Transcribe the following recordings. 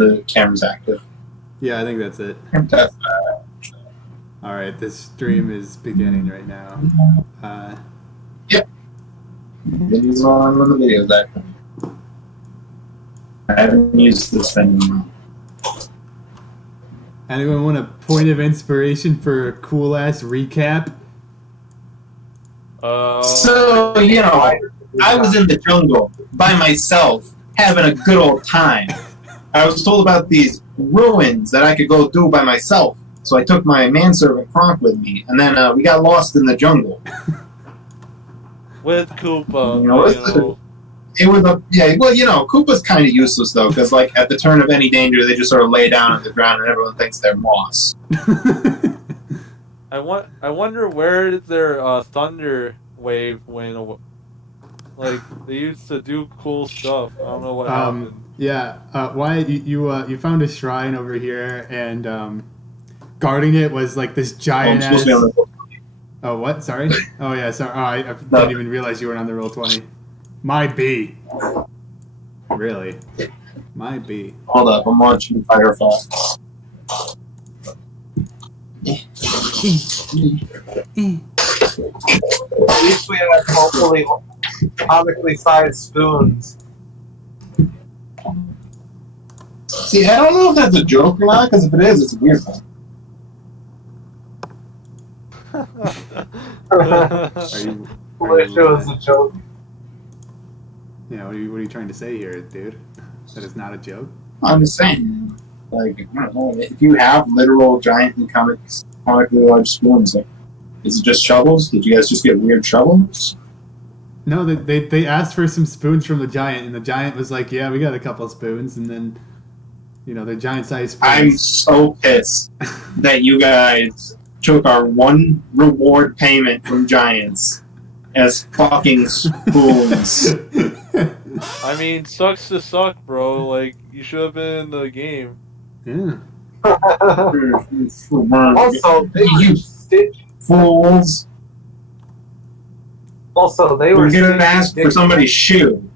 the camera's active. Yeah, I think that's it. Test. All right, this stream is beginning right now. Yep. Video's on when the video's active. I haven't used this thing anymore. Anyone want a point of inspiration for a cool ass recap? So, I was in the jungle by myself, having a good old time. I was told about these ruins that I could go through by myself, so I took my manservant Kronk with me, and then we got lost in the jungle. With Koopa, It was Koopa's kind of useless though, because like at the turn of any danger, they just sort of lay down on the ground, and everyone thinks they're moss. I wonder where did their thunder wave went? Like they used to do cool stuff. I don't know what happened. Yeah, Wyatt, you found a shrine over here, and guarding it was like this giant ass. Oh, what? Sorry. Oh yeah, sorry. Oh, I didn't even realize you weren't on the Roll20. Might be. Really? Might be. Hold up, I'm watching Firefall. At least we have hopefully comically sized spoons. See, I don't know if that's a joke or not, because if it is, it's a weird one. I wish it was a joke. Yeah, what are you trying to say here, dude? That is not a joke? I'm just saying, like, I don't know, if you have literal giant and comically large spoons, like, is it just shovels? Did you guys just get weird shovels? No, they asked for some spoons from the giant, and the giant was like, yeah, we got a couple of spoons, and then, the giant-sized spoons. I'm so pissed that you guys took our one reward payment from giants as fucking spoons. I mean, sucks to suck, bro. Like, you should have been in the game. Yeah. Also, they you fools. Also, they were going to ask for somebody's shoe.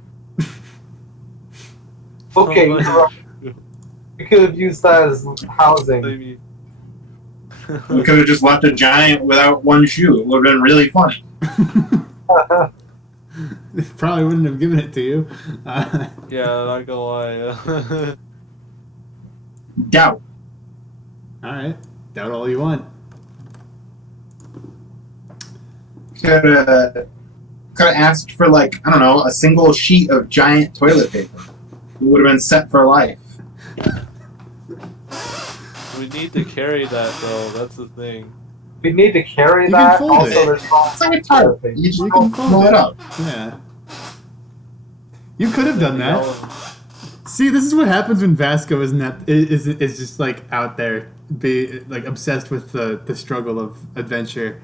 Okay, you could have used that as housing. Maybe. We could have just left a giant without one shoe. It would have been really funny. Probably wouldn't have given it to you. Yeah, not gonna lie. Doubt. Alright. Doubt all you want. Could have asked for, like, I don't know, a single sheet of giant toilet paper. We would have been set for life. We need to carry that, though. That's the thing. We need to carry You that. can fold Also, it. there's It's like a tarp. You just You go can pull it up. Yeah. You could have done that. See, this is what happens when Vasco is just like out there, be like obsessed with the struggle of adventure.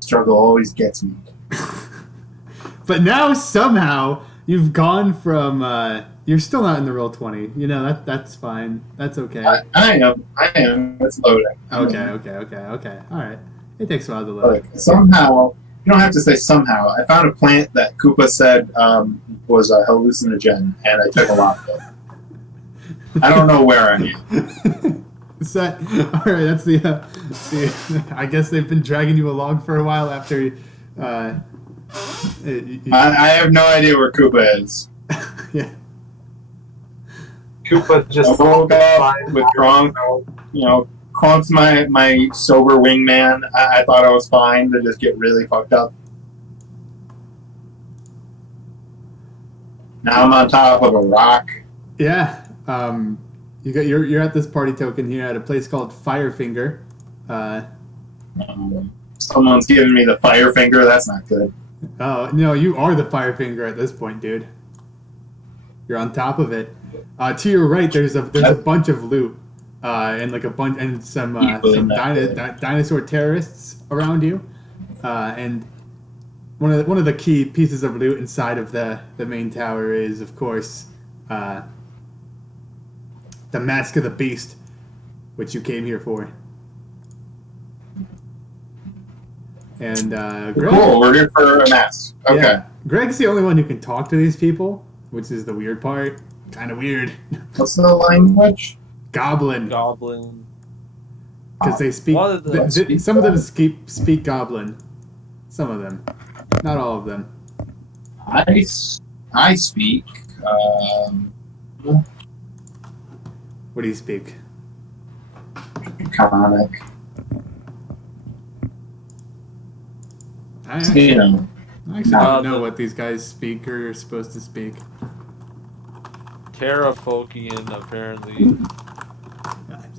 Struggle always gets me. But now somehow you've gone from you're still not in the Roll20. That's fine. That's okay. I am. It's loading. Okay. All right. It takes a while to load. Look, somehow, you don't have to say somehow. I found a plant that Koopa said was a hallucinogen, and I took a lot of it. I don't know where I am. All right, that's the. I guess they've been dragging you along for a while after. I have no idea where Koopa is. Yeah. Koopa just I woke up with Kronk. Kronk's my sober wingman. I thought I was fine to just get really fucked up. Now I'm on top of a rock. Yeah. You're at this party token here at a place called Firefinger. Someone's giving me the fire finger. That's not good. Oh no, you are the Firefinger at this point, dude. You're on top of it. To your right, there's a bunch of loot, and like a bunch and some dinosaur terrorists around you, and one of the key pieces of loot inside of the main tower is, of course, the Mask of the Beast, which you came here for. And Greg, cool, we're here for a mask. Okay. Yeah, Greg's the only one who can talk to these people. which is the weird part. Kind of weird. What's the language? Goblin. Goblin. Because they speak. One of them Some of them speak Goblin. Some of them. Not all of them. I speak. What do you speak? Comic. I actually don't know the- what these guys speak or are supposed to speak. Terrafolkian, apparently.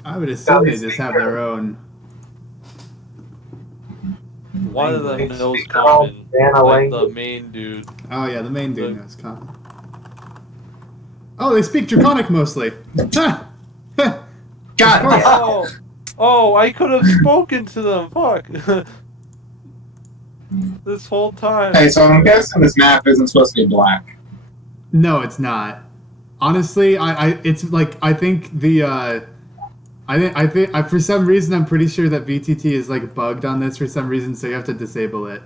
I would assume they just have their own. One of them They knows speak their own common, Banner like the language. main dude. Oh yeah, the main dude knows common. Oh, they speak Draconic mostly. Ha! Ha! God, Of course. Oh, I could have spoken to them. Fuck. This whole time. Okay, so I'm guessing this map isn't supposed to be black. No, it's not. Honestly, it's like I think the I think for some reason I'm pretty sure that VTT is like bugged on this for some reason, so you have to disable it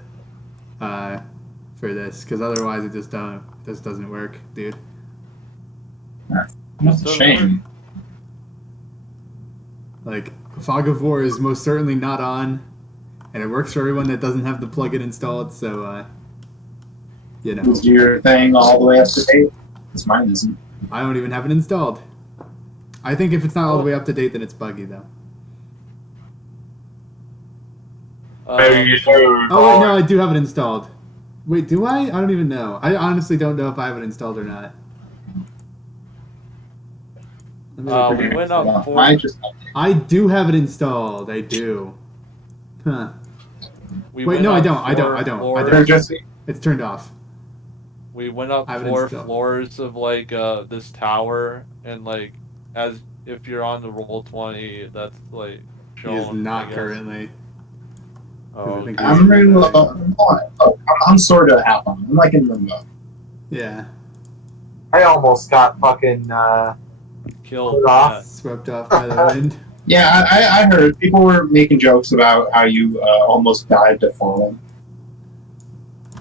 for this because otherwise it just doesn't work, dude. That's a shame. Like Fog of War is most certainly not on, and it works for everyone that doesn't have the plugin installed. So you know, Is your thing all the way up to date? Because mine isn't. I don't even have it installed. I think if it's not all the way up to date, then it's buggy though. Oh wait, no, I do have it installed. Wait, do I? I don't even know. I honestly don't know if I have it installed or not. Let me look we at it. went up four. I do have it installed. I do. Huh. We Wait, went no, I up don't. I don't. four I don't. I floors. don't. Jesse. It's turned off. We went up I have it 4 installed. floors of like this tower, and like as if you're on the roll 20, that's like He shown. is I not guess. currently. Oh, I think okay. I'm really low. I'm sort of half on. I'm like in limbo. Yeah. I almost got fucking Killed. off. Yeah. Swept off by the wind. Yeah, I heard people were making jokes about how you almost died to falling.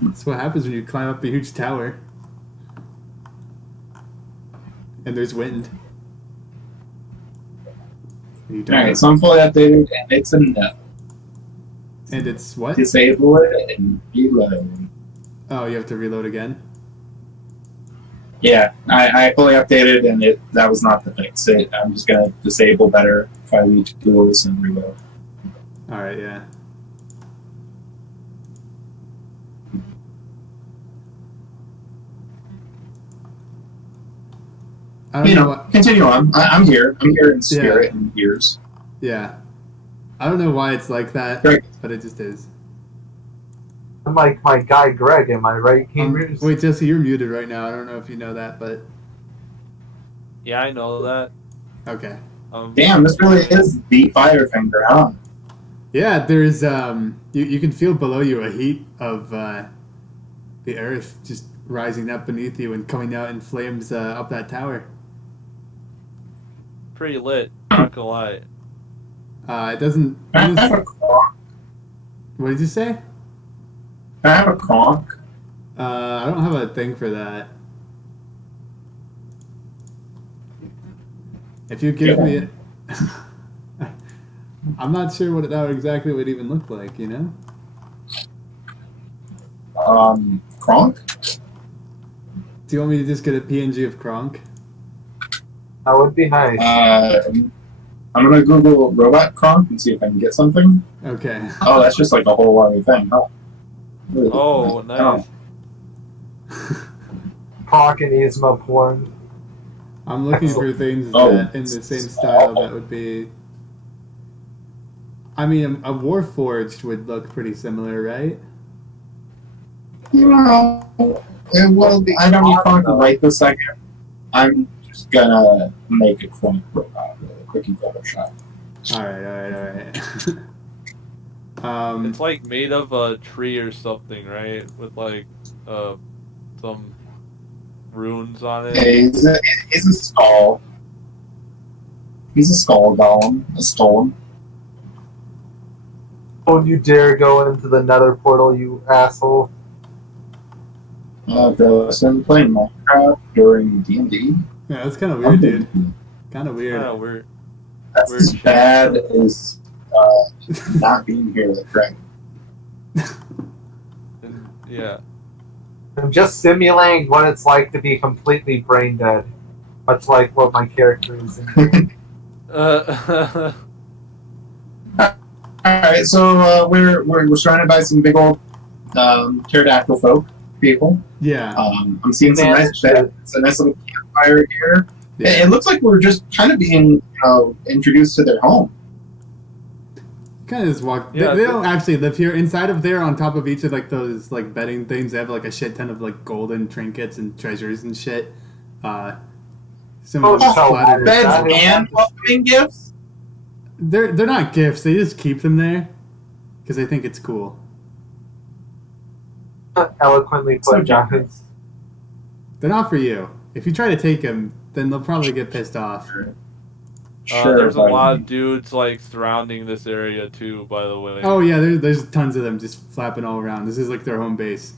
That's what happens when you climb up a huge tower. And there's wind. You don't Alright, so I'm fully updated, and it's a no. And it's what? Disable it and reload. Oh, you have to reload again? Yeah, I fully updated, and that was not the fix. I'm just gonna disable better if I reach tools and reload. Alright, yeah. I don't You know know, what. continue on. I'm here. I'm here in spirit and ears. Yeah. I don't know why it's like that, Greg. but it just is. I'm like my guy Greg, am I right, Cambridge? Wait, Jesse, you're muted right now. I don't know if you know that, but Yeah, I know that. okay. Damn, this really is the Firefinger, huh? Yeah, there's you can feel below you a heat of the earth just rising up beneath you and coming out in flames up that tower. Pretty lit. Not gonna lie. It doesn't. I have a cronk. What did you say? I have a cronk. I don't have a thing for that. If you give me it, I'm not sure what that exactly would even look like. You know? Kronk? Do you want me to just get a PNG of Kronk? That would be nice. I'm gonna Google robot Kronk and see if I can get something. Okay. Oh, that's just like a whole other thing. Oh, really? Oh, nice. Cock and Yzma porn. I'm looking for things Oh. that in the same style that would be. I mean, a Warforged would look pretty similar, right? You know, it will be. I don't need Kronk right this second. I'm just gonna make a Kronk robot really quick in Photoshop. All right. It's like made of a tree or something, right? With like some runes on it. Hey, he's a skull. He's a skull golem. A stone. Don't you dare go into the nether portal, you asshole. Justin playing Minecraft during D&D. Yeah, that's kind of weird, dude. Kind of weird. Yeah, weird. That's Weird as shit. bad as not being here with Greg. And, yeah. I'm just simulating what it's like to be completely brain dead, much like what my character is in. Alright, so we're surrounded by some big old pterodactyl folk people. Yeah. I'm seeing some nice beds, a nice little campfire here. Yeah. It looks like we're just kind of being introduced to their home. Kind of just walk. Yeah, they don't actually live here. Inside of there, on top of each of like those like bedding things, they have like a shit ton of like golden trinkets and treasures and shit. Some of them Oh, splattered. Beds that is- and welcoming gifts? They're not gifts. They just keep them there because they think it's cool. Eloquently put, Johns. They're not for you. If you try to take them, then they'll probably get pissed off. There's a buddy. lot of dudes like surrounding this area too. By the way. Oh yeah, there's tons of them just flapping all around. This is like their home base.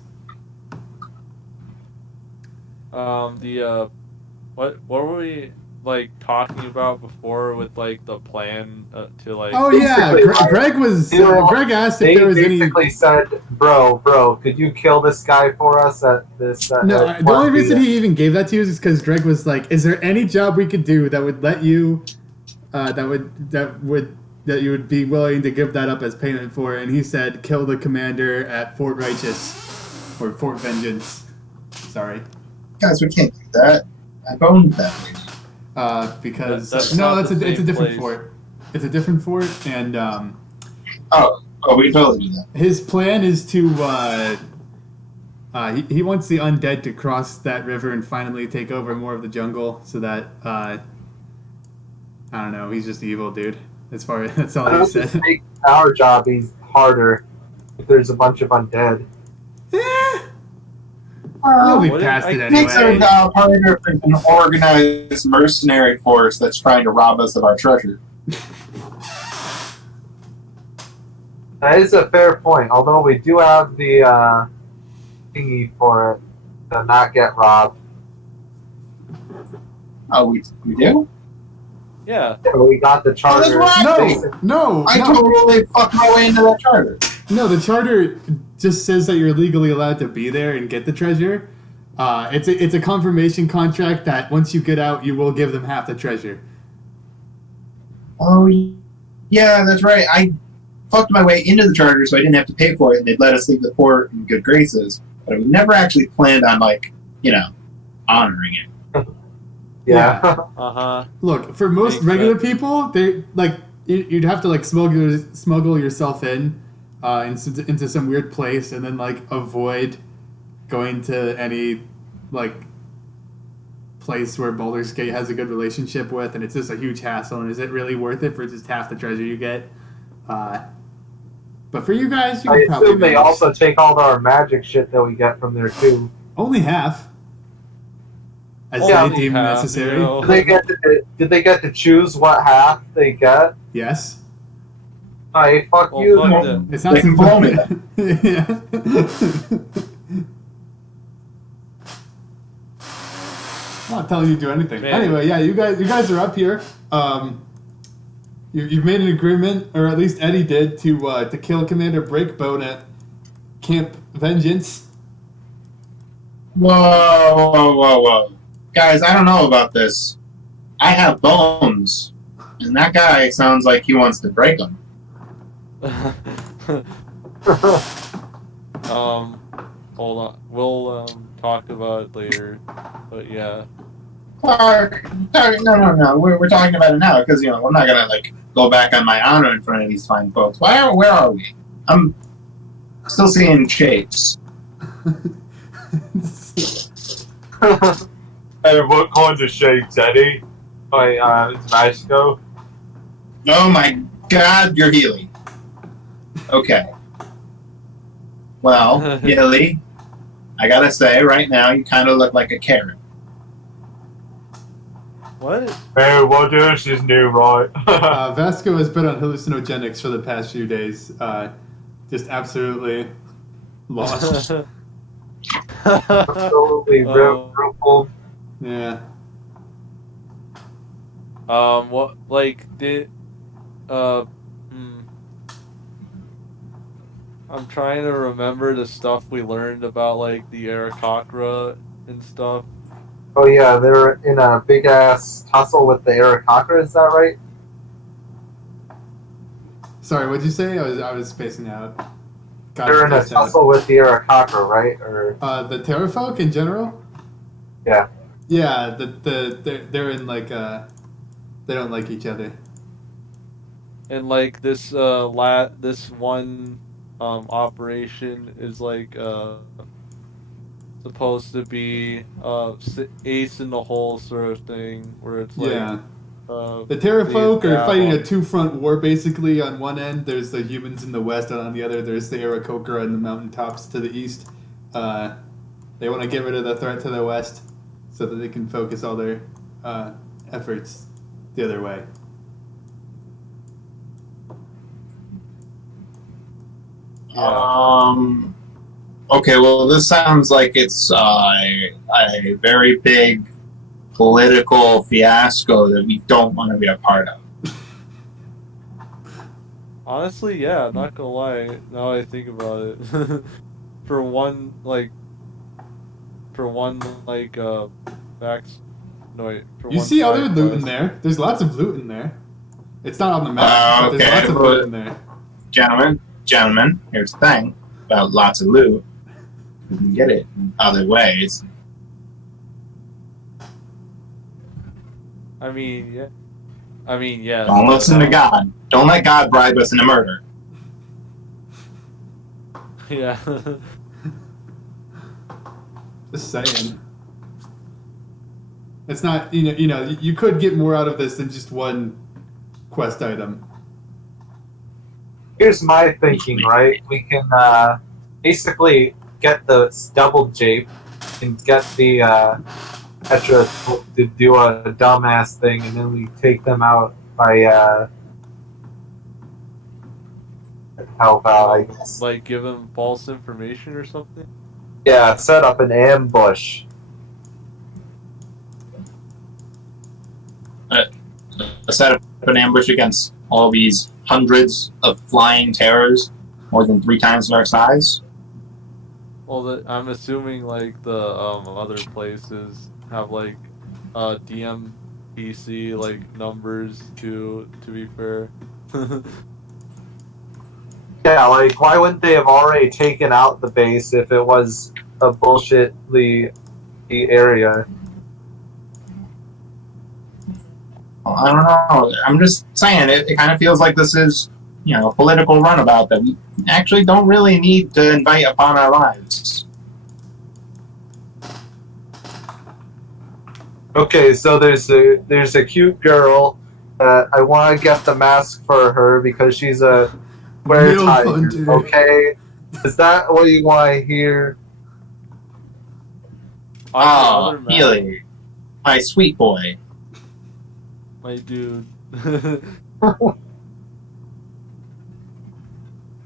What were we like talking about before with like the plan to like? Oh yeah, Basically, Greg was. you know, Greg asked if They there was any. basically said, bro, could you kill this guy for us at this? No, at the only 1 reason p.m.? he even gave that to you is because Greg was like, "Is there any job we could do that would let you, that you would be willing to give that up as payment for?" And he said, "Kill the commander at Fort Righteous, or Fort Vengeance." Sorry, Guys, we can't do that. I've owned that lady. because That's no, not it's the a same different place. fort. It's a different fort, and Oh, we can totally do that. his plan is to. He wants the undead to cross that river and finally take over more of the jungle, so that I don't know. He's just evil, dude. That's all he Let's just said. make our job harder if there's a bunch of undead. You'll be What if past I- it It makes our anyway. job harder if there's an organized mercenary force that's trying to rob us of our treasure. That is a fair point. Although we do have the thingy for it to not get robbed. Oh, we do? Yeah. So we got the charter. right. No, I no, totally fucked my way into that charter. no. The charter just says that you're legally allowed to be there and get the treasure. It's a confirmation contract that once you get out, you will give them half the treasure. Oh, yeah, that's right. I fucked my way into the charter so I didn't have to pay for it, and they'd let us leave the fort in good graces. But we never actually planned on, honoring it. Yeah. Look, for most Makes regular sense. people, they you'd have to like smuggle yourself in into some weird place and then like avoid going to any like place where Baldur's Gate has a good relationship with, and it's just a huge hassle. And is it really worth it for just half the treasure you get? But for you guys, you I can probably assume they manage. also take all our magic shit that we get from there too. Only half, as Yeah, they deem half, necessary. you know. Did they get to choose what half they get? Yes, Hey, fuck Well, you. fuck then. the- it's not They can blow me. yeah. I'm not telling you to do anything. Man. Anyway, yeah, you guys are up here. You've made an agreement, or at least Eddie did, to kill Commander Breakbone at Camp Vengeance. Whoa. Guys, I don't know about this. I have bones, and that guy sounds like he wants to break them. Hold on. We'll talk about it later. But yeah. No. We're talking about it now because we're not gonna go back on my honor in front of these fine folks. Where are we? I'm still seeing shapes. And what kind of shapes, Eddie? It's Vasco. Oh my God, you're healing. Okay. Well, Gilly, I gotta say, right now you kind of look like a carrot. What? Hey, what else is new, right? Vasco has been on hallucinogenics for the past few days. Just absolutely lost. Absolutely rippled. Yeah. What like did I'm trying to remember the stuff we learned about like the Aarakocra and stuff. Oh yeah, they're in a big ass tussle with the Aarakocra. Is that right? Sorry, what'd you say? I was spacing out. They're in a tussle with the Aarakocra, right? Or the Terrafolk in general? yeah. Yeah, they're in like they don't like each other. And like this this one operation is like supposed to be ace in the hole sort of thing where it's like Yeah. The Terrafolk they are fighting on- a two-front war, basically. On one end, there's the humans in the west, and on the other, there's the Aarakocra and the mountaintops to the east. They want to get rid of the threat to the west so that they can focus all their efforts the other way. Okay, well, this sounds like it's a very big political fiasco that we don't want to be a part of. Honestly, yeah, not gonna lie. Now I think about it, for one like facts. No, wait, for You one see other side loot in quest. there. There's lots of loot in there. It's not on the map, but there's lots of loot in there. Gentlemen, here's the thing about lots of loot. You can get it in other ways. I mean, yeah. I mean, yes. Don't listen to God. Don't let God bribe us into murder. Yeah. Just saying. It's not, you could get more out of this than just one quest item. Here's my thinking, right? We can basically get the double jape and get the Petra to do a dumbass thing, and then we take them out by help out, I guess. Like give them false information or something. Yeah, set up an ambush. Set up an ambush against all these hundreds of flying terrors, more than 3 times our size. Well, I'm assuming like the other places have like DMPC like numbers to be fair. Yeah, like why wouldn't they have already taken out the base if it was a bullshit the area? Well, I don't know. I'm just saying it kind of feels like this is, a political runabout that we actually don't really need to invite upon our lives. Okay, so there's a cute girl. I want to get the mask for her because she's a square Milf tiger. hunter. Okay, is that what you want to hear? Oh, Healy, my sweet boy. My dude.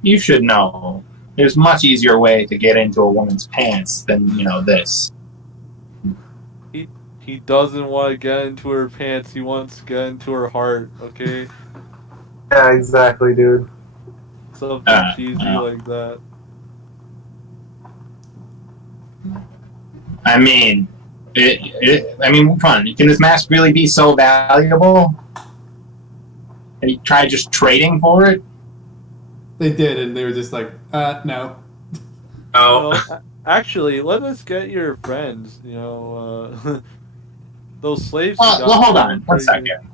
You should know. There's a much easier way to get into a woman's pants than, this. He doesn't want to get into her pants. He wants to get into her heart. Okay. Yeah, exactly, dude. Something cheesy like that. I mean, come on. Can this mask really be so valuable? And you try just trading for it? They did, and they were just like, no. Oh. Well, actually, let us get your friends. Those slaves. Well, hold on. 1 second.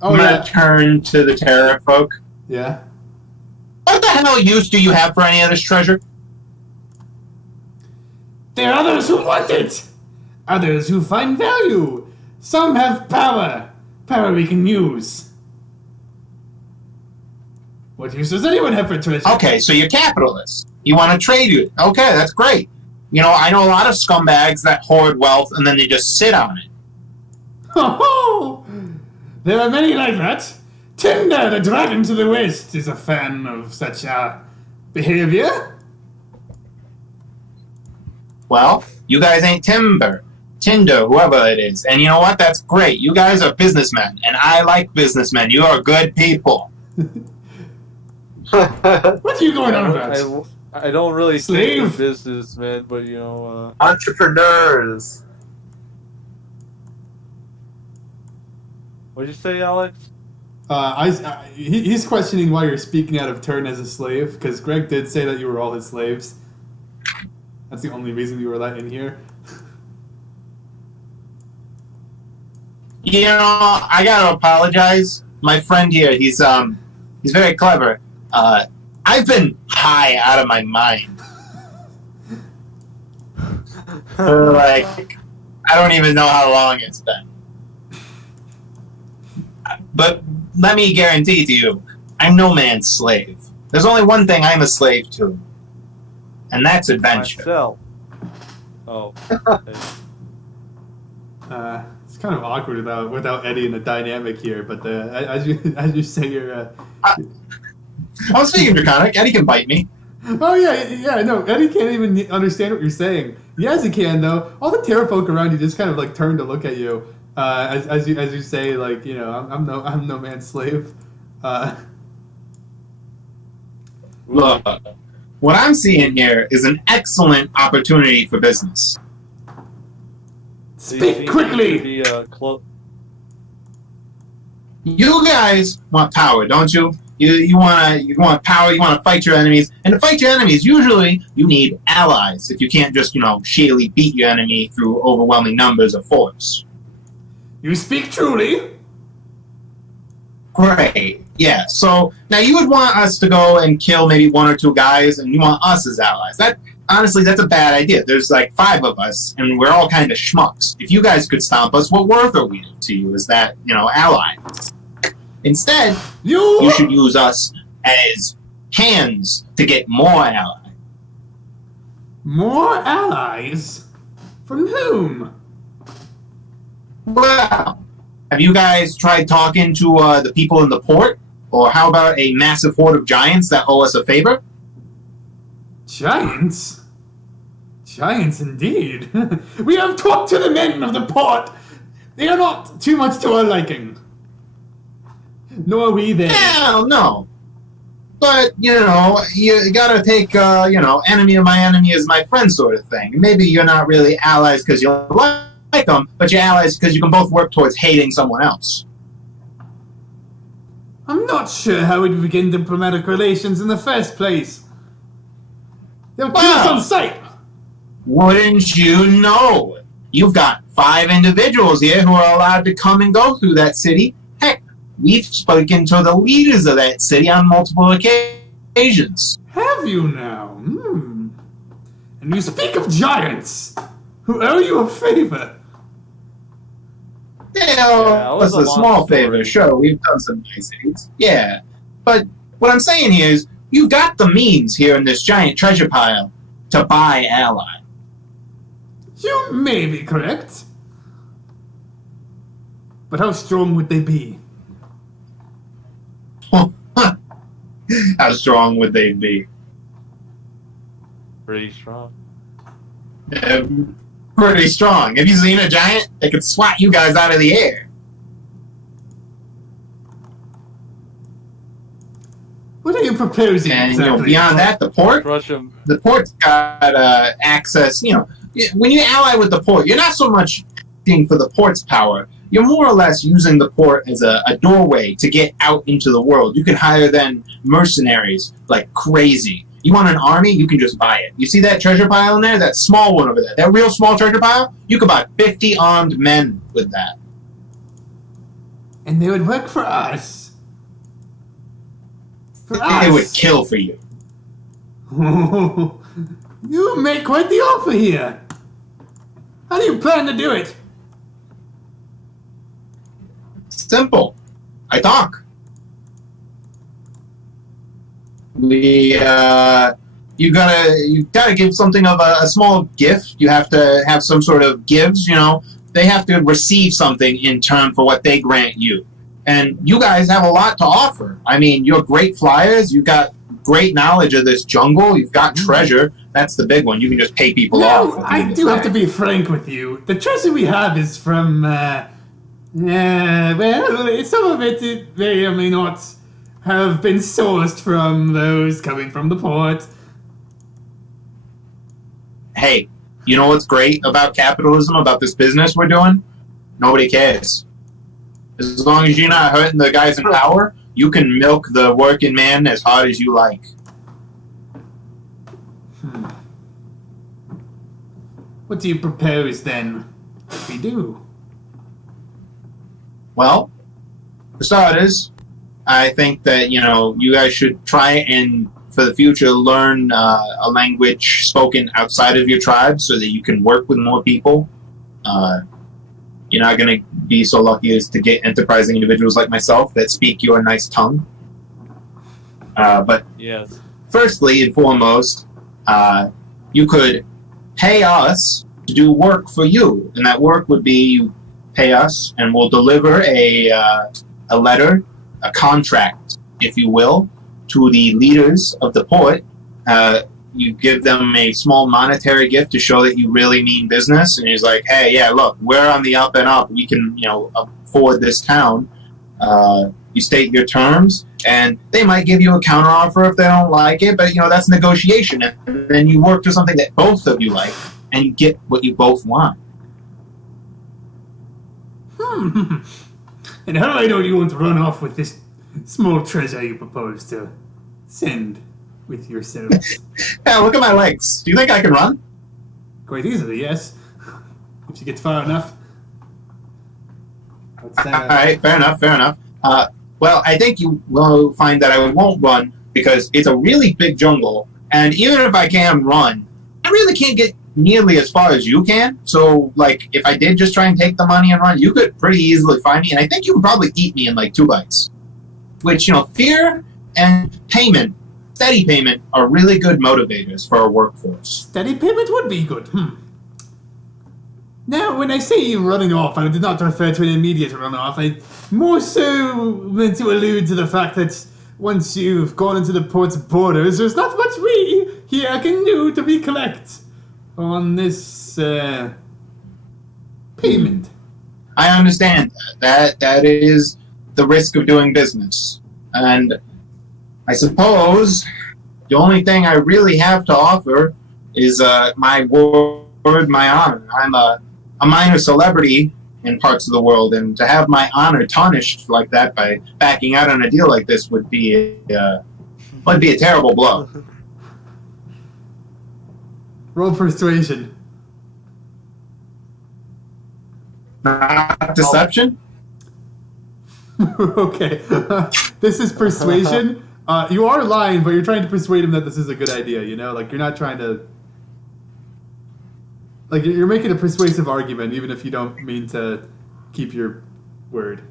Oh, I'm yeah. gonna turn to the Terra folk. Yeah. What the hell use do you have for any of this treasure? There are others who want it. Others who find value. Some have power. Power we can use. What use does anyone have for treasure? Okay, so you're capitalists. You want to trade it. Okay, that's great. I know a lot of scumbags that hoard wealth and then they just sit on it. Oh, there are many like that. Tinder, the dragon to the west, is a fan of such behavior. Well, you guys ain't Tinder, whoever it is. And you know what? That's great. You guys are businessmen, and I like businessmen. You are good people. What are you going on about? I don't really Slave? think they're businessmen, but you know. Entrepreneurs. What'd you say, Alex? He's questioning why you're speaking out of turn as a slave, because Greg did say that you were all his slaves. That's the only reason you were let in here. You know, I gotta apologize. My friend here, he's very clever. I've been high out of my mind. Like, I don't even know how long it's been. But let me guarantee to you, I'm no man's slave. There's only one thing I'm a slave to, and that's adventure. Myself. Oh. It's kind of awkward without Eddie in the dynamic here, but as you say, you're. I'm speaking Draconic. Eddie can bite me. Oh yeah, no, Eddie can't even understand what you're saying. Yes, he can though. All the terrafolk around you just kind of like turn to look at you, as you say, like, you know, I'm no man's slave. Look, what I'm seeing here is an excellent opportunity for business. Speak quickly. You guys want power, don't you? You want power. You want to fight your enemies, and to fight your enemies, usually you need allies. If you can't just sheerly beat your enemy through overwhelming numbers of force. You speak truly. Great. Yeah. So now you would want us to go and kill maybe one or two guys, and you want us as allies. That honestly, that's a bad idea. There's like 5 of us, and we're all kind of schmucks. If you guys could stomp us, what worth are we to you as that allies? Instead, you should use us as hands to get more allies. More allies? From whom? Well, have you guys tried talking to the people in the port? Or how about a massive horde of giants that owe us a favor? Giants? Giants indeed. We have talked to the men of the port. They are not too much to our liking. Nor are we there. Hell no. But, you gotta take, enemy of my enemy is my friend sort of thing. Maybe you're not really allies because you like them, but you're allies because you can both work towards hating someone else. I'm not sure how we'd begin diplomatic relations in the first place. They'll kill us on sight. Wouldn't you know? You've got 5 individuals here who are allowed to come and go through that city. Heck, we've spoken to the leaders of that city on multiple occasions. Have you now? And you speak of giants who owe you a favor. That's a small favor. Sure, we've done some niceties. Yeah. But what I'm saying here is, you've got the means here in this giant treasure pile to buy ally. You may be correct. But how strong would they be? How strong would they be? Pretty strong. Pretty strong. Have you seen a giant? They could swat you guys out of the air. What are you proposing? And exactly? Beyond that, the port. Crush him. The port's got access. When you ally with the port, you're not so much looking for the port's power. You're more or less using the port as a doorway to get out into the world. You can hire then mercenaries like crazy. You want an army? You can just buy it. You see that treasure pile in there? That small one over there. That real small treasure pile? You could buy 50 armed men with that. And they would work for us. For us. They would kill for you. You make quite the offer here. How do you plan to do it? Simple. I talk. You gotta give something of a small gift. You have to have some sort of gives. They have to receive something in turn for what they grant you. And you guys have a lot to offer. I mean, you're great flyers. You've got great knowledge of this jungle. You've got treasure. That's the big one. You can just pay people No, off. I do have to be frank with you. The treasure we have is from, well, some of it may or may not have been sourced from those coming from the port. Hey, you know what's great about capitalism, about this business we're doing? Nobody cares. As long as you're not hurting the guys in power, you can milk the working man as hard as you like. What do you propose, then, if we do? Well, for starters, I think that, you guys should try and, for the future, learn a language spoken outside of your tribe so that you can work with more people. You're not going to be so lucky as to get enterprising individuals like myself that speak your nice tongue. But Yes. firstly and foremost, you could pay us to do work for you, and that work would be you pay us, and we'll deliver a letter, a contract, if you will, to the leaders of the port. You give them a small monetary gift to show that you really mean business, and he's like, hey, yeah, look, we're on the up and up. We can, afford this town. You state your terms, and they might give you a counteroffer if they don't like it, but, that's negotiation. And then you work to something that both of you like, and you get what you both want. And how do I know you won't run off with this small treasure you propose to send with yourselves? Yeah, look at my legs. Do you think I can run? Quite easily, yes. If you get far enough. All right, fair enough. Well, I think you will find that I won't run because it's a really big jungle, and even if I can run, I really can't get nearly as far as you can. So, if I did just try and take the money and run, you could pretty easily find me, and I think you could probably eat me in 2 bites. Which, fear and payment, steady payment, are really good motivators for our workforce. Steady payment would be good. Now, when I say you running off, I did not refer to an immediate run-off. I more so meant to allude to the fact that once you've gone into the port's borders, there's not much we here can do to recollect on this payment. I understand that. That is the risk of doing business. And I suppose the only thing I really have to offer is my word, my honor. I'm a minor celebrity in parts of the world, and to have my honor tarnished like that by backing out on a deal like this would be a terrible blow. Roll persuasion. Not deception? Okay. This is persuasion. You are lying, but you're trying to persuade him that this is a good idea, you're not trying to... you're making a persuasive argument, even if you don't mean to keep your word.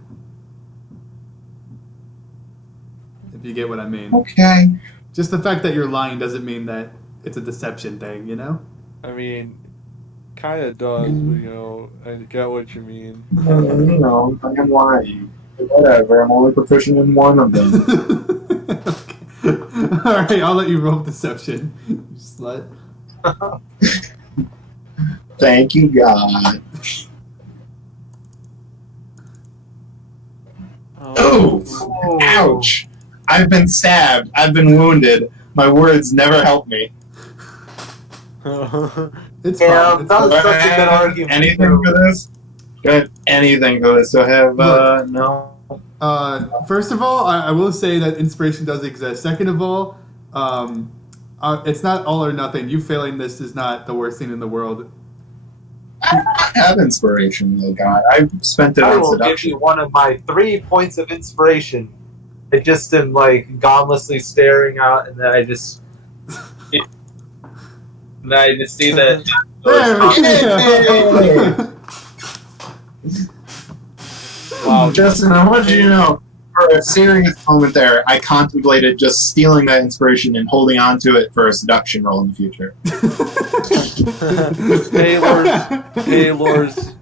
If you get what I mean. Okay. Just the fact that you're lying doesn't mean that it's a deception thing, I mean, kind of does, but, I get what you mean. I am lying. Whatever, I'm only proficient in one of them. Okay. Alright, I'll let you roll deception, you slut. Thank you, God. Ooh! Ouch! I've been stabbed. I've been wounded. My words never help me. It's Yeah, fine. that was such a good argument. Anything for this? Good. Anything for this. So have, no. First of all, I will say that inspiration does exist. Second of all, it's not all or nothing. You failing this is not the worst thing in the world. I have inspiration, though, God. I've spent it I on will give seduction. you one of my 3 points of inspiration. I just am godlessly staring out, and then I just see that. Wow. Justin, I want you to know, for a serious moment there, I contemplated just stealing that inspiration and holding on to it for a seduction roll in the future. Taylor's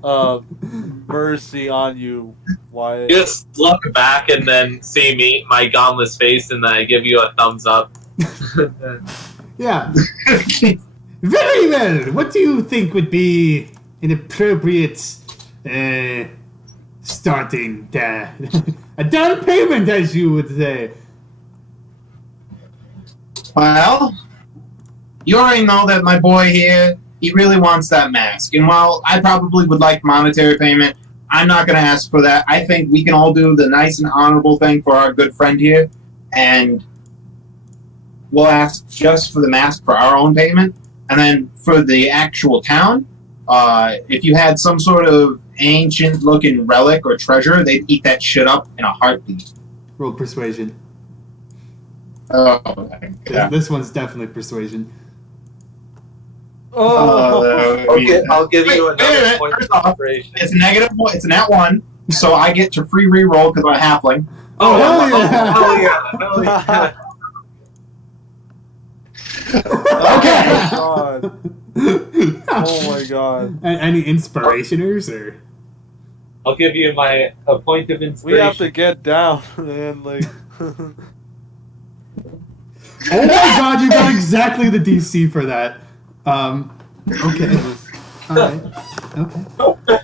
mercy on you, Wyatt. You just look back and then see me, my gauntlet face, and then I give you a thumbs up. Yeah. Very well. What do you think would be an appropriate starting a down payment, as you would say? Well, you already know that my boy here, he really wants that mask. And while I probably would like monetary payment, I'm not going to ask for that. I think we can all do the nice and honorable thing for our good friend here, and we'll ask just for the mask for our own payment. And then for the actual town, if you had some sort of ancient-looking relic or treasure, they'd eat that shit up in a heartbeat. Roll persuasion. Oh, yeah. This one's definitely persuasion. Oh, I'll give you Wait, another point first of off, inspiration. it's a negative one. It's a nat 1, so I get to free reroll because I'm a halfling. Oh, hell yeah! Hell yeah! Hell yeah! Okay. God. Oh my god. Any inspirationers or? I'll give you a point of We inspiration. have to get down, man. Like. Oh my god, you got exactly the DC for that. Okay. Alright. Okay.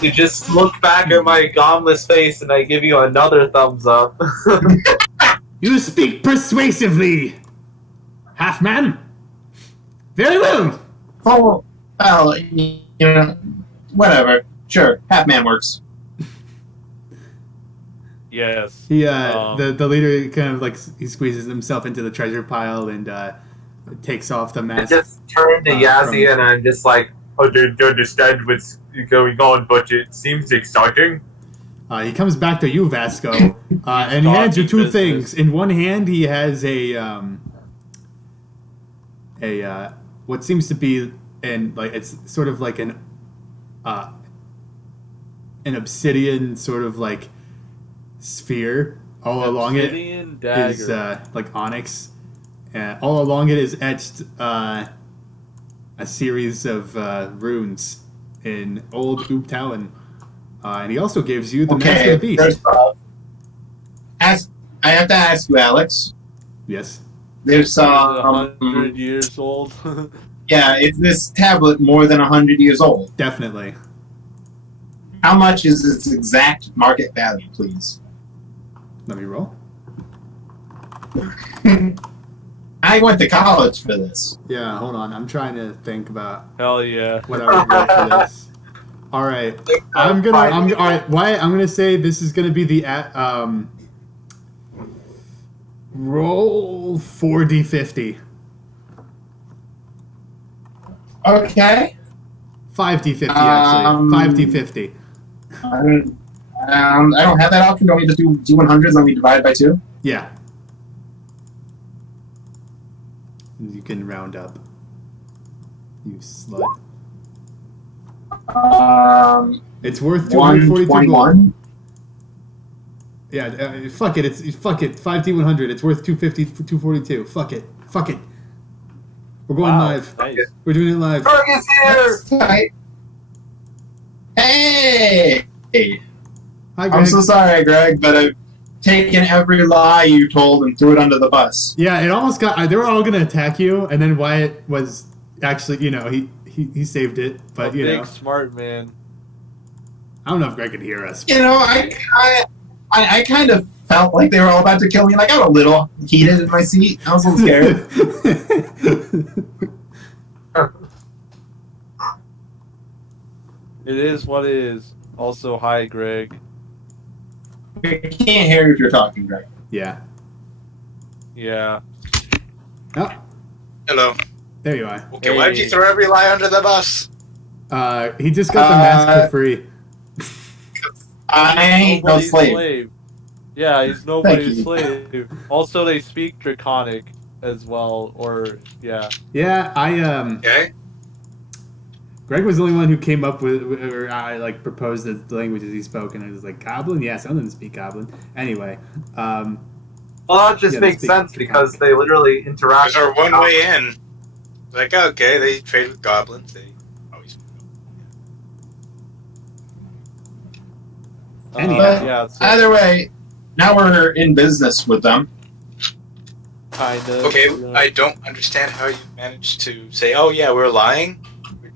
You just look back at my gomless face and I give you another thumbs up. You speak persuasively, half man. Very well. Oh, well, you know, whatever. Sure, half man works. Yes. He the leader kind of like he squeezes himself into the treasure pile and takes off the I mask. just turn to Yazzie and I'm just like, oh, do you understand what's going on, but it seems exciting. He comes back to you, Vasco, and he hands you two business. things. In one hand, he has a what seems to be it's sort of like an obsidian sort of like sphere. All along it Obsidian dagger. is like onyx. All along it is etched a series of runes in old Ooptown. And he also gives you the Mask Okay, of the Beast. first off, I have to ask you, Alex. Yes. There's 100 years old. yeah, is this tablet more than 100 years old? Definitely. How much is its exact market value, please? Let me roll. I went to college for this. Yeah, hold on. I'm trying to think about Hell yeah. what I would roll for this. All right, all right. Wyatt, I'm gonna say this is gonna be the roll 4d50. Okay. 5d50 actually. 5d50. I don't have that option. Don't we just do D100s and we divide by 2? Yeah. You can round up. You slut. It's worth 242 gold. 121. Yeah, fuck it. Fuck it. 5d100. It's worth 250, 242. Fuck it. Fuck it. We're going Wow, live. nice. We're doing it live. Ferg is here! That's tight. Hey! Hi, Greg. I'm so sorry, Greg, but I've taken every lie you told and threw it under the bus. Yeah, it almost got. They were all gonna attack you, and then Wyatt was actually, he saved it. But A big smart man. I don't know if Greg could hear us. You know, I kind of felt like they were all about to kill me, and I got a little heated in my seat. I was a little scared. It is what it is. Also, hi, Greg. I can't hear you if you're talking, Greg. Yeah. Yeah. Oh, Hello. there you are. Okay, why did you throw every lie under the bus? He just got the mask for free. I ain't no Nobody's slave. Yeah, he's Thank nobody's you. slave. Also, they speak Draconic as well, or yeah. Yeah, Okay. Greg was the only one who came up with, or I proposed the languages he spoke, and I was like, Goblin? Yeah, some of them speak Goblin. Anyway, Well, that just Yeah, makes speak- sense because they literally interact. Because our one way in. Like, okay, they trade with goblins. They always. Anyhow. Yeah. So, Either way, now we're in business with them. kinda. Okay, you know. I don't understand how you managed to say, "Oh yeah, we're lying. We're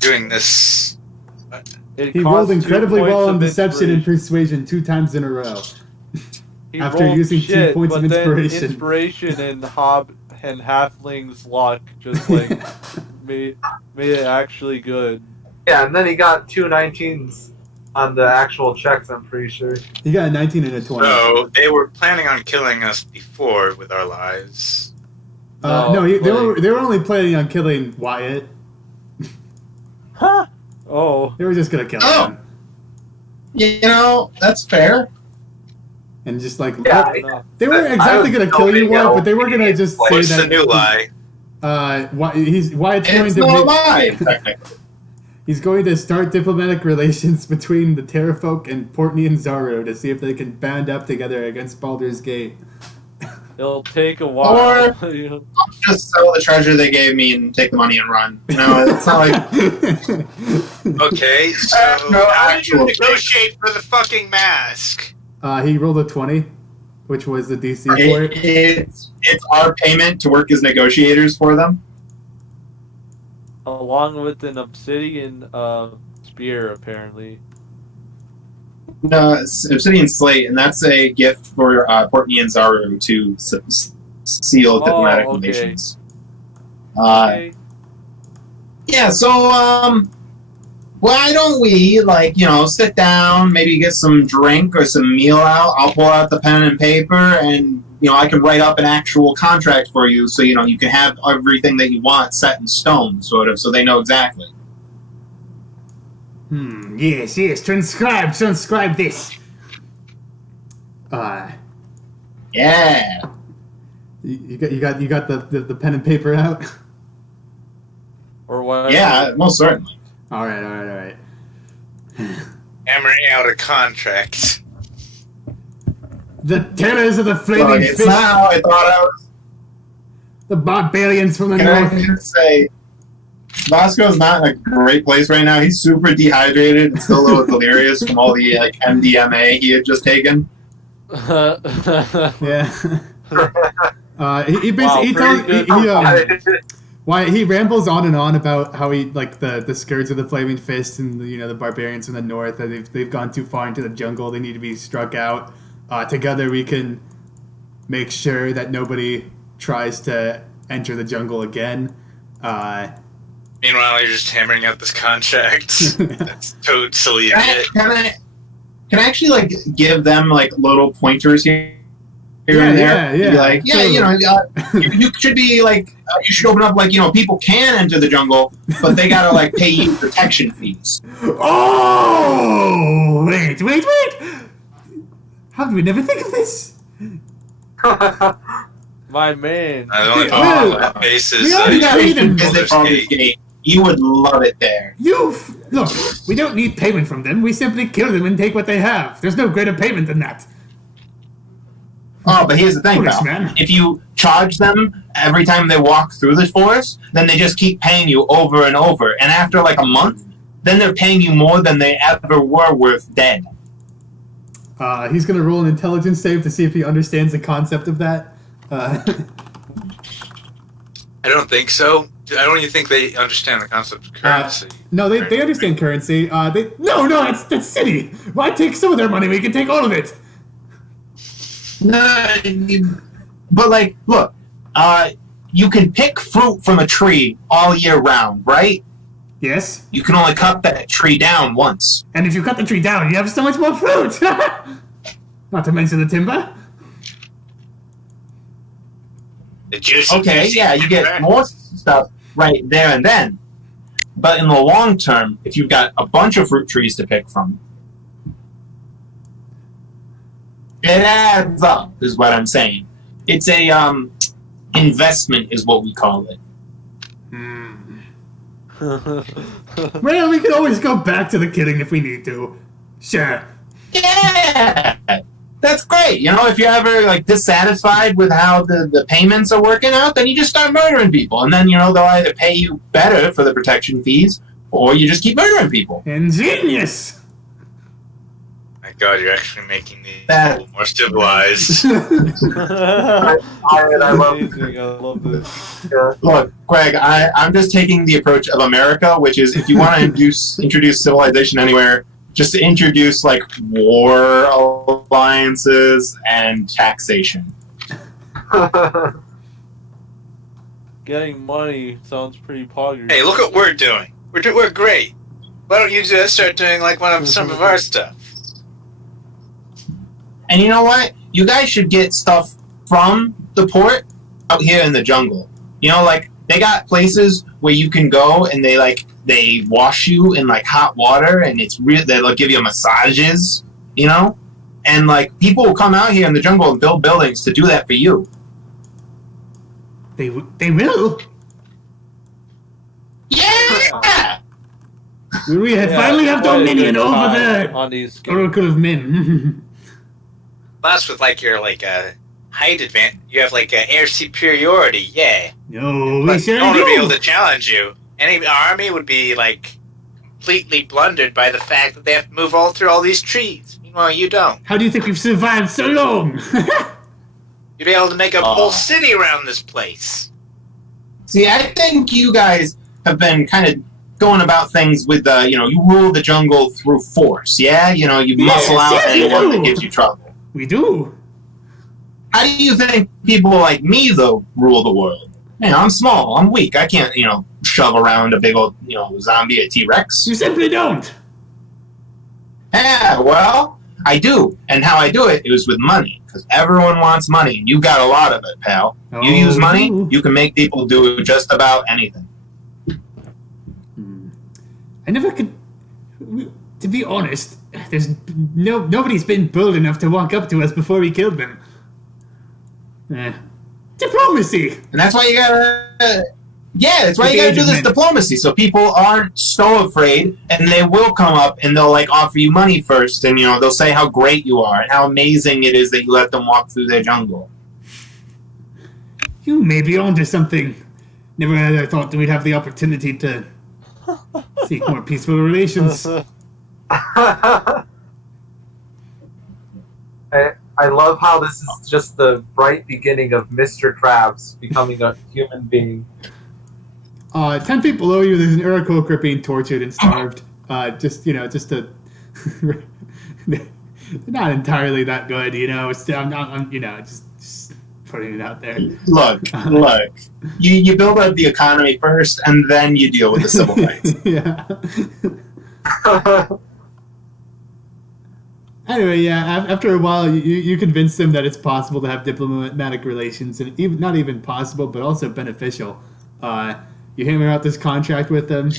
doing this." It He rolled costs 2 incredibly points well on of deception and inspiration. persuasion 2 times in a row. He after rolled using 2 shit, points but of then inspiration. inspiration and and halfling's luck just like made it actually good. Yeah, and then he got 2 19s on the actual checks, I'm pretty sure. He got a 19 and a 20. So they were planning on killing us before with our lies. No, they were only planning on killing Wyatt. Huh? Oh. They were just gonna kill Oh. him. You know, that's fair. And just like, Yeah, No. they weren't I exactly was gonna kill you, hoping Wyatt, but they were gonna just say What's that. the new lie? Wyatt's going It's to no make, lie, technically. he's going to start diplomatic relations between the Terrafolk and Portney and Zaru to see if they can band up together against Baldur's Gate. It'll take a while. You know. Just sell the treasure they gave me and take the money and run. You know, it's not like Okay, so no how did you actual negotiate for the fucking mask? He rolled a 20, which was the DC for it. it's our payment to work as negotiators for them. Along with an obsidian spear, apparently. No, it's Obsidian Slate, and that's a gift for Portney and Zaru to seal diplomatic okay. relations. Okay. Yeah, so why don't we sit down, maybe get some drink or some meal out? I'll pull out the pen and paper, and I can write up an actual contract for you, so you can have everything that you want set in stone, sort of, so they know exactly. Yes, transcribe this. Yeah. You got the pen and paper out? Or what? Yeah, most certainly. All right. Hammering out a contract. The terrors of the flaming Look, it's fish, not how I thought I was. the barbarians from the Can I north. just say, Vasco's not in a great place right now. He's super dehydrated and still a little delirious from all the MDMA he had just taken. Yeah. He Wow, basically pretty good. he rambles on and on about how he the scourge of the flaming fist and the barbarians from the north, that they've gone too far into the jungle. They need to be struck out. Together we can make sure that nobody tries to enter the jungle again. Meanwhile, you're just hammering out this contract. That's totally it. Can I actually give them little pointers here and there? Yeah. Be you should be you should open up people can enter the jungle, but they gotta pay you protection fees. Oh, wait! How did we never think of this? My man. I only Well, on that basis. we already got You Freedom. should visit Baldur's Gate. You would love it there. Look, we don't need payment from them. We simply kill them and take what they have. There's no greater payment than that. Oh, but here's the thing, Foolish pal. man. If you charge them every time they walk through the forest, then they just keep paying you over and over. And after a month, then they're paying you more than they ever were worth dead. He's gonna roll an intelligence save to see if he understands the concept of that. I don't think so. I don't even think they understand the concept of currency. No, they understand currency. That's city. Why take some of their money? We can take all of it. No, but look, you can pick fruit from a tree all year round, right? Yes. You can only cut that tree down once. And if you cut the tree down, you have so much more fruit. Not to mention the timber. The juice. Okay, yeah, you get more stuff right there and then. But in the long term, if you've got a bunch of fruit trees to pick from, it adds up, is what I'm saying. It's a investment, is what we call it. Well, we can always go back to the killing if we need to. Sure. Yeah, that's great. If you're ever dissatisfied with how the payments are working out, then you just start murdering people, and then they'll either pay you better for the protection fees, or you just keep murdering people. Ingenious. My god, you're actually making me That- a little more civilized. I love Amazing, I love this. Look, Greg, I'm just taking the approach of America, which is if you want to introduce civilization anywhere, just introduce like war alliances and taxation. Getting money sounds pretty poggy. Hey, look what we're doing. We're great. Why don't you just start doing like some of our stuff? And you know what? You guys should get stuff from the port out here in the jungle. You know, like they got places where you can go and they wash you in like hot water and it's real. They'll give you massages. You know, and like people will come out here in the jungle and build buildings to do that for you. They will. Yeah. We finally have quite a dominion good over time the on these Oracle of Men. Plus, with like your height advantage, you have like air superiority. Yeah, No, we but sure no one would be able do. to challenge you. Any army would be like completely blundered by the fact that they have to move all through all these trees. Meanwhile, you don't. How do you think we've survived so long? You'd be able to make a whole city around this place. See, I think you guys have been kind of going about things with you rule the jungle through force. Yeah, you muscle out yes, we anyone that do. gives you trouble. We do. How do you think people like me, though, rule the world? I'm small. I'm weak. I can't, shove around a big old, zombie, a T-Rex. You simply don't. Yeah, well, I do. And how I do it is with money. Because everyone wants money, and you've got a lot of it, pal. Oh, You use money, we do. you can make people do just about anything. I never could. To be honest, there's nobody's been bold enough to walk up to us before we killed them. Diplomacy. And that's why you gotta... Yeah, that's why you gotta do this diplomacy, so people aren't so afraid, and they will come up and they'll offer you money first, and they'll say how great you are and how amazing it is that you let them walk through their jungle. You may be onto something. Never had I thought that we'd have the opportunity to seek more peaceful relations. I love how this is just the bright beginning of Mr. Krabs becoming a human being. 10 feet below you, there's an Aarakocra being tortured and starved. Just to... They're not entirely that good, I'm just putting it out there. Look. You build up the economy first, and then you deal with the civil rights. Yeah. Anyway, yeah, after a while, you convince them that it's possible to have diplomatic relations, and not even possible, but also beneficial. You hammer out this contract with them,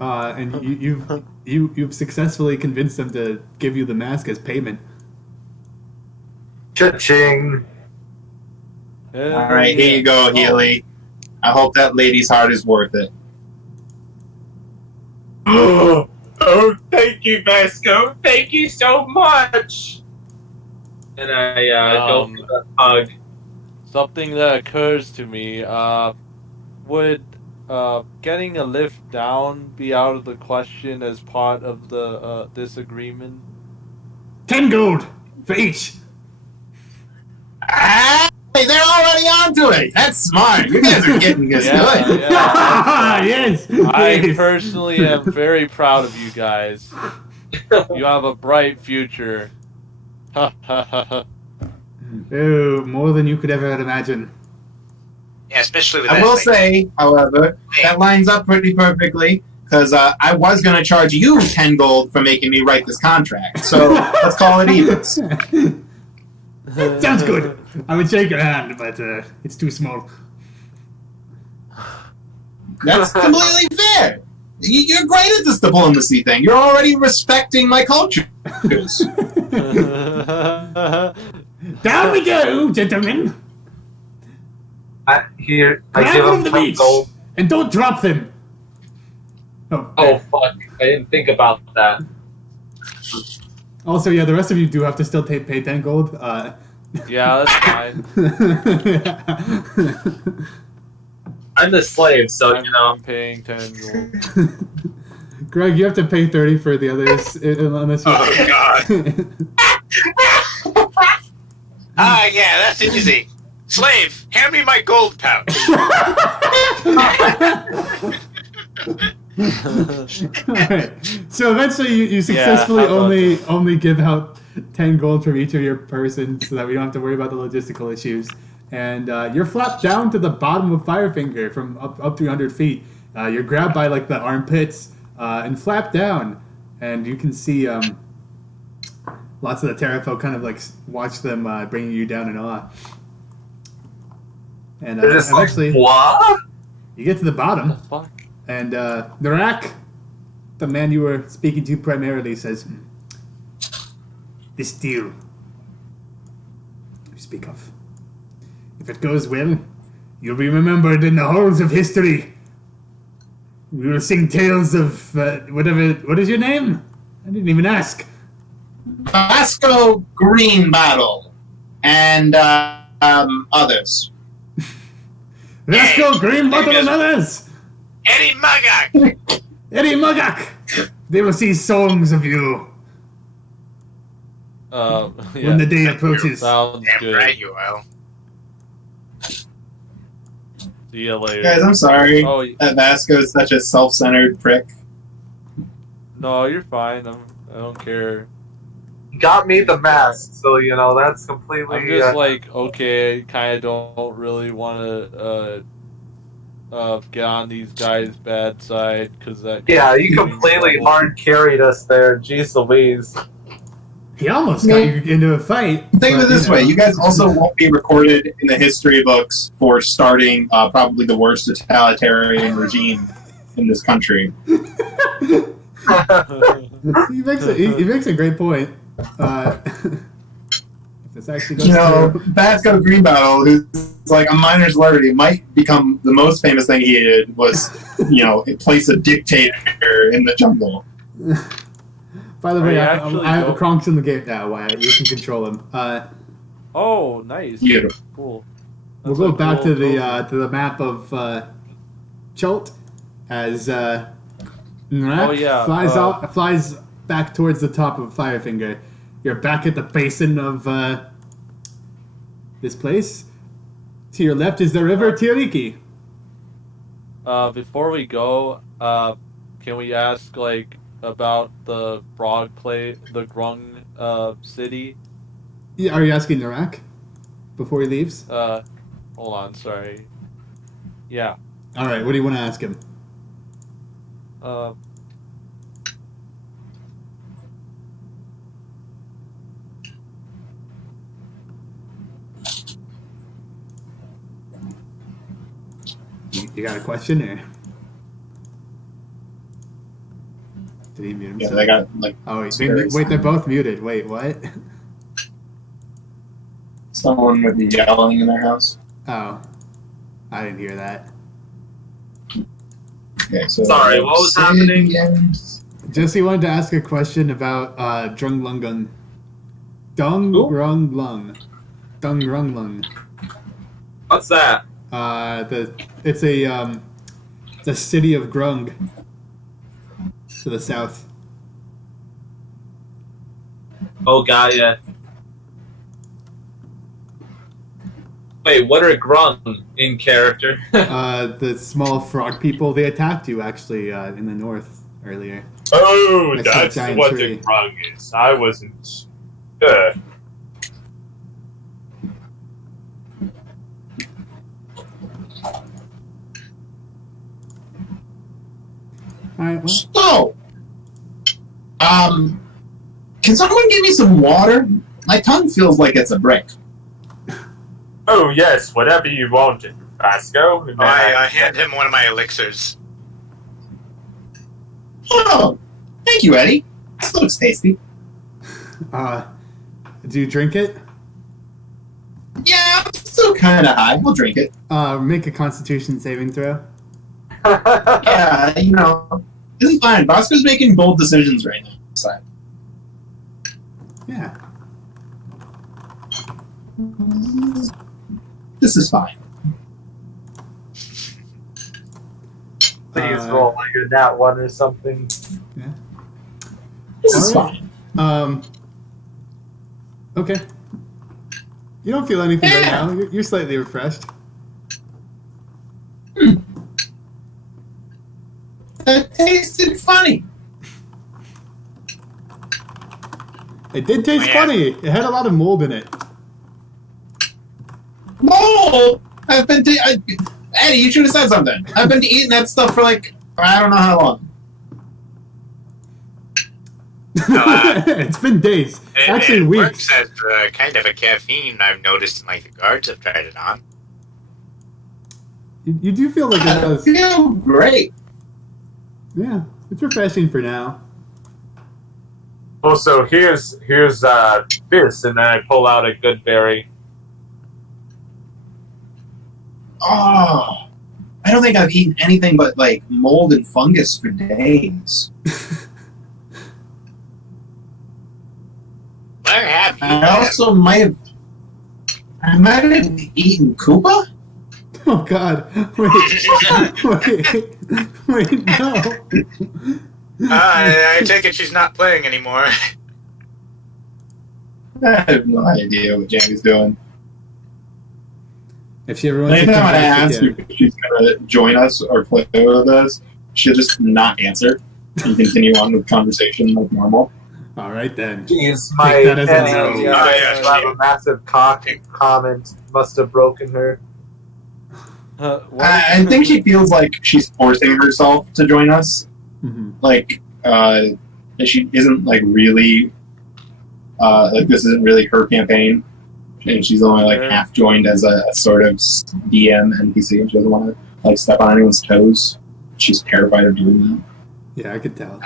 and you've successfully convinced them to give you the mask as payment. Cha-ching. All right, here you go, Healy. I hope that lady's heart is worth it. Oh, thank you, Vasco. Thank you so much. And I go for the hug. Something that occurs to me, would getting a lift down be out of the question as part of the this agreement? 10 gold for each. Hey, they're already onto it. That's smart. You guys are getting this good. Yes. I yes. personally am very proud of you guys. You have a bright future. Oh, more than you could ever imagine. Yeah, especially with I that. will say, however, that lines up pretty perfectly because I was going to charge you 10 gold for making me write this contract. So let's call it evens. Sounds good. I would shake your hand, but it's too small. That's completely fair. You're great at this diplomacy thing. You're already respecting my culture. Down we go, gentlemen. I give Grab him them the 10 beach, gold. and don't drop them. Oh, fuck. I didn't think about that. Also, yeah, the rest of you do have to still pay 10 gold. Yeah, that's fine. I'm the slave, so, I'm paying 10 gold. Greg, you have to pay 30 for the others unless you. Oh god. Ah, yeah, that's easy. Slave, hand me my gold pouch. Alright. So eventually you successfully how about only give out 10 gold from each of your persons so that we don't have to worry about the logistical issues. And you're flapped down to the bottom of Firefinger from up 300 feet. You're grabbed by like the armpits and flapped down. And you can see lots of the Terrafolk kind of like watch them bringing you down in awe. And They're just like, eventually what? you get to the bottom. What the fuck? And Narak, the man you were speaking to primarily, says, "This deal you speak of, if it goes well, you'll be remembered in the halls of history. We will sing tales of whatever. What is your name? I didn't even ask." Vasco Greenbottle and others. Vasco Greenbottle and others. Eddie Magak. Eddie Mugak. They will see songs of you Yeah, when the day approaches. sounds Damn good. right you will. See you later. Guys, I'm sorry Oh, that Vasco is such a self-centered prick. no, you're fine. I don't care. Got me the mask, so you know that's completely. I'm just like, okay, kind of don't really want to get on these guys' bad side because that. yeah, you completely hard carried us there. Jeez Louise. He almost got you into a fight. Think of but, it this you know. way: you guys also won't be recorded in the history books for starting probably the worst totalitarian regime in this country. he makes a great point. If this actually goes You know, through. Vasco Greenbottle, who's like a miner's larry, might become the most famous thing he did was, you know, place a dictator in the jungle. By the Are way, you I actually have go- Kronk's in the game now. Wyatt, you can control him. Oh, nice. Beautiful. Cool. We'll That's go a back cool to the trophy. to the map of Cholt as Narak Oh, yeah, flies back towards the top of Firefinger. You're back at the basin of this place. To your left is the river Tiriki. Before we go, can we ask like about the the Grung city? Yeah, are you asking Narak before he leaves? Hold on, sorry. Yeah. All right. What do you want to ask him? You got a question or? Did he mute Yeah, himself? they got like Oh, wait, Very they're both muted. Wait, what? someone would be yelling in their house. Oh, I didn't hear that. Okay, so Sorry, what was happening? Jesse wanted to ask a question about Drung Lungung. Dung Who? Rung Lung. Dung Rung Lung. What's that? It's a city of Grung to the south. Oh god, yeah. Wait, what are Grung in character? The small frog people, they attacked you actually in the north earlier. Oh, That's a that's giant what tree. the grung is. I wasn't. Alright, well, So, can someone give me some water? My tongue feels like it's a brick. Oh yes, whatever you wanted, Vasco. I hand him one of my elixirs. Oh, thank you, Eddie. This looks tasty. do you drink it? Yeah, I'm still kind of high. We'll drink it. Make a constitution saving throw. Yeah, you know, this is fine. Bosco's making bold decisions right now. So, Yeah. this is fine. Please roll like a nat one or something. Yeah. This is All right. fine. Okay. You don't feel anything right Yeah. now. You're slightly refreshed. That tasted funny. It did taste Oh, yeah. funny. It had a lot of mold in it. No! I've been Eddie, you should have said something. I've been eating that stuff for like, I don't know how long. It's been days. Actually, it weeks. works as kind of a caffeine I've noticed, and like the guards have tried it on. You do feel like it I does. feel great. Yeah, it's refreshing for now. Oh, so here's this, and then I pull out a good berry. Oh, I don't think I've eaten anything but like mold and fungus for days. Where have you? I also might have eaten Koopa. Oh God! Wait, no! I take it she's not playing anymore. I have no idea what Jamie's doing. If she ever wants to Anytime come I back ask her again, if she's gonna join us or play with us, she'll just not answer and continue on with conversation like normal. all right then. Jeez, my Take that as a Eddie, no. you Oh, guys yeah, have a massive cock comment. Must have broken her. I think she feels like she's forcing herself to join us. Mm-hmm. Like, she isn't like really, like this isn't really her campaign, and she's only like half joined as a sort of DM NPC, and she doesn't want to like step on anyone's toes. She's terrified of doing that. Yeah, I could tell.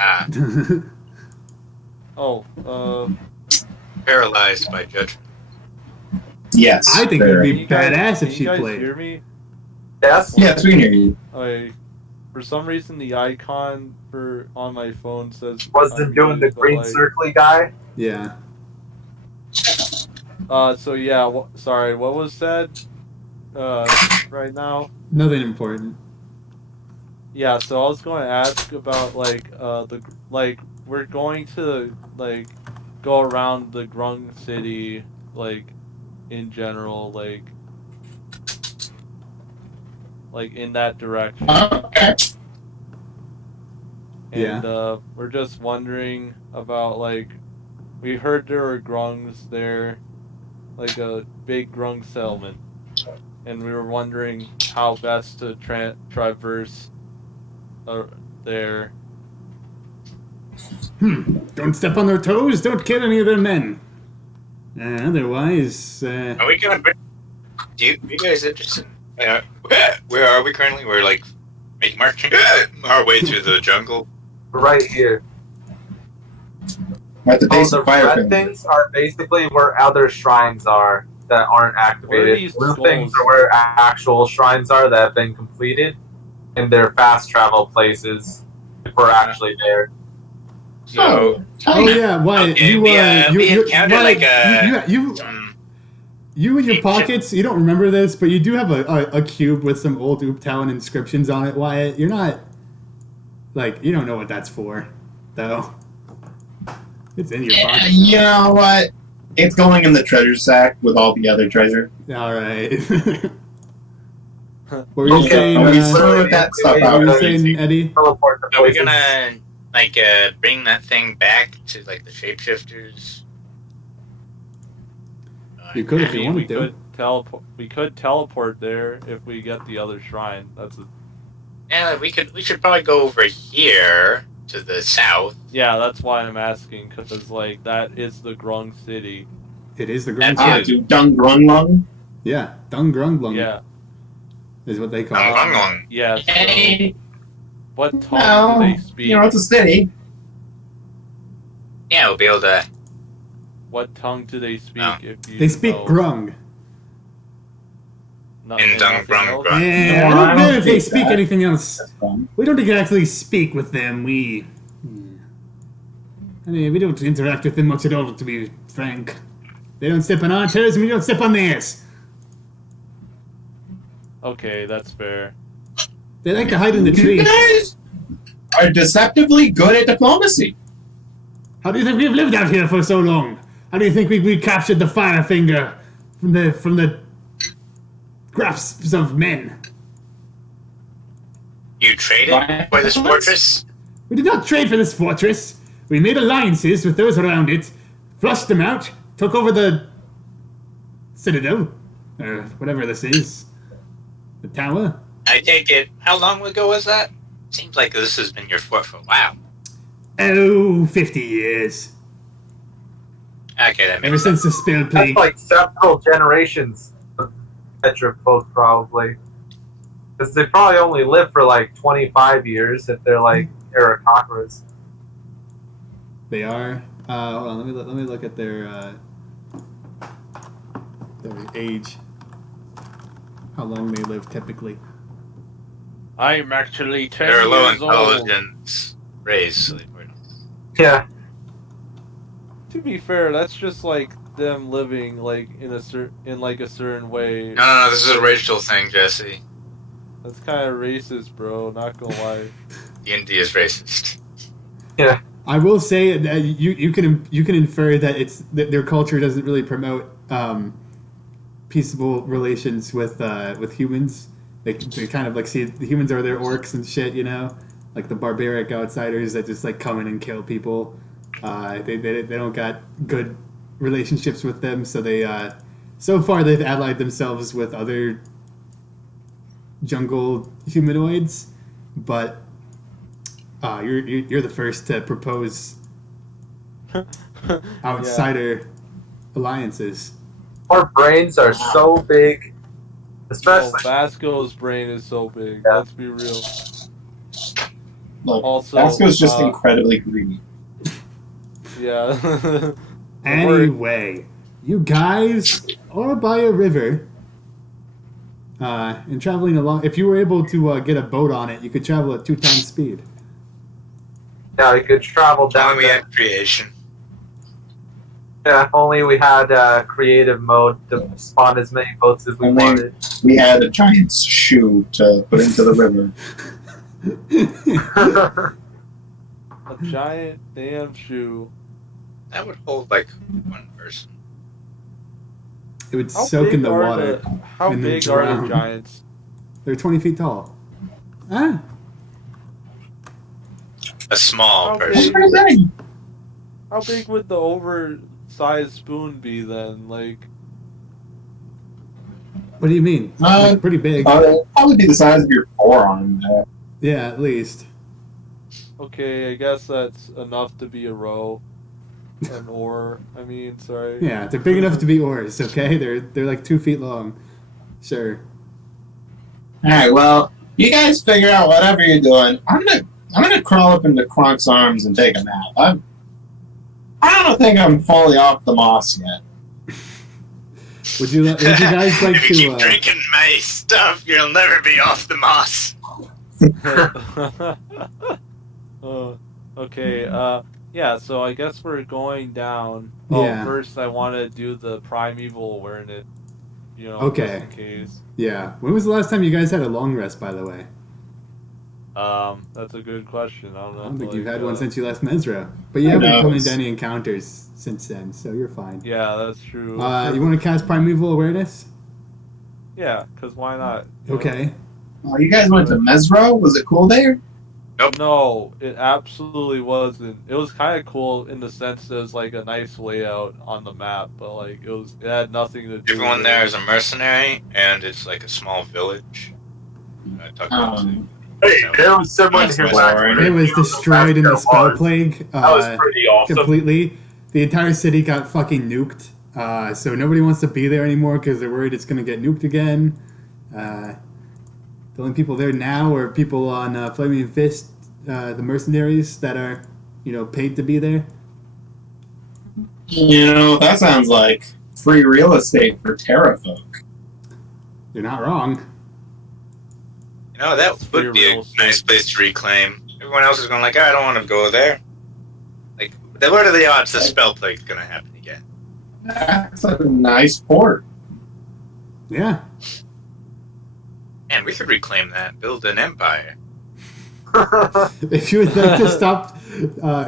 Paralyzed by judgment. Yes, I think it'd be Can you guys- badass if can she you guys played. hear me? Yes? Yes, we can hear you. For some reason, the icon on my phone says Wasn't doing the unmuted, but, green like, circly guy? Yeah. So yeah, sorry. What was said? Right now. Nothing important. Yeah. So I was going to ask about we're going to go around the Grung City in general in that direction. Okay. And we're just wondering about we heard there were grungs there, a big grung settlement, and we were wondering how best to traverse there. Don't step on their toes. Don't kill any of their men. Otherwise, Are we gonna bring... you guys interested in... where are we currently? We're making our way through the jungle. Right here. At the base the of fire red finger. things are basically where other shrines are that aren't Where are activated. these Blue skulls? things are where actual shrines are that have been completed, and they're fast travel places if we're actually there. So... oh yeah, Wyatt, Okay, you we encountered Wyatt, you in your ancient- pockets. You don't remember this, but you do have a cube with some old Ooptown inscriptions on it. Wyatt, you're not you don't know what that's for, though. It's in your pocket. You know what? It's going in the treasure sack with all the other treasure. All right. What were you Okay, saying? we What sort that stuff were out. you saying, Eddie? Teleport to Are we places. gonna bring that thing back to the shapeshifters? You could if you We wanted to. could teleport. We could teleport there if we get the other shrine. Yeah, we should probably go over here to the south. Yeah, that's why I'm asking, because that is the Grung City. It is the Grung That's City. To Dung Grung Lung. Yeah, Dung Grung Lung Yeah, is what they call Long, it. long, long. yeah. So, Hey, what tongue well, do they speak? you know, it's a city. Yeah, we'll be able to. What tongue do they speak? No. If you They speak know Grung. nothing- In Dung nothing Grung else? Grung. Yeah, No, I don't know if they think speak that. anything else. That's fun. We don't exactly speak with them. We don't interact with them much at all, to be frank. They don't step on our toes, and we don't step on theirs. Okay, that's fair. They like to hide in the You trees. guys are deceptively good at diplomacy. How do you think we've lived out here for so long? How do you think we captured the Firefinger from the grasps of men? You traded for this fortress? We did not trade for this fortress. We made alliances with those around it, flushed them out, took over the citadel, or whatever this is, the tower. I take it. How long ago was that? Seems like this has been your fort for a while. Oh, 50 years. Okay, that Ever makes since the Spell That's Plague. like several generations of Petra folk, probably. Because they probably only live for like 25 years if they're like Aarakocras. They are. Hold on, let me look at their age. How long they live typically. I'm actually 10 They're a low years old. intelligence race. So they were- Yeah. To be fair, that's just like them living like in a certain way. No, this is a racial thing, Jesse. That's kind of racist, bro. Not gonna lie. D&D is racist. I will say that you can infer that that their culture doesn't really promote peaceable relations with humans. They kind of like see the humans are their orcs and shit, you know, like the barbaric outsiders that just like come in and kill people. They don't got good relationships with them, so they so far they've allied themselves with other jungle humanoids, but you're the first to propose outsider alliances. Our brains are so big. Oh, Especially. Vasco's brain is so big. Yeah. Let's be real. Look, Also, Vasco's just incredibly greedy. Yeah. Anyway, you guys are by a river, and traveling along. If you were able to get a boat on it, you could travel at 2 times speed. Yeah, we could travel Now down we there. had creation. Yeah, if only we had creative mode to spawn as many boats as we Only- wanted. We had a giant shoe to put into the river. A giant damn shoe. That would hold like one person. It would How soak big in the are water. How and then big are drown. the giants? They're 20 feet tall. Ah, A small How person. big? How big would the oversized spoon be then? Like, what do you mean? Like, pretty big. It'll probably be the size of your forearm. Yeah, at least. okay, I guess that's enough to be a row. An oar. I mean, sorry. Yeah, they're big enough to be oars. Okay, they're like 2 feet long. Sure. All right, well, you guys figure out whatever you're doing. I'm gonna crawl up into Kronk's arms and take a nap. I don't think I'm fully off the moss yet. Would you guys like if you keep to? drinking my stuff, you'll never be off the moss. Okay, yeah, so I guess we're going down. Yeah. Oh, first I want to do the primeval awareness, you know, Okay. just in case. Yeah. When was the last time you guys had a long rest? By the way, That's a good question. I don't know. I don't think like, you've had one since you left Mesra, but you Who haven't come knows? into any encounters since then, so you're fine. Yeah, that's true. You want to cast Primeval Awareness? Yeah, because why not? you know? Okay. Oh, you guys went to Mesro? Was it cool there? No, it absolutely wasn't. It was kind of cool in the sense that it was like a nice layout on the map, but like it had nothing to do. Everyone with there it. is a mercenary, and it's like a small village. I talked Hey, there was someone That's here boring. last It was destroyed in the spell was. plague. That was pretty awesome. Completely. The entire city got fucking nuked. So nobody wants to be there anymore because they're worried it's going to get nuked again. The only people there now are people on Flaming Fist, the mercenaries that are, paid to be there. You know, that sounds like free real estate for Terrafolk. You're not wrong. You know, that That's would be pretty a real nice place to reclaim. Everyone else is going like, I don't want to go there. Like, what are the odds the spell plague's going to happen again? That's a nice port. Yeah. Man, we could reclaim that, build an empire. If you would like to stop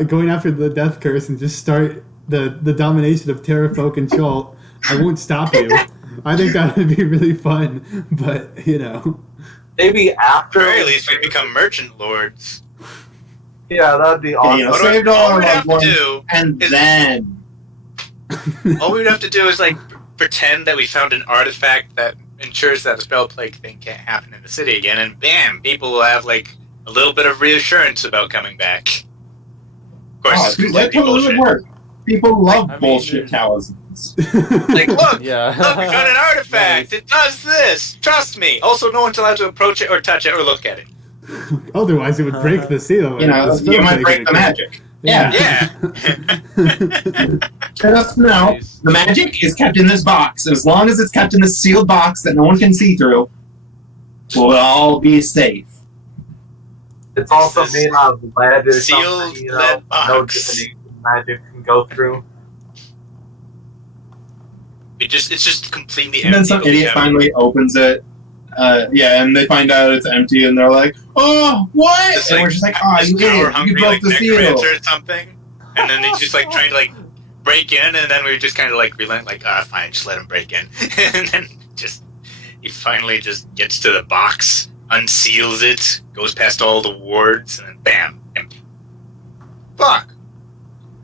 going after the death curse and just start the domination of Terra Folk and Chult, I won't stop you. I think that would be really fun, but Maybe At the after. very least, we become merchant lords. Yeah, that'd be awesome. Yeah, saved all All our we'd have loved to ones, do and is- then All we'd have to do is like pretend that we found an artifact that ensures that a spell plague thing can't happen in the city again, and bam, people will have like a little bit of reassurance about coming back. Of course, oh, it's dude, that completely totally bullshit. would work. People love I mean, bullshit there's- talismans. Like, look, Yeah. look, we found an artifact. It does this. Trust me. Also, no one's allowed to approach it or touch it or look at it. Otherwise, it would break the seal. You know, you might break the magic. Yeah. Just know, Nice. the magic is kept in this box. As long as it's kept in this sealed box that no one can see through, we'll all be safe. It's also This is made out of lead or sealed something, lead no box. divination magic can go through. It's just completely And then empty. some but we idiot have- finally opens it. And they find out it's empty, and they're like, "Oh, what?" It's and like we're just like, "Oh, this you idiot! You power-hungry, broke like the seal." necromancer or something, and then they just like trying to like break in, and then we just kind of like relent, like, fine, just let him break in, and then just he finally just gets to the box, unseals it, goes past all the wards, and then bam, empty. Fuck.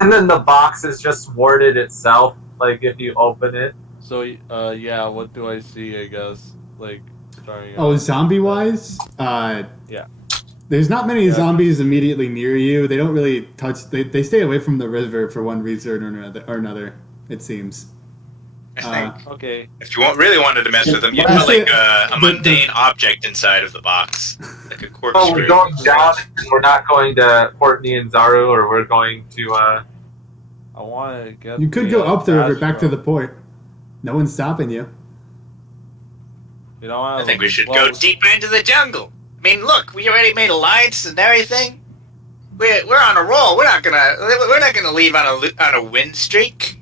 And then the box is just warded itself, like if you open it. So, yeah, what do I see, I guess? Like, starting Oh, out. zombie-wise? Yeah. There's not many Yeah. zombies immediately near you. They don't really touch... They stay away from the river for one reason or another, it seems. I think Okay. if you really wanted to mess with them, you Yeah, put like a the- mundane object inside of the box, like a Oh, corkscrew. we're going down. We're not going to Courtney and Zaru, or we're going to. I want to get. You could the, go up the river, back to Astro. the port. No one's stopping you. You know, I think we should go deeper into the jungle. I mean, look, we already made alliances and everything. We're on a roll. We're not gonna leave on a win streak.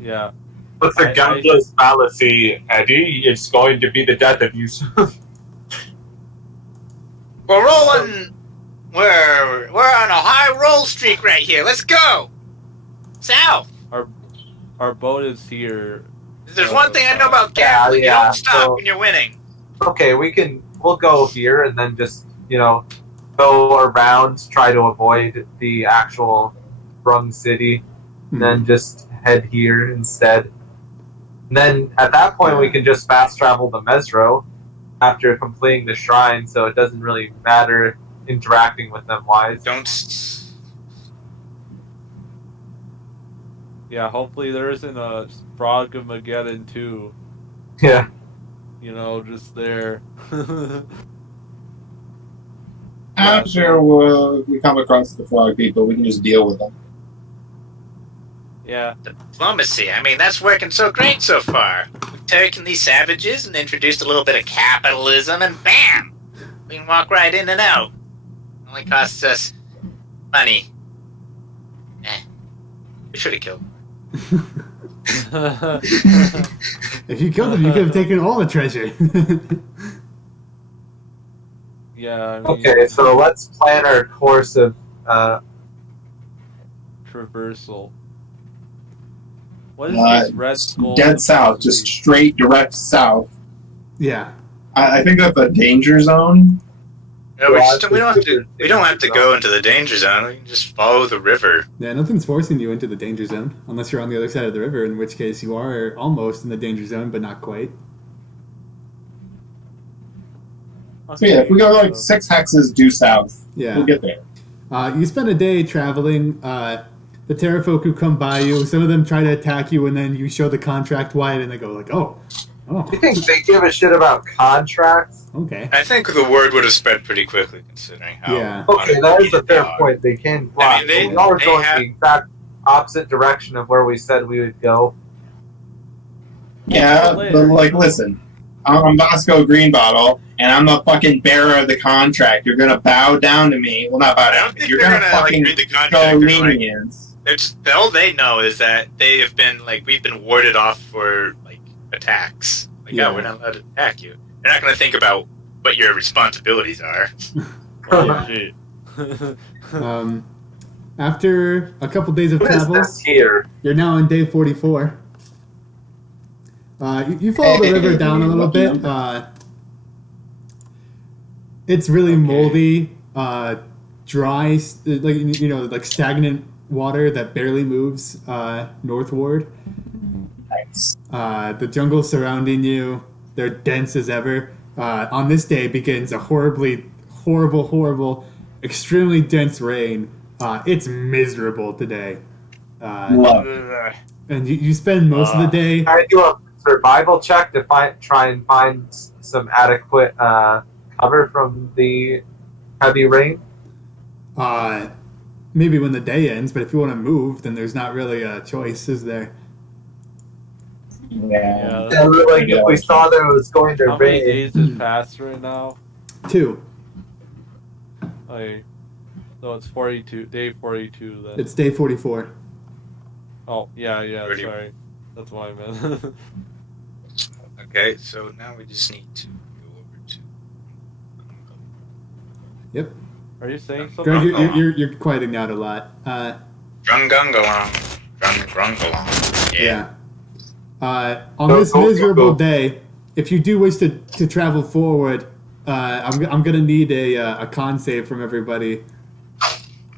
Yeah. What's I- a gambler's fallacy, Eddie? It's going to be the death of you. We're rolling. We're on a high roll streak right here. Let's go south. Our boat is here. If there's one thing I know about Yeah, gambling, you yeah, don't stop so- when you're winning. Okay, we'll go here and then just go around, try to avoid the actual Brung city, and then just head here instead. And then at that point, we can just fast travel to Mesro after completing the shrine, so it doesn't really matter interacting with them wise. Don't. Yeah, hopefully there isn't a Frog-mageddon too. Yeah. You know, just there. I'm sure if we come across the frog people, we can just deal with them. Yeah. Diplomacy. I mean, that's working so great so far. We've taken these savages and introduced a little bit of capitalism, and bam! We can walk right in and out. Only costs us money. We should have killed them. If you killed him, you could have taken all the treasure. Yeah, I mean, Okay, so let's plan our course of. traversal. What is Uh, this red skull? Dead south, just straight, direct south. Yeah. I think that's a danger zone. No, we don't have to go into the danger zone. We can just follow the river. Yeah, nothing's forcing you into the danger zone, unless you're on the other side of the river, in which case you are almost in the danger zone, but not quite. So yeah, if we go like 6 hexes due south, Yeah. we'll get there. You spend a day traveling. The Terrafolk who come by you, some of them try to attack you, and then you show the contract wide, and they go like, "Oh, You think they give a shit about contracts? okay." I think the word would have spread pretty quickly, considering how. Yeah. Okay, that is a unrepeated fair they are. point. They can block. I mean, they- we are they going have- the exact opposite direction of where we said we would go. Yeah, Later. but like, listen, I'm Bosco Greenbottle, and I'm the fucking bearer of the contract. You're gonna bow down to me. Well, not bow I down don't to me. think You're they're gonna gonna fucking read the show contract. They're like, lenience. all they know is that they have been we've been warded off for attacks. Yeah. We're not allowed to attack you. They're not going to think about what your responsibilities are. Oh, Yeah. shit. After a couple days of What is travel, this here? you're now on day 44. You follow the river down a little lucky bit. number. It's really Okay. moldy, dry, like stagnant water that barely moves northward. Nice. The jungle surrounding you, they're dense as ever. On this day begins a horrible, extremely dense rain. It's miserable today. Love. And you spend most of the day. Can I do a survival check to try and find some adequate cover from the heavy rain? Maybe when the day ends, but if you want to move, then there's not really a choice, is there? Yeah. Yeah, like if we saw that it was going to How many rain. days is past right now? 2. Like, so it's 42, day 42 then. It's day 44. Oh, yeah, Pretty- sorry. That's what I meant. Okay, so now we just need to go over to. Yep. Are you saying something? Greg, you're quieting out a lot. Drungungalong. Drungungalong. Yeah. On this miserable day, if you do wish to travel forward, I'm gonna need a con save from everybody.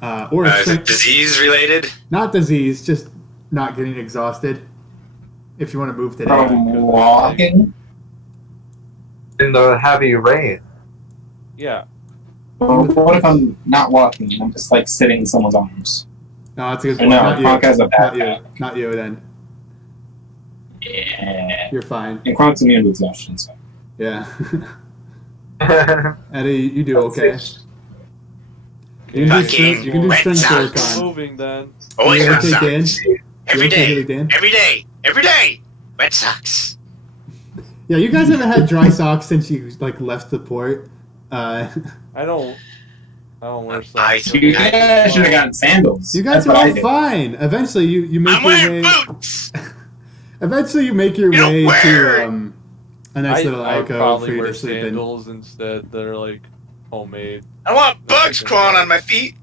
Or a Is it disease related? not disease, just not getting exhausted. If you want to move today. From walking. In the heavy rain. Yeah. Or what if I'm not walking and I'm just like sitting in someone's arms? No, that's a good Or point. no, Not Kronk has a you. Not you. backpack. Not you then. Yeah. You're fine. And Kronk's immune to exhaustion, so. Yeah. Eddie, you do okay. You can do Fucking strength, you can do Red strength for a Sox. con. Moving then. Oh, You it okay, Dan? sucks. You Every okay, day. Dan? Every day. Every day. Red Sox. Yeah, you guys haven't had dry socks since you like left the port. I don't wear socks. I You guys should have gotten sandals. You guys That's are what I all did. fine. Eventually, you make I'm your wearing way. boots. Eventually, you make your You don't way wear to it. a nice little I alcove for probably you wear to sleep in. sandals instead. They're like homemade. I want bugs crawling on my feet.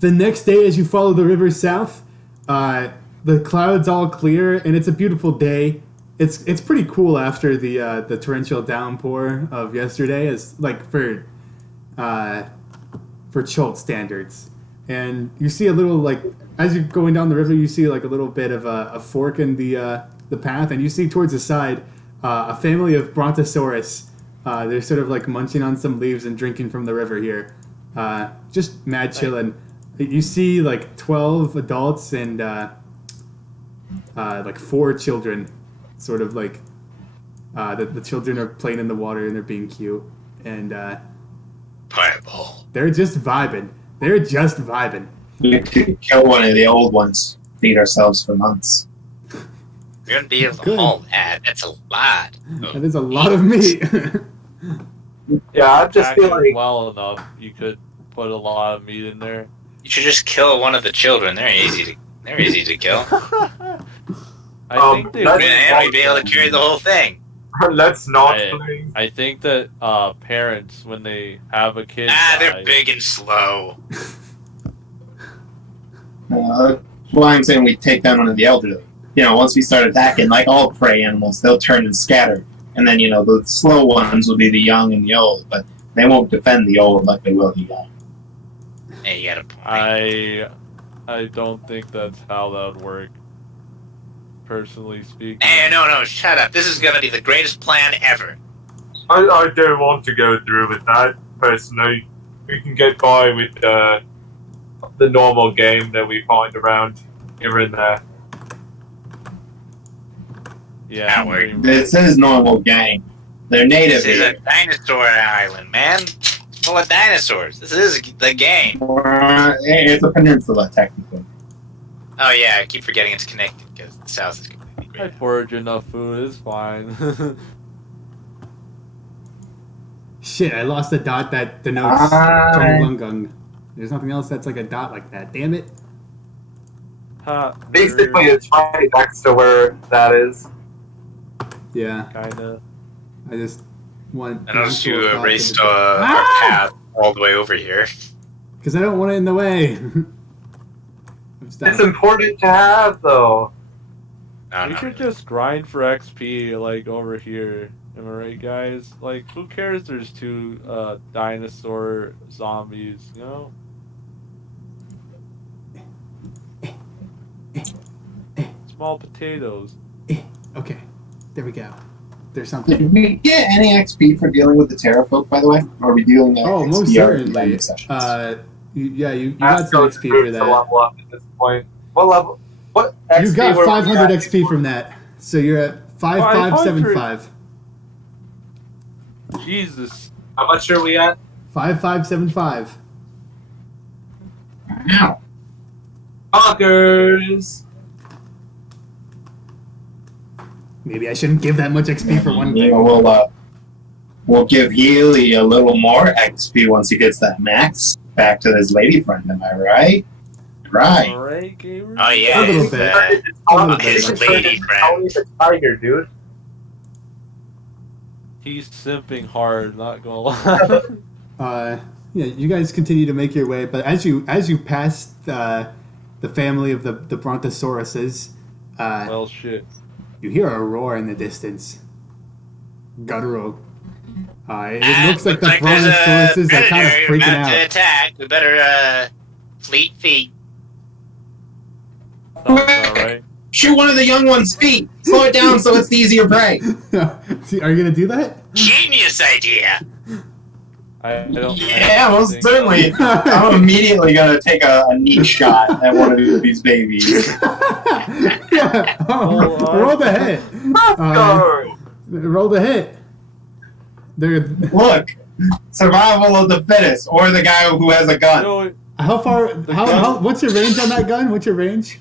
The next day, as you follow the river south, the clouds all clear, and it's a beautiful day. It's pretty cool after the torrential downpour of yesterday, as like for Chult standards. And you see a little like as you're going down the river, you see like a little bit of a fork in the path, and you see towards the side a family of Brontosaurus. They're sort of like munching on some leaves and drinking from the river here, just mad chillin'. You see like 12 adults and like 4 children, sort of like the children are playing in the water and they're being cute, and Pineapple. they're just vibing. They're just vibing. We could kill one of the old ones, feed ourselves for months. You're gonna be able to Good. haul that. That's a lot. That is a lot of meat. Yeah, I just feel Packed like well enough, you could put a lot of meat in there. You should just kill one of the children. They're easy to kill. I think they that's- would Man, we'd be able to carry the whole thing. let's not Hey. please. I think that parents, when they have a kid, They're die- big and slow. Well, I'm saying we take down one of the elderly. You know, once we start attacking, like all prey animals, they'll turn and scatter. And then, you know, the slow ones will be the young and the old, but they won't defend the old like they will the young. Hey, you got a point. I don't think that's how that would work. Personally speaking. Hey, no, shut up. This is gonna be the greatest plan ever. I don't want to go through with that personally. We can get by with the normal game that we find around here and there. Yeah. Coward. This is normal gang. They're native This is a here. dinosaur island, man. It's full of dinosaurs. This is the game. It's a peninsula, technically. Oh yeah, I keep forgetting it's connected because the south is completely I great. forage enough food, it's fine. Shit, I lost a dot that denotes Tonglungung. There's nothing else that's like a dot like that. Damn it. Ha, Basically, it's right next to where that is. Yeah, kinda. I just One. I noticed you one erased sword our Ah! path all the way over here. Because I don't want it in the way. It's important to have, though. No, We not could really. just grind for XP, like, over here. Am I right, guys? Like, who cares there's two dinosaur zombies, you know? Small potatoes. Okay, there we go. There's something. Did we get any XP for dealing with the Terrafolk, by the way? Or are we dealing with Oh, most XP already certainly. in sessions? You got some Vasco's XP for proved to that. level up at this point. What level? What XP You got were we 500 at? XP from that, so you're at 5575. Jesus. How much are we at? 5575. Ow. Bonkers! Maybe I shouldn't give that much XP for one You thing. know, we'll give Healy a little more XP once he gets that max back to his lady friend, am I right? Right. Alright, gamer? Oh yeah, A little his, bit. uh, A little his bit. lady friend. He's a tiger, dude. He's simping hard, not gonna lie. Yeah, you guys continue to make your way, but as you pass the family of the Brontosauruses, Well, shit. you hear a roar in the distance. Guttural. It looks like the there's a Brontosauruses are kind of predator freaking about to out. attack. We better fleet feet. Sounds about right. Shoot one of the young one's feet. Slow it down so it's the easier prey. See, are you gonna do that? Genius idea. I don't. Yeah, I don't most think- certainly. I'm immediately gonna take a neat shot at one of these babies. Yeah. Oh, roll the hit. Go! Roll the hit. They're Look, survival of the fittest, or the guy who has a You gun. know, how far? What's your range on that gun? What's your range?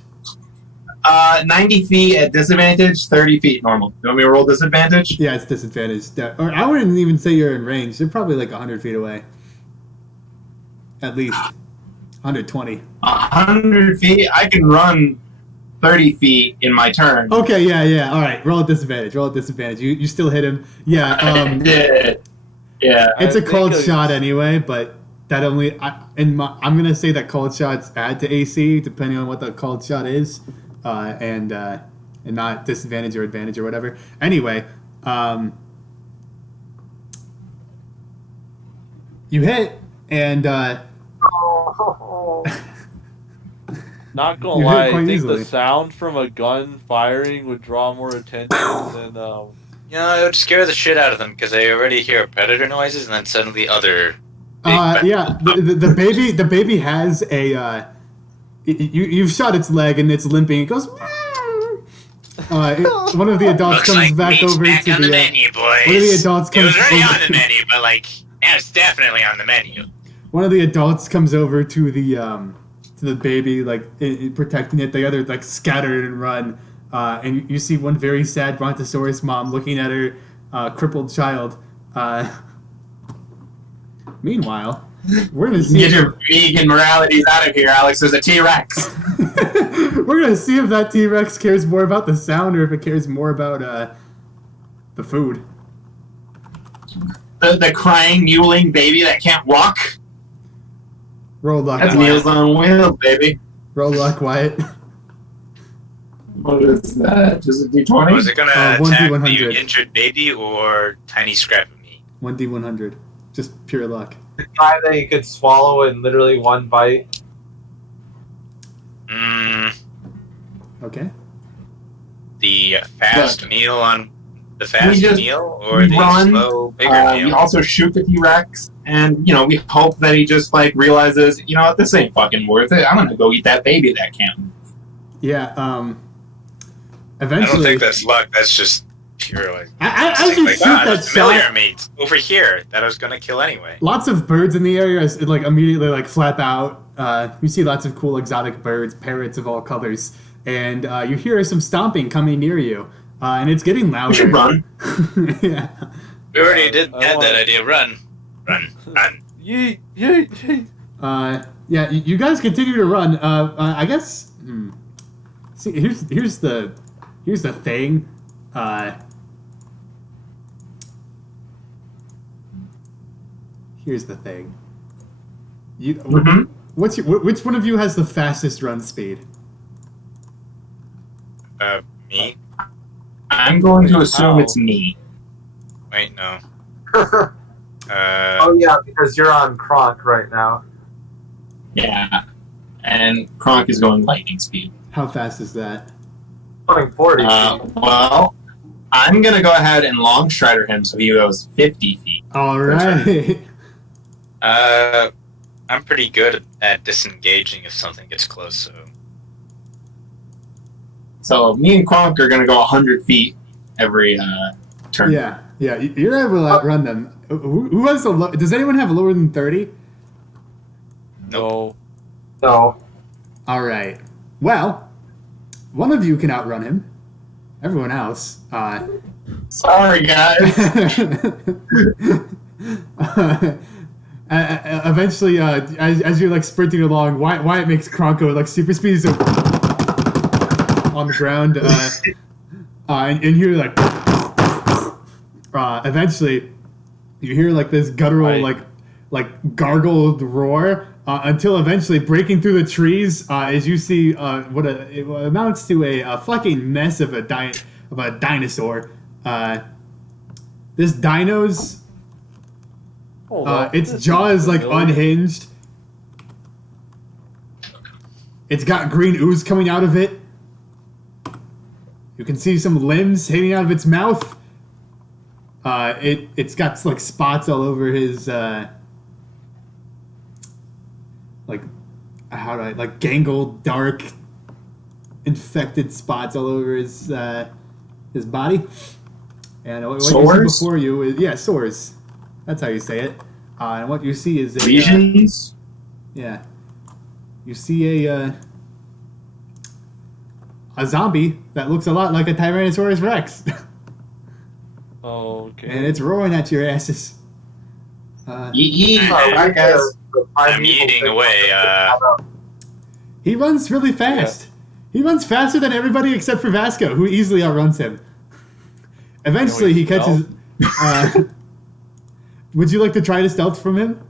90 feet at disadvantage, 30 feet normal. You want me to roll disadvantage? Yeah, it's disadvantaged. Or I wouldn't even say you're in range. They're probably like 100 feet away. At least 120. 100 feet? I can run 30 feet in my turn. Okay, yeah. All right, roll at disadvantage. Roll at disadvantage. You still hit him. Yeah. Yeah. It's a I think cold it's- shot anyway, but that only. I'm gonna say that cold shots add to AC depending on what the cold shot is, and not disadvantage or advantage or whatever. Anyway, you hit and. Oh. not gonna You hit lie, I quite think easily. the sound from a gun firing would draw more attention than You know, it would scare the shit out of them because they already hear predator noises and then suddenly other. Yeah, the baby has a. You've shot its leg and it's limping. It goes. One of the adults Looks comes like back meat's over back to on the the. menu, boys. One of the adults It comes was already over- on the menu, but like now it's definitely on the menu. One of the adults comes over to the baby, like protecting it. The other like scatter and run, and you see one very sad Brontosaurus mom looking at her crippled child. Meanwhile, we're gonna see. Get your vegan moralities out of here, Alex. There's a T-Rex. We're gonna see if that T-Rex cares more about the sound or if it cares more about the food. The crying, mewling baby that can't walk. Roll luck. That's Wyatt. Meals on Wheels, baby. Roll luck, Wyatt. What is that? Just a D20? Was it gonna 1D100. attack the injured baby or tiny scrap of meat? 1D100. Just pure luck. The guy that you could swallow in literally one bite. Okay. The fast meal on the fast We just meal or the run, slow bigger we meal? also shoot the T-Rex, and we hope that he just realizes, what, this ain't fucking worth it. I'm gonna go eat that baby that can't move. Yeah. I Eventually. don't think that's luck. That's just pure like. As you shoot that there's familiar shot, meat over here that I was gonna kill anyway. lots of birds in the area immediately flap out. You see lots of cool exotic birds, parrots of all colors, and you hear some stomping coming near you, and it's getting louder. We should run. Yeah. We already did I had want- that idea. Run. yeet, yeet, yeet. Yeah. You guys continue to run. I guess. See, here's the thing. here's the thing. You, Mhm. which one of you has the fastest run speed? Me? I'm going to Wait, assume how? it's me. Wait, no. Oh yeah, because you're on Kronk right now. Yeah. And Kronk is going lightning speed. How fast is that? Going 40 feet. Well, I'm going to go ahead and long strider him so he goes 50 feet. All right. I'm pretty good at disengaging if something gets close, so. So me and Kronk are going to go 100 feet every turn. Yeah, you're able to outrun them. Who has the low? Does anyone have lower than 30? No. No. All right. Well, one of you can outrun him. Everyone else. Sorry, guys. Eventually, as you're like sprinting along, Wyatt makes Kronko like super speed so on the ground, and you're like, eventually, you hear like this guttural like gargled roar until eventually breaking through the trees as you see what amounts to a fucking mess of a dinosaur. This dino's Hold on, its this jaw is like familiar. unhinged. It's got green ooze coming out of it. You can see some limbs hanging out of its mouth. It's got like spots all over his gangled, dark, infected spots all over his body. And what you see Sores? before you is sores. That's how you say it. And what you see is Lesions? yeah. You see a zombie that looks a lot like a Tyrannosaurus Rex. Oh, okay. And it's roaring at your asses. Yee. Alright, guys. I'm eating away. He runs really fast. He runs faster than everybody except for Vasco, who easily outruns him. Eventually, he catches... would you like to try to stealth from him?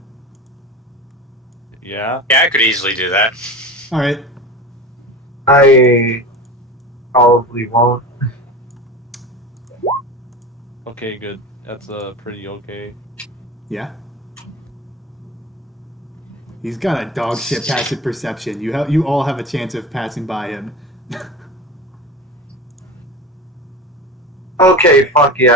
Yeah. Yeah, I could easily do that. All right. I probably won't. Okay, good. That's pretty okay. Yeah. He's got a dog shit passive perception. You all have a chance of passing by him. Okay, fuck yeah.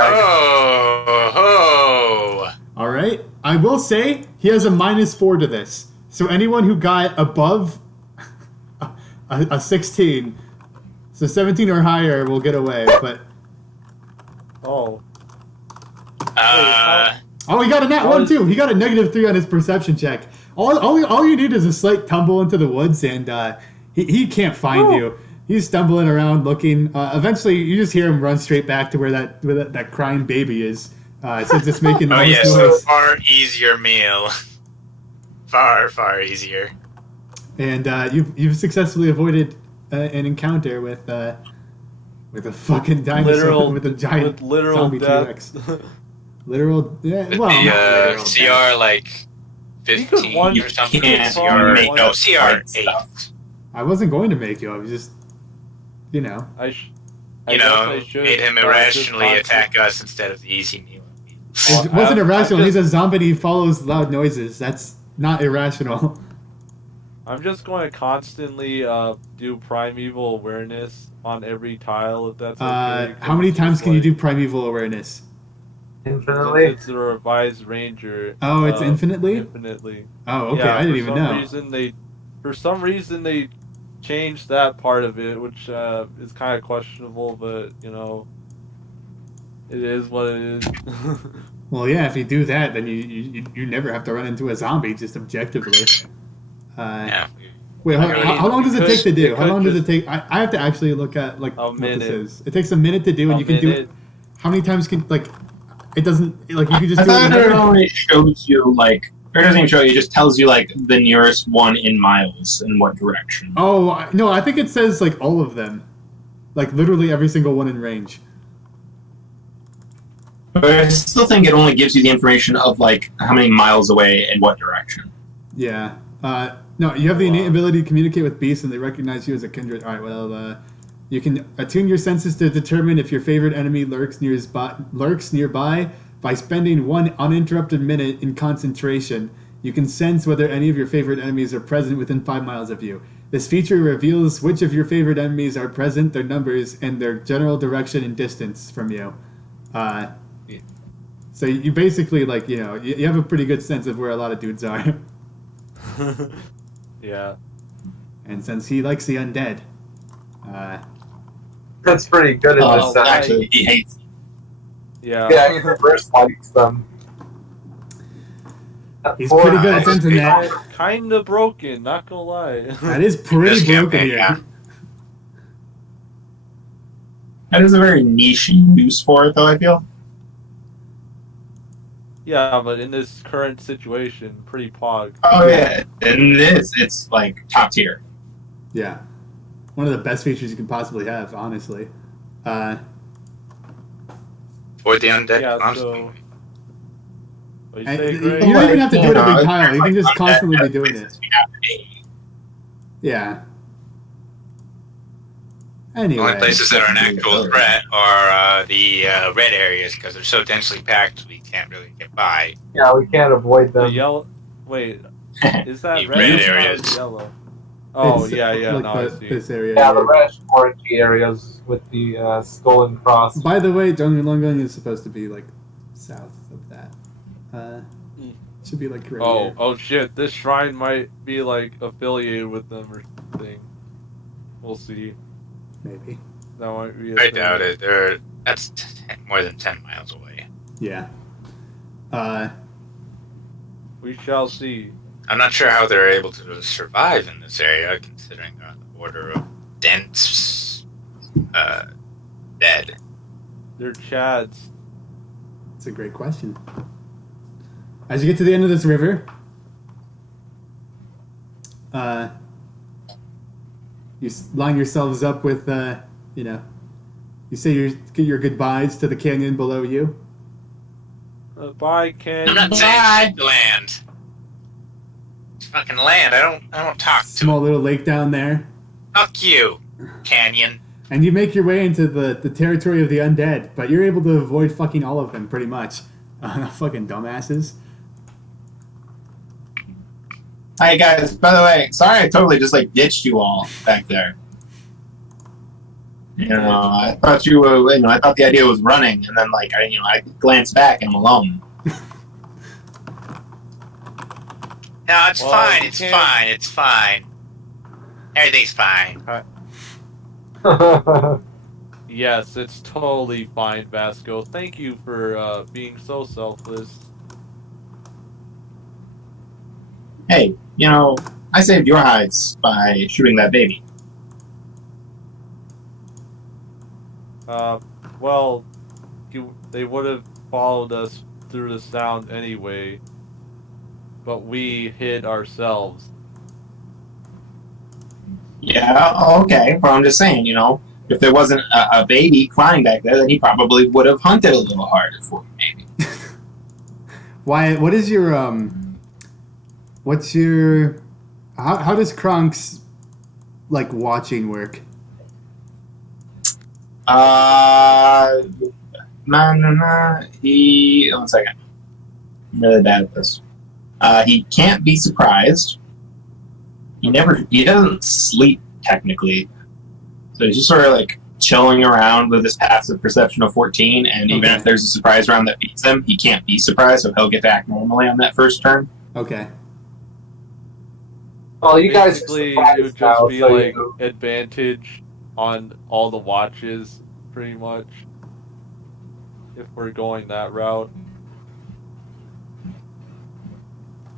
Oh. All right. I will say he has a -4 to this. So anyone who got above a 16, so 17 or higher, will get away. But Oh. oh, he got a nat 1 too. He got a -3 on his perception check. All you need is a slight tumble into the woods, and he can't find you. He's stumbling around looking. Eventually, you just hear him run straight back to where that crying baby is. Since it's making the Oh most yes, noise. far easier meal. Far easier. And you've successfully avoided an encounter with a fucking dinosaur with a giant with literal zombie death. T-Rex. Literal, yeah. With Well, not the literal death. CR like 15 one- or something. can't CR make no up CR fight 8. stuff. I wasn't going to make you. I was just, You know, I made him irrationally attack us instead of the easy meal. It wasn't irrational. He's a zombie. He follows loud noises. That's not irrational. I'm just going to constantly do primeval awareness on every tile if that's okay. How many times can you do primeval awareness? Infinitely? It's the revised ranger. Oh, it's infinitely? Infinitely. Oh, okay. Yeah, I didn't even know. For some reason they changed that part of it, which is kind of questionable, but it is what it is. Well, yeah. If you do that, then you never have to run into a zombie. Just objectively. Yeah. Wait, how long does it take to do? How long does it just- take? I have to actually look at A what minute. this is. It takes a minute to do, and you can do it. How many times can It doesn't you can just I do it. thought it whenever? only shows you or it doesn't even show you. It just tells you the nearest one in miles in what direction. Oh no, I think it says all of them, literally every single one in range. But I still think it only gives you the information of like how many miles away and what direction. Yeah. No, you have the innate ability to communicate with beasts, and they recognize you as a kindred. All right. Well, you can attune your senses to determine if your favorite enemy lurks nearby by spending 1 uninterrupted minute in concentration. You can sense whether any of your favorite enemies are present within 5 miles of you. This feature reveals which of your favorite enemies are present, their numbers, and their general direction and distance from you. So you basically, like, you know, you have a pretty good sense of where a lot of dudes are. Yeah. And since he likes the undead, That's pretty good in this sense. Actually, he hates. Yeah. Yeah, he reverse likes them. he's pretty good at sensing that. Kind of broken, not gonna lie. That is pretty This broken campaign, here. yeah. That is a very niche use for it, though. I feel. Yeah, but in this current situation, pretty pog. Oh yeah, and it's like top tier. Yeah. One of the best features you can possibly have, honestly. For the undead Yeah, constantly. so. What you And say, you Greg? don't even have to do it every it's tile. You like can just undead constantly be doing places it. we have to be. Yeah. The Anyway. only places that are an actual threat are the red areas because they're so densely packed we can't really get by. Yeah, we can't avoid The them. yellow. Wait, is that The red? red or areas. Yellow. Oh, It's, yeah, like no, I see. this area. Yeah, here. the reddish orangey areas with the skull and cross. By the way, Donglungung is supposed to be like south of that. Should be like right here. Oh shit, this shrine might be like affiliated with them or something. We'll see. Maybe. That might be a I thing. doubt it. That's more than 10 miles away. Yeah. We shall see. I'm not sure how they're able to survive in this area, considering the order of dense dead. They're Chads. It's a great question. As you get to the end of this river, you line yourselves up with, you say your goodbyes to the canyon below you. Bye, Ken. I'm not saying to land. It's fucking land. I don't talk to Small little lake down there. Fuck you, canyon. And you make your way into the territory of the undead, but you're able to avoid fucking all of them, pretty much. Fucking dumbasses. Hi guys. By the way, sorry I totally just like ditched you all back there. You know, I thought you were. You know, I thought the idea was running, and then like I glanced back and I'm alone. No, it's Well, fine. you It's can't- fine. It's fine. Everything's fine. Yes, it's totally fine, Vasco. Thank you for being so selfless. Hey, you know, I saved your hides by shooting that baby. Well, they would have followed us through the sound anyway, but we hid ourselves. Yeah, okay. But I'm just saying, you know, if there wasn't a baby crying back there, then he probably would have hunted a little harder for you, maybe. Wyatt, what is your how does Kronk's like watching work? He. One second. I'm really bad at this. He can't be surprised. He doesn't sleep technically, so he's just sort of like chilling around with his passive perception of 14. And even Okay. if there's a surprise round that beats him, he can't be surprised, so he'll get to act normally on that first turn. Okay. Well, you guys are Basically, surprised it would now, just be so like you- advantage on all the watches, pretty much. If we're going that route.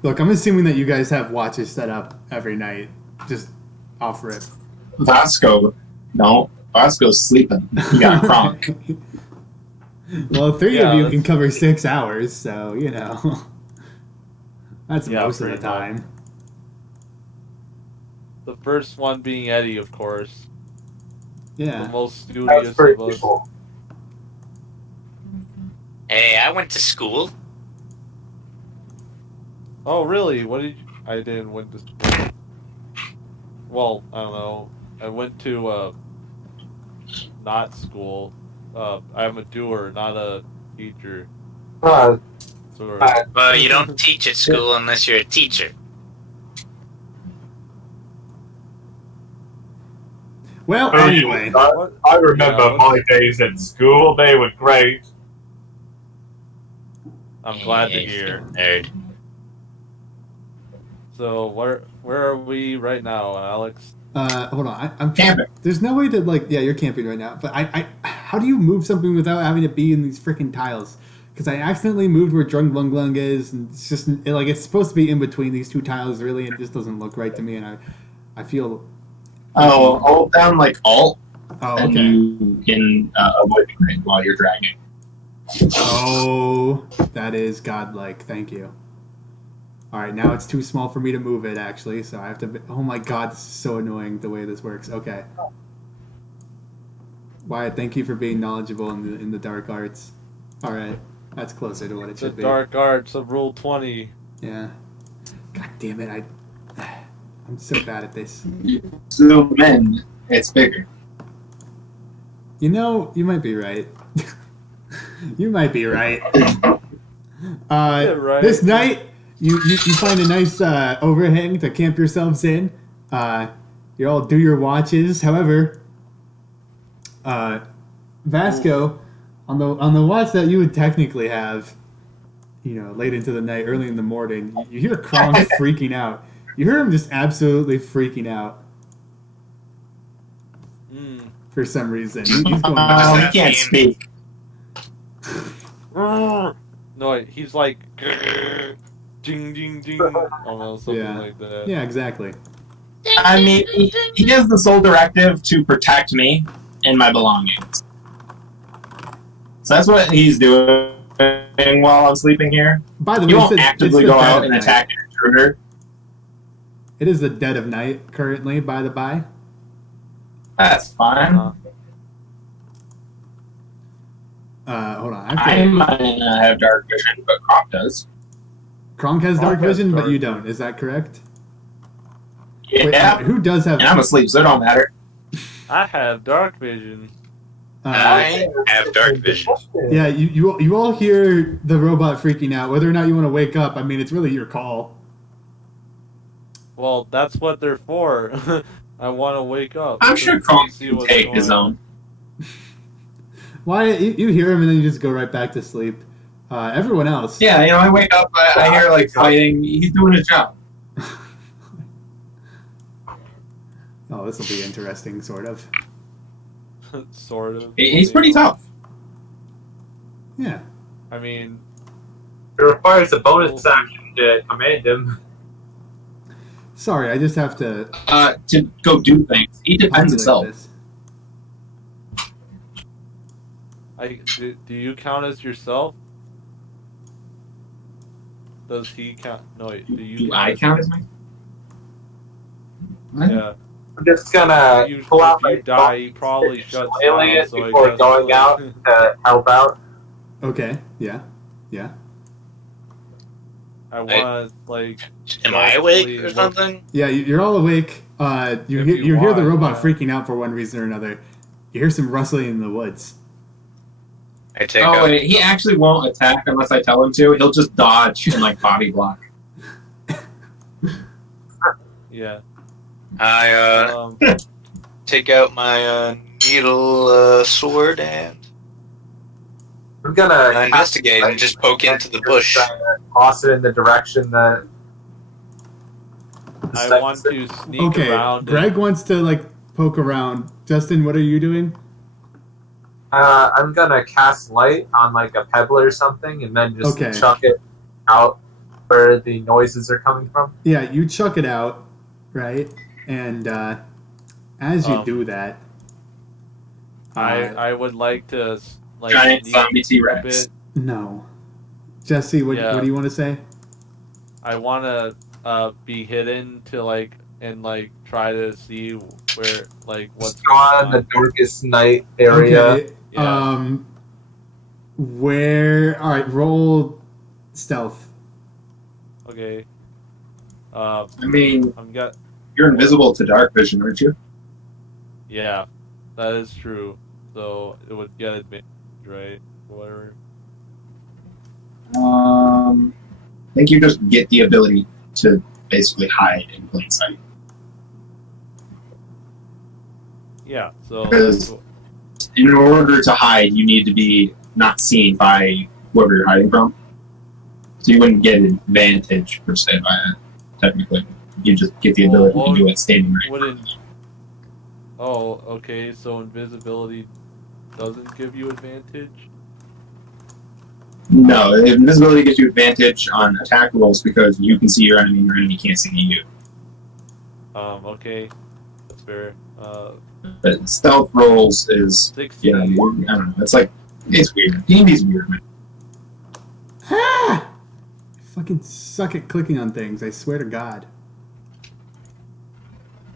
Look, I'm assuming that you guys have watches set up every night, just off rip. Vasco, no. Vasco's sleeping. He got Kronk. Well, three Yeah, of you that's- can cover 6 hours, so you know that's Yeah, most of the pretty much. time. The first one being Eddie, of course. The Yeah. most That's studious pretty of us. cool. Hey, I went to school. Oh, really? What did you... I didn't went to school. Well, I don't know. I went to not school. I'm a doer, not a teacher. Uh, Sort of. Well, you don't teach at school unless you're a teacher. Well, Oh, anyway. I remember Yeah, my days at school. They were great. I'm glad to Yeah, hear. Nerd. So where are we right now, Alex? Hold on. I'm Camping. There's no way to yeah, you're camping right now. But how do you move something without having to be in these freaking tiles? Because I accidentally moved where Drung Glung Glung is, and it's just it's supposed to be in between these two tiles, really, and it just doesn't look right to me, and I feel. Oh, hold down like Alt, Oh, and okay. you can avoid the grid while you're dragging. Oh, that is godlike. Thank you. All right, now it's too small for me to move it, actually, so I have to... Oh my god, this is so annoying the way this works. Okay. Wyatt, thank you for being knowledgeable in the dark arts. All right, that's closer to what it The should be. dark arts of Rule 20. Yeah. God damn it, I'm so bad at this. Zoom in, it's bigger. You know, you might be right. You might be right. Right. This night, you find a nice overhang to camp yourselves in. You all do your watches. However, Vasco, on the watch that you would technically have, late into the night, early in the morning, you hear Krong freaking out. You hear him just absolutely freaking out for some reason. He's going Oh, that he can't mean? speak. No, he's like ding ding ding, almost something Yeah. like that. Yeah, exactly. I mean, he has the sole directive to protect me and my belongings. So that's what he's doing while I'm sleeping here. By the way, He won't it's actively the go dead out of and night. attack an intruder. It is the dead of night currently, by the by. That's fine. Hold on. I might not have dark vision, but Kronk does. Kronk has dark Kronk has vision, but dark you don't. Is that correct? Yeah, Wait, who does have? and I'm asleep, so it don't matter. I have dark vision. I have dark vision. Yeah, you all hear the robot freaking out. Whether or not you want to wake up, I mean, it's really your call. Well, that's what they're for. I want to wake up. I'm so sure we Kronk see can what's take going his on. own. Why you hear him and then you just go right back to sleep. Everyone else. Yeah, I wake up, I hear like fighting. He's doing his job. Oh, this will be interesting, sort of. Sort of. He's pretty tough. Yeah. I mean, It requires a bonus action to command him. Sorry, I just have to. To go do things. He defends populate himself. this. do you count as yourself? Does he count? No, wait, do you Do I count as my? Yeah. I'm just gonna If you, pull out if my you die, he probably shuts alien down. So I before guess, going like, out to help out. Okay. Yeah. Yeah. I want to, like... Am I awake stealthily or look- Oh, something? Yeah, you're all awake. You If hear, you you hear the want, robot yeah. freaking out for one reason or another. You hear some rustling in the woods. I take Oh out. wait, he actually won't attack unless I tell him to. He'll just dodge and like body block. Yeah. I take out my needle sword and I'm gonna investigate and just poke into the bush. Toss it in the direction that. I want to sneak Okay, around. Greg wants to like poke around. Justin, what are you doing? I'm gonna cast light on like a pebble or something, and then just Okay. chuck it out where the noises are coming from. Yeah, you chuck it out, right? And as you do that, I would like to like Giant sneak zombie a T-Rex. bit. no, Jesse, what Yeah. do you want to say? I want to be hidden to like and like try to see where like what's Go on going the on. darkest night area. Okay. Yeah. Where? All right, roll stealth. Okay. I mean, I'm got. you're invisible to dark vision, aren't you? Yeah, that is true. So it would get advantage, right? Whatever. I think you just get the ability to basically hide in plain sight. Yeah. So Because in order to hide, you need to be not seen by whoever you're hiding from. So you wouldn't get an advantage per se by it, technically. You just get the ability to do it standing right. wouldn't. Oh, okay. So invisibility doesn't give you advantage. No, invisibility gives you advantage on attack rolls because you can see your enemy can't see you. Okay, that's fair. But stealth rolls is, 16. I don't know. It's like, it's weird. D&D's weird, man. Ah! I fucking suck at clicking on things. I swear to God.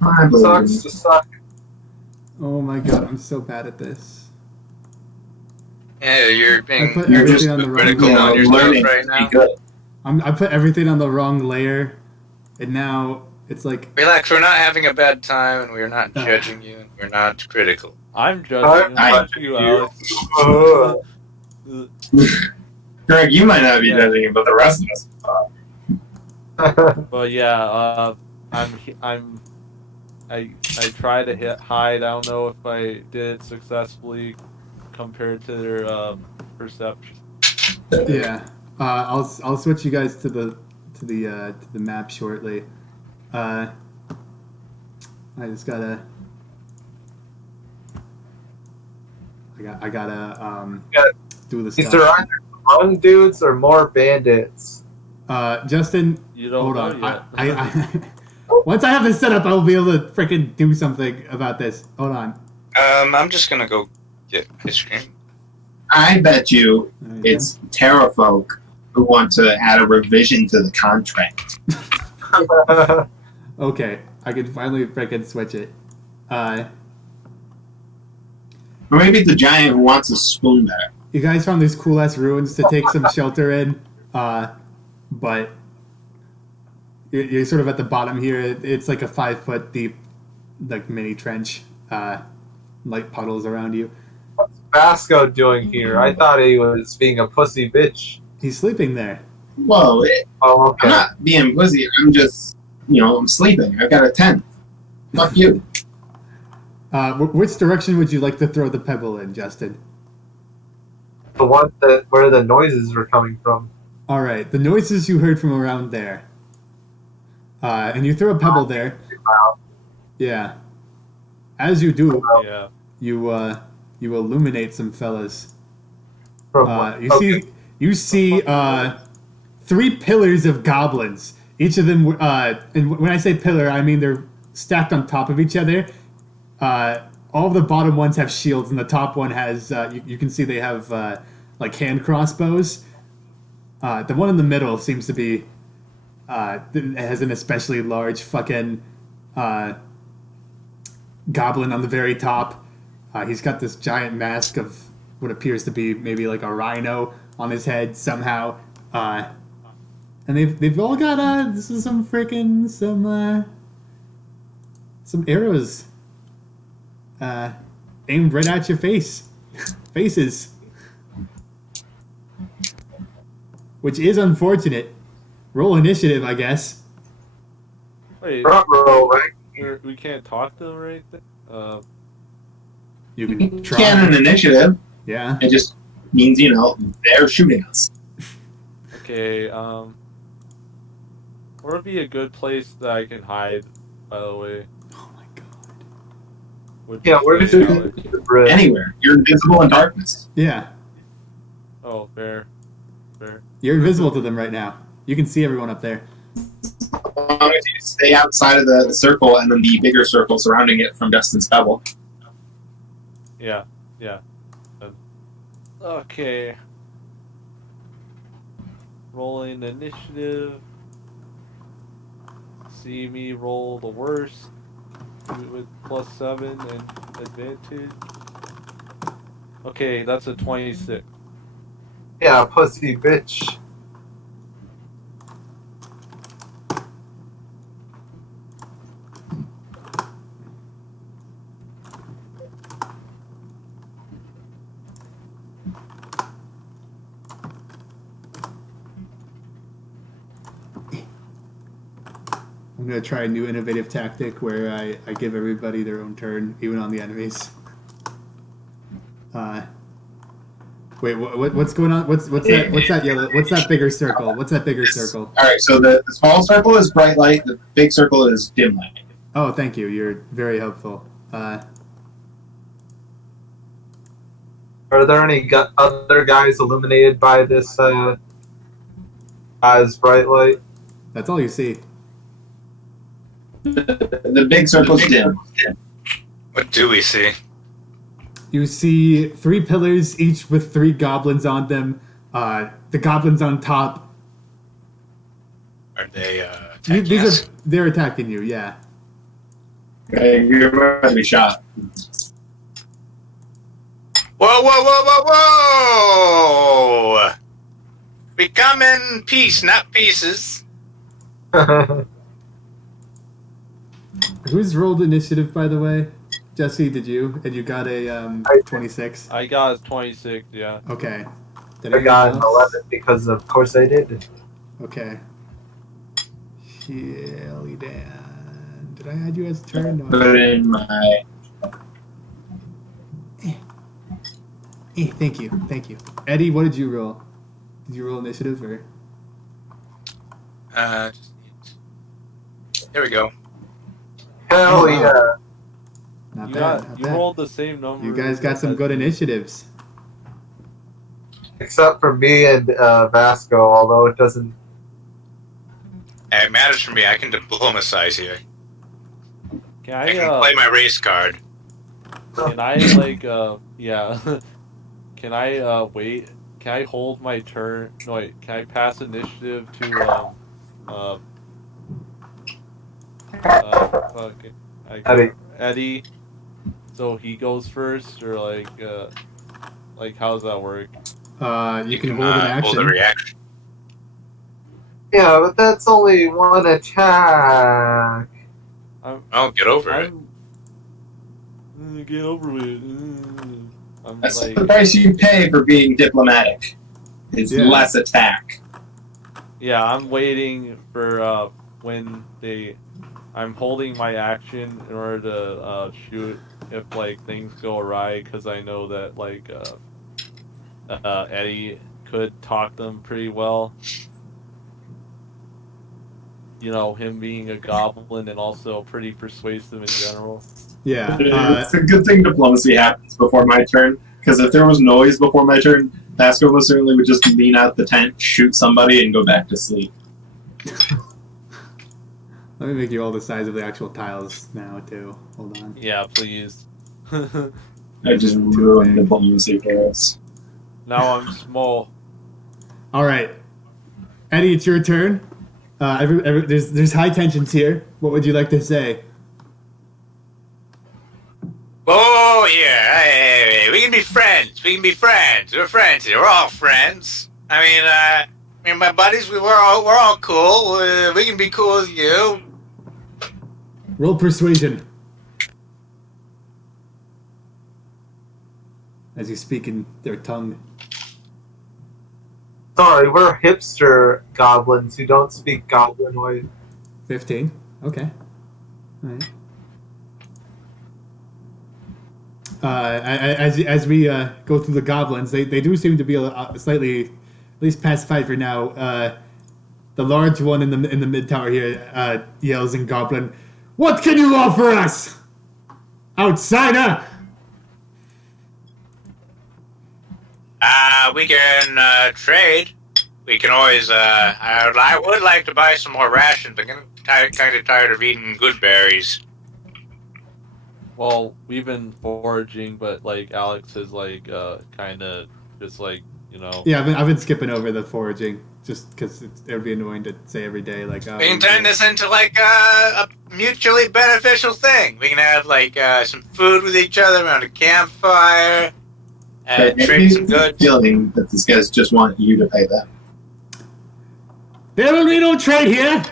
I believe Sucks in to suck. Oh my God, I'm so bad at this. Yeah, you're I being put You're everything just on the wrong critical you layer. know, on yourself learning right to now. be good. I put everything on the wrong layer, and now it's like Relax, we're not having a bad time, and we're not judging you, and we're not critical. I'm judging I- you, Alex. Greg, you might not be Yeah. judging it, but the rest of us. But yeah, I tried to hide. I don't know if I did it successfully compared to their perception. yeah. I'll switch you guys to the map shortly. I just gotta. I gotta do the These stuff. are either young dudes or more bandits. Justin, You don't hold know on. yet. I once I have this set up, I will be able to freaking do something about this. Hold on. I'm just gonna go get ice cream. I bet you Alright, it's Terrafolk who want to add a revision to the contract. okay. I can finally freaking switch it. Or maybe it's the giant who wants a spoon better. You guys found these cool ass ruins to take some shelter in, but you're sort of at the bottom here. It's like a 5 foot deep, like mini trench, light puddles around you. What's Vasco doing here? I thought he was being a pussy bitch. He's sleeping there. Whoa, Oh, I'm okay. not being pussy. I'm just, I'm sleeping. I've got a tent. Fuck you. Which direction would you like to throw the pebble in, Justin? The one where the noises were coming from. All right, the noises you heard from around there, and you throw a pebble there. Yeah. As you do, Yeah. you illuminate some fellas. From You see 3 pillars of goblins. Each of them, and when I say pillar, I mean they're stacked on top of each other. All of the bottom ones have shields, and the top one has. You can see they have like hand crossbows. The one in the middle seems to be has an especially large fucking goblin on the very top. He's got this giant mask of what appears to be maybe like a rhino on his head somehow. And they've all got this is some freaking some arrows aimed right at your faces, which is unfortunate. Roll initiative, I guess. Wait, front row, right? we can't talk to them right there? You can try. Cannon initiative. Yeah. It just means, they're shooting us. Okay, where would be a good place that I can hide, by the way? Oh my god. Would Yeah, you where say, did Alex? the bridge? Anywhere. You're invisible in darkness. Yeah. Oh, fair. You're invisible to them right now. You can see everyone up there. As long as you stay outside of the circle and then the bigger circle surrounding it from Destin's Pebble. Yeah. Okay. Rolling initiative. See me roll the worst with +7 and advantage. Okay, that's a 26. Yeah, pussy bitch. I'm gonna try a new innovative tactic where I give everybody their own turn, even on the enemies. Wait, what's going on? What's that? What's that yellow? What's that bigger circle? What's that bigger circle? All right, so the small circle is bright light. The big circle is dim light. Oh, thank you. You're very helpful. Are there any other guys illuminated by this as bright light? That's all you see. The big circle's dim. What do we see? You see 3 pillars, each with 3 goblins on them. The goblins on top. Are they attacking These us? they're attacking you. Yeah. Okay, you're about to be shot. Whoa, whoa, whoa, whoa, whoa! We come in peace, not pieces. Who's rolled initiative, by the way? Jesse, did you? And you got a 26. I got 26, yeah. Okay. Did I anyone got an else? 11 because of course I did. Okay. Shelly Dan. Did I add you as turn? No. Put in my. Thank you. Thank you. Eddie, what did you roll? Did you roll initiative or? There we go. Hell Oh, wow. yeah. Not You bad. got Not you bad. rolled the same number. You guys got some as good me. initiatives. Except for me and Vasco, although it doesn't. It matters for me. I can diplomatize here. Can I can play my race card. Can I yeah? Can I wait? Can I hold my turn? No, wait. Can I pass initiative to fuck, Eddie. Eddie? So he goes first, or how does that work? You can hold an action. Hold a reaction. Yeah, but that's only one attack. Oh, get over it. Get over it. I'm That's like, the price you pay for being diplomatic. Is Yeah. less attack. yeah, I'm waiting for when they. I'm holding my action in order to shoot if things go awry, because I know that Eddie could talk them pretty well. You know, him being a goblin and also pretty persuasive in general. Yeah. It's a good thing diplomacy happens before my turn, because if there was noise before my turn, Vasco most certainly would just lean out the tent, shoot somebody, and go back to sleep. Let me make you all the size of the actual tiles now too. Hold on. Yeah, please. I just ruined diplomacy for us. Now I'm small. All right, Eddie, it's your turn. There's high tensions here. What would you like to say? Oh yeah, hey, we can be friends. We can be friends. We're friends here. We're all friends. I mean, my buddies, we're all cool. We can be cool with you. Roll persuasion. As you speak in their tongue. Sorry, we're hipster goblins who don't speak goblinoid. 15. Okay. All right. As we go through the goblins, they do seem to be slightly, at least pacified for now. The large one in the mid tower here yells in goblin, "What can you offer us, outsider?" We can trade. We can always. I would like to buy some more rations. I'm kind of tired of eating good berries. Well, we've been foraging, but Alex is kind of just Yeah, I've been skipping over the foraging just because it would be annoying to say every day We can turn this into a mutually beneficial thing. We can have some food with each other around a campfire. I trade some get the goods. feeling that these guys just want you to pay them. There will be no trade here.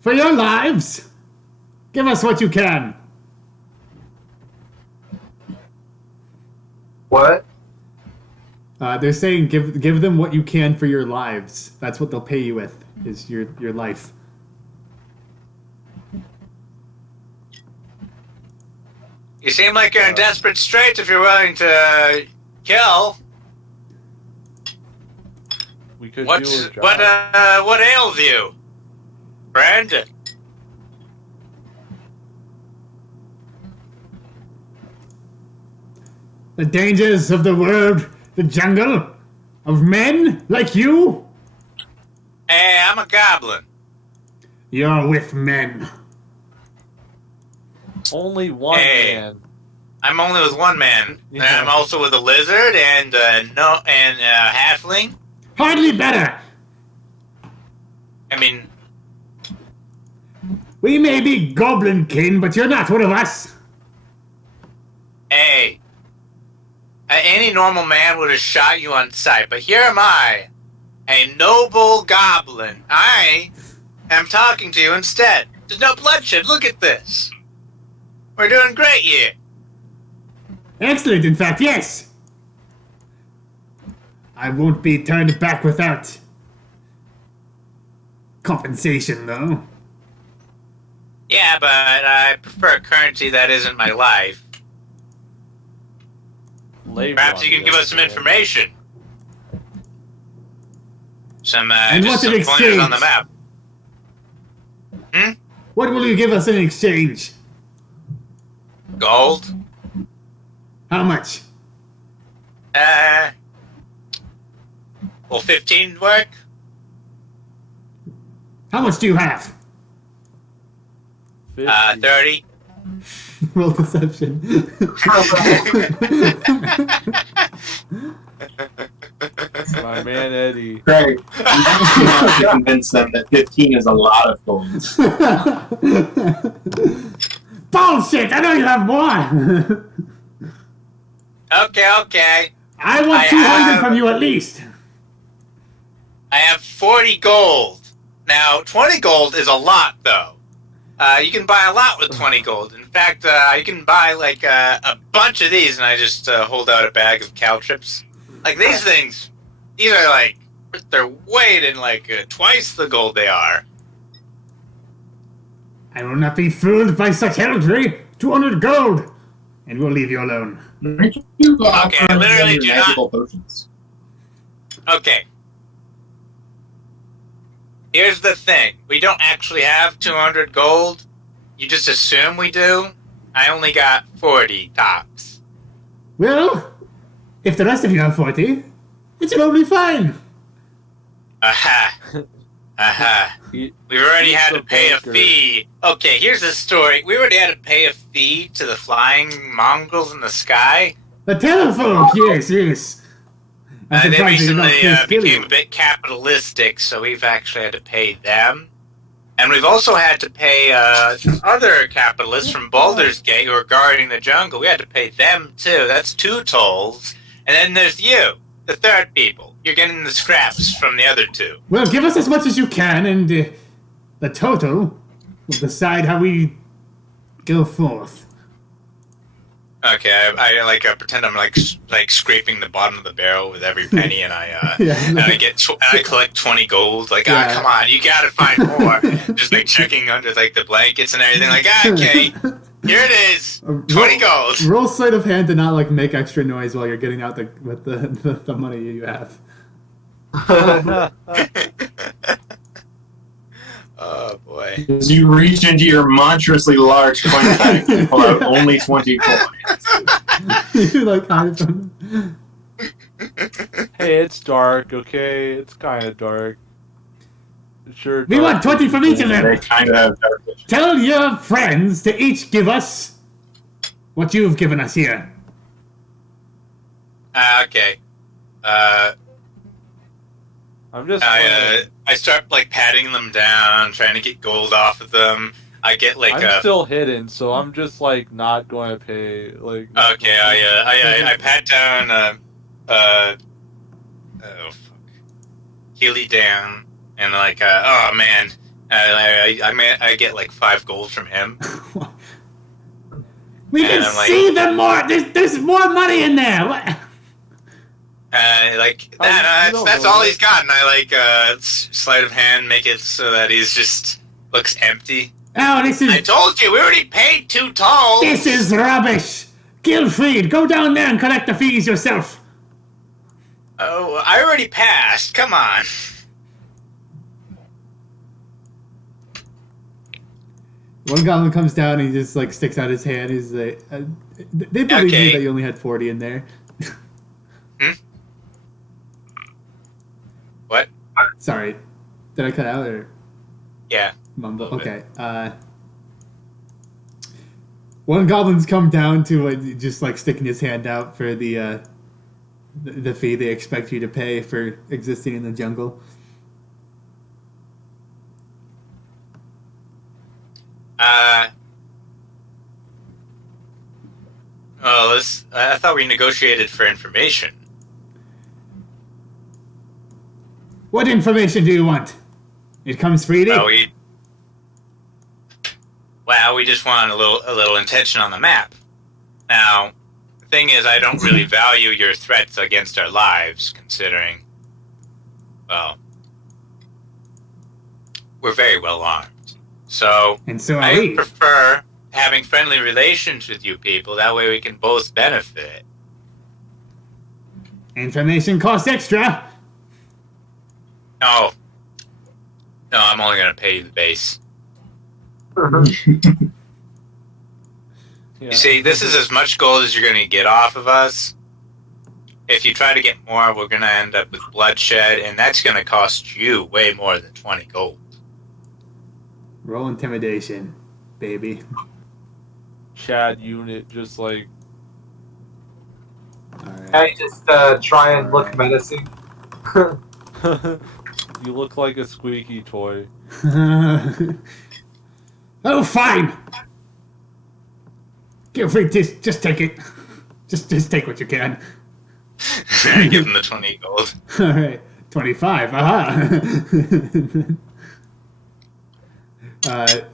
For your lives, give us what you can. What? They're saying give them what you can for your lives. That's what they'll pay you with, is your life. You seem like you're in desperate straits if you're willing to kill. We could What do a job. what ails you, friend? The dangers of the world, the jungle, of men like you. Hey, I'm a goblin. You're with men. Only one Hey. man. I'm only with one man. Yeah. And I'm also with a lizard and a halfling. Hardly better. I mean, We may be goblin kin, but you're not one of us. hey, any normal man would have shot you on sight, but here am I, a noble goblin. I am talking to you instead. There's no bloodshed. Look at this. We're doing great here. Excellent, in fact, yes. I won't be turned back without compensation, though. Yeah, but I prefer a currency that isn't my life. Labor Perhaps on you can the give other us some hand. information. Some, And just what's in some pointers on the exchange? map. What will you give us in exchange? Gold? How much? Will 15 work? How much do you have? 50. 30. Roll deception. My man Eddie. Craig, you have to convince them that 15 is a lot of gold. Bullshit! I know you have more! Okay. I want I 200 have- from you at least. I have 40 gold. Now, 20 gold is a lot, though. You can buy a lot with 20 gold. In fact, you can buy, like, a bunch of these, and I just hold out a bag of caltrips. Like, these things, these are, like, worth their weight in, like, twice the gold they are. I will not be fooled by such heraldry. 200 gold, and we'll leave you alone. Aren't you offering literally them do your not- magical potions? Okay. Here's the thing. We don't actually have 200 gold. You just assume we do. I only got 40 tops. Well, if the rest of you have 40, it's probably fine. Aha. Aha. He- We've already he's had the to pay a banker. fee. Okay, here's the story. We already had to pay a fee to the flying mongrels in the sky. The telefolk, yes. I'm They surprised you're not recently here stealing became it. a bit capitalistic, so we've actually had to pay them. And we've also had to pay some other capitalists from Baldur's Gate who are guarding the jungle. We had to pay them too. That's 2 tolls. And then there's you, the third people. You're getting the scraps from the other 2. Well, give us as much as you can, and the total will decide how we go forth. Okay, I like pretend I'm like scraping the bottom of the barrel with every penny, and I Yeah. and I collect 20 gold. Like, Yeah. come on, you gotta find more. Just like checking under like the blankets and everything. Like, okay, here it is, 20 gold. Roll sleight of hand to not like make extra noise while you're getting out with the money you have. Oh boy. As you reach into your monstrously large coin bag and pull out only 20 coins. You like hide from. Hey, it's dark, okay? It's kind of dark. Sure. We want 20 from each of They them. kind of have dark vision. Tell your friends to each give us what you've given us here. Okay. I'm just wondering. I start like patting them down, trying to get gold off of them. I get like I'm still hidden, so I'm just like not going to pay. Like okay, I pat down oh fuck, Healy down, and like oh man, I get like 5 gold from him. We And can I'm like- see them more. There's more money in there. What? Like Oh, you that's don't know all that. he's got, and I like sleight of hand make it so that he's just looks empty. Oh, this I is told you we already paid 2 tolls. this is rubbish. Gilfried, go down there and collect the fees yourself. Oh, I already passed. Come on. One goblin comes down and he just like sticks out his hand. He's like, they believe Okay. me that you only had 40 in there. What? Sorry, did I cut out or Yeah. mumble? Little Okay. One goblin's come down to just like sticking his hand out for the fee they expect you to pay for existing in the jungle. Oh, I thought we negotiated for information. What information do you want? It comes freely. We just want a little intention on the map. Now, the thing is, I don't really value your threats against our lives, considering, well, we're very well armed. So And so are I we. prefer having friendly relations with you people. That way, we can both benefit. Information costs extra. No, I'm only gonna pay you the base. Yeah. You see, this is as much gold as you're going to get off of us. If you try to get more, we're going to end up with bloodshed, and that's going to cost you way more than 20 gold. Roll intimidation, baby. Chad unit just like All right. I just try and look menacing. you look like a squeaky toy. Oh, fine. Gilfried, just take it. Just take what you can. Give them the 20 gold. All right, 25. Aha.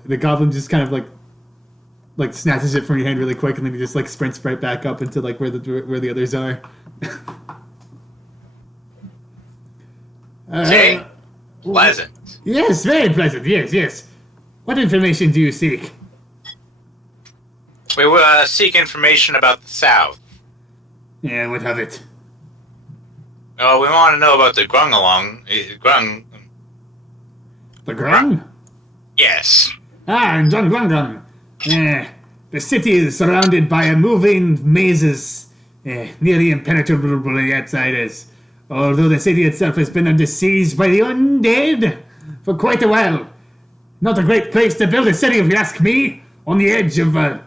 The goblin just kind of like snatches it from your hand really quick, and then he just like sprints right back up into like where the others are. See? Pleasant. Yes, very pleasant. Yes. What information do you seek? We will seek information about the south. Yeah, what of it? Oh, we want to know about the Grungalong. Grung. The Grung? Yes. Ah, in Grung. The city is surrounded by a moving mazes, nearly impenetrable to the outsiders. Although the city itself has been under siege by the undead for quite a while. Not a great place to build a city, if you ask me. On the edge of a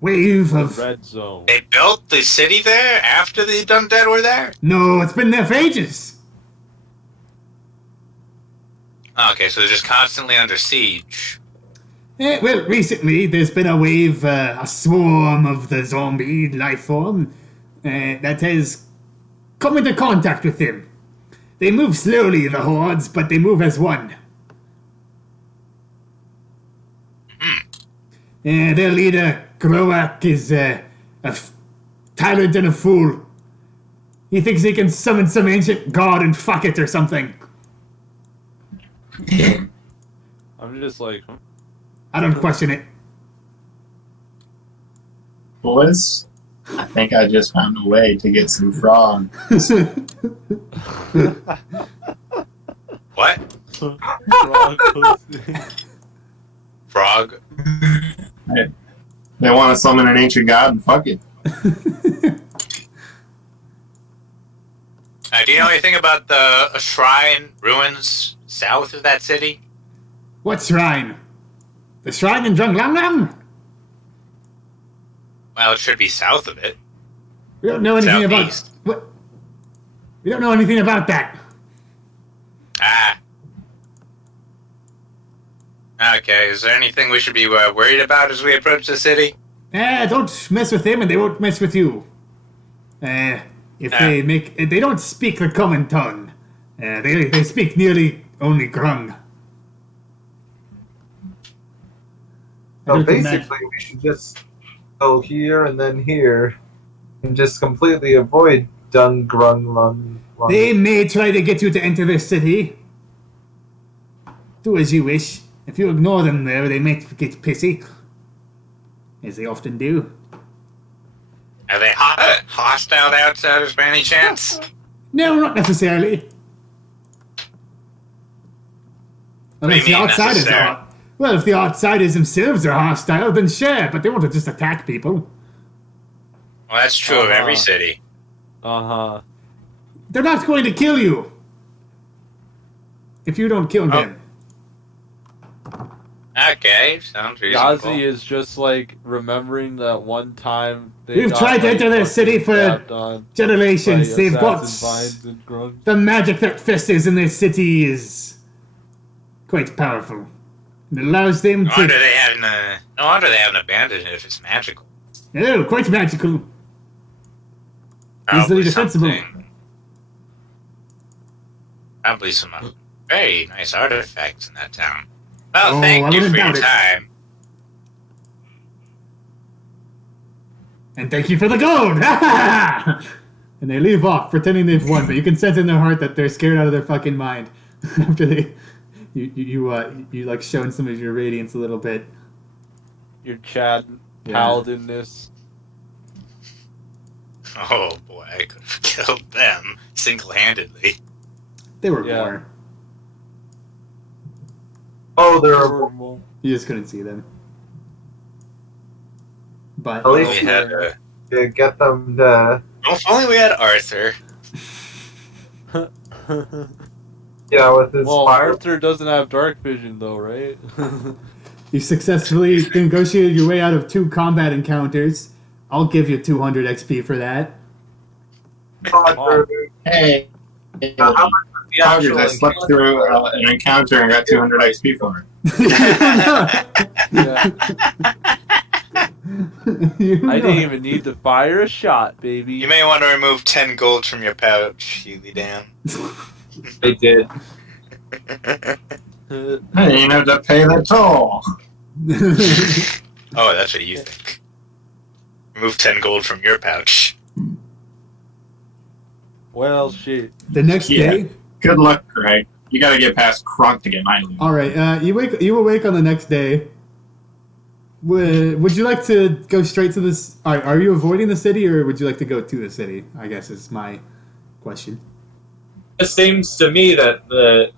wave of... Red zone. They built the city there after the undead were there? No, it's been there for ages. Okay, so they're just constantly under siege. Well, recently there's been a wave, a swarm of the zombie life form that has come into contact with them. They move slowly, the hordes, but they move as one. Their leader, Growak, is a tyrant and a fool. He thinks he can summon some ancient god and fuck it or something. I'm just like, I don't question it. Boys, I think I just found a way to get some frog. What? wrong pussy. Frog? They want to summon an ancient god and fuck it. Do you know anything about the shrine ruins south of that city? What shrine? The shrine in Drunglangram? Well, it should be south of it. We don't know anything Southeast. about... What? We don't know anything about that. Okay, is there anything we should be worried about as we approach the city? Don't mess with them and they won't mess with you. If they don't speak the common tongue. They speak nearly only Grung. So basically, we should just go here and then here, and just completely avoid Dung Grung Lung. They may try to get you to enter their city. Do as you wish. If you ignore them there, they might get pissy. As they often do. Are they hostile outsiders by any chance? No, not necessarily. What do you Unless the mean, outsiders necessary? are. Well, if the outsiders themselves are hostile, then sure, but they won't just attack people. Well, that's true of every city. Uh-huh. They're not going to kill you. If you don't kill them. Okay, sounds reasonable. Yazi is just like remembering that one time We've tried to enter their city for generations. They've got the magic that festers in their city is quite powerful. It allows them No to. wonder they haven't abandoned it if it's magical. Oh, quite magical. Probably Easily defensible. Probably some very nice artifacts in that town. Well, Oh, thank I you wouldn't for your doubt it. time. And thank you for the gold! And they leave off, pretending they've won, but you can sense in their heart that they're scared out of their fucking mind after you like shown some of your radiance a little bit. Your Chad Yeah. Paladinness. Oh boy, I could have killed them single-handedly. They were Yeah. more. Oh, there are. Normal. You just couldn't see them. But At least We had, get them to. if only we had Arthur. Yeah, with his Well, fire. Arthur doesn't have dark vision though, right? you successfully negotiated your way out of 2 combat encounters. I'll give you 200 XP for that. Hey, How much was the Poggers, I actual slept encounter? through an encounter and got 200 XP for it. Yeah. You I know. didn't even need to fire a shot, baby. You may want to remove 10 gold from your pouch, Healy Dan. They did. Hey, you know to pay the toll. Oh, that's what you think. Remove 10 gold from your pouch. Well, shit. The next Yeah. day. Good luck, Greg. You gotta get past Crunk to get my loot. All right. You awake on the next day. Would you like to go straight to this? Are you avoiding the city, or would you like to go to the city? I guess is my question. It seems to me that the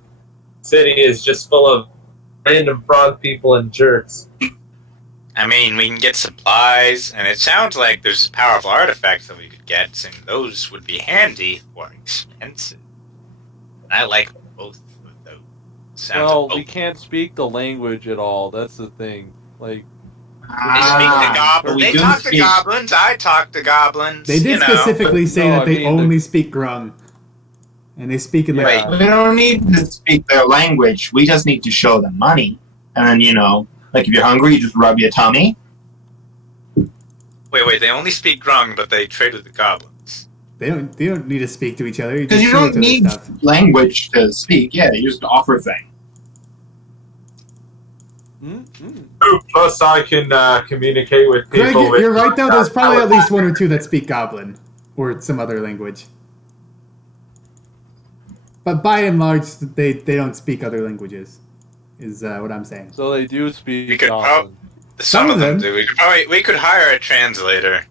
city is just full of random frog people and jerks. I mean, we can get supplies, and it sounds like there's powerful artifacts that we could get, and those would be handy or expensive. And I like both of those. Sounds Well, like we can't speak the language at all. That's the thing. Like, They speak to goblins. we They do talk to speak- goblins. I talk to goblins. They did you know. specifically say No, that I they mean, only speak Grung, and they speak in like. Yeah. We don't need to speak their language. We just need to show them money. And then, you know, like if you're hungry, you just rub your tummy. Wait, they only speak Grung, but they trade with the goblins. They don't need to speak to each other. Because you show don't each other need stuff. language to speak. Yeah, you just offer things. Plus, I can communicate with Greg, people. you're right though. There's probably at least 1 or 2 that speak Goblin or some other language. But by and large, they don't speak other languages. Is what I'm saying. so they do We speak could Goblin. Some of of them them. do. We could hire a translator.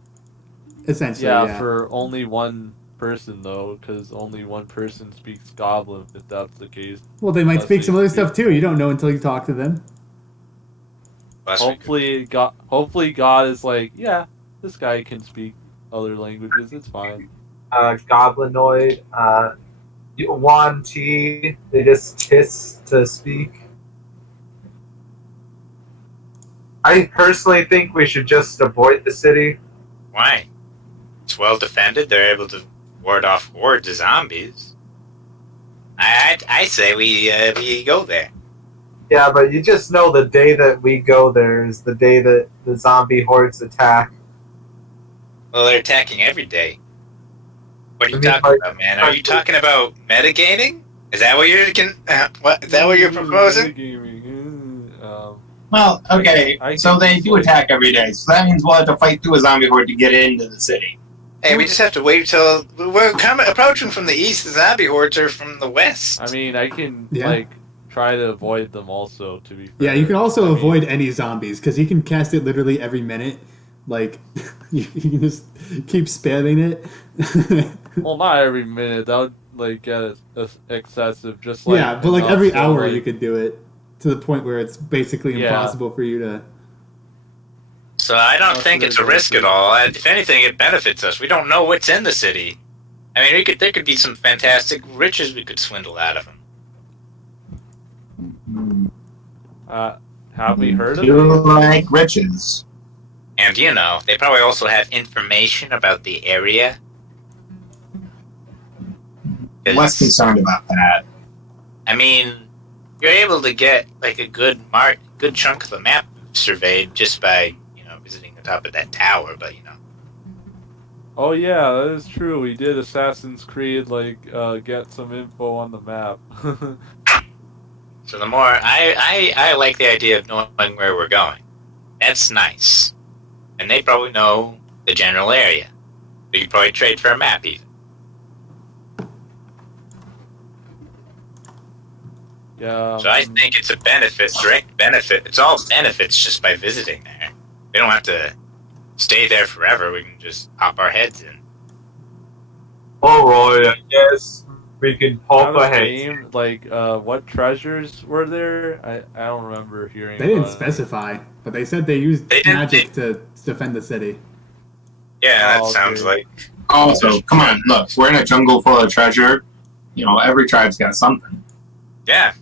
Essentially, Yeah, yeah. for only one person though, because only one person speaks Goblin. If that's the case, Well, they might Unless speak they some other speak- stuff too. You don't know until you talk to them. Plus we could- hopefully God is like, yeah, this guy can speak other languages. It's fine. Goblinoid, Yuan Ti, they just hiss to speak. I personally think we should just avoid the city. Why? It's well defended. They're able to ward off hordes of zombies. I say we go there. Yeah, but you just know the day that we go there is the day that the zombie hordes attack. Well, they're attacking every day. What are you I mean, talking like- about, man? Are you talking about metagaming? Is that what you're what? Is that what you're proposing? Well, okay, I so can they just, do like- attack every day, so that means we'll have to fight through a zombie horde to get into the city. Hey, we just have to wait till we're coming approaching from the east. The zombie hordes are from the west. I mean, I can Yeah. like try to avoid them also. To be fair. Yeah, you can also I mean, avoid any zombies because you can cast it literally every minute. Like you can just keep spamming it. Well, not every minute. That would like get excessive. Just like yeah, but like enough every so, hour like- you could do it to the point where it's basically Yeah. impossible for you to. So I don't That's think what it's a they're risk at doing. all. If anything, it benefits us. We don't know what's in the city. I mean, there could be some fantastic riches we could swindle out of them. Have we heard of You it? like riches. And you know, they probably also have information about the area. I'm less concerned about that. I mean, you're able to get like a good chunk of the map surveyed just by visiting the top of that tower. But Oh yeah, that is true. We did Assassin's Creed get some info on the map. so the more I like the idea of knowing where we're going. That's nice, and they probably know the general area. We could probably trade for a map even. Yeah. So I think it's a benefit, direct benefit. It's all benefits just by visiting there. We don't have to stay there forever. We can just pop our heads in. Alright, I guess we can pop out of ahead. game, what treasures were there? I don't remember hearing. They didn't about it. specify, but they said they used They didn't- magic to defend the city. Yeah, that Oh, okay. sounds like. Also, come on, look, we're in a jungle full of treasure. Every tribe's got something. Yeah.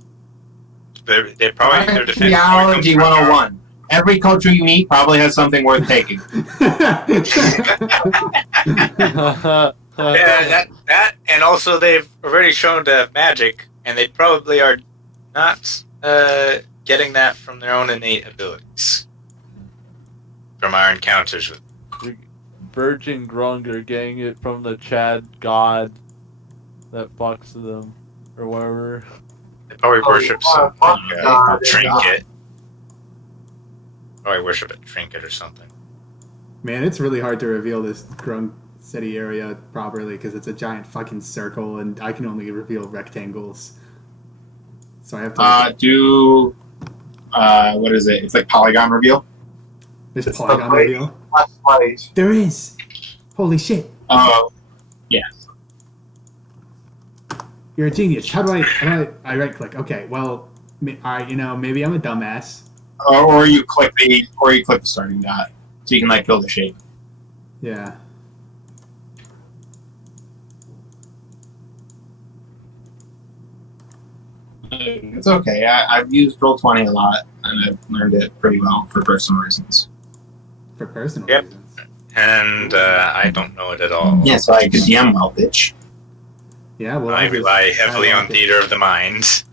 They're probably their defense. Archaeology 101. Every culture you meet probably has something worth taking. Yeah, that, and also they've already shown to have magic, and they probably are not getting that from their own innate abilities. From our encounters with. Virgin Grung are getting it from the Chad god that fucks them or whatever. They probably worship some God. trinket. Probably worship a trinket or something. Man, it's really hard to reveal this Grung City area properly because it's a giant fucking circle, and I can only reveal rectangles. So I have to. What is it? It's like polygon reveal. There's It's polygon the way- reveal. Flashlight. There is. Holy shit! Oh, You're a genius. How do I right click? Okay, well, maybe I'm a dumbass. or you click the starting dot, so you can build a shape. Yeah. It's okay. I've used Roll20 a lot, and I've learned it pretty well for personal reasons. For personal Yep. reasons. And I don't know it at all. Yeah, so I could DM well, bitch. Yeah, well, I rely heavily on the. theater of the mind.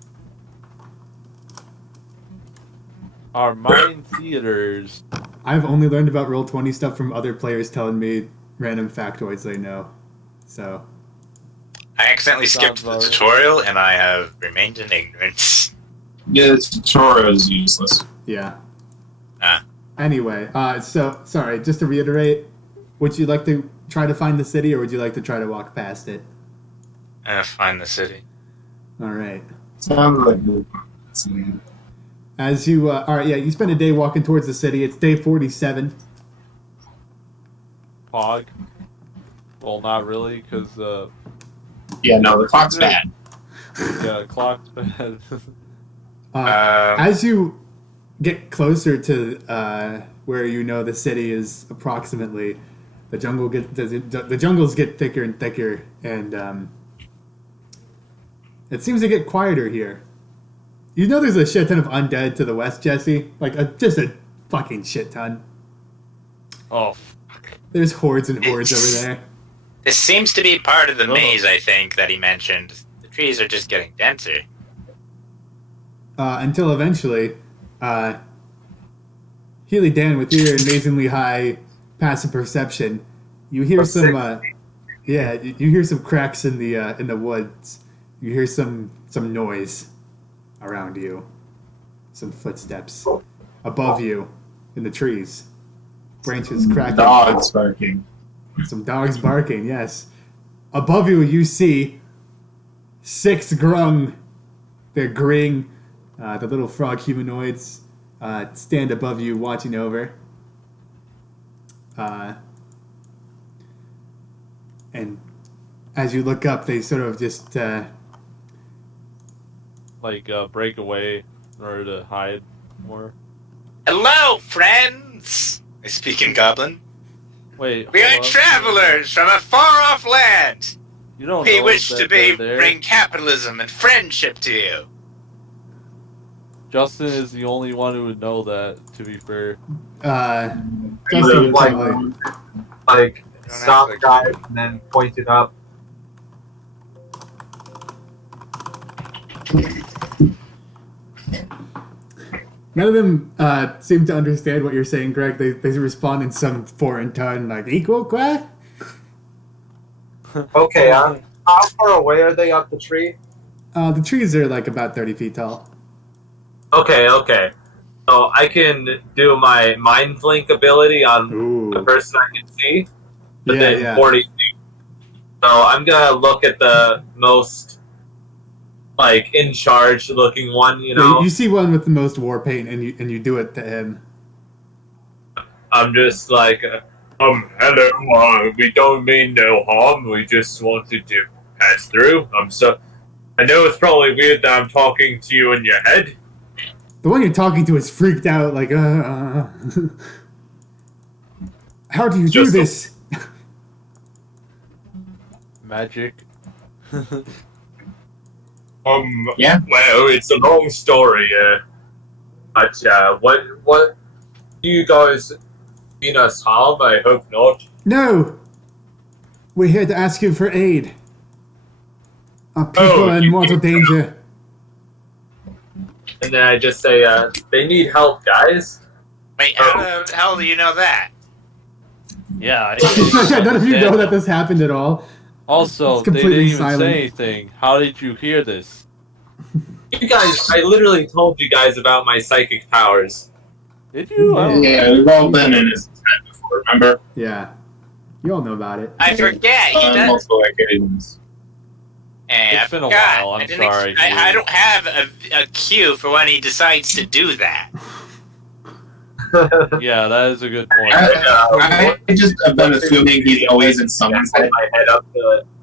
Our mind theaters. I've only learned about Roll20 stuff from other players telling me random factoids they know. So, I accidentally skipped Sounds the about right. tutorial, and I have remained in ignorance. Yeah, the tutorial is useless. yeah. Ah. Anyway, so, sorry, just to reiterate, would you like to try to find the city, or would you like to try to walk past it? Find the city. Alright. Sounds like As you, alright, yeah, you spend a day walking towards the city. It's day 47. Pog. Well, not really, because yeah, no, the clock's bad. yeah, the clock's bad. As you get closer to where you know the city is approximately, the jungles get thicker and thicker, and it seems to get quieter here. You know there's a shit ton of undead to the west, Jesse? Just a fucking shit ton. Oh, There's hordes and hordes over there. This seems to be part of the Oh. maze, I think, that he mentioned. The trees are just getting denser. until eventually, Healy Dan, with your amazingly high passive perception, you hear some you hear some cracks in the woods. You hear some noise around you, some footsteps above you in the trees, branches cracking. Dogs barking. Some dogs barking. Yes, above you you see 6 grung. They're graying. The little frog humanoids stand above you, watching over. And as you look up, they sort of just break away in order to hide more. Hello, friends! I speak in Goblin. Wait, We are hold up. travelers from a far-off land. You don't We know wish that to they're there. bring capitalism and friendship to you. Justin is the only one who would know that, to be fair. Justin would like- probably. Like, Don't stop, act like- dive, and then point it up. None of them seem to understand what you're saying, Greg. They respond in some foreign tongue, like equal quack. Okay, how far away are they up the tree? The trees are like about 30 feet tall. Okay. So I can do my mind link ability on the Ooh. person I can see within Yeah. 40 feet. So I'm gonna look at the most, like, in charge looking one, you know? You see one with the most war paint, and you do it to him. I'm just like, hello, we don't mean no harm, we just wanted to pass through. I know it's probably weird that I'm talking to you in your head. The one you're talking to is freaked out, like, How do you do Just- this? Magic. Yeah. Well, it's a long story, but, what do you guys mean us harm? I hope not. No! We're here to ask you for aid. Our people are in you- mortal danger. And then I just say, they need help, guys. Wait, how the hell do you know that? Yeah. None of you know that this happened at all. Also, It's they didn't completely even silent. say anything. How did you hear this? You guys, I literally told you guys about my psychic powers. Did you? I don't know. Yeah, we've all been in his head before, remember? Yeah. You all know about it. I forget. He does. Also like Aiden's. Hey, It's I been a forgot. while, I'm I didn't sorry, dude. I don't have a cue for when he decides to do that. Yeah, that is a good point. I just have been assuming he's always in someone's head.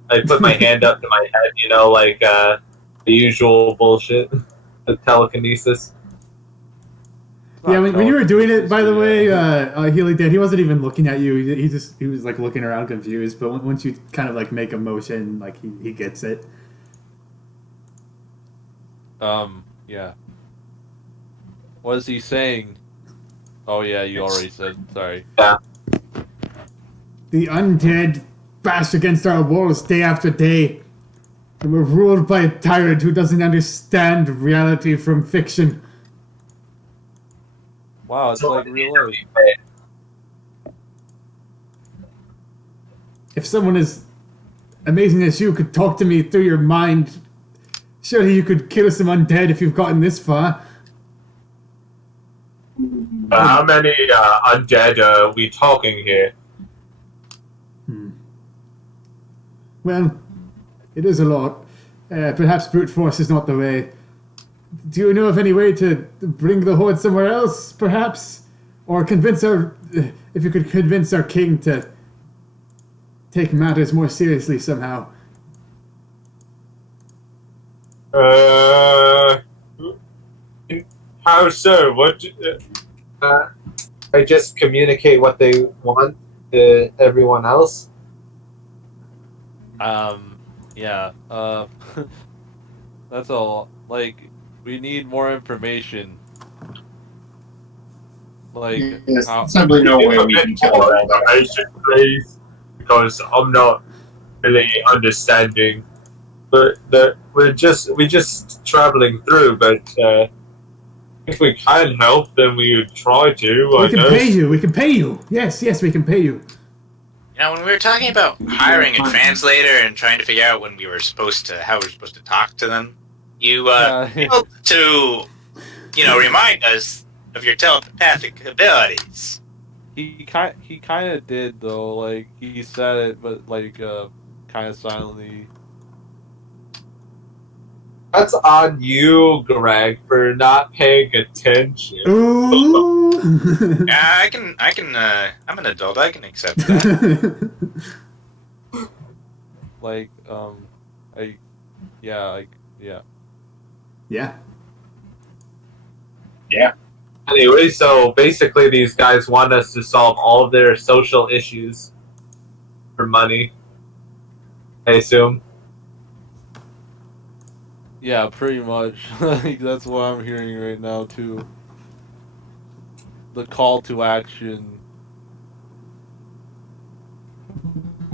I put my hand up to my head, you know, like the usual bullshit, the telekinesis. Yeah, when you were doing it, by the way, Yeah. Healy did. He wasn't even looking at you. He was like looking around confused. But once you kind of like make a motion, like he gets it. Yeah. What is he saying? Oh yeah, you already said. Sorry. The undead bash against our walls day after day. And we're ruled by a tyrant who doesn't understand reality from fiction. Wow, it's like real life. If someone as amazing as you could talk to me through your mind, surely you could kill some undead if you've gotten this far. How many undead are we talking here? Well, it is a lot. Perhaps brute force is not the way. Do you know of any way to bring the horde somewhere else, perhaps? Or convince our... if you could convince our king to take matters more seriously somehow. How so? What? I just communicate what they want to everyone else. Yeah. That's all. Like, we need more information. Like, There's how, simply no way we can kill all that. Please, because I'm not really understanding. But we're just traveling through. But If we can help, then we would try to. We can pay you. We can pay you. Yes, we can pay you. You know, when we were talking about hiring a translator and trying to figure out when we were supposed to, how we were supposed to talk to them, you failed to, remind us of your telepathic abilities. He kind of did though. Like he said it, but like kind of silently. That's on you, Greg, for not paying attention. Ooh. Yeah, I'm an adult. I can accept that. Like yeah. Yeah. Anyway, so basically these guys want us to solve all of their social issues for money, I assume. Yeah, pretty much. Like that's what I'm hearing right now too. The call to action.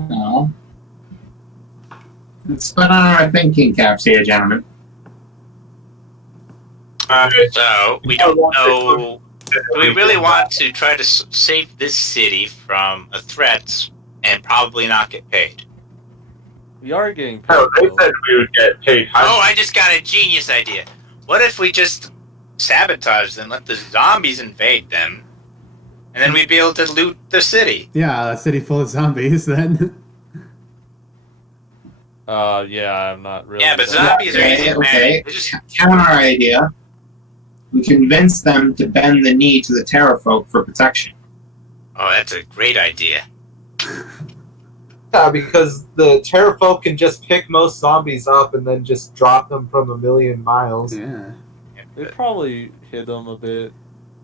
No. Let's put on our thinking caps here, gentlemen. So, we don't know. Do we really want to try to save this city from a threat and probably not get paid? We are getting paid. No, they though. said we would get paid. Oh, I just got a genius idea. What if we just sabotage them, let the zombies invade them, and then we'd be able to loot the city? Yeah, a city full of zombies then. Yeah, I'm not really. Yeah, but zombies are easy to manage. Okay. They just- Counter idea. We convince them to bend the knee to the terrafolk for protection. Oh, that's a great idea. Yeah, because the terrafolk can just pick most zombies up and then just drop them from a million miles. Yeah. They probably hit them a bit.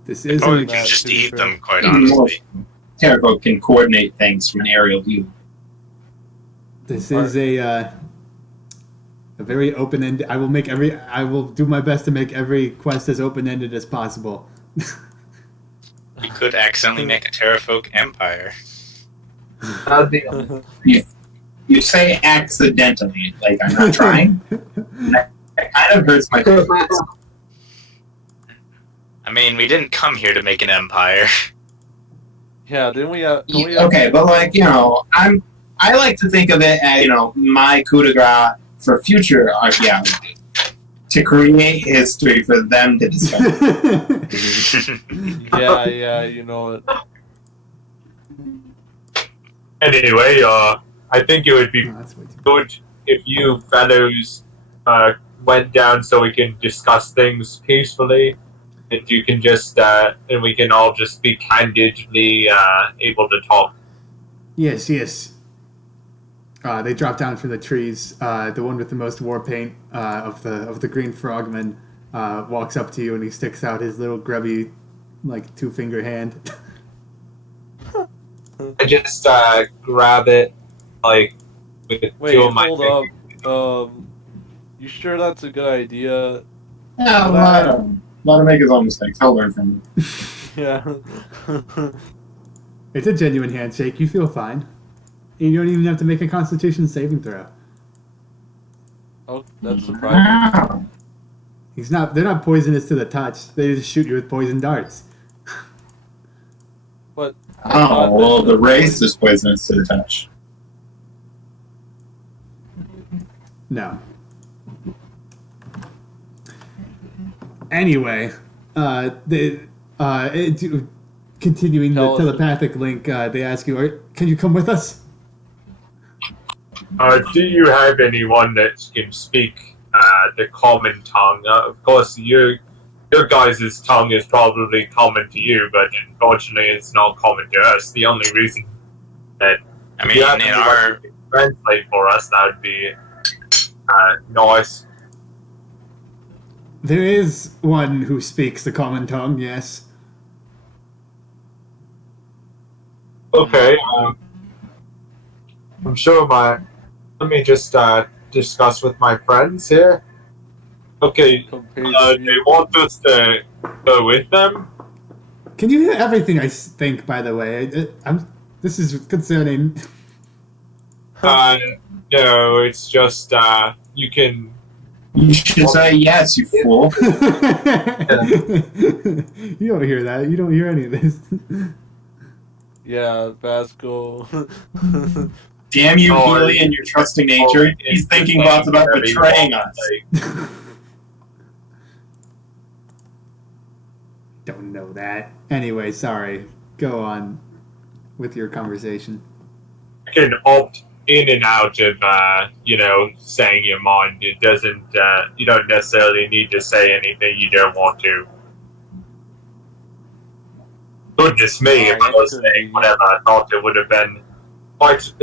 This Or we isn't. can just to be eat fair. them, quite honestly. Terrafolk can coordinate things from an aerial view. This is a very open-ended. I will do my best to make every quest as open-ended as possible. We could accidentally make a terrafolk empire. That'd be You say accidentally, like I'm not trying. That kind of hurts my feelings. I mean, we didn't come here to make an empire. Yeah, didn't we? Don't we Okay, but I like to think of it as my coup de grace for future archaeology to create history for them to discover. Yeah, you know it. Anyway, I think it would be Oh, that's way too- good if you fellows went down so we can discuss things peacefully, and you can just and we can all just be candidly able to talk. Yes. They drop down from the trees. The one with the most war paint of the green frogman walks up to you and he sticks out his little grubby, like 2-finger hand. I just grab it like with Wait, two of my hold fingers. up. You sure that's a good idea? Yeah, let him make his own mistakes. He'll learn from them. Yeah. It's a genuine handshake. You feel fine. You don't even have to make a Constitution saving throw. Oh, that's surprising. Wow. They're not poisonous to the touch. They just shoot you with poison darts. But Oh, well, the race is poisonous to the touch. No. Anyway, continuing the Tell us. telepathic link, they ask you, can you come with us? Do you have anyone that can speak the common tongue? Of course, your guys' tongue is probably common to you, but unfortunately, it's not common to us. The only reason that I mean, you have in anyone our who can translate for us, that would be nice. There is one who speaks the common tongue, yes. Okay. I'm sure let me just discuss with my friends here. Okay. compared They to you, want us to go with them. Can you hear everything I think, by the way? This is concerning. No, it's just you can You should say yes, you fool. You don't hear that. You don't hear any of this. Yeah, Vasco. Damn you, Oh, Healy, and your trusting nature. He's thinking about betraying us. Don't know that. Anyway, sorry. Go on with your conversation. You can opt in and out of, saying your mind. It doesn't, you don't necessarily need to say anything you don't want to. Goodness me, if I was saying whatever I thought it would have been quite,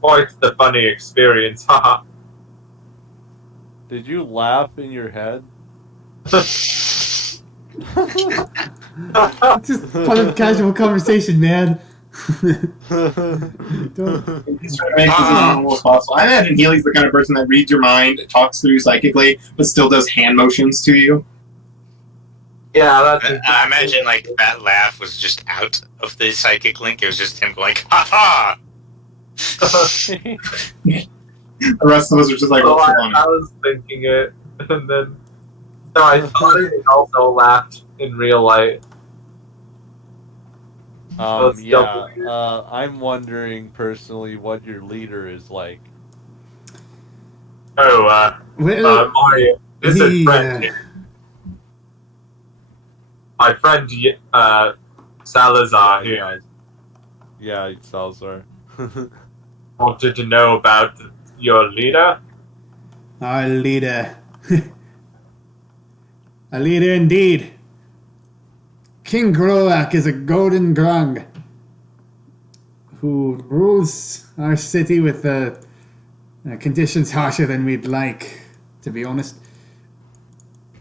quite the funny experience. Haha. Did you laugh in your head? It's just fun of casual conversation, man. Don't. He's trying to make this as normal as possible. I imagine Healy's the kind of person that reads your mind, talks through psychically, but still does hand motions to you. Yeah, that's I imagine like that laugh was just out of the psychic link. It was just him going, "Ha ha!" The rest of us are just like, so what's I funny? was thinking it, and then so I thought it also laughed in real life. Let's Yeah. I'm wondering personally what your leader is like. Oh, Well, my this is he, friend here. My friend Salazar here Yeah, Salazar. wanted to know about your leader. our leader. A leader indeed. King Grolak is a golden grung who rules our city with conditions harsher than we'd like, to be honest.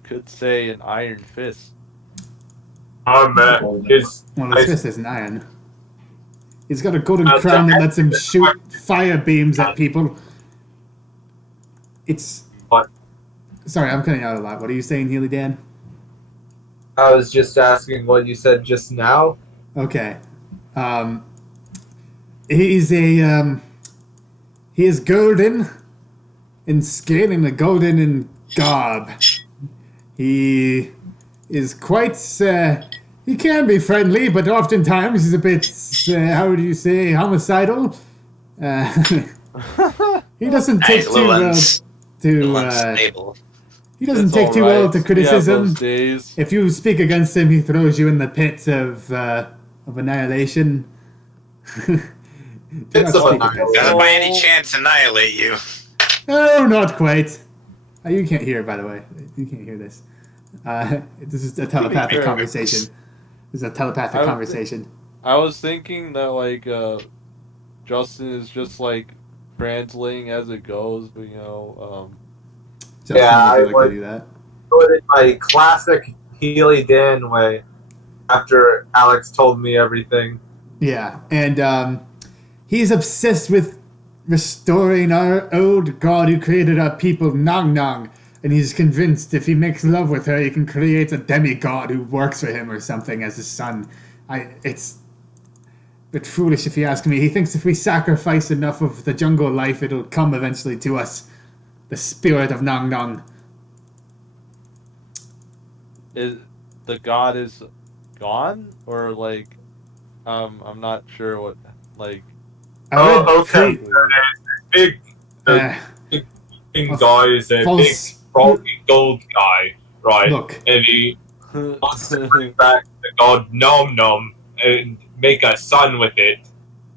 Could say an iron fist. His Well, his fist isn't iron. He's got a golden crown that lets him shoot fire beams at people. It's... What? Sorry, I'm cutting out a lot. What are you saying, Healy Dan? I was just asking what you said just now. Okay. He's a, he is golden in skin and a golden in garb. He is quite, he can be friendly, but oftentimes he's a bit, how would you say, homicidal. He doesn't take too well to, Unstable. he doesn't It's take too alright. well to criticism. Yeah, those days. If you speak against him, he throws you in the pit of annihilation. Do Pits not of speak against him. Doesn't by any chance annihilate you. No, not quite. You can't hear, by the way. You can't hear this. This is a telepathic hear it. conversation. This is a telepathic conversation. I was thinking that like Justin is just like translating as it goes, but Justin, Yeah, would you I like would- to do that? Do it in my classic Healy Dan way. After Alex told me everything. Yeah, and he's obsessed with restoring our old god who created our people, Nong Nong. And he's convinced if he makes love with her, he can create a demigod who works for him or something as his son. It's a bit foolish if you ask me. He thinks if we sacrifice enough of the jungle life, it'll come eventually to us. The spirit of Nong Nong. is the god is gone or like I'm not sure what like. I read Okay. pre- Big guy is a big false. froggy gold guy, right? Look, And he wants to bring back the god Nom Nom and make a son with it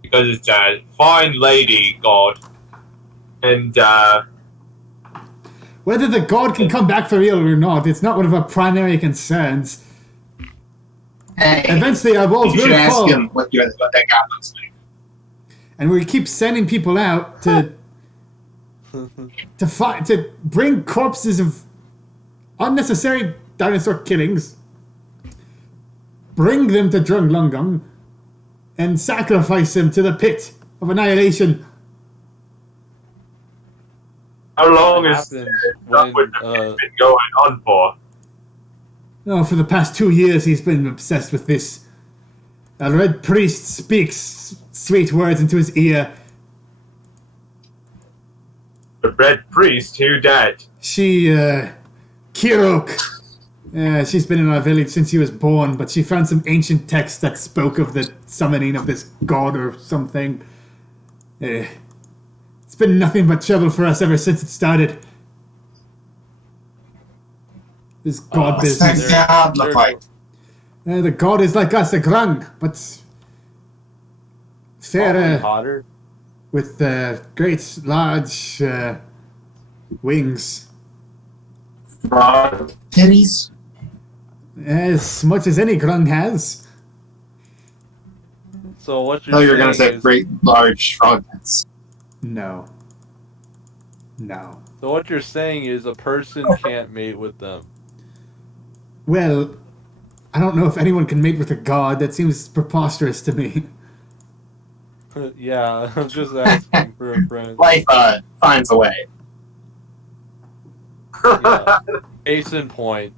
because it's a fine lady god. And whether the god can come back for real or not, it's not one of our primary concerns. Hey, Eventually, our walls you should will ask fall, him what that guy looks like. and we keep sending people out to to bring corpses of unnecessary dinosaur killings, bring them to Drunglungung, and sacrifice them to the pit of annihilation. how long What is happens that when, would have been going on for? No, for the past 2 years, he's been obsessed with this. A red priest speaks sweet words into his ear. The Red Priest, who that? She, Kirok. She's been in our village since she was born, but she found some ancient text that spoke of the summoning of this god or something. It's been nothing but trouble for us ever since it started. This god What's that business. god look like? The god is like us, a grung, but fairer, hotter. with great, large wings. Frog titties? As much as any grung has. So what you're Oh, you're gonna saying say is, great large frog tits. No. No. so what you're saying is a person can't mate with them. Well, I don't know if anyone can mate with a god. That seems preposterous to me. Yeah, I'm just asking for a friend. Life finds a way. Yeah. Case in point.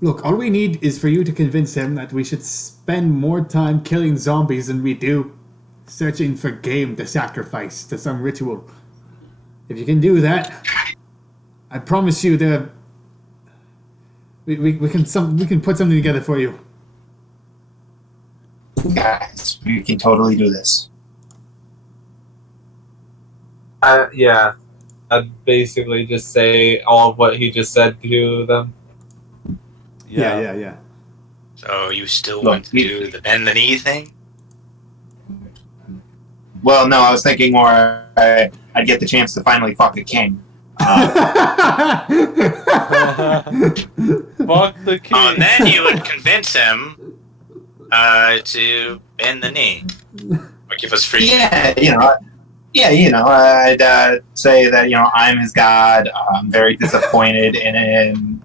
Look, all we need is for you to convince him that we should spend more time killing zombies than we do searching for game to sacrifice to some ritual. If you can do that, I promise you that we can put something together for you. Guys, we can totally do this. Yeah. I'd basically just say all of what he just said to them. Yeah. So you still Look, want to do the bend the knee thing? Well, no, I was thinking more I'd get the chance to finally fuck a king. Fuck the king. Oh, and then you would convince him to bend the knee. Or give us free. I'd say that, I'm his god. I'm very disappointed in him.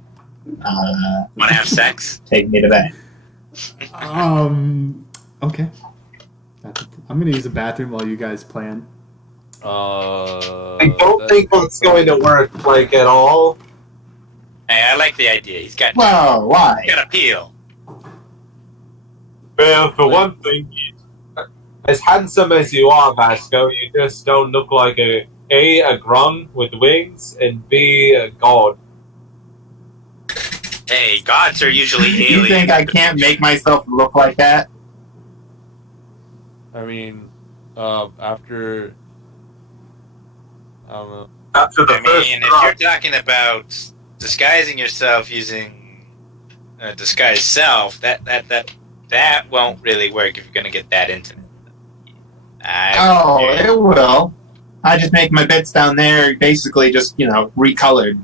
Want to have sex? Take me to bed. Okay. I'm gonna use the bathroom while you guys plan. I don't think it's going to work, at all. Hey, I like the idea. He's got Well, why? he's got appeal. Well, for one thing, As handsome as you are, Vasco, you just don't look like a grung with wings, and B, a god. Hey, gods are usually You aliens. think I can't make myself look like that? I mean, after I don't know. After the I first mean, if you're talking about disguising yourself using disguised self, that won't really work if you're gonna get that intimate. It will. I just make my bits down there basically just, recolored.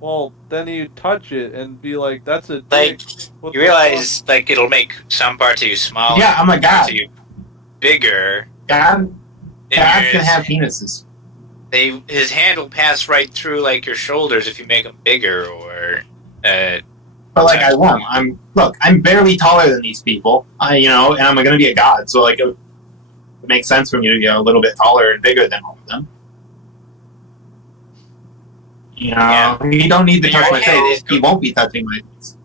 Well, then you touch it and be like, "That's a Like, dick." What you the realize, it'll make some parts of you smaller, Yeah, I'm a parts god. of you bigger. God, and gods can yours- have penises. his hand will pass right through your shoulders if you make them bigger, or But I won't. I'm barely taller than these people. And I'm gonna be a god, so it makes sense for me to be a little bit taller and bigger than all of them. Yeah. You don't need to Your touch my head face. is He won't be touching my face.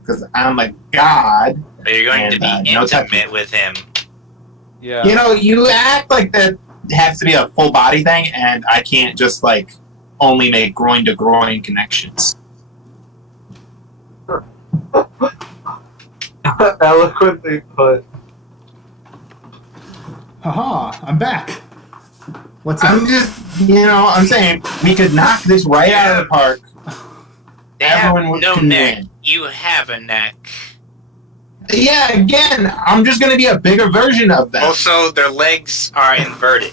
Because I'm a god. but you're going to And, be no intimate touching. with him. Yeah. You act like that has to be a full body thing, and I can't just only make groin to groin connections. Eloquently put. Haha, I'm back. What's up? I'm just, I'm saying we could knock this right out of the park. They have Everyone no can neck. win. You have a neck. Yeah, again, I'm just gonna be a bigger version of them. Also, their legs are inverted.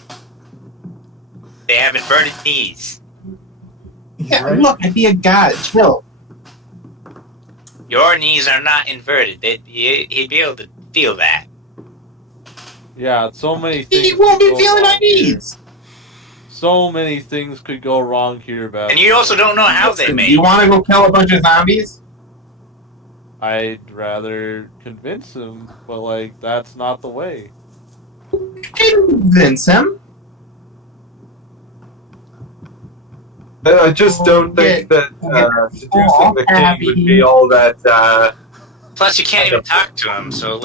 They have inverted knees. Yeah, Right? look, I'd be a god. Chill. Your knees are not inverted. He'd be able to feel that. Yeah, so many things. He won't be could go feeling my wrong here. needs. So many things could go wrong here, Beth. And you also don't know how they Listen, made you it. want to go kill a bunch of zombies? I'd rather convince him, but that's not the way. Convince him. I just don't think that seducing the king would be all that. Plus, you can't even talk to him, so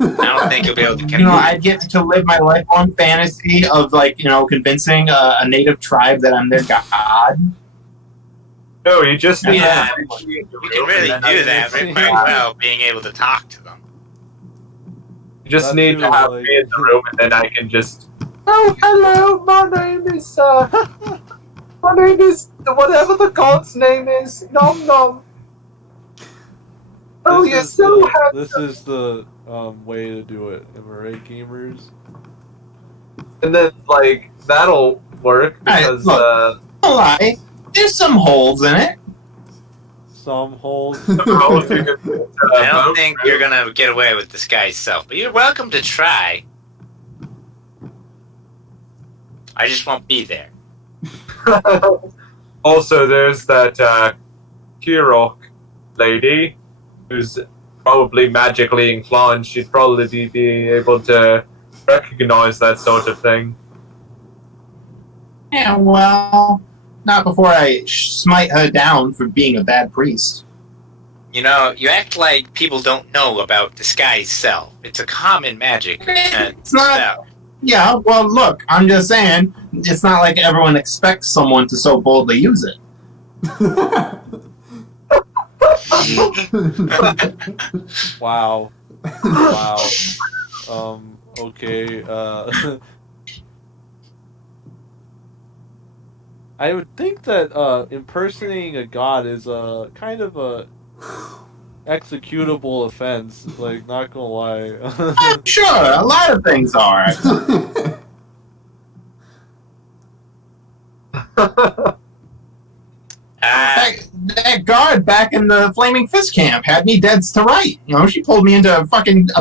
I don't think you'll be able to. I get to live my lifelong fantasy of convincing a native tribe that I'm their god. No, you just need Yeah, to you can really do that very quite well, being able to talk to them. You just That's need to true, have like- me in the room, and then I can just. Oh, hello. My name is. My name is whatever the god's name is. Nom nom. Oh, This you're is so the- happy. This is the way to do it. Am I right, gamers? And then that'll work because look. Don't lie. There's some holes in it. Some holes. I I don't think you're gonna get away with this guy's self, but you're welcome to try. I just won't be there. Also, there's that Kirok lady who's probably magically inclined. She'd probably be able to recognize that sort of thing. Yeah, well, not before I smite her down for being a bad priest. You act like people don't know about disguise self. It's a common magic. It's not. spell. Yeah, well, look, I'm just saying, it's not like everyone expects someone to so boldly use it. Wow. Wow. Okay. I would think that impersonating a god is a kind of a executable offense. Like, not gonna lie. I'm sure, a lot of things are. That guard back in the Flaming Fist camp had me dead to right. She pulled me into a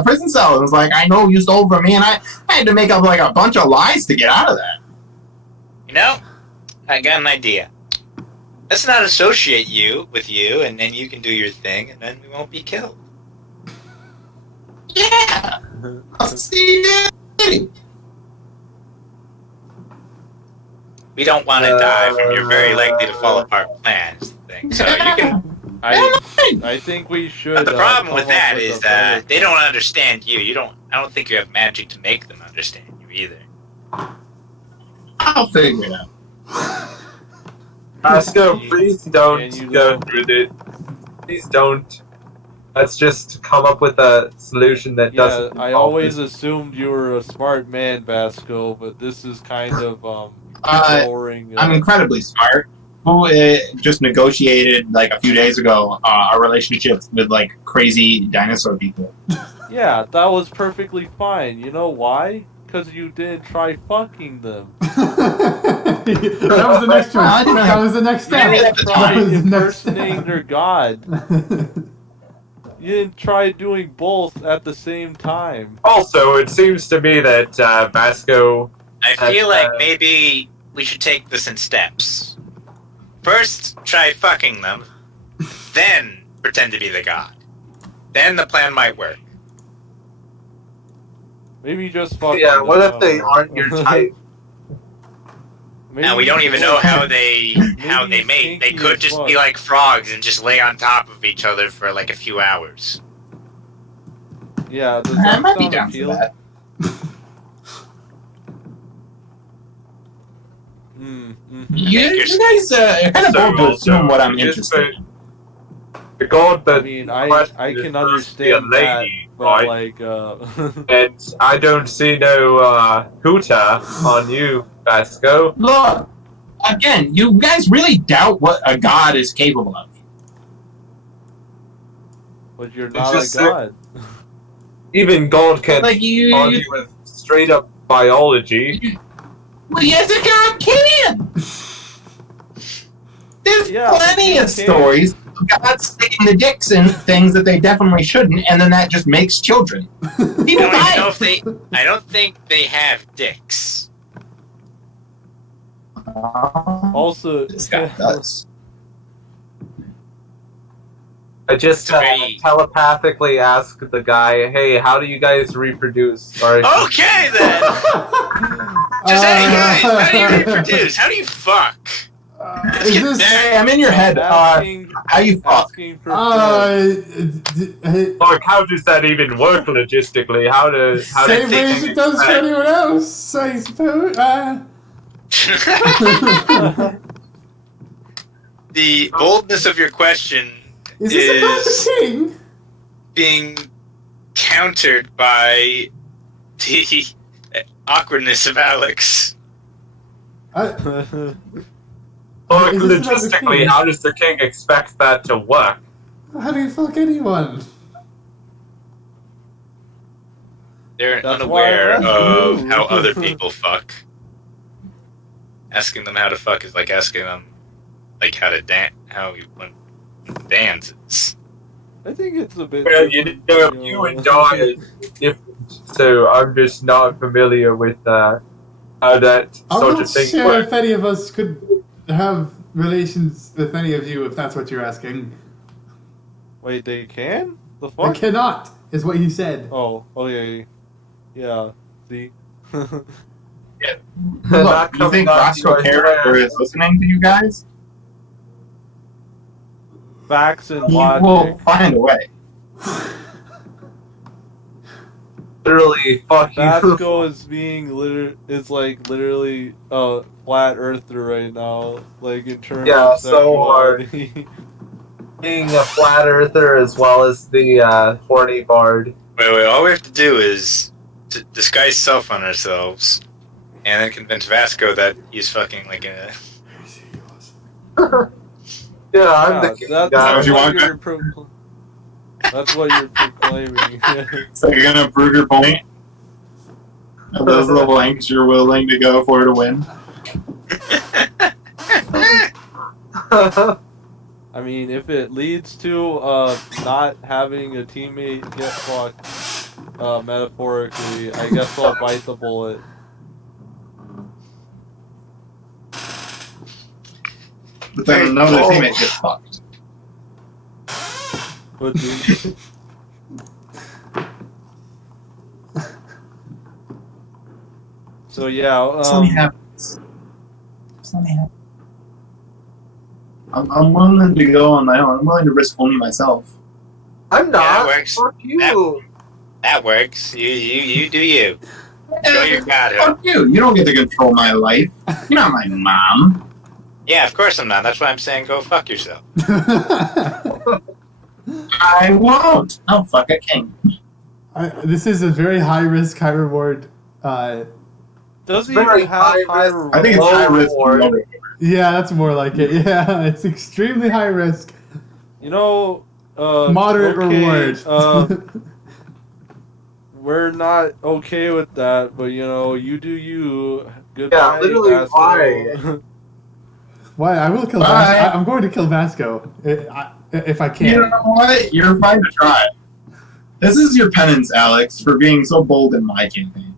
prison cell and was like, I know you stole from me, and I had to make up a bunch of lies to get out of that. I got an idea. Let's not associate you with you, and then you can do your thing, and then we won't be killed. Yeah! I'll see you. We don't want to die from your very likely to fall apart plans thing. So you can. I think we should. But the problem with come that up is a better they don't understand you. I don't think you have magic to make them understand you either. I'll figure it out. Pasco, please don't and you go don't- through it. Please don't. Let's just come up with a solution that Yeah, doesn't. I involve always this. assumed you were a smart man, Vasco, but this is kind of lowering. I'm incredibly smart. Who just negotiated a few days ago a relationship with crazy dinosaur people. Yeah, that was perfectly fine. You know why? Because you didn't try fucking them. That was the next one. That was the next You step. didn't try That was the next impersonating their god. You didn't try doing both at the same time. Also, it seems to me that Vasco. I feel like maybe we should take this in steps. First, try fucking them, then pretend to be the god. Then the plan might work. Maybe just fuck Yeah, them, what I if don't they know. aren't your type? Maybe Now we don't even know how they Maybe mate. They kinky could as just fuck. be like frogs and just lay on top of each other for a few hours. Yeah, does I that might be sound down for appealing? that. You guys are kind of bold to assume what I'm interested in. The god I that mean, requested I is can supposed to be a understand that, lady, but right? And I don't see no hooter on you, Vasco. Look, again, you guys really doubt what a god is capable of. but you're not a just- god. Even God can You, argue with straight up biology. well, yes, a god can. There's Yeah, plenty you of can. stories of gods sticking the dicks in things that they definitely shouldn't, and then that just makes children. I People don't even know die. if they. I don't think they have dicks. Also, This guy does. I just Very- telepathically asked the guy, "Hey, how do you guys reproduce?" Or Okay then. Just hey guys, how do you reproduce? How do you fuck? Is this? Hey, I'm in your head. Asking, How you fuck? asking for friends. Like, how does that even work logistically? How do Same way as it does for anyone else, I suppose. The boldness of your question Is this about the king? being countered by the awkwardness of Alex. Like, Is this about the logistically, king? how does the king expect that to work? How do you fuck anyone? They're That's unaware why I of asked you. how other people fuck. Asking them how to fuck is like asking them, like, how to how you want to dance. I think it's a bit. Well, different, you and I is different, so I'm just not familiar with how that I'm sort not of thing sure works. if any of us could have relations with any of you, if that's what you're asking. Wait, they can? The I fuck? cannot, is what he said. Oh, okay. Yeah. See? Look, Not you coming think on Roscoe your Character head. is listening to you guys? Facts and He logic. will find a way. Literally, fuck you. Vasco is being literally a flat earther right now, like in terms Yeah, of so hard. sexuality. Being a flat earther as well as the horny bard. Wait, all we have to do is disguise self on ourselves, and then convince Vasco that he's fucking like a... Yeah, I'm the Yeah, king that's guy. what you want? That's what you're proclaiming. So you're gonna prove your point? Are those the lengths you're willing to go for to win? I mean, if it leads to not having a teammate get fucked, metaphorically, I guess I'll bite the bullet. But then another teammate gets fucked. But dude, so yeah, Just let me have this. Just let me have. I'm willing to go on my own. I'm willing to risk only myself. I'm not. Yeah, it works. Fuck you. That works. You do you. Show your godhood. Fuck you! You don't get to control my life. You're not my mom. Yeah, of course I'm not. That's why I'm saying go fuck yourself. I won't. I'll fuck a king. This is a very high risk, high reward. does he Very even have high high risk. reward? I think it's Low high risk. reward. and low reward. Yeah, that's more like it. Yeah, it's extremely high risk, You know, moderate okay, reward. we're not okay with that, but you know, you do you. Good. Yeah, literally, why? Why? I will kill Bye. Vasco. I'm going to kill Vasco if I can. You know what? You're fine to try. This is your penance, Alex, for being so bold in my campaign.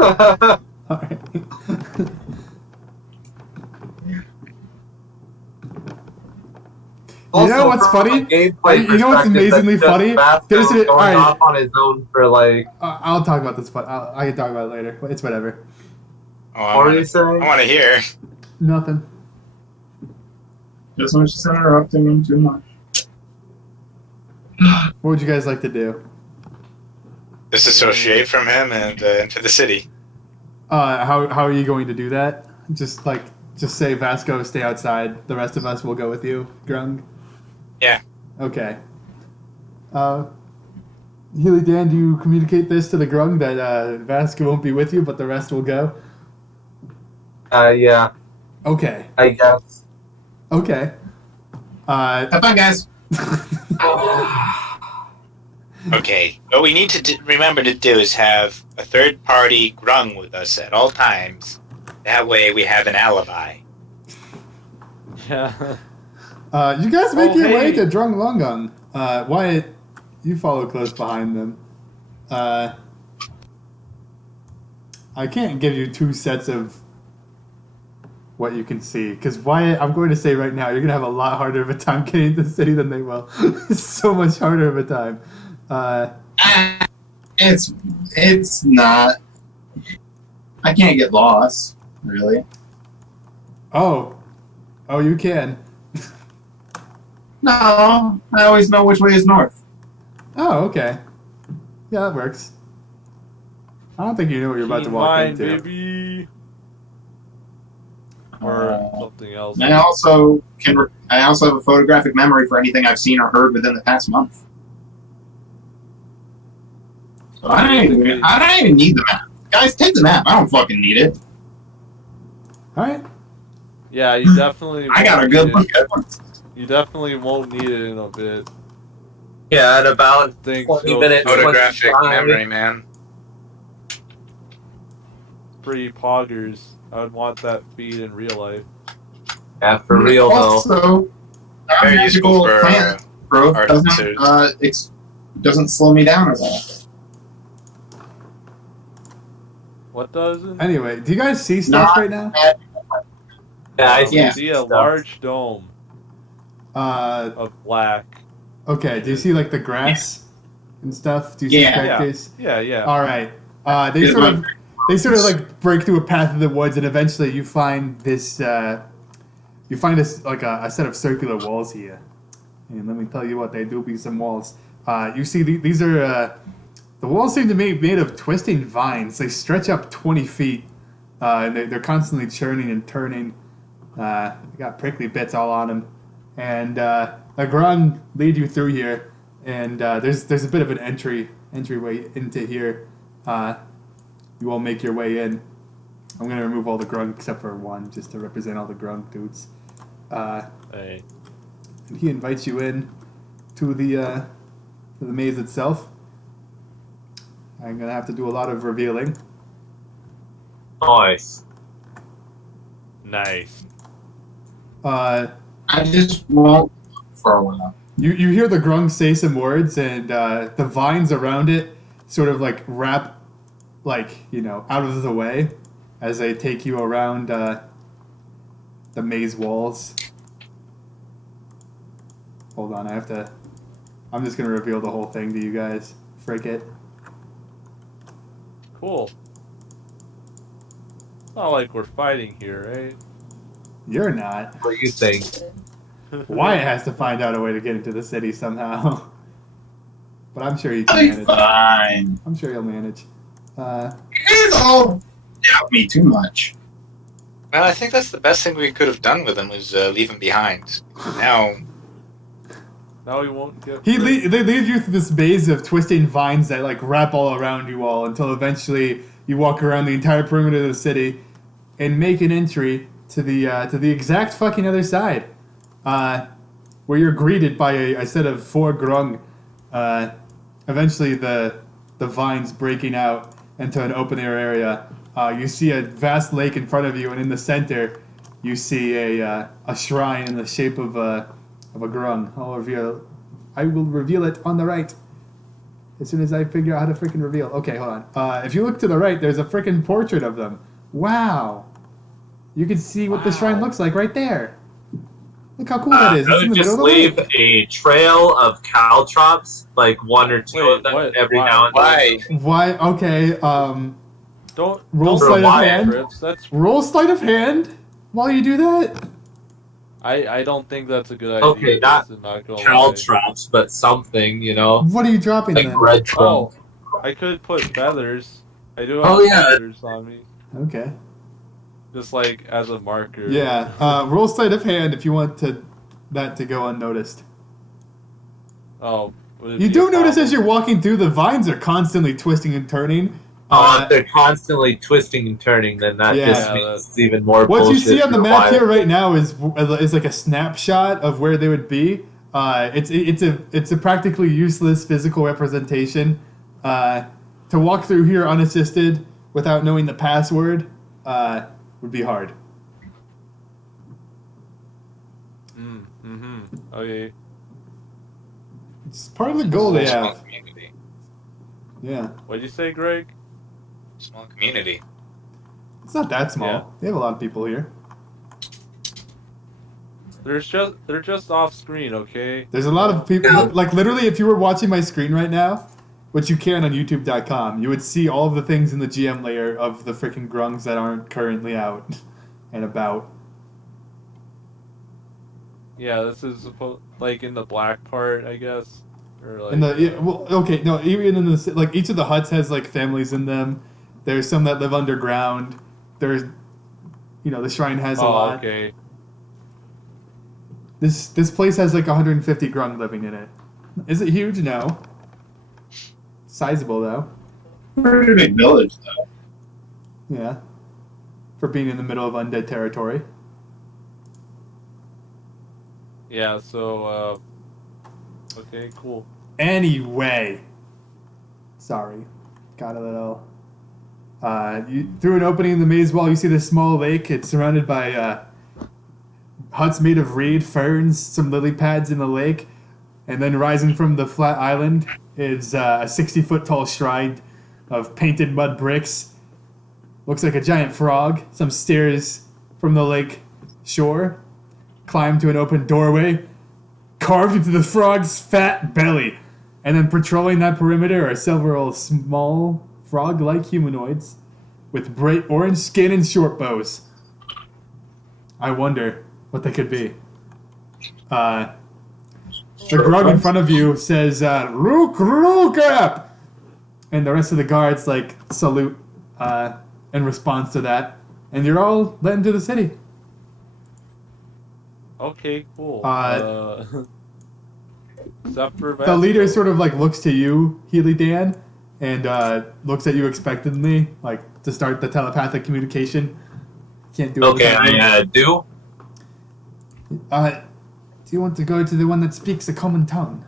Alright. You know what's from a funny? gameplay You know what's perspective, amazingly that's just funny? Vasco There's going alright. off on his own for like. I'll talk about this, but I can talk about it later. It's whatever. Oh, What are you saying? I want to hear. Nothing. Just want you interrupting me too much. What would you guys like to do? Disassociate from him and into the city. How are you going to do that? Just say Vasco, stay outside. The rest of us will go with you, Grung. Yeah. Okay. Healy Dan, do you communicate this to the Grung that Vasco won't be with you, but the rest will go? Yeah, Okay. I guess. Okay. Have fun, guys. Okay. What we need to remember to do is have a third party grung with us at all times. That way we have an alibi. Yeah. You guys make your way hey. to Drung Lungung. Wyatt, you follow close behind them. I can't give you two sets of what you can see, because Wyatt, I'm going to say right now, you're going to have a lot harder of a time getting into the city than they will. It's so much harder of a time. It's not. I can't get lost, really. Oh, you can. No, I always know which way is north. Oh, okay. Yeah, that works. I don't think you know what you're about to Keen walk mind, into. baby. Or Uh, something else. I also have a photographic memory for anything I've seen or heard within the past month. So I don't even need the map. Guys, take the map. I don't fucking need it. All right. Yeah, you definitely. I got a won't good need look it. at it. You definitely won't need it in a bit. Yeah, in about Things 20 feel minutes. Photographic 25. memory, man. Pretty poggers. I would want that feed in real life. Yeah, for real though. Also, Very useful for plant growth art doesn't slow me down at all. What doesn't? Anyway, do you guys see stuff Not right now? Yeah, I Yeah. See a stuff. large dome Uh, of black. okay. Do you see like the grass and stuff? Do you see Yeah. characters? Yeah. All right. They Yeah, sort of like break through a path in the woods, and eventually you find this. You find this like a set of circular walls here, and let me tell you what they do. Be some walls. You see these are the walls seem to be made of twisting vines. They stretch up 20 feet, and they're constantly churning and turning. They got prickly bits all on them, and a grung lead you through here, and there's a bit of an entryway into here. You all make your way in. I'm gonna remove all the grung except for one, just to represent all the grung dudes. Hey. And he invites you in to the maze itself. I'm gonna have to do a lot of revealing. Nice. Nice. Uh, I just won't for a while. you hear the grung say some words, and the vines around it sort of like wrap, like, you know, out of the way as they take you around the maze walls. Hold on, I'm just gonna reveal the whole thing to you guys. Frick it. Cool. It's not like we're fighting here, right? You're not. What do you think? Wyatt has to find out a way to get into the city somehow. But I'm sure you I'll can be manage. fine. I'm sure you'll manage. You guys all doubt me too much. Well, I think that's the best thing we could have done with him was leave him behind. Now, Now we won't get. They lead you through this maze of twisting vines that like wrap all around you all until eventually you walk around the entire perimeter of the city and make an entry to the exact fucking other side, where you're greeted by a set of 4 grung. Eventually, the vines breaking out into an open air area. You see a vast lake in front of you, and in the center, you see a shrine in the shape of a grung. I will reveal it on the right. As soon as I figure out how to freaking reveal. Okay, hold on. If you look to the right, there's a freaking portrait of them. Wow. You can see what the shrine looks like right there. Look how cool that is. I It's in would the just middle of the leave lake. a trail of caltrops, like 1 or 2 of them Wait, every why? now and then. why? Why? Okay. Don't Roll don't sleight of provide hand. trips. That's. Roll sleight of hand while you do that. I don't think that's a good idea. Okay, not Justin, not gonna lie. Caltrops, but something, you know, What are you dropping like then? red trunk. Oh, I could put feathers. I do have Oh, yeah. feathers on me, Okay. just like as a marker. Yeah. Roll sleight of hand if you want that to go unnoticed. Oh. would it You be do a notice as problem? you're walking through, the vines are constantly twisting and turning. If they're constantly twisting and turning, then that Yeah. just means it's even more What you bullshit see on the for map Wyatt. here right now is like a snapshot of where they would be. It's a practically useless physical representation. To walk through here unassisted without knowing the password would be hard. Okay. It's part of the goal they Small have. community. Yeah, What'd you say, Greg? Small community. it's not that small. Yeah. They have a lot of people here. They're just off screen, okay? There's a lot of people. Yeah. Like literally, if you were watching my screen right now, which you can on YouTube.com, you would see all of the things in the GM layer of the freaking grungs that aren't currently out and about. Yeah, this is supposed like in the black part, I guess, or like. And okay, no, even in the like each of the huts has like families in them. There's some that live underground. There's, the shrine has a lot. Okay. This place has like 150 grung living in it. Is it huge? No. Sizable though. Pretty big village, though. Yeah. For being in the middle of undead territory. Yeah. So. Okay. Cool. Anyway. Sorry. Got a little. Through an opening in the maze wall, you see this small lake. It's surrounded by huts made of reed, ferns, some lily pads in the lake. And then rising from the flat island is a 60-foot tall shrine of painted mud bricks. Looks like a giant frog. Some stairs from the lake shore climb to an open doorway carved into the frog's fat belly. And then patrolling that perimeter are several small frog-like humanoids with bright orange skin and short bows. I wonder what they could be. The grug in front of you says, "Rook, rook up!" And the rest of the guards, salute in response to that. And you're all let into the city. Okay. Cool. Except for The leader sort of, looks to you, Healy Dan, and looks at you expectantly, to start the telepathic communication. Can't do it. Okay, I do. Do you want to go to the one that speaks a common tongue?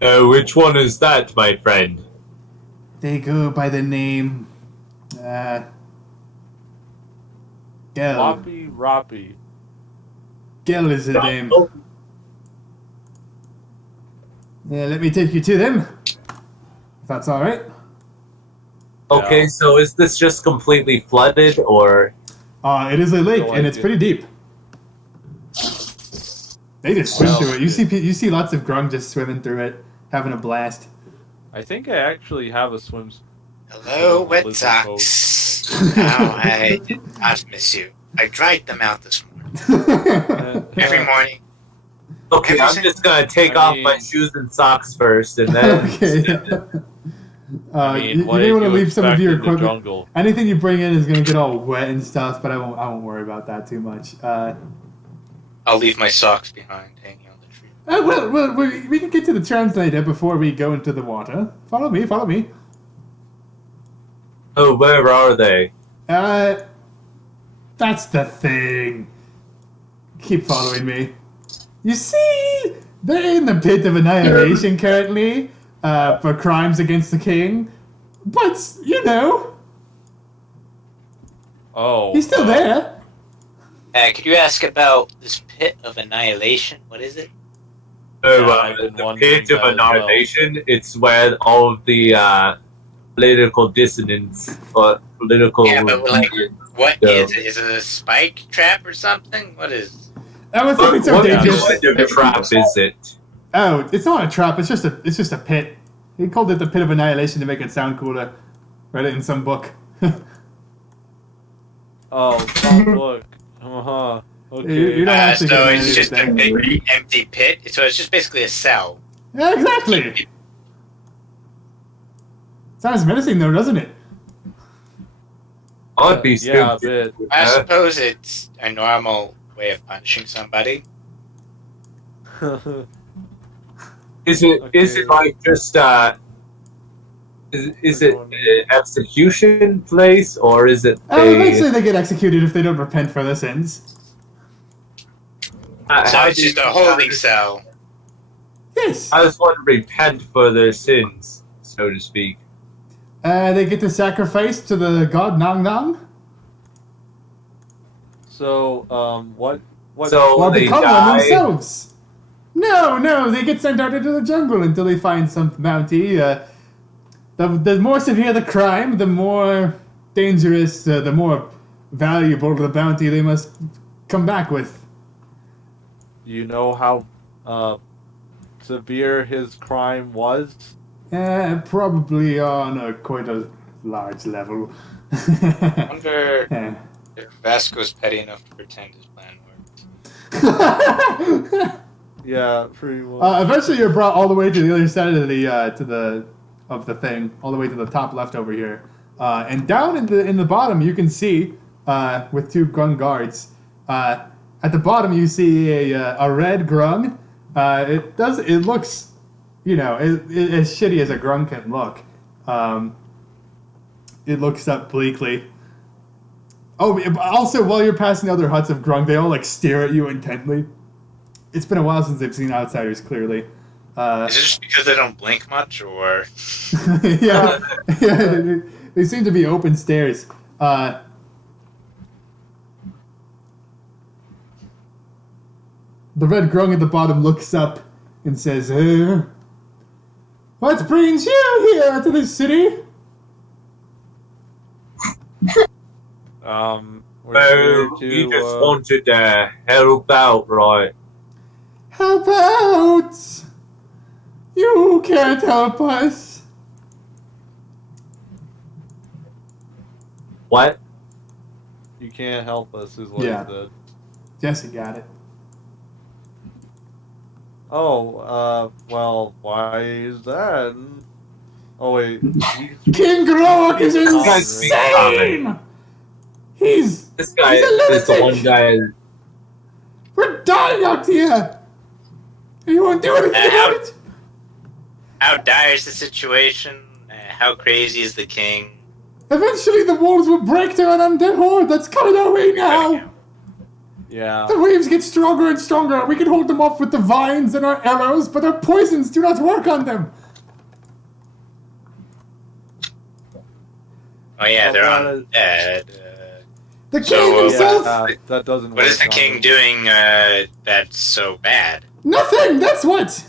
Which one is that, my friend? They go by the name, Gel. Roppy. Gel is the name. Yeah, let me take you to them. If that's alright. Okay, Yeah. so is this just completely flooded, or? It is a lake, Don't and like it's it. pretty deep. They just swim Well, through it. You see lots of grung just swimming through it, having a blast. I think I actually have a swim. Hello, wet Lizard socks. Now I did not miss you. I dried them out this morning. Every morning. Okay, I'm just gonna take off my mean- shoes and socks first, and then. Okay. I mean, you what may did want to you leave some of expect your in the equipment. jungle? Anything you bring in is going to get all wet and stuff, but I won't worry about that too much. I'll leave my socks behind hanging on the tree. Well, we can get to the translator before we go into the water. Follow me. Oh, where are they? That's the thing. Keep following me. You see, they're in the pit of annihilation currently, for crimes against the king. But, Oh. he's still there. Could you ask about this pit of annihilation? What is it? Oh, Yeah, I've been the wondering pit of that as well. annihilation. It's where all of the political dissonance or political. Yeah, but what So- is it? Is it a spike trap or something? What is? I was thinking so What dangerous. kind of trap is it? Oh, it's not a trap. It's just a pit. He called it the pit of annihilation to make it sound cooler. Read it in some book. Oh, stop, look. Uh-huh. Okay. You don't have to So get it's into just a that. big empty pit. So it's just basically a cell. Yeah, exactly. Sounds menacing though, doesn't it? I'd be Yeah, a stupid. bit. I suppose it's a normal way of punishing somebody. Is it Okay. like just is it an execution place, or is it Eventually they get executed if they don't repent for their sins. So it's just a holding cell. Yes. How does one repent for their sins, so to speak? They get to sacrifice to the god Nang Nang, So, what? So or they become one die. themselves. No, they get sent out into the jungle until they find some bounty. The more severe the crime, the more dangerous, the more valuable the bounty they must come back with. You know how severe his crime was? Probably on quite a large level. Wonder. Yeah. If Vasco's petty enough to pretend his plan worked. Yeah, pretty much. Eventually, you're brought all the way to the other side of the thing, all the way to the top left over here, and down in the bottom you can see with two grung guards. At the bottom you see a red grung. It looks, as shitty as a grung can look. It looks up bleakly. Oh, also while you're passing other huts of grung, they all like stare at you intently. It's been a while since they've seen outsiders, clearly. Is it just because they don't blink much, or yeah, they seem to be open stares. The red grung at the bottom looks up and says, "What brings you here to this city?" We're here to, we just wanted to help out, right? Help out! You can't help us. What? You can't help us, is what Yeah. he said. Jesse got it. Oh, well, why is that? Oh, wait. King Grog is guy's insane! He's... This guy He's a is the lunatic. one guy. We're dying out here! And you won't do anything about it? how dire is the situation? How crazy is the king? Eventually the walls will break to an undead horde that's coming our way now! Yeah. The waves get stronger and stronger. We can hold them off with the vines and our arrows, but our poisons do not work on them. Oh yeah, they're Well, on dead. The king So, himself... That doesn't work. What is the on king me. doing that's so bad? Nothing! That's what!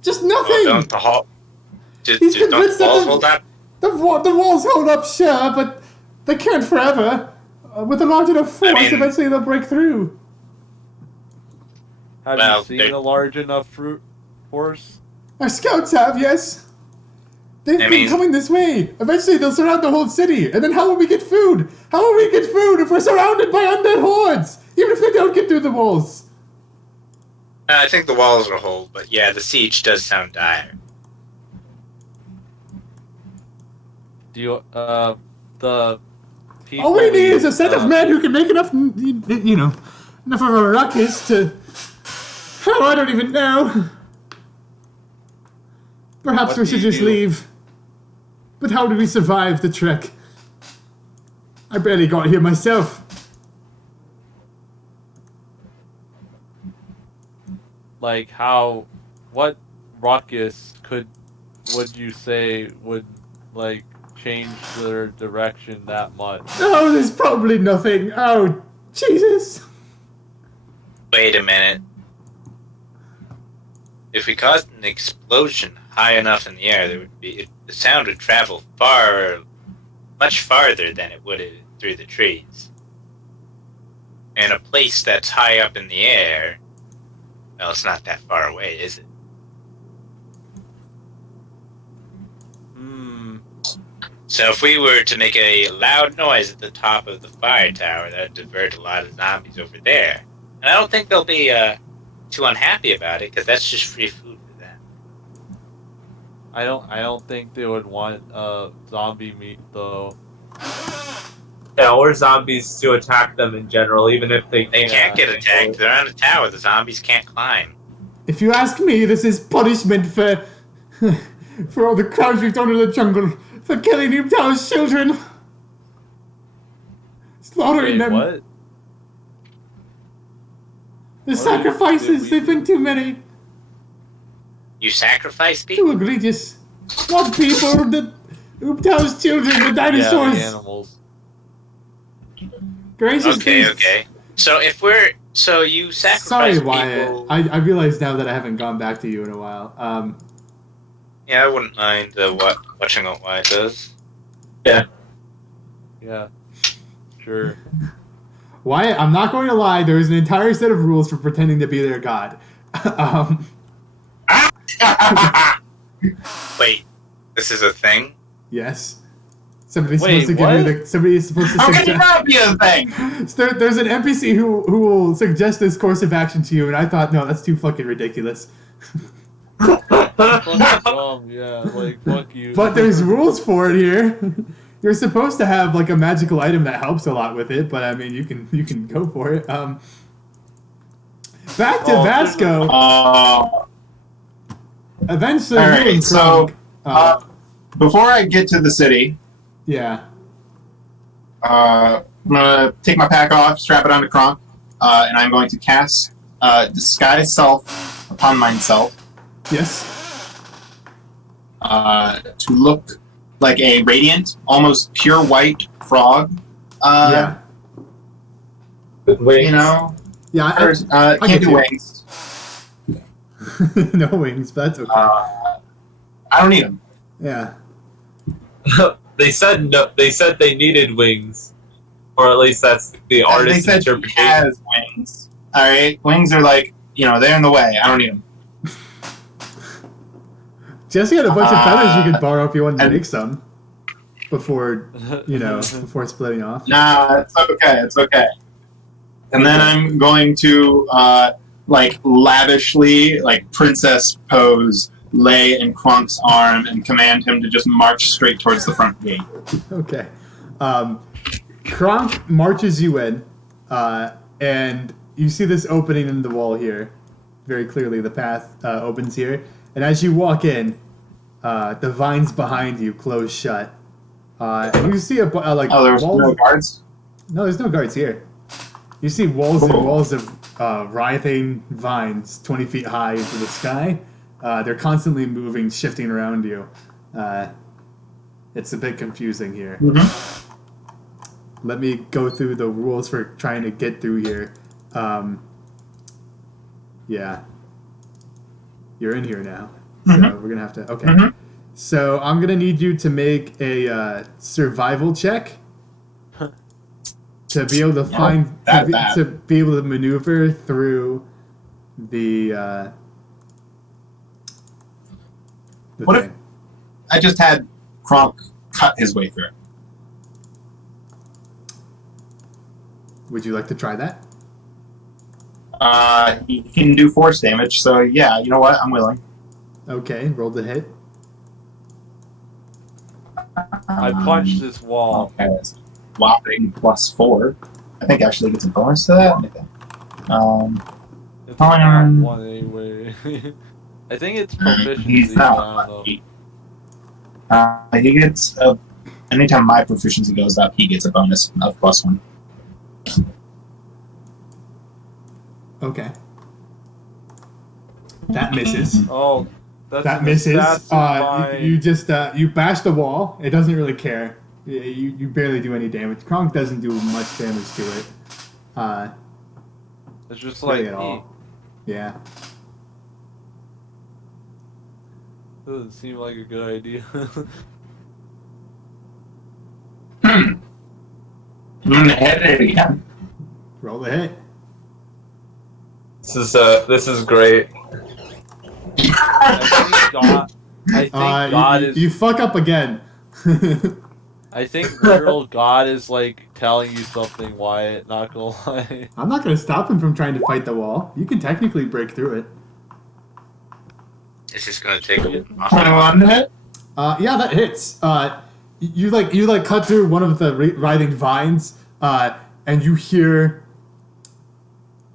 Just nothing! Well, don't the hall... He's Don't the convinced that walls the- hold up? The walls hold up, sure, but they can't forever. With a large enough force, mean- eventually they'll break through. Have Well, you seen they- a large enough fruit force? Our scouts have, yes. They've I been mean- coming this way. Eventually they'll surround the whole city. And then how will we get food? How will we get food if we're surrounded by undead hordes? Even if they don't get through the walls. I think the walls will hold, but yeah, the siege does sound dire. Do you, the people... All we need is a set uh, of men who can make enough, enough of a ruckus to... Oh, I don't even know. Perhaps What we do should you just do? leave. But how did we survive the trek? I barely got here myself. Like, what ruckus would you say would, like, change their direction that much? Oh, there's probably nothing. Oh, Jesus. Wait a minute. If we caused an explosion high enough in the air, the sound would travel much farther than it would through the trees. And a place that's high up in the air, well, it's not that far away, is it? So if we were to make a loud noise at the top of the fire tower, that would divert a lot of zombies over there. And I don't think they'll be too unhappy about it, because that's just free food for them. I don't think they would want zombie meat though. Yeah, or zombies to attack them in general, even if they They can't get attacked. They're on a tower. The zombies can't climb. If you ask me, this is punishment for all the crimes we've done in the jungle, for killing Noobtown's children, slaughtering Wait, them. what? The What sacrifices, did we they've been too many, You sacrifice people? too egregious. Not people, the Noobtown's children, the Yeah, dinosaurs. the animals. Gracious Okay, beasts. okay. So you sacrifice Sorry, people. Wyatt. I realize now that I haven't gone back to you in a while. Yeah, I wouldn't mind watching what Wyatt does. Yeah. Sure. Wyatt, I'm not going to lie, there is an entire set of rules for pretending to be their god. Wait, this is a thing? Yes. Somebody's Wait, supposed to what? give you the. Somebody's supposed to How can you suggest. not be a thing? There's an NPC who will suggest this course of action to you, and I thought, no, that's too fucking ridiculous. Fucking dumb, yeah, like, fuck you. But there's rules for it here. You're supposed to have like a magical item that helps a lot with it, but I mean, you can go for it. Back to Vasco. Eventually, all you right, and so Kronk, before I get to the city, yeah. I'm gonna take my pack off, strap it onto Kronk, and I'm going to cast Disguise Self upon myself Yes. to look like a radiant, almost pure white frog. Yeah. With wings. You know, Yeah. can't get do you. wings. No wings, but that's okay. I don't need them. Yeah. They said no. They said they needed wings, or at least that's the They artist's said he interpretation. has wings. All right, wings are like, they're in the way. I don't need them. Jesse had a bunch of feathers you could borrow if you wanted to and- make some. Before before splitting off. Nah, it's okay. It's okay. And then I'm going to lavishly, like princess pose, lay in Kronk's arm and command him to just march straight towards the front gate. Okay. Kronk marches you in, and you see this opening in the wall here. Very clearly, the path opens here. And as you walk in, the vines behind you close shut. And you see There's walls. no guards? No, there's no guards here. You see walls and walls of writhing vines 20 feet high into the sky. They're constantly moving, shifting around you. It's a bit confusing here. Mm-hmm. Let me go through the rules for trying to get through here. Yeah. You're in here now. So Mhm. we're going to have to... Okay. Mhm. So I'm going to need you to make a survival check to be able to find... that bad. To be able to maneuver through the What if- thing. I just had Kronk cut his way through. Would you like to try that? He can do force damage, so yeah, you know what? I'm willing. Okay, roll the hit. I punched this wall. Okay, it's whopping +4. I think actually gets a bonus to that. It's Fine. not one anyway. I think it's proficiency. He's I not don't know. lucky. He gets anytime my proficiency goes up, he gets a bonus of +1. Okay. That misses. Oh, that's That in the misses. stats of my- You just you bash the wall. It doesn't really care. You barely do any damage. Kronk doesn't do much damage to it. It's just Really like at all. Yeah. Doesn't seem like a good idea. I'm gonna hit it again. Roll the hit. This is great. I think God is. You fuck up again. I think literal God is like telling you something, Wyatt. Not gonna lie. I'm not gonna stop him from trying to fight the wall. You can technically break through it. It's just gonna take a 21 to hit. Yeah, that hits. You cut through one of the writhing vines, and you hear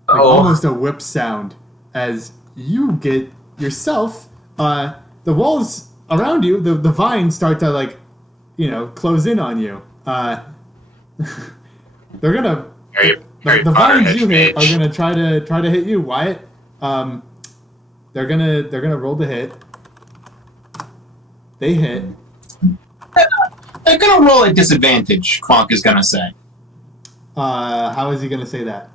almost a whip sound as you get yourself. The walls around you, the vines start to close in on you. They're gonna the vines you hit are gonna try to hit you, Wyatt. They're gonna roll the hit. They hit. They're gonna roll at disadvantage, Kronk is gonna say. How is he gonna say that?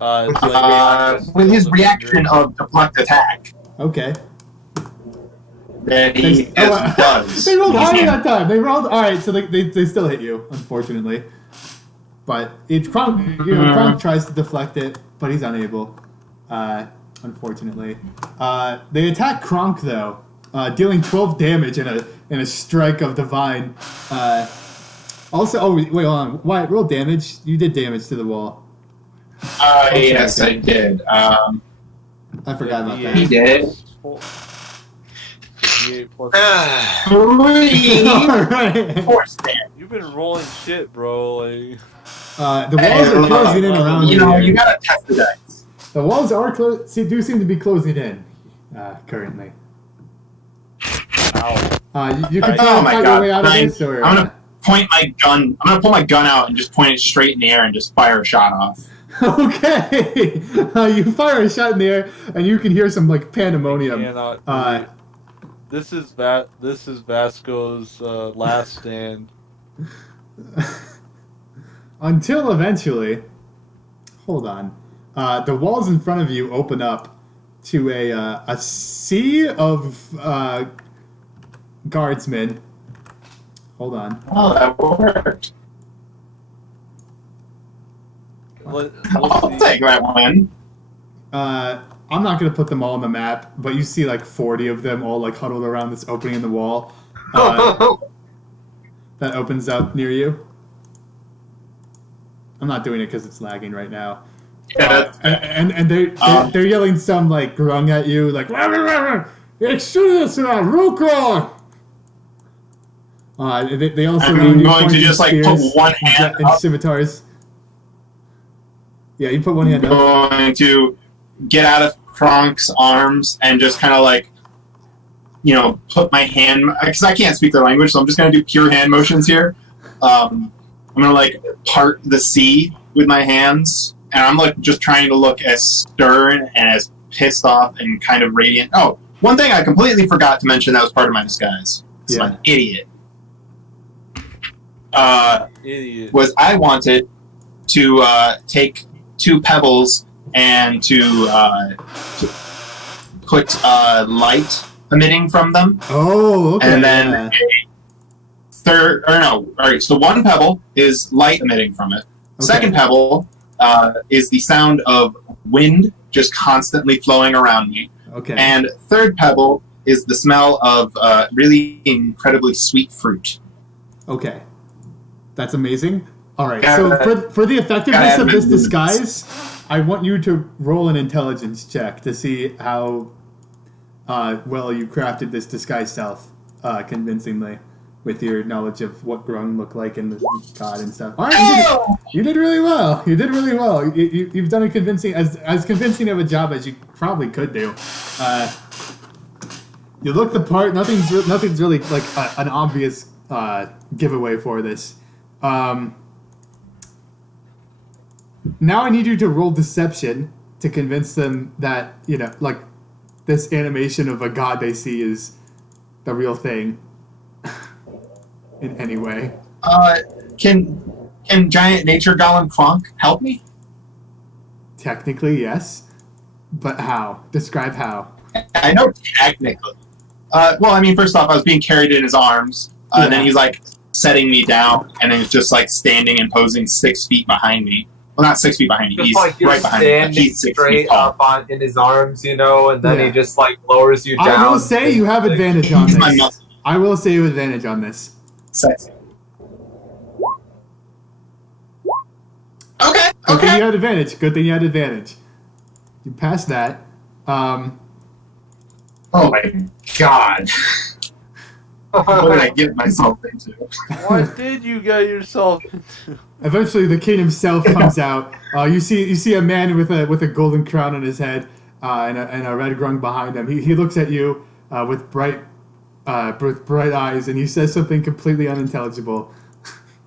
It's like, With his reaction of deflect attack Okay. that he does. They rolled He's higher in. that time. They rolled. All right, so they still hit you, unfortunately. But Kronk, Kronk tries to deflect it, but he's unable. Unfortunately, they attack Kronk though, dealing 12 damage and in a strike of divine. Also, oh wait, hold on. Wyatt, roll damage. You did damage to the wall. Yes, I did. I forgot about that. He did. D8 plus. All right. Force damage. You've been rolling shit, bro. Like, The walls are closing in around You know, here. you gotta test the dice. The walls are do seem to be closing in currently. ow. You can try Oh and my fight your God. way out of Fine. this, or I'm gonna point my gun. I'm gonna pull my gun out and just point it straight in the air and just fire a shot off. okay. You fire a shot in the air, and you can hear some like pandemonium. Cannot do it. This is Vasco's last stand. Until eventually, hold on, the walls in front of you open up to a sea of guardsmen. Hold on. Oh, that worked. I'll take that one. I'm not gonna put them all on the map, but you see like 40 of them all like huddled around this opening in the wall that opens up near you. I'm not doing it because it's lagging right now. Yeah, And they're yelling some like grung at you, like Ruka. They also I'm round you, going to pointing just like put spears one hand and up. scimitars. Yeah, you put one hand I'm up. going to get out of Kronk's arms and just kind of like, you know, put my hand, because I can't speak their language, so I'm just going to do pure hand motions here. I'm going to like part the sea with my hands, and I'm like just trying to look as stern and as pissed off and kind of radiant. Oh, one thing I completely forgot to mention that was part of my disguise. So I'm an idiot. Idiot. Was I wanted to take 2 pebbles and to put light emitting from them. Oh, okay. And then alright, so 1 pebble is light emitting from it. Okay. Second pebble is the sound of wind just constantly flowing around me. Okay. And third pebble is the smell of really incredibly sweet fruit. Okay. That's amazing. All right. Gotta- So for the effectiveness gotta of this admit- disguise, I want you to roll an intelligence check to see how well you crafted this disguise self convincingly with your knowledge of what Grung looked like and the god and stuff. All right, you did really well. You did really well. You've done a convincing as convincing of a job as you probably could do. You look the part. Nothing's really like an obvious giveaway for this. Now I need you to roll deception to convince them that, you know, like, this animation of a god they see is the real thing in any way. Can giant nature golem Kronk help me? Technically, yes. But how? Describe how. I know technically. Well, I mean, first off, I was being carried in his arms, and then he's like setting me down, and then he's just like standing and posing 6 feet behind me. Well, not 6 feet behind me. Just He's like you're right behind me. standing He's 6 straight feet tall. up in his arms, you know, and then Yeah. he just like lowers you down. I will say you have advantage on He's my this. muscle. I will say you have advantage on this. Sexy. Okay. Good thing Okay. you had advantage. Good thing you had advantage. You passed that. Oh my god. What did I get myself into? What did you get yourself into? Eventually, the king himself comes out. You see a man with a golden crown on his head and a red grung behind him. He looks at you with bright eyes, and he says something completely unintelligible.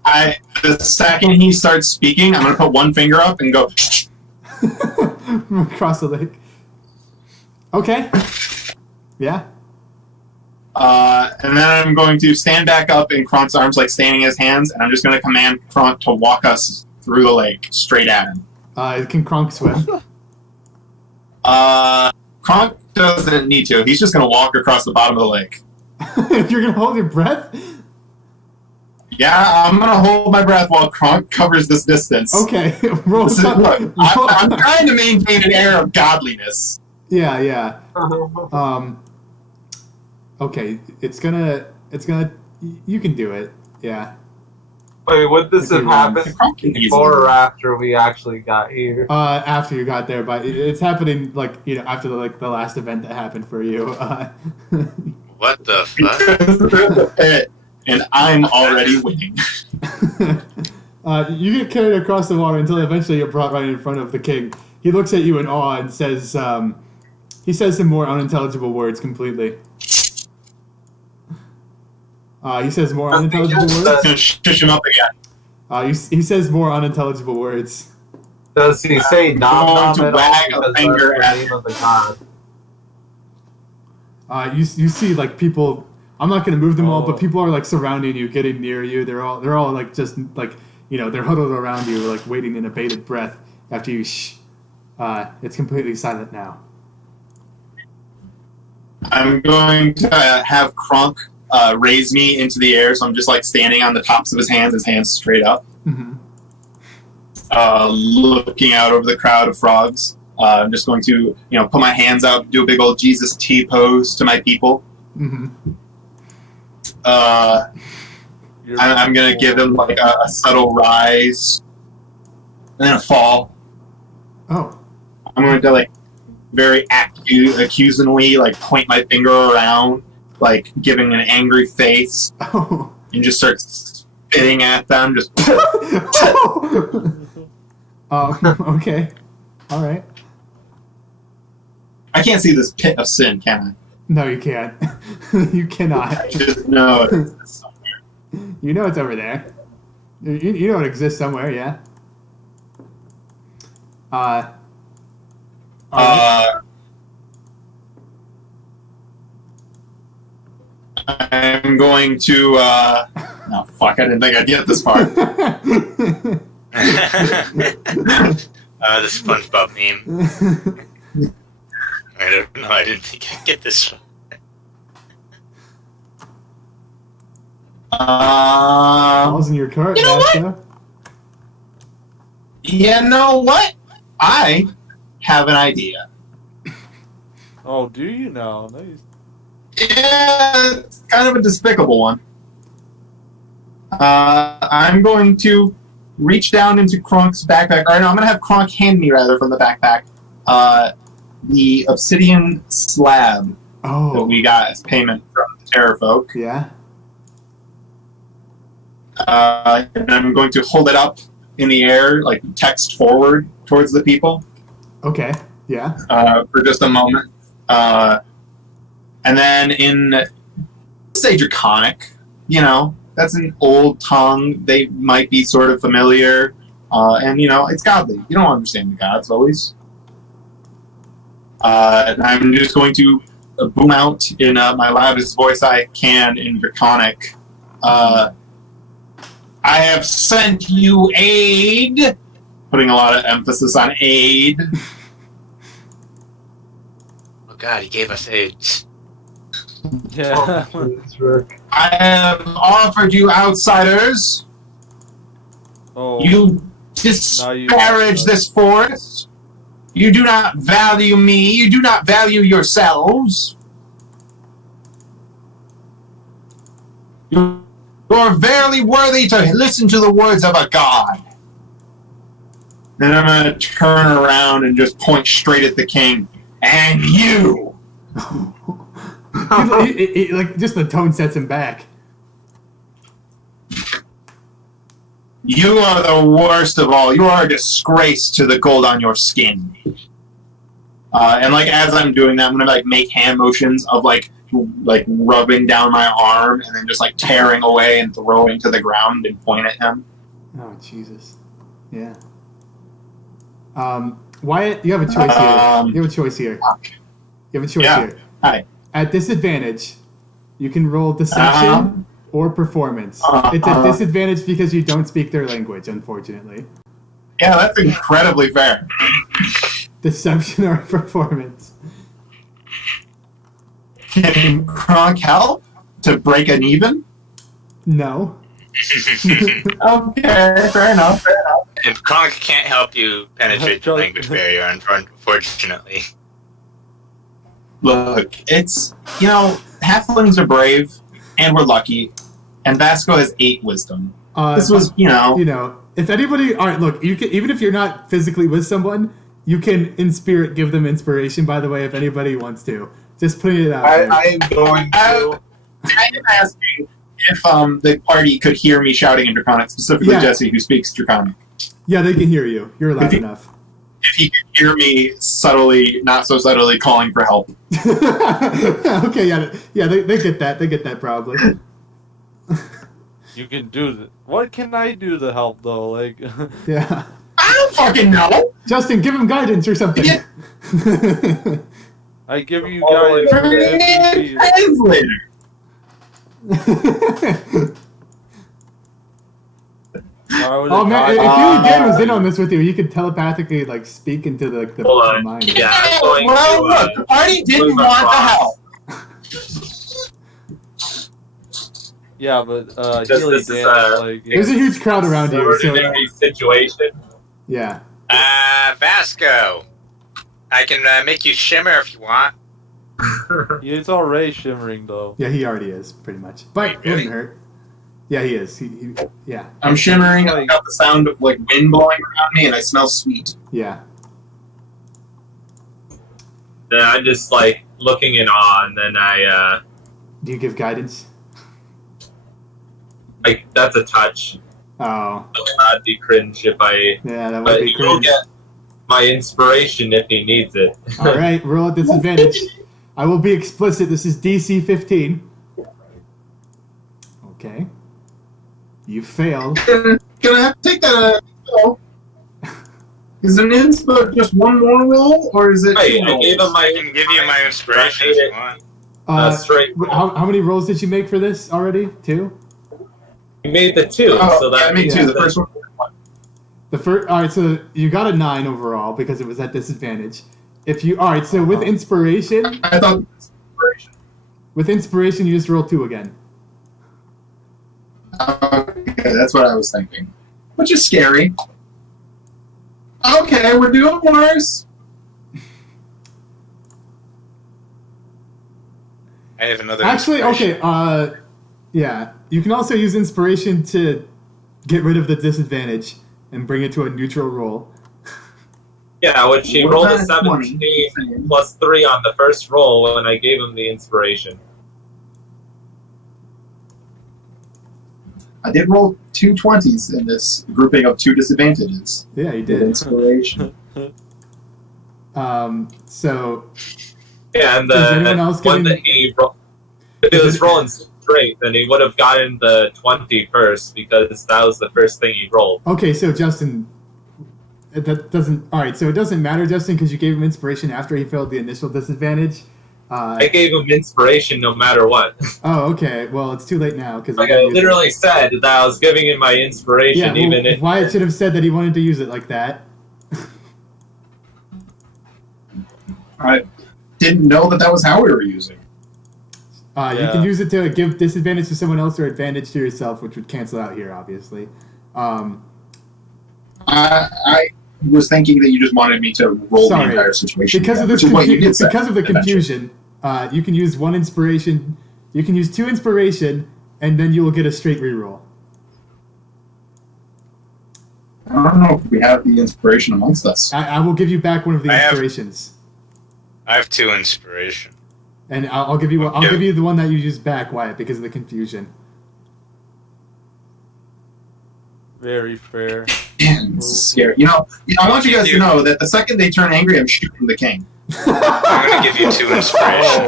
The second he starts speaking, I'm gonna put one finger up and go. From across the lake. Okay. Yeah. And then I'm going to stand back up in Kronk's arms, like standing his hands, and I'm just going to command Kronk to walk us through the lake, straight at him. Can Kronk swim? Kronk doesn't need to. He's just going to walk across the bottom of the lake. You're gonna hold your breath? Yeah, I'm going to hold my breath while Kronk covers this distance. Okay. Roll. Look, I'm trying to maintain an air of godliness. Yeah. Okay, it's gonna It's gonna. You can do it. Yeah. Wait, would this If have you want. happened before or after we actually got here? After you got there, but it's happening like after the last event that happened for you. What the fuck? Because they're in the pit, and I'm already winning. You get carried across the water until eventually you're brought right in front of the king. He looks at you in awe and says, he says some more unintelligible words completely. He says more unintelligible I'm words. gonna shush him up again. He says more unintelligible words. Does he say nom going nom to at all? wag a Because finger that's at the name of the god. You see like people. I'm not gonna move them all, but Oh. people are like surrounding you, getting near you. They're all like just like they're huddled around you, like waiting in a bated breath after you shh. It's completely silent now. I'm going to have Kronk raise me into the air, so I'm just like standing on the tops of his hands straight up, Mm-hmm. looking out over the crowd of frogs. I'm just going to, put my hands out, do a big old Jesus T pose to my people. Mm-hmm. I'm going to give them like a subtle rise, and then a fall. Oh. I'm going to like very accusingly like point my finger around, like giving an angry face, Oh. and just start spitting at them. Just Okay. All right. I can't see this pit of sin, can No, you can't. You I? cannot. I just know it's somewhere. You know it's over there. You know it exists somewhere, yeah. Alright. I'm going to. No, fuck! I didn't think I'd get this far. The SpongeBob meme. I don't know. I didn't think I'd get this far. Balls in your court, You know what? Master. You know what? I have an idea. Oh, do you now? Nice. Yeah, it's kind of a despicable one. I'm going to reach down into Kronk's backpack. Or no, I'm going to have Kronk hand me, rather, from the backpack, the obsidian slab that Oh. we got as payment from the Terror folk. Yeah. And I'm going to hold it up in the air, like text forward towards the people Okay. Yeah. for just a moment. And then in, say, Draconic, that's an old tongue. They might be sort of familiar. And, it's godly. You don't understand the gods always. And I'm just going to boom out in my loudest voice I can in Draconic. I have sent you aid. Putting a lot of emphasis on aid. Oh god, he gave us AIDS. Yeah. I have offered you outsiders. Oh. You disparage this forest. You do not value me. You do not value yourselves. You are barely worthy to listen to the words of a god. Then I'm going to turn around and just point straight at the king. And you! Like just the tone sets him back. You are the worst of all. You are a disgrace to the gold on your skin. And like as I'm doing that, I'm gonna like make hand motions of like rubbing down my arm and then just like tearing away and throwing to the ground and point at him. Oh Jesus. Yeah. Wyatt, you have a choice here. You have a choice here. You have a choice Yeah. here. Hi. At disadvantage, you can roll deception or performance. It's a disadvantage because you don't speak their language, unfortunately. Yeah, that's incredibly fair. Deception or performance. Can Kronk help to break an even? No. Okay, fair enough. And Kronk can't help you penetrate the language barrier, unfortunately. Look, it's halflings are brave. and we're lucky. And Vasco has 8 wisdom. This But, was, you know, if anybody, all right, look, you can, even if you're not physically with someone, you can in spirit give them inspiration. By the way, if anybody wants to, just putting it out there. I am going to. I am asking if the party could hear me shouting in Draconic, specifically Yeah. Jesse, who speaks Draconic. Yeah, they can hear you. You're loud enough. If he could hear me subtly, not so subtly, calling for help. Okay, yeah, they get that. They get that probably. You can do that. What can I do to help though? Like, Yeah. I don't fucking know. Justin, give him guidance or something. Yeah. I give you Oh, guys Bring in 50 feet. a translator. Oh man, if you again was in on this with you, you could telepathically like speak into the Hold on. mind. Yeah, I'm going Well, to. look, the party didn't move want the across. help. Yeah, but Just Healy this is Dan, like, There's a huge crowd around you, so Extraordinary situation. yeah. Vasco. I can make you shimmer if you want. he's already shimmering though. Yeah, he already is, pretty much. But Wait, it wouldn't really? hurt. Yeah, he is. Yeah. I'm shimmering. I Like- got the sound of like wind blowing around me, and I smell sweet. Yeah. Then I'm just like looking in awe, and then I Do you give guidance? like that's a touch. Oh, I'd be cringe if I. yeah, that would But be he will cringe. get my inspiration if he needs it. All right, roll at disadvantage. I will be explicit. This is DC 15. Okay. You failed. Gonna have to take that. Is an inspo just one more roll, or is it? Wait, two I gave rolls? him my. I can give you my inspiration if you want. Straight. How many rolls did you make for this already? 2? He made the 2, Oh, so that yeah, me yeah. too. The first one. The first. All right, so you got a 9 overall because it was at disadvantage. If you all right, so with inspiration, I thought. you just roll 2 again. Okay, that's what I was thinking. Which is scary. Okay, we're doing worse. I have another. Actually, inspiration. okay. Yeah, you can also use inspiration to get rid of the disadvantage and bring it to a neutral roll. Yeah, which he What rolled a about 20? 17 plus 3 on the first roll when I gave him the inspiration. I did roll 2 20s in this grouping of 2 disadvantages. Yeah, you With did. inspiration. So Yeah, and Is the anyone else one getting- that he rolled, if he was rolling straight, then he would have gotten the 20 first because that was the first thing he rolled. okay, so Justin, that doesn't. All right, so it doesn't matter, Justin, because you gave him inspiration after he failed the initial disadvantage. I gave him inspiration no matter what. Oh, okay. Well, it's too late now because Like I literally said that I was giving him my inspiration, Yeah, well, even if Wyatt should have said that he wanted to use it like that. I didn't know that was how we were using. You Yeah. can use it to give disadvantage to someone else or advantage to yourself, which would cancel out here, obviously. I was thinking that you just wanted me to roll Sorry. the entire situation. Because of again, this, which is what you did say. because of the eventually. confusion, you can use 1 inspiration. You can use 2 inspiration, and then you will get a straight reroll. I don't know if we have the inspiration amongst us. I will give you back one of the I have- inspirations, I have 2 inspiration. and I'll give you. I'll Yeah. give you the one that you used back, Wyatt, because of the confusion. Very fair. Man, this is scary. You know, I want you guys to know that the second they turn angry, I'm shooting the king. I'm gonna give you 2 inspiration.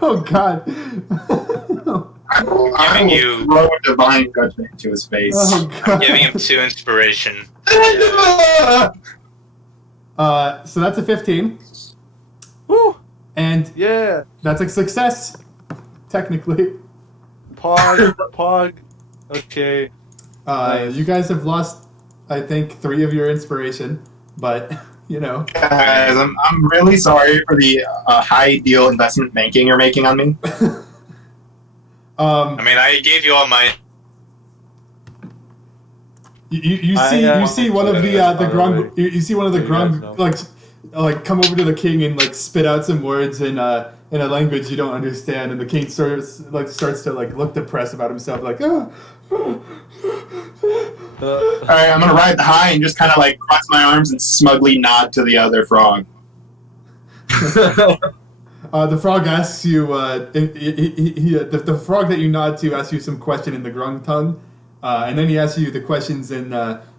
Oh God. I will Giving you- throw a divine judgment into his face. Oh God. Giving him 2 inspiration. So that's a 15, Woo! and Yeah. that's a success, technically. Pog. Okay. Nice. You guys have lost, I think, 3 of your inspiration, but you know. Guys, I'm really sorry for the high deal investment banking you're making on me. I mean, I gave you all my. You I see have you see one of the by the grung way. you see one of the So you guys grung know. like like come over to the king and like spit out some words in a language you don't understand, and the king starts to like look depressed about himself, like oh. All right, I'm gonna ride the high and just kind of like cross my arms and smugly nod to the other frog. The frog asks you. The frog that you nod to asks you some question in the Grung tongue, and then he asks you the questions in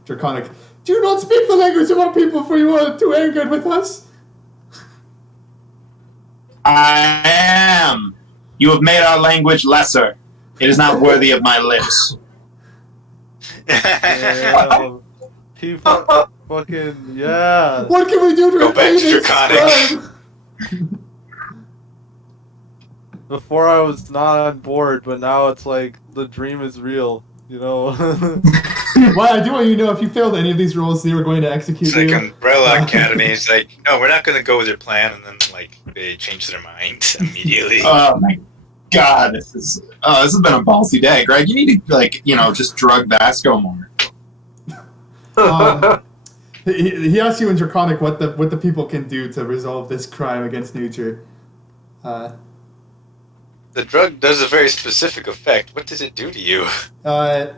Draconic. Do you not speak the language of our people, for you are too angered with us? I am. You have made our language lesser. It is not worthy of my lips. Damn. He fucking yeah. What can we do to Go back repay to this Draconic. crime? Before I was not on board, but now it's like the dream is real. You know. Well, I do want you to know if you failed any of these roles, they were going to execute It's like you. Umbrella Academy. It's like, no, we're not going to go with your plan, and then like they change their mind immediately. Oh my god, this has been a ballsy day, Greg. You need to just drug Vasco more. He asked you in Draconic what the people can do to resolve this crime against nature. The drug does a very specific effect. What does it do to you? I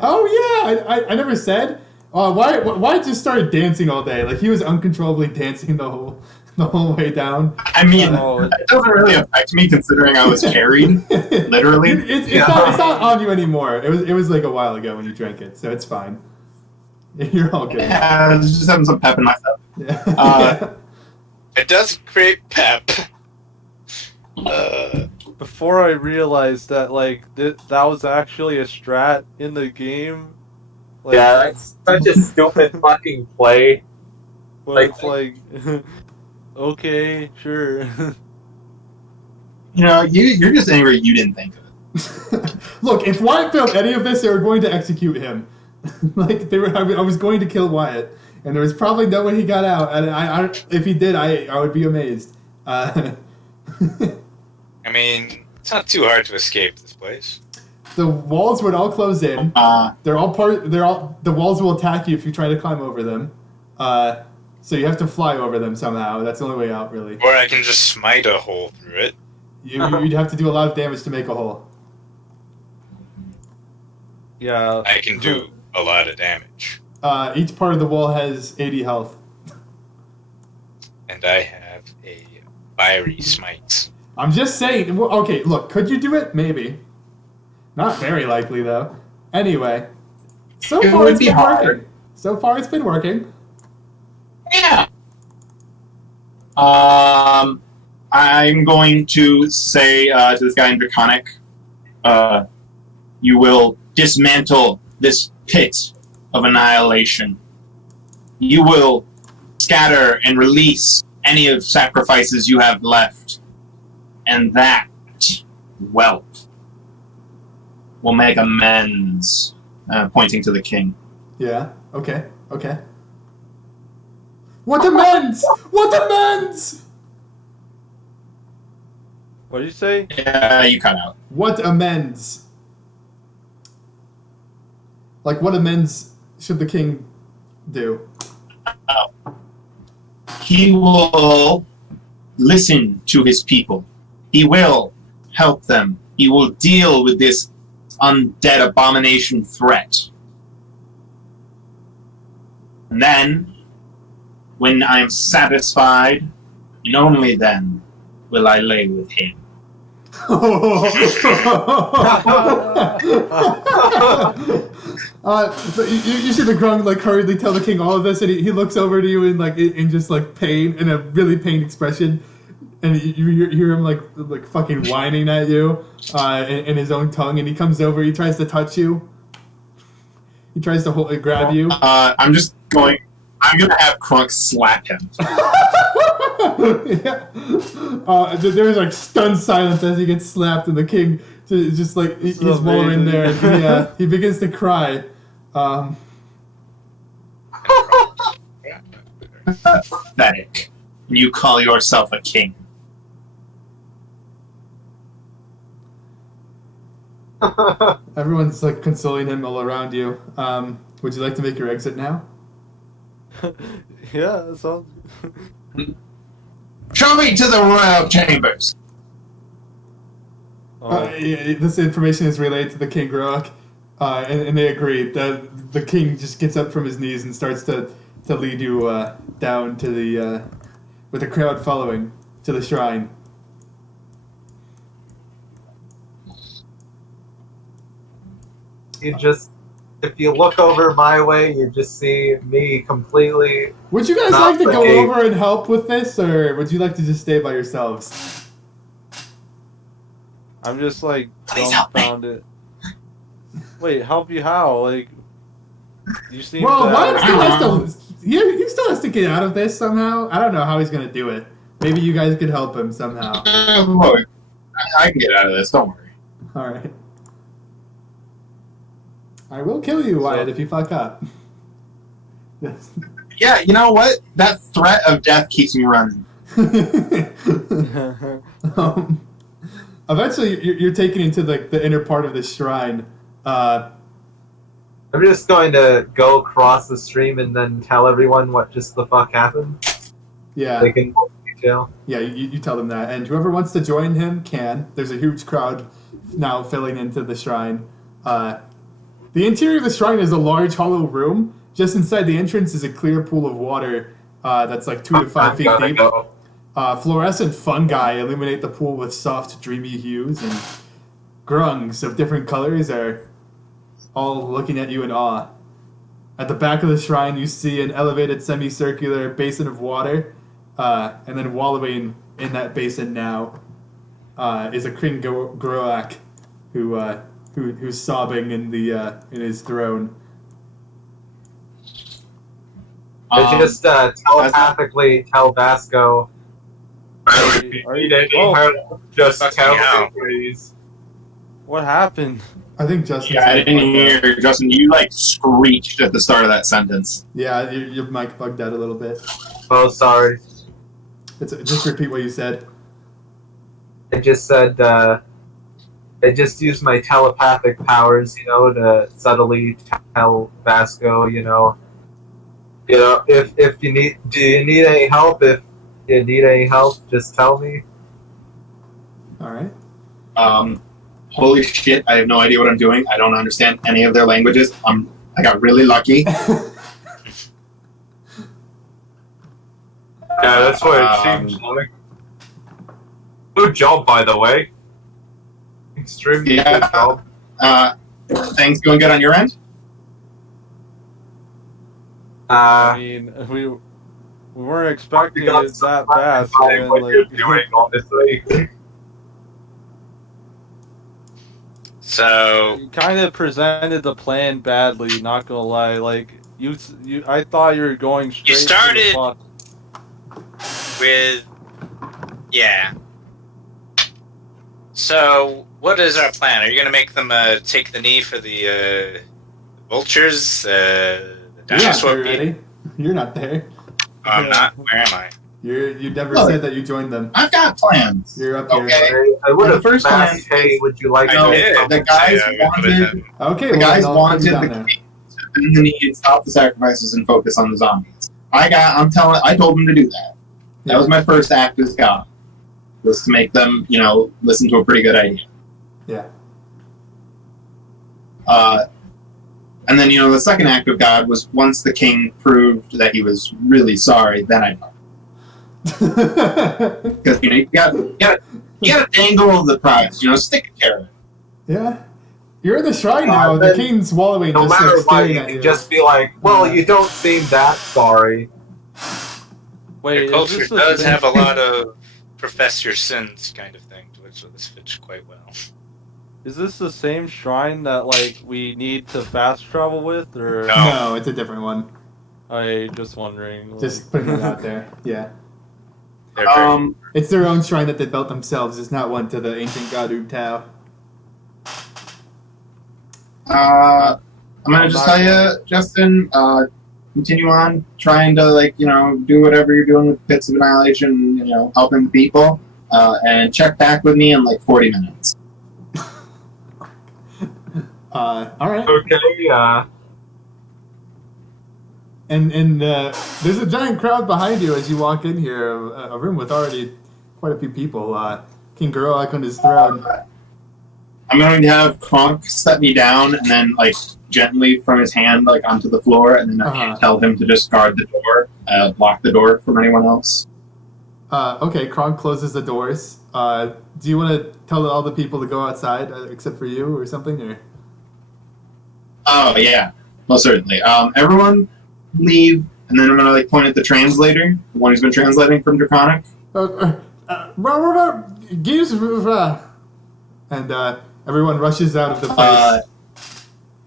never said. Why just started dancing all day? Like he was uncontrollably dancing the whole way down. I mean, it doesn't really affect me considering I was carried, literally. It's not on you anymore. It was like a while ago when you drank it, so it's fine. You're all good. Yeah, I was just having some pep in myself. Yeah. It does create pep. Before I realized that like that was actually a strat in the game. Like, Yeah, that's such a stupid fucking play. But like- it's like, okay, sure. You're just angry you didn't think of it. Look, if Wyatt failed any of this, they were going to execute him. Like I was going to kill Wyatt, and there was probably no way he got out. And if he did, I would be amazed. I mean, it's not too hard to escape this place. The walls would all close in. The walls will attack you if you try to climb over them. So you have to fly over them somehow. That's the only way out, really. Or I can just smite a hole through it. You'd have to do a lot of damage to make a hole. Yeah. I can do a lot of damage. Each part of the wall has 80 health. And I have a fiery smite. I'm just saying. Okay, look, could you do it? Maybe. Not very likely, though. Anyway, so It far would it's be been hard. working. So far it's been working. Yeah. I'm going to say to this guy in Draconic, you will dismantle this pit of annihilation. You will scatter and release any of sacrifices you have left. And that wealth will make amends, pointing to the king. Yeah. Okay. What amends? What amends? What did you say? Yeah, you cut out. What amends? Like, what amends should the king do? He will listen to his people. He will help them. He will deal with this undead abomination threat. And then, when I am satisfied, and only then, will I lay with him. You see the Grung like hurriedly tell the king all of this, and he looks over to you in just like pain, in a really pained expression, and you hear him like fucking whining at you in his own tongue, and he comes over, he tries to touch you, he tries to grab you. I'm gonna have Crunk slap him. Yeah. There's like stunned silence as he gets slapped, and the king just like he's wallowing there, and he begins to cry. Pathetic. You call yourself a king. Everyone's like consoling him all around you. Would you like to make your exit now? Yeah, that sounds. Show me to the royal chambers. Yeah, this information is relayed to the King Groak, and they agree. The king just gets up from his knees and starts to lead you down to the with the crowd following to the shrine. If you look over my way, you just see me completely. Would you guys Not like to the go gate. over and help with this, or would you like to just stay by yourselves? I'm just like Please help me. dumbfounded. Wait, help you how? Like, you seem Well, bad. one still has to. He still has to get out of this somehow. I don't know how he's gonna do it. Maybe you guys could help him somehow. Look, I can get out of this. Don't worry. All right. I will kill you, Wyatt, if you fuck up. Yes. Yeah, you know what? That threat of death keeps me running. Eventually, you're taken into the inner part of the shrine. I'm just going to go across the stream and then tell everyone what just the fuck happened. Yeah. Like in more detail. Yeah, you tell them that. And whoever wants to join him can. There's a huge crowd now filling into the shrine. The interior of the shrine is a large hollow room. Just inside the entrance is a clear pool of water that's like 2 to 5 feet deep. Go. Fluorescent fungi illuminate the pool with soft, dreamy hues, and grungs of different colors are all looking at you in awe. At the back of the shrine, you see an elevated semicircular basin of water, and then wallowing in that basin now is a Kryn Groak who's sobbing in his throne. I just telepathically tell Vasco. If you need any help, just Fucking tell hell. me, please. What happened? I think Justin. Yeah, I didn't hear Justin. You like screeched at the start of that sentence. Yeah, your mic bugged out a little bit. Oh, sorry. Just repeat what you said. I just said. I just used my telepathic powers, to subtly tell Vasco, if you need. Do you need any help? If you need any help, just tell me. All right. Holy shit! I have no idea what I'm doing. I don't understand any of their languages. I got really lucky. Yeah, that's what it seems like. Good job, by the way. Extremely Yeah. good job. Things going good on your end? I mean, we weren't expecting got it that fast. By Man. what you're Like, doing, honestly. So you kind of presented the plan badly. Not gonna lie. Like I thought you were going straight. started- To the fuck. with yeah. So what is our plan? Are you gonna make them take the knee for the vultures? The You're not dinosaur there, people? ready? You're not there. I'm not. Where am I? You never Look. said that you joined them. I've got plans. You're up here. Okay. I would have The first asked, plan- hey, would you like I to did. The guys I, wanted Okay. the well, guys then I'll wanted put you down the there. king to bend the knee and stop the sacrifices and focus on the zombies. I told them to do that. That was my first act as God. Was to make them, listen to a pretty good idea. Yeah. And then, the second act of God was once the king proved that he was really sorry, then I because you gotta dangle the prize, stick a carrot. Yeah. You're in the shrine now. The then king's wallowing, No just matter like what, staring you at can you. just be like, well, you don't seem that sorry. Wait, Your is culture this the does same- have a lot of profess your sins kind of thing, to which this fits quite well. Is this the same shrine that we need to fast travel with, or No. No, it's a different one. I just wondering? Just putting it out there. Yeah. They're very- It's their own shrine that they built themselves. It's not one to the ancient god Tao. I'm gonna just tell you, Justin. Continue on trying to do whatever you're doing with Pits of Annihilation. Helping people, and check back with me in 40 minutes. All right. Okay, And there's a giant crowd behind you as you walk in here. A room with already quite a few people. King Gorok on his throne. I'm going to have Kronk set me down and then, like, gently from his hand, like, onto the floor, and then tell him to just guard the door, lock the door from anyone else. Okay, Kronk closes the doors. Do you want to tell all the people to go outside, except for you, or something? Or? Oh, yeah. Most certainly. Everyone leave, and then I'm going to, like, point at the translator, the one who's been translating from Draconic. And everyone rushes out of the place.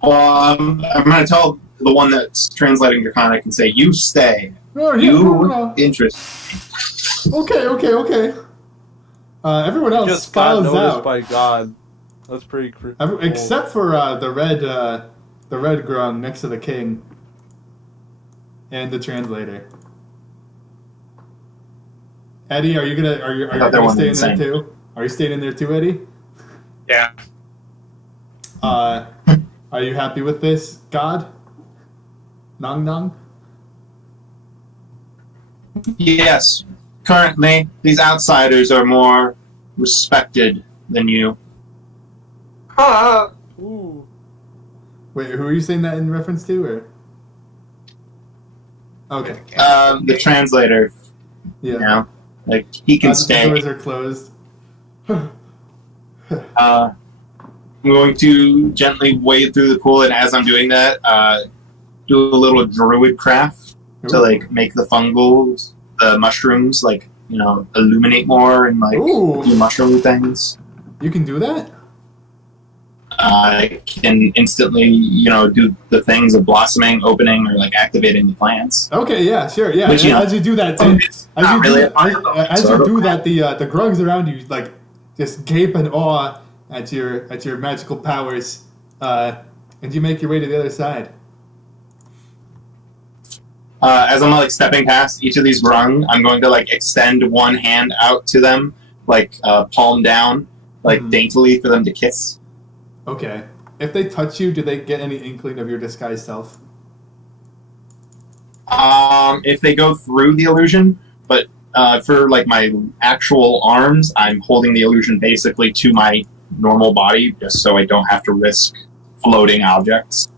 I'm going to tell the one that's translating Draconic and say, you stay. Oh, yeah, You interest me. Okay. Everyone else Just got files noticed out. by God. That's pretty cool. Except for the red grung next to the king and the translator. Eddie, are you gonna stay in there too? Are you staying in there too, Eddie? Yeah. Are you happy with this, God? Nong? Yes. Currently, these outsiders are more respected than you. Ooh. Wait, who are you saying that in reference to, or? Okay. The translator, Yeah. you know, like, he can The stay. doors are closed. I'm going to gently wade through the pool, and as I'm doing that, do a little druid craft to, like, make the fungals, the mushrooms, like, you know, illuminate more and, like, do mushroom things. You can do that? I can instantly, you know, do the things of blossoming, opening, or, like, activating the plants. Okay, yeah, sure, yeah. Which, you know, as you do that, it's not really a the grungs around you like just gape in awe at your magical powers, and you make your way to the other side. As I'm, like, stepping past each of these grung, I'm going to, like, extend one hand out to them, like, palm down, like, daintily for them to kiss. Okay. If they touch you, do they get any inkling of your disguised self? If they go through the illusion, but for, like, my actual arms, I'm holding the illusion basically to my normal body, just so I don't have to risk floating objects.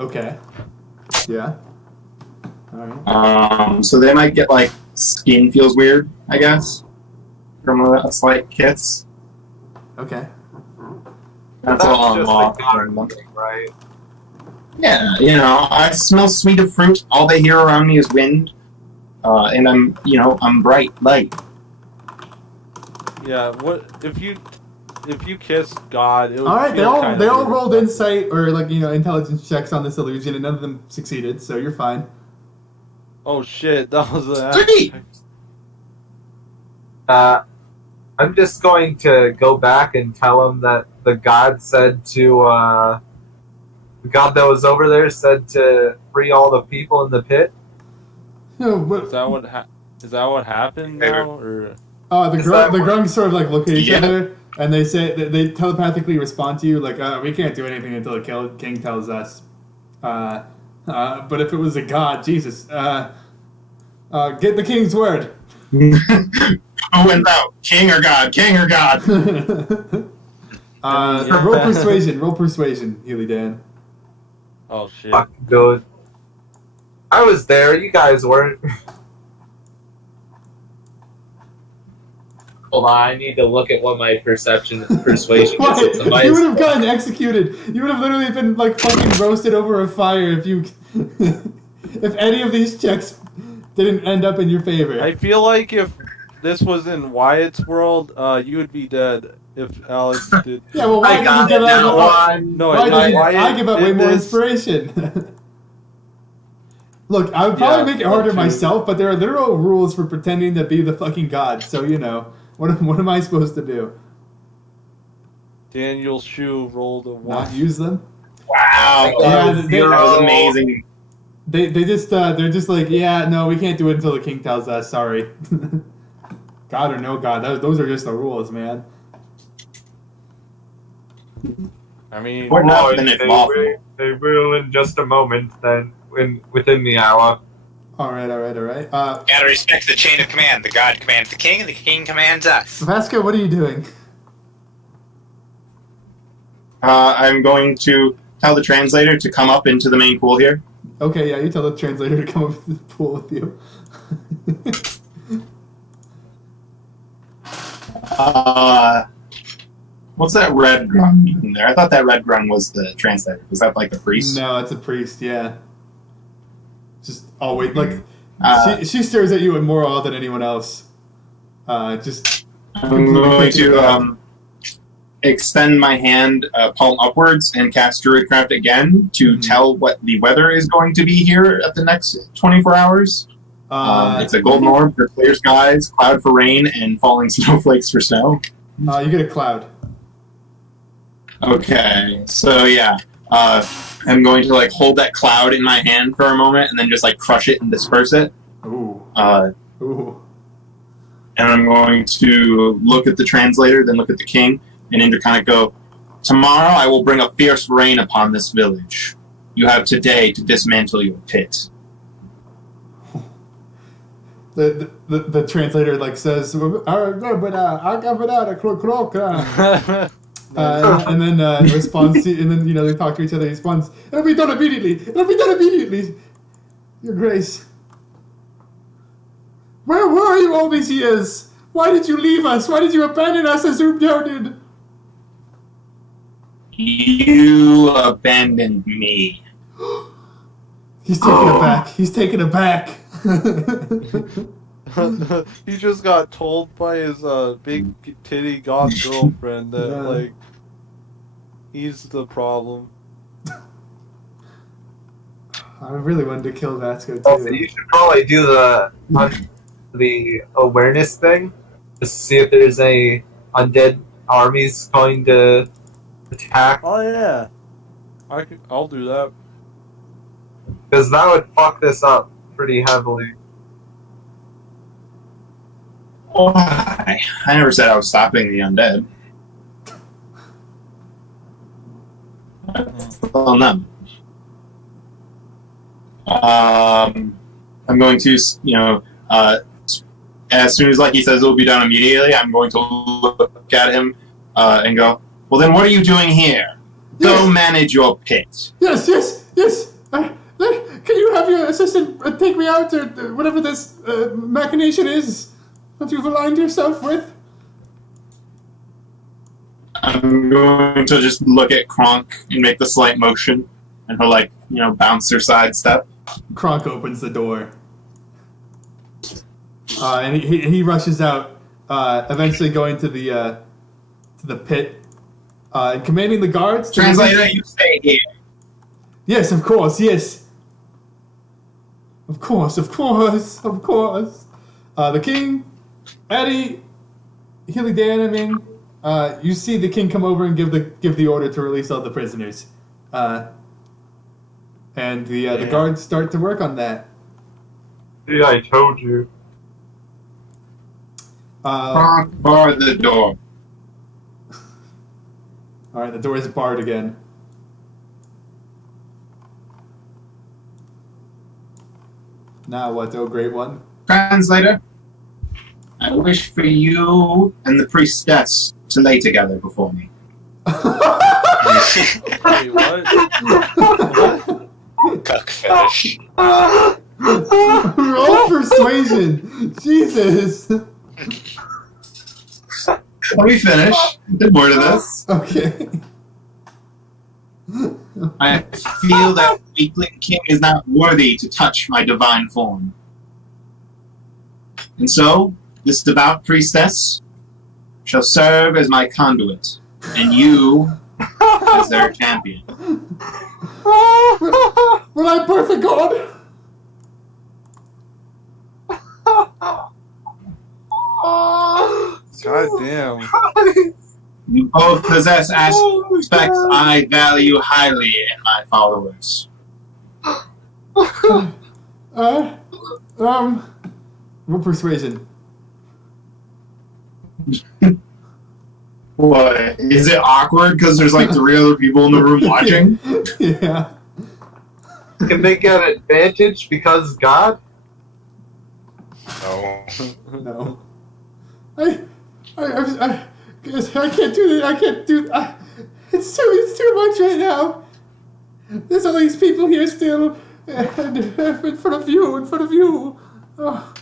Okay. Yeah. Alright. So they might get, like, skin feels weird, I guess, from a slight kiss. Okay. That's all I'm offering them. Right. Yeah, you know, I smell sweet of fruit. All they hear around me is wind. And I'm bright light. Yeah, what if you kiss God? It would All right, feel they all weird. rolled insight or, like, you know, intelligence checks on this illusion, and none of them succeeded, so you're fine. Oh shit, that was a. Sweet! I'm just going to go back and tell him that the god said to, the god that was over there said to free all the people in the pit. Is that what happened now, or? The grungs sort of, like, look at each other, and they say they telepathically respond to you like, "We can't do anything until the king tells us." But if it was a god, Jesus, get the king's word. Who wins out? King or God? King or God? Roll persuasion, Healy Dan. Oh shit. Fuck, good. I was there. You guys weren't. Hold on, I need to look at what my persuasion is. You would have gotten executed. You would have literally been, like, fucking roasted over a fire if you, if any of these checks didn't end up in your favor. I feel like if this was in Wyatt's world, you would be dead if Alex did. Yeah, well, why I did you give out? No, I give out way did more this. inspiration. Look, I would probably make it harder myself, but there are literal rules for pretending to be the fucking god. So, you know, what am I supposed to do? Daniel's shoe rolled a 1. Not use them? Wow. Yeah, that was amazing. They're just like, yeah, no, we can't do it until the king tells us. Sorry. God or no God, those are just the rules, man. I mean, Or nothing if lawful. They will in just a moment. Then, within the hour. All right. Gotta respect the chain of command. The god commands the king, and the king commands us. Vasco, what are you doing? I'm going to tell the translator to come up into the main pool here. Okay, yeah, you tell the translator to come up to the pool with you. What's that red grung in there? I thought that red grung was the translator. Was that like the priest? No, it's a priest, yeah. Just always, like, she stares at you in more awe than anyone else. Just... I'm going to extend my hand palm upwards and cast Druidcraft again to tell what the weather is going to be here at the next 24 hours. It's a golden orb for clear skies, cloud for rain, and falling snowflakes for snow. You get a cloud. Okay, so yeah, I'm going to like hold that cloud in my hand for a moment and then just like crush it and disperse it. Ooh. Ooh. And I'm going to look at the translator, then look at the king, and kind of go, "Tomorrow I will bring a fierce rain upon this village. You have today to dismantle your pit." The translator like says, and then responds to, and then they talk to each other. He responds, "It'll be done immediately. It'll be done immediately, Your Grace. Where were you all these years? Why did you leave us? Why did you abandon us as Ubdo did?" You abandoned me. He's taken aback. He's taken aback. He just got told by his big titty goth girlfriend that like he's the problem. I really wanted to kill Vasco too. Also, you should probably do the awareness thing, just to see if there's any undead armies going to attack. Oh yeah, I'll do that. Because that would fuck this up pretty heavily. Why? I never said I was stopping the undead. Well, no. I'm going to, as soon as he says it will be done immediately, I'm going to look at him and go, "Well, then what are you doing here? Go manage your pit." Yes. Can you have your assistant take me out, or whatever this machination is that you've aligned yourself with? I'm going to just look at Kronk and make the slight motion, and he'll bounce or sidestep. Kronk opens the door. And he rushes out, eventually going to the pit, and commanding the guards to... Translator, you stay here. Yes, of course, yes. Of course. The king, Eddie, Hilly Dan, you see the king come over and give the order to release all the prisoners. And the guards start to work on that. Yeah, I told you. Kronk, bar the door. Alright, the door is barred again. Now what, oh great one? Translator, I wish for you and the priestess to lay together before me. Wait, what? Cuck fetish. Roll persuasion! Jesus! Let me finish. There's more to this. Okay. I feel that weakling king is not worthy to touch my divine form. And so, this devout priestess shall serve as my conduit, and you as their champion. Will I birth a god? God damn. You both possess aspects I value highly in my followers. Roll persuasion. What? Is it awkward because there's 3 other people in the room watching? Yeah. Can they get advantage because God? No. No. Guess I can't do that. I can't do. It's too much right now. There's all these people here still, and in front of you. Oh.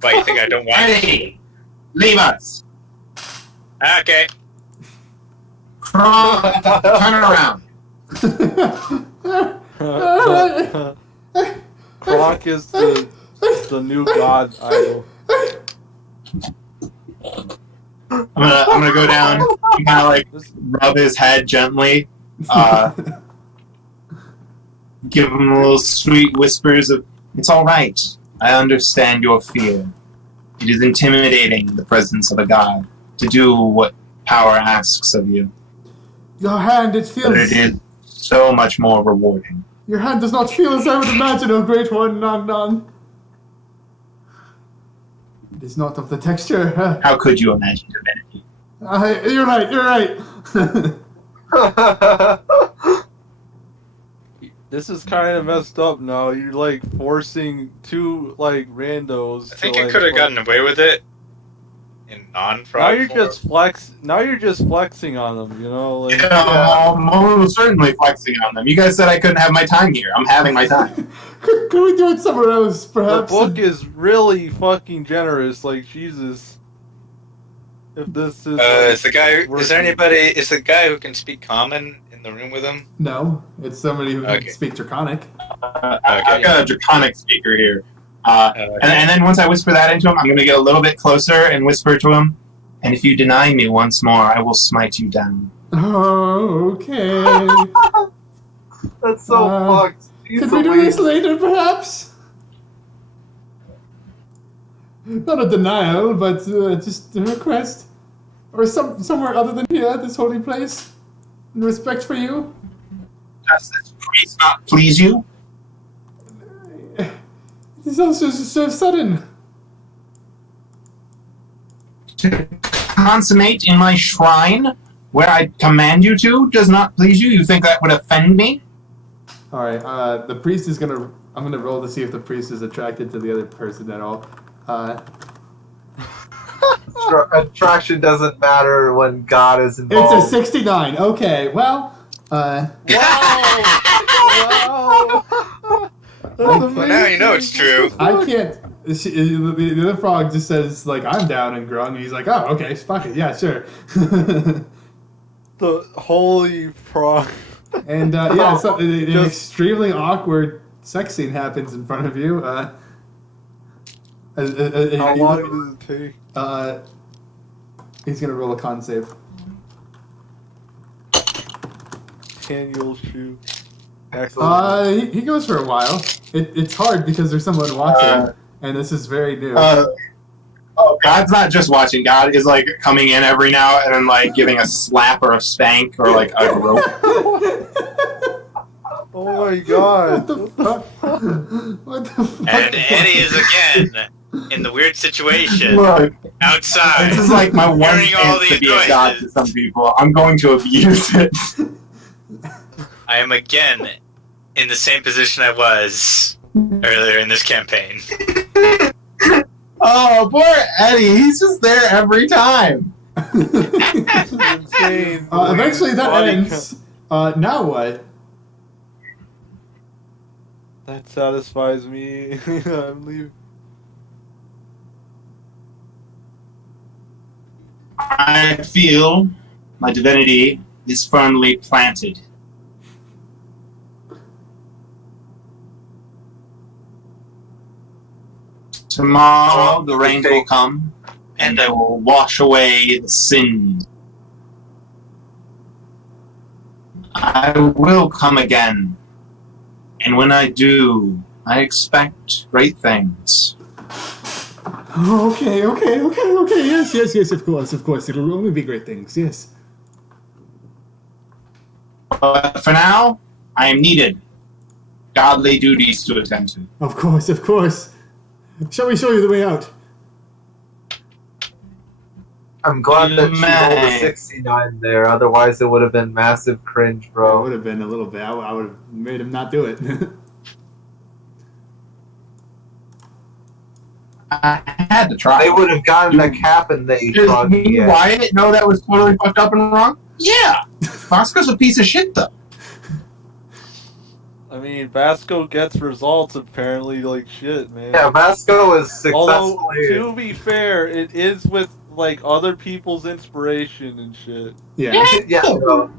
Why, you think I don't want Eddie, leave us. Okay. Crawl, turn around. Kronk is the new god idol. I'm gonna go down and kind of like rub his head gently. Give him little sweet whispers of, "It's all right. I understand your fear. It is intimidating the presence of a god to do what power asks of you. Your hand, it feels. But it is so much more rewarding." Your hand does not feel as I would imagine, O Great One. None. It is not of the texture. How could you imagine divinity? You're right. This is kind of messed up now. You're like forcing two like randos. I think to, you like, could have gotten away with it in non-frog Now you're form. just flexing on them. You know, like I'm most certainly flexing on them. You guys said I couldn't have my time here. I'm having my time. Could we do it somewhere else, the perhaps? book is really fucking generous. Like Jesus. If this is Is the guy? Is working. there anybody? Is the guy who can speak common in the room with him? No, it's somebody who Okay. can speak Draconic. I've got a draconic speaker here. And then once I whisper that into him, I'm going to get a little bit closer and whisper to him, "And if you deny me once more, I will smite you down." Oh, okay. That's so fucked. Could we do this later, perhaps? Not a denial, but just a request. Or somewhere other than here, this holy place. In respect for you. Does this priest not please you? It is also so sudden. To consummate in my shrine, where I command you to, does not please you? You think that would offend me? Alright, the priest is gonna... I'm gonna roll to see if the priest is attracted to the other person at all. Attraction doesn't matter when God is It's involved. a 69. Okay, well... Wow! That's Well, now you know it's true. I can't... The other frog just says, like, "I'm down," and Grung, and he's like, "Oh, okay, fuck it, yeah, sure." The holy frog. And, yeah, so, an extremely awkward sex scene happens in front of you. How long does it take? He's gonna roll a con save. Can you shoot? Excellent. He goes for a while. It's hard because there's someone watching, and this is very new. God's not just watching. God is like coming in every now and then, like giving a slap or a spank or like a rope. Oh my god! What the fuck? What the fuck? And Eddie is again in the weird situation Look, outside. this is like my one Hearing all chance to these be a god to noises. some people. I'm going to abuse it. I am again in the same position I was earlier in this campaign. Oh, poor Eddie. He's just there every time. Insane. Eventually that Body ends. Now what? That satisfies me. I'm leaving. I feel my divinity is firmly planted. Tomorrow the rain will come, and I will wash away the sin. I will come again, and when I do, I expect great things. Oh, okay. Yes, of course. It'll only be great things, yes. But for now, I am needed. Godly duties to attend to. Of course. Shall we show you the way out? I'm glad that you rolled a Man. 69 there, otherwise it would have been massive cringe, It bro. would have been a little bit. I would have made him not do it. I had to try. They would have gotten a cap and they Does thought, me, yeah. Wyatt know that was totally fucked up and wrong? Yeah. Vasco's a piece of shit, though. I mean, Vasco gets results apparently like shit, man. Yeah, Vasco is Although, successfully. to be fair, it is with like other people's inspiration and shit. Yeah. Yeah, no.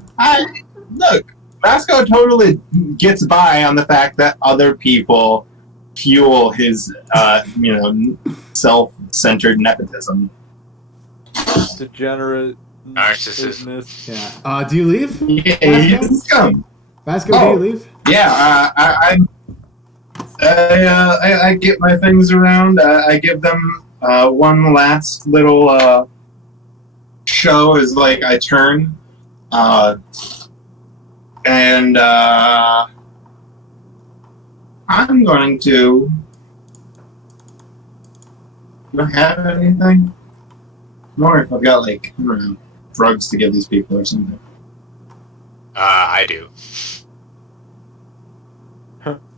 Look, Vasco totally gets by on the fact that other people fuel his, self-centered nepotism. Degenerate Narcissism. business. Yeah. Do you leave? Yeah, Vasco? he's scum. Vasco, Oh. do you leave? Yeah, I get my things around. I give them one last little show as like I turn, and I'm going to. Do I have anything? I'm wondering if I've got like I don't know, drugs to give these people or something. I do.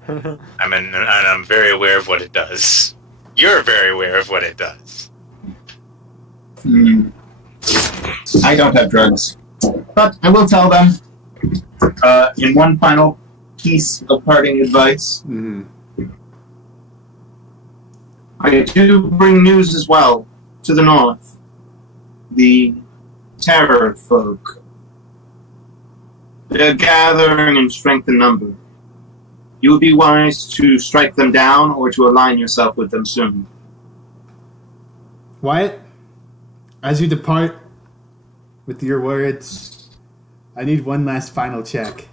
I'm very aware of what it does. You're very aware of what it does. I don't have drugs, but I will tell them. In one final piece of parting advice, Mm-hmm. I do bring news as well to the north. The terror folk. They're gathering in strength and number. You would be wise to strike them down or to align yourself with them soon. Wyatt, as you depart with your words, I need one last final check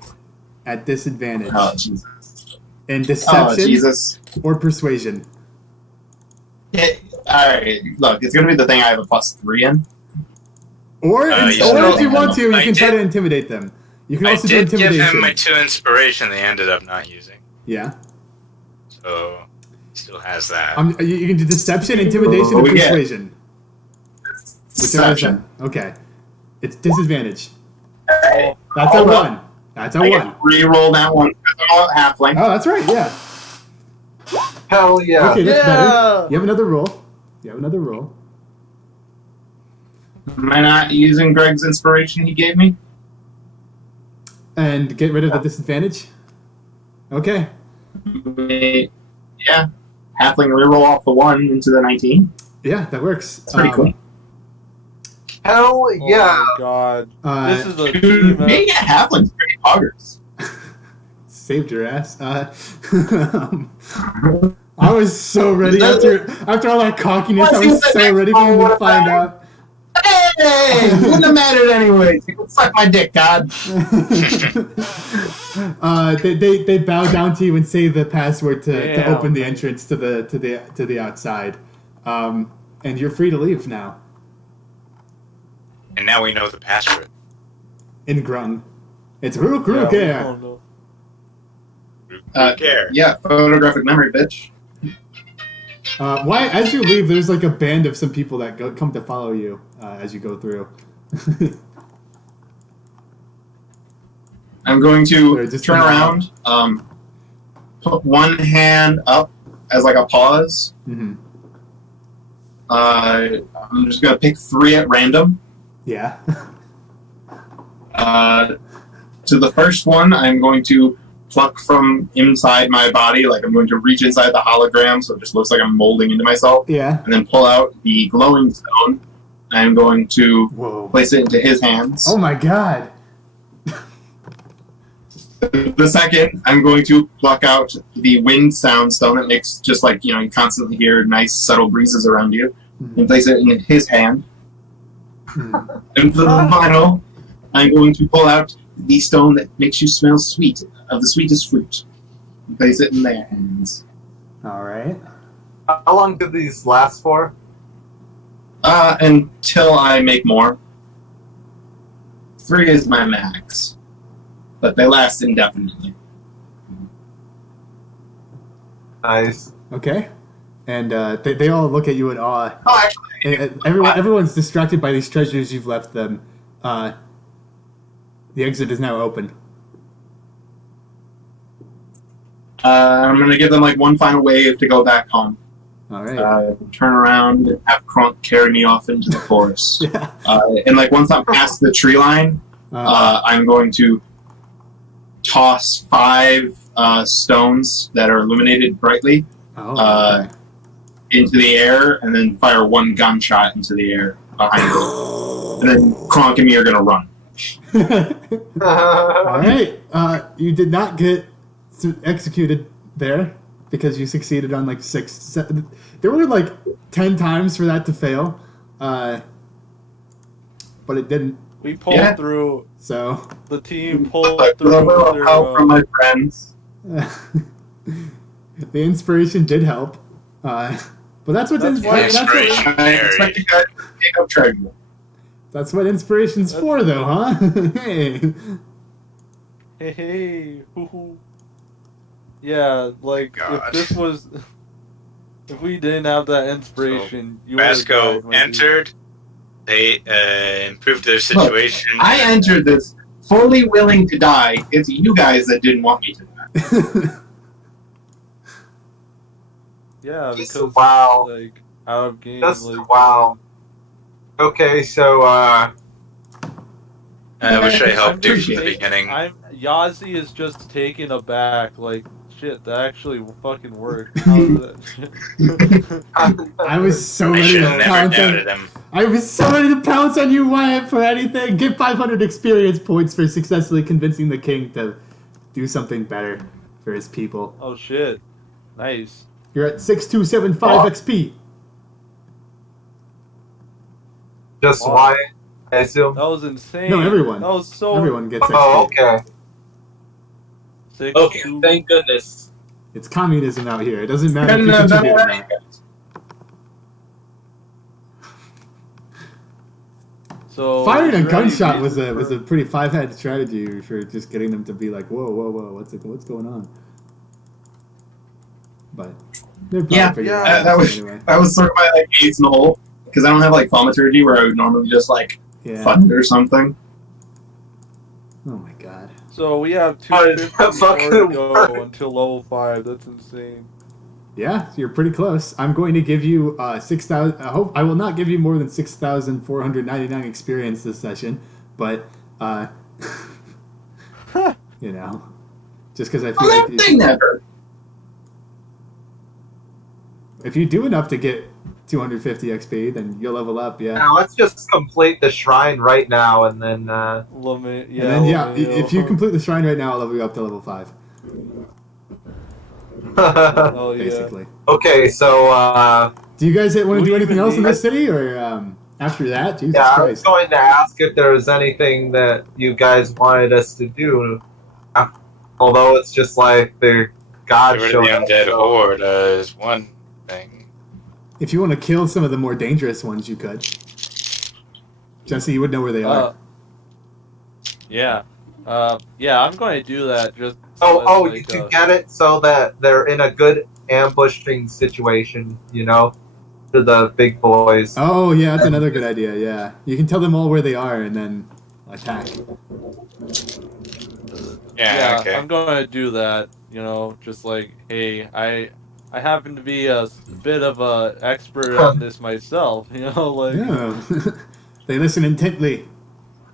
at disadvantage Oh, Jesus. in Oh, deception Jesus. or persuasion. Alright, look, it's going to be the thing I have a +3 in. Or, You or still- if you want to, you I can try did- to intimidate them. You can I also do did give intimidation. him my 2 inspiration they ended up not using. Yeah. So, he still has that. You can do deception, intimidation, What or we get? persuasion. Whichever is Deception. done. Okay. It's disadvantage. Hey, That's a hold up. 1. That's a I 1. get to re-roll that one because I'm all halfling. Oh, that's right, yeah. Hell yeah. Okay, that's Yeah! better. You have another roll. You have another roll. Am I not using Greg's inspiration he gave me? And get rid of the disadvantage. Okay. Yeah. Halfling reroll off the 1 into the 19. Yeah, that works. That's pretty cool. Hell Oh yeah. my god. Uh, This is a Dude, team being a halfling's pretty poggers. saved your ass. I was so ready after all that cockiness. I was so ready for him to find out. Hey! Wouldn't have mattered anyway. Suck my dick, God. They bow down to you and say the password to Damn. open the entrance to the outside, and you're free to leave now And now we know the password. in Grung. It's Rook Yeah, yeah. oh, no. Who cares? Yeah, photographic memory, bitch. Why? As you leave, there's like a band of some people that come to follow you as you go through. I'm going Sorry, to just turn turn around, put one hand up as like a pause. hmm I'm just going to pick 3 at random. Yeah. To the first one, I'm going to pluck from inside my body, like I'm going to reach inside the hologram, so it just looks like I'm molding into myself, Yeah. and then pull out the glowing stone. I'm going to Whoa. place it into his hands. Oh my god. The second, I'm going to pluck out the wind sound stone that makes just like, you constantly hear nice subtle breezes around you, and place it in his hand. Mhm. And for the final, I'm going to pull out the stone that makes you smell sweet, of the sweetest fruit. And place it in their hands. All right. How long do these last for? Until I make more. 3 is my max. But they last indefinitely. Nice. Okay. And they all look at you in awe. Oh, actually, Everyone's distracted by these treasures you've left them. The exit is now open. I'm going to give them like one final wave to go back home. All right. Turn around and have Crunk carry me off into the forest. Yeah. And like once I'm past the tree line, I'm going to toss 5 stones that are illuminated brightly Okay. into the air, and then fire 1 gunshot into the air behind it. And then Kronk and me are going to run. All right. You did not get executed there because you succeeded on like 6, 7. There were like 10 times for that to fail, but it didn't. We pulled through. So The team pulled With a through. little help from my friends. the inspiration did help. But that's what That's why inspiration. I expect you guys to take up treasure. That's what inspiration's for, though, huh? Hey. Hey, hoo-hoo. Yeah, like God. if we didn't have that inspiration, you Vasco would've died, entered. They improved their situation. I entered this fully willing to die. It's you guys that didn't want me to die. Yeah, Just because wow. like out of game. Just like, wow. Okay, so I wish I helped you from Appreciate the it. beginning. Yazi is just taken aback. Like shit, that actually fucking worked. How did that? I was so I ready should to have never pounce on. doubted him. I was so ready to pounce on you, Wyatt, for anything. Get 500 experience points for successfully convincing the king to do something better for his people. Oh shit, nice. You're at 6275 XP. just Wow. why I assume. That was insane. No, everyone. That was so. Everyone gets XP. Oh, okay. Okay, thank goodness. It's communism out here. It doesn't matter if And, you that contribute or way- not. So Firing a is there any gunshot was reason a pretty 5-head strategy for just getting them to be like, whoa, what's going on? But they're probably Yeah, figuring yeah, it that out was- anyway. That was sort of my like ace in the hole because I don't have like thaumaturgy where I would normally just like Yeah. fund or something. Oh my god. So we have How did that 250 more to fucking go work? until level 5. That's insane. Yeah, you're pretty close. I'm going to give you 6,000. I will not give you more than 6,499 experience this session, but you know, just because I feel Oh, like they never. if you do enough to get 250 XP, then you'll level up. Yeah. Now let's just complete the shrine right now, and then Limit, yeah. And then yeah, Limit, if you complete the shrine right now, I'll level you up to level 5. Oh yeah. Basically. okay, so Do you guys want to What do do you anything even else in need? this city, or after that? Jesus yeah, I was Christ. going to ask if there was anything that you guys wanted us to do, although it's just like the god Get rid of showing the up, undead so- horde is one thing. If you want to kill some of the more dangerous ones, you could. Jesse, you would know where they are. Yeah. Yeah, I'm going to do that. Just Oh, as, you like, can get it so that they're in a good ambushing situation, you know, to the big boys. Oh, yeah, that's another good idea, yeah. You can tell them all where they are and then attack. Yeah, okay. I'm going to do that. You know, just like, hey, I happen to be a bit of a expert on this myself. You know, like. Yeah. They listen intently.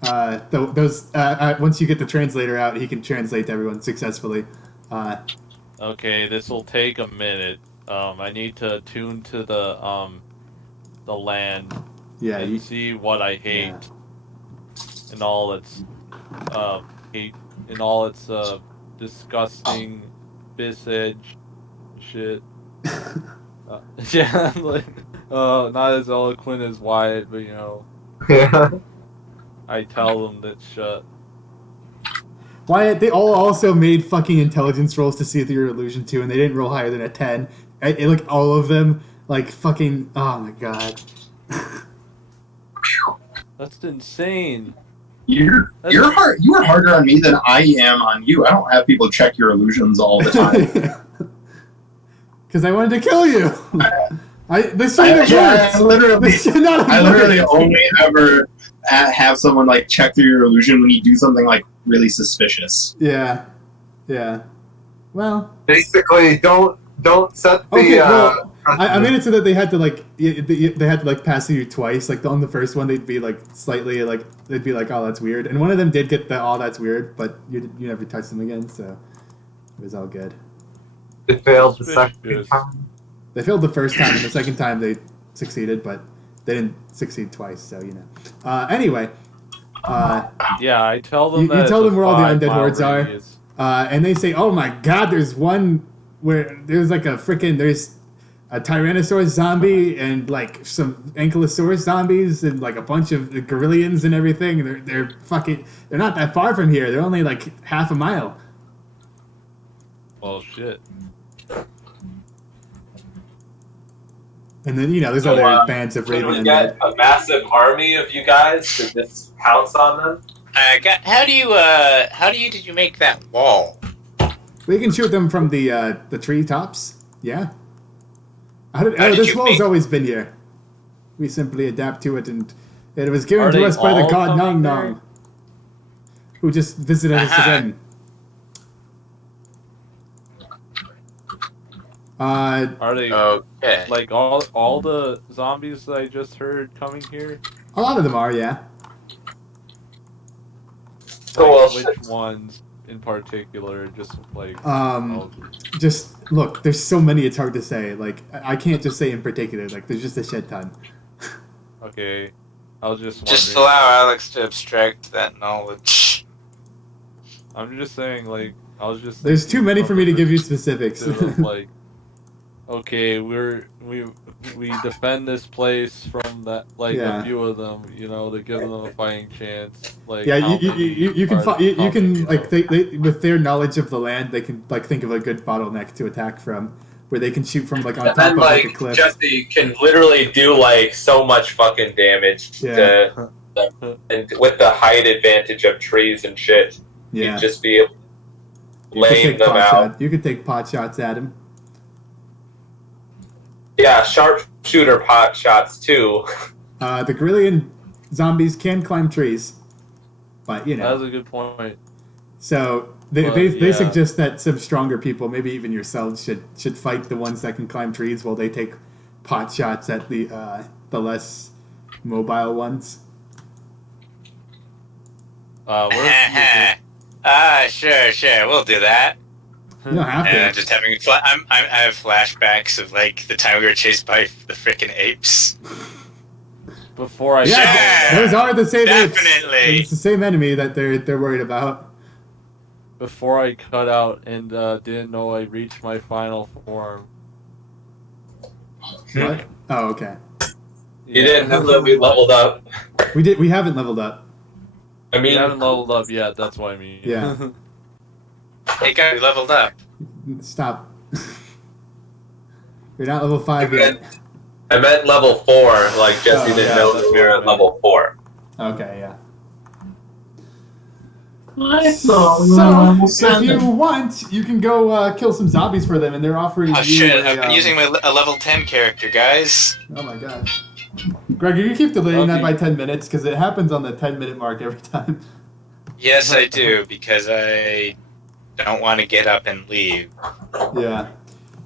Once you get the translator out, he can translate to everyone successfully. Okay, this will take a minute. I need to tune to the land Yeah, and you, see what I hate Yeah. and all its hate and all its disgusting visage shit. Yeah, like not as eloquent as Wyatt, but you know, Yeah. I tell them that shut. Wyatt, they all also made fucking intelligence rolls to see through your illusion too, and they didn't roll higher than a 10. Like all of them, like fucking. Oh my god. That's insane. You are harder on me than I am on you. I don't have people check your illusions all the time. Because I wanted to kill you. This shouldn't have worked. This should not have I literally worked. only ever have someone like check through your illusion when you do something like really suspicious. Yeah. Well. Basically, don't set the Okay. Well, I made it so that they had to they had to like pass you twice. Like on the first one, they'd be like slightly like they'd be like, "Oh, that's weird," and one of them did get the "Oh, that's weird," but you never touched them again, so it was all good. It failed the Suspicious. second time. They failed the first time, and the second time they succeeded, but they didn't succeed twice. So Anyway, Yeah, I tell them You that tell it's them a where all the 5 undead mile hordes are. radius. and they say, "Oh my God, there's one where there's like there's a Tyrannosaurus zombie and like some Ankylosaurus zombies and like a bunch of Gorillians and everything. And they're not that far from here. They're only like half a mile." Well, shit. And then there's So, other bands of Can Raven we and get a massive army of you guys to just pounce on them? How did you make that wall? We can shoot them from the tree tops. Yeah. did This you wall's make- always been here. We simply adapt to it, and it was given Are to they us by the all god coming Nong there? Nong, who just visited us Uh-huh. again. Are they Okay. like all the zombies that I just heard coming here? A lot of them are, yeah. So, well, Like, which ones in particular? Just like Just look, there's so many. It's hard to say. Like I can't just say in particular. Like there's just a shit ton. okay. I was just Just wondering. allow Alex to abstract that knowledge. I'm just saying, like, I was just. There's too thinking many from for me the to give you specifics. perspective of, like, okay, we defend this place from that, like Yeah. a few of them, to give them a fighting chance. Like, Yeah, how you many can are you can coming, like they with their knowledge of the land, they can like think of a good bottleneck to attack from, where they can shoot from like on and top then, of like a cliff. Jesse can literally do, like, so much fucking damage Yeah. and with the height advantage of trees and shit. Yeah, You'd just be able to you could laying take them pot out. shot. You could take pot shots at him. Yeah, sharpshooter pot shots, too. The Gorillian zombies can climb trees, but That's a good point. So they Well, yeah. suggest that some stronger people, maybe even yourselves, should fight the ones that can climb trees while they take pot shots at the less mobile ones. Sure, we'll do that. You don't have And I'm to. just having I have flashbacks of like the time we were chased by the freaking apes. Before I Yeah. Those are the same. Definitely. It's the same enemy that they're worried about. before I cut out and didn't know I reached my final form. What? Oh, okay. You didn't know that we leveled up. We haven't leveled up. I We mean, haven't leveled up yet. That's what I mean. Yeah. Hey guys, we leveled up. Stop. You're not level 5 yet. I meant level 4, like Jesse Oh, didn't yeah, know that's that we were what I at level 4. Okay, yeah. So, So, if you want, you can go kill some zombies for them, and they're offering Oh you shit! a, I've been using a level 10 character, guys. Oh my god. Greg, you keep delaying that Okay. by 10 minutes, because it happens on the 10-minute mark every time. Yes, I do because I don't want to get up and leave, Yeah.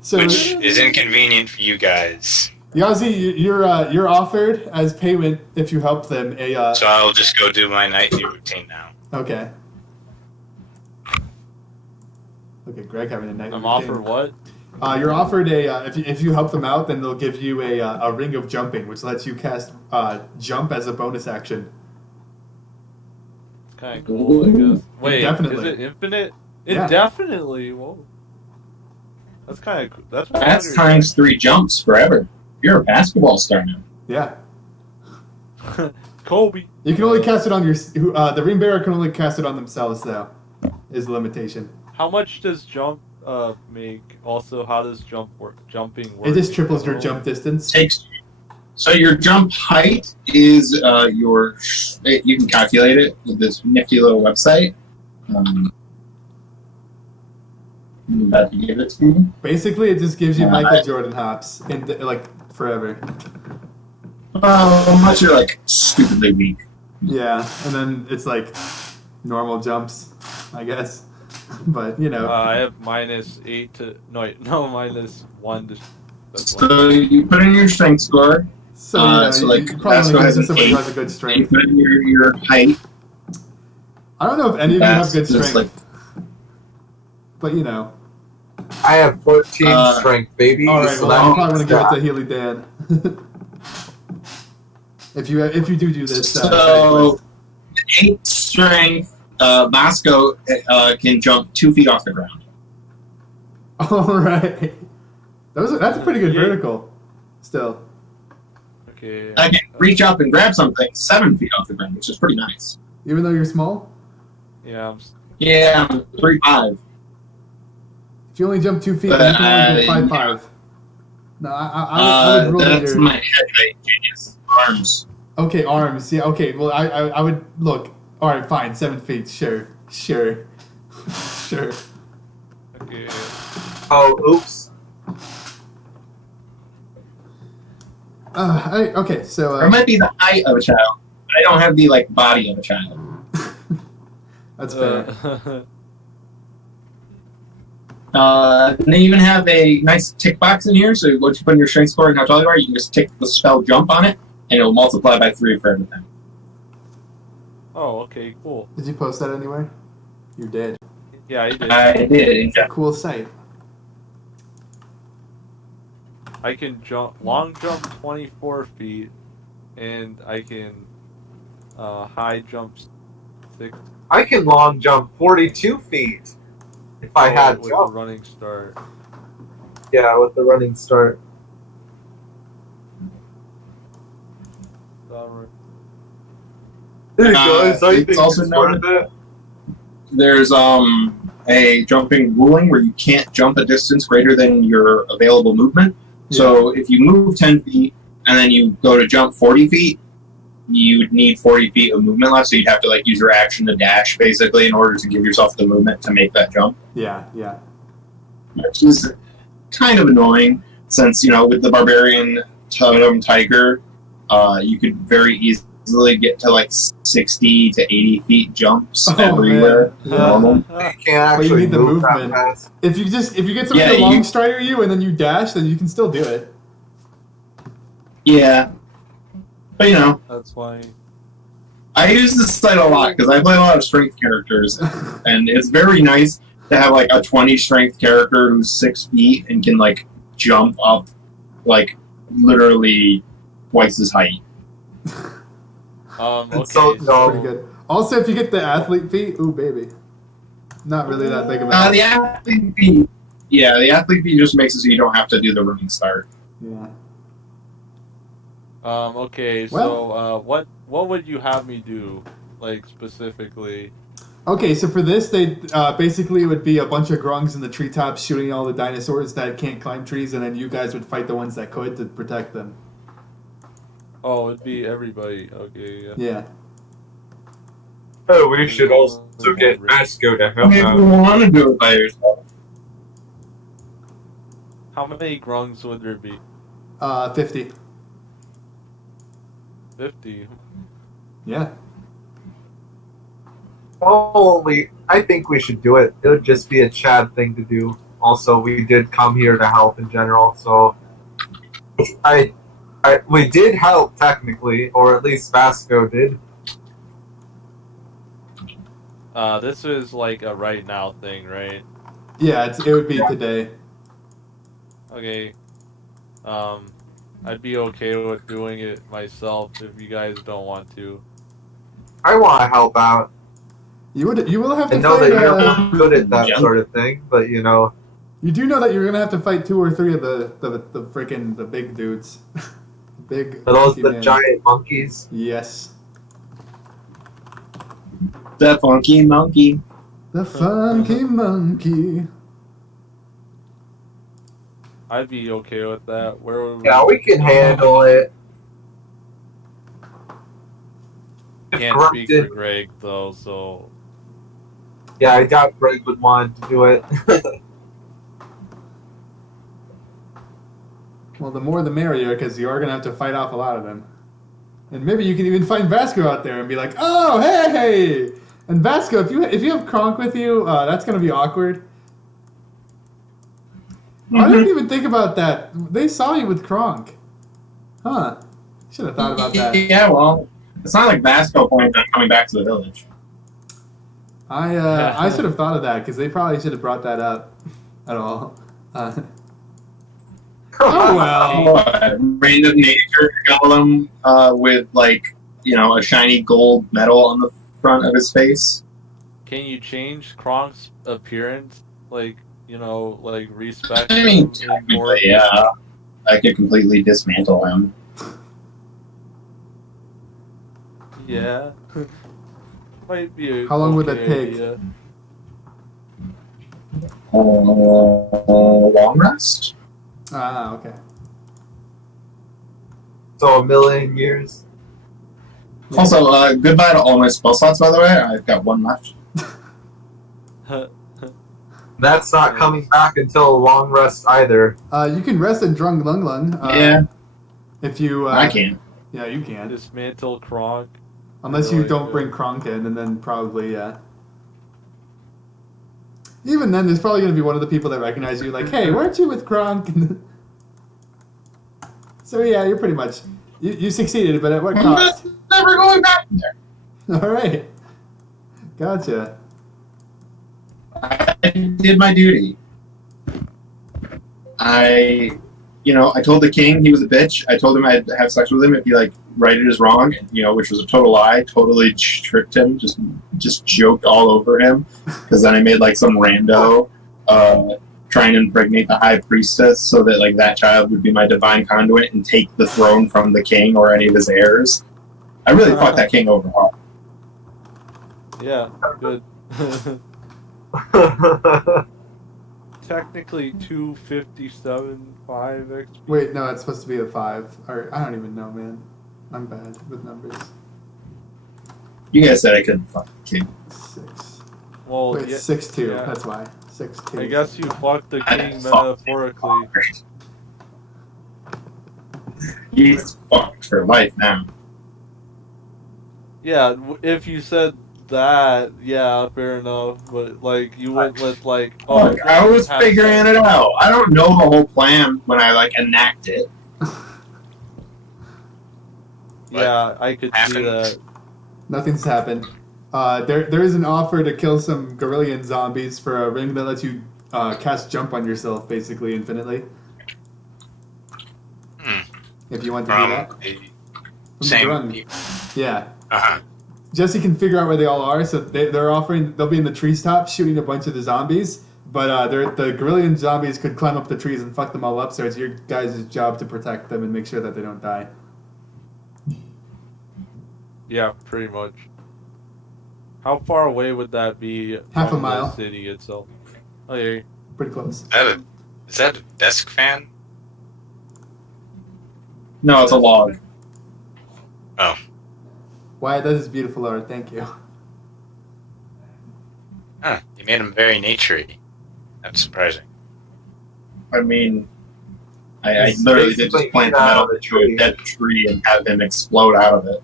So, which is inconvenient for you guys. Yazi, you're offered as payment if you help them a. So I'll just go do my nightly routine now. Okay. Okay, Greg having a night. I'm routine. offered what? You're offered a if you help them out, then they'll give you a ring of jumping, which lets you cast jump as a bonus action. It's kind of cool, I guess. Wait, Indefinitely. is it infinite? Yeah. Indefinitely. Whoa. That's kind of that's. that's times 3 jumps forever. You're a basketball star now. Yeah. Kobe. You can only cast it on your. The ring bearer can only cast it on themselves, though. Is the limitation. How much does jump make? Also, how does jumping work? It just triples your Oh. jump distance. So your jump height is you can calculate it with this nifty little website. I'm about to give it to you. Basically, it just gives you Michael Jordan hops in like forever. Unless you're like stupidly weak. Yeah, and then it's like normal jumps, I guess. But I have -8 to minus 1 to That's one. So you put in your strength score. So, you know, So, you, like, you probably Vasco want to has give an somebody who 8. has a good You strength. put in your height. I don't know if any of you have good Just strength, but you know. I have 14 strength, baby. All right, so well, that you probably want to give it to means Healy Dan. if you do this side So, quest. 8 strength. Vasco can jump 2 feet off the ground. All right. That's a pretty good Yeah. vertical. Still. Okay. I can reach up and grab something 7 feet off the ground, which is pretty nice. Even though you're small? Yeah. Yeah, I'm 3'5". If you only jump 2 feet, then you can only go 5'5". No, I would rule that That's you're... my head height, genius. Arms. Okay, arms. Yeah, okay. Well, I would... Look. All right, fine. 7 feet. Sure. Sure. Okay. Oh, oops. Okay, so... Or it might be the height of a child. I don't have the body of a child. That's fair. They even have a nice tick box in here, so once you put in your strength score and how tall you are, you can just tick the spell jump on it, and it'll multiply by 3 for everything. Oh, okay, cool. Did you post that anywhere? You did. Yeah, I did. I did, exactly. Cool site. I can long jump 24 feet, and I can high jump 6. I can long jump 42 feet if I had with jump. a running start. Yeah, with the running start. Hey guys, I it's think also it's worth it. There's a jumping ruling where you can't jump a distance greater than your available movement. So if you move 10 feet and then you go to jump 40 feet, you would need 40 feet of movement left, so you'd have to use your action to dash basically in order to give yourself the movement to make that jump. Yeah. Which is kind of annoying since, with the barbarian totem tiger, you could very easily get to 60 to 80 feet jumps everywhere. Man. You can't actually need the move that movement. fast. If you get somebody to long strider you and then you dash, then you can still do it. Yeah. But That's fine. I use this site a lot because I play a lot of strength characters, and it's very nice to have a 20 strength character who's 6 feet and can jump up literally twice his height. Okay. So Pretty good. Also, if you get the athlete feat, ooh baby, not really that big of a. The athlete feat, the athlete feat just makes it so you don't have to do the running start. Yeah. Okay. So, what would you have me do, specifically? Okay, so for this, they basically it would be a bunch of grungs in the treetops shooting all the dinosaurs that can't climb trees, and then you guys would fight the ones that could to protect them. Oh, it'd be everybody. Okay. Yeah. Yeah. Oh, we should also get Vasco to help If you out. want to do it by yourself. How many grungs would there be? 50. 50. Yeah. I think we should do it. It would just be a Chad thing to do. Also, we did come here to help in general, so we did help technically, or at least Vasco did. This is a right now thing, right? Yeah, it would be today. Okay. I'd be okay with doing it myself if you guys don't want to. I want to help out. You will have to I know fight. that you're good at that sort of thing, but you do know that you're gonna have to fight 2 or 3 of the freaking the big dudes. Big. are those monkey the man. giant monkeys? Yes. The funky monkey. The funky monkey. I'd be okay with that. Where would Yeah, we can handle it. Can't speak for Greg though, so Yeah, I doubt Greg would want to do it. Well, the more the merrier, because you are gonna have to fight off a lot of them. And maybe you can even find Vasco out there and be like, "Oh, hey!" And Vasco, if you have Kronk with you, that's gonna be awkward. I didn't even think about that. They saw you with Kronk. Huh. Should have thought about that. Yeah, well, it's not like Vasco plans on coming back to the village. I should have thought of that, because they probably should have brought that up at all. Oh well. What, random nature golem with, like, you know, a shiny gold medal on the front of his face. Can you change Kronk's appearance? Like, you know, like respect I mean, him in more. technically, yeah. I could completely dismantle him. Yeah. Might be a How long would that okay take? idea. Long rest? Ah, okay. So 1,000,000 years. Also, goodbye to all my spell slots, by the way. I've got one left. That's not coming back until a long rest either. You can rest in Drung Lung Lung. Yeah, If you. I can. Yeah, you can. Dismantle Kronk. Unless you don't bring Kronk in, and then probably, yeah. Even then, there's probably going to be one of the people that recognize you, like, hey, weren't you with Kronk? So, yeah, you're pretty much. You succeeded, but at what cost? Never going back there. Alright. Gotcha. I did my duty. I told the king he was a bitch. I told him I'd have sex with him if he, like, righted his wrong, you know, which was a total lie. Totally tricked him. Just joked all over him. Because then I made, like, some rando trying to impregnate the high priestess so that, like, that child would be my divine conduit and take the throne from the king or any of his heirs. I really fucked that king over hard. Yeah, good. Technically 257, 5 XP. Wait, no, it's supposed to be a 5. Or, I don't even know, man. I'm bad with numbers. You guys said I couldn't fuck the king. 6. Well, Wait, yeah, 6-2. yeah. That's why. 6-2. I guess you fucked the I king fucked metaphorically. He's fucked for life now. Yeah, if you said that, yeah, fair enough. But, like, you went with, like, oh, Look, I was have figuring sex. it out. I don't know the whole plan when I, like, enact it. Yeah, I could see happened? that. Nothing's happened. There is an offer to kill some Gorillian zombies for a ring that lets you cast jump on yourself, basically, infinitely. If you want to do From that. the From same Grung. people. Yeah. Uh-huh. Jesse can figure out where they all are, so they're offering. They'll be in the trees top shooting a bunch of the zombies, but the Gorillian zombies could climb up the trees and fuck them all up. So it's your guys' job to protect them and make sure that they don't die. Yeah, pretty much. How far away would that be Half a from mile. the city itself? Oh, yeah. Pretty close. Is that a desk fan? No, it's a log. Oh. Wyatt, that is beautiful art. Thank you. Huh. You made him very naturey. That's surprising. I mean, I It's literally did basically just plant the out metal of the into a tree. dead tree and have him explode out of it.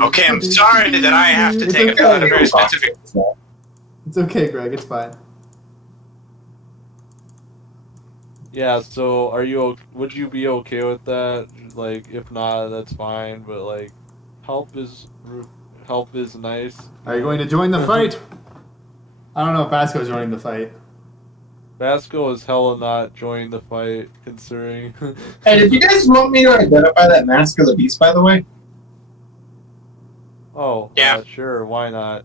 Okay, I'm sorry that I have to It's take okay. a very specific. It's okay, Greg. It's fine. Yeah, so would you be okay with that? Like, if not, that's fine, but, like, help is nice. Are you going to join the fight? I don't know if Vasco's joining the fight. Vasco is hella not joining the fight, considering. Hey, did you guys want me to identify that Mask of the Beast, by the way? Oh, Yeah. sure, why not?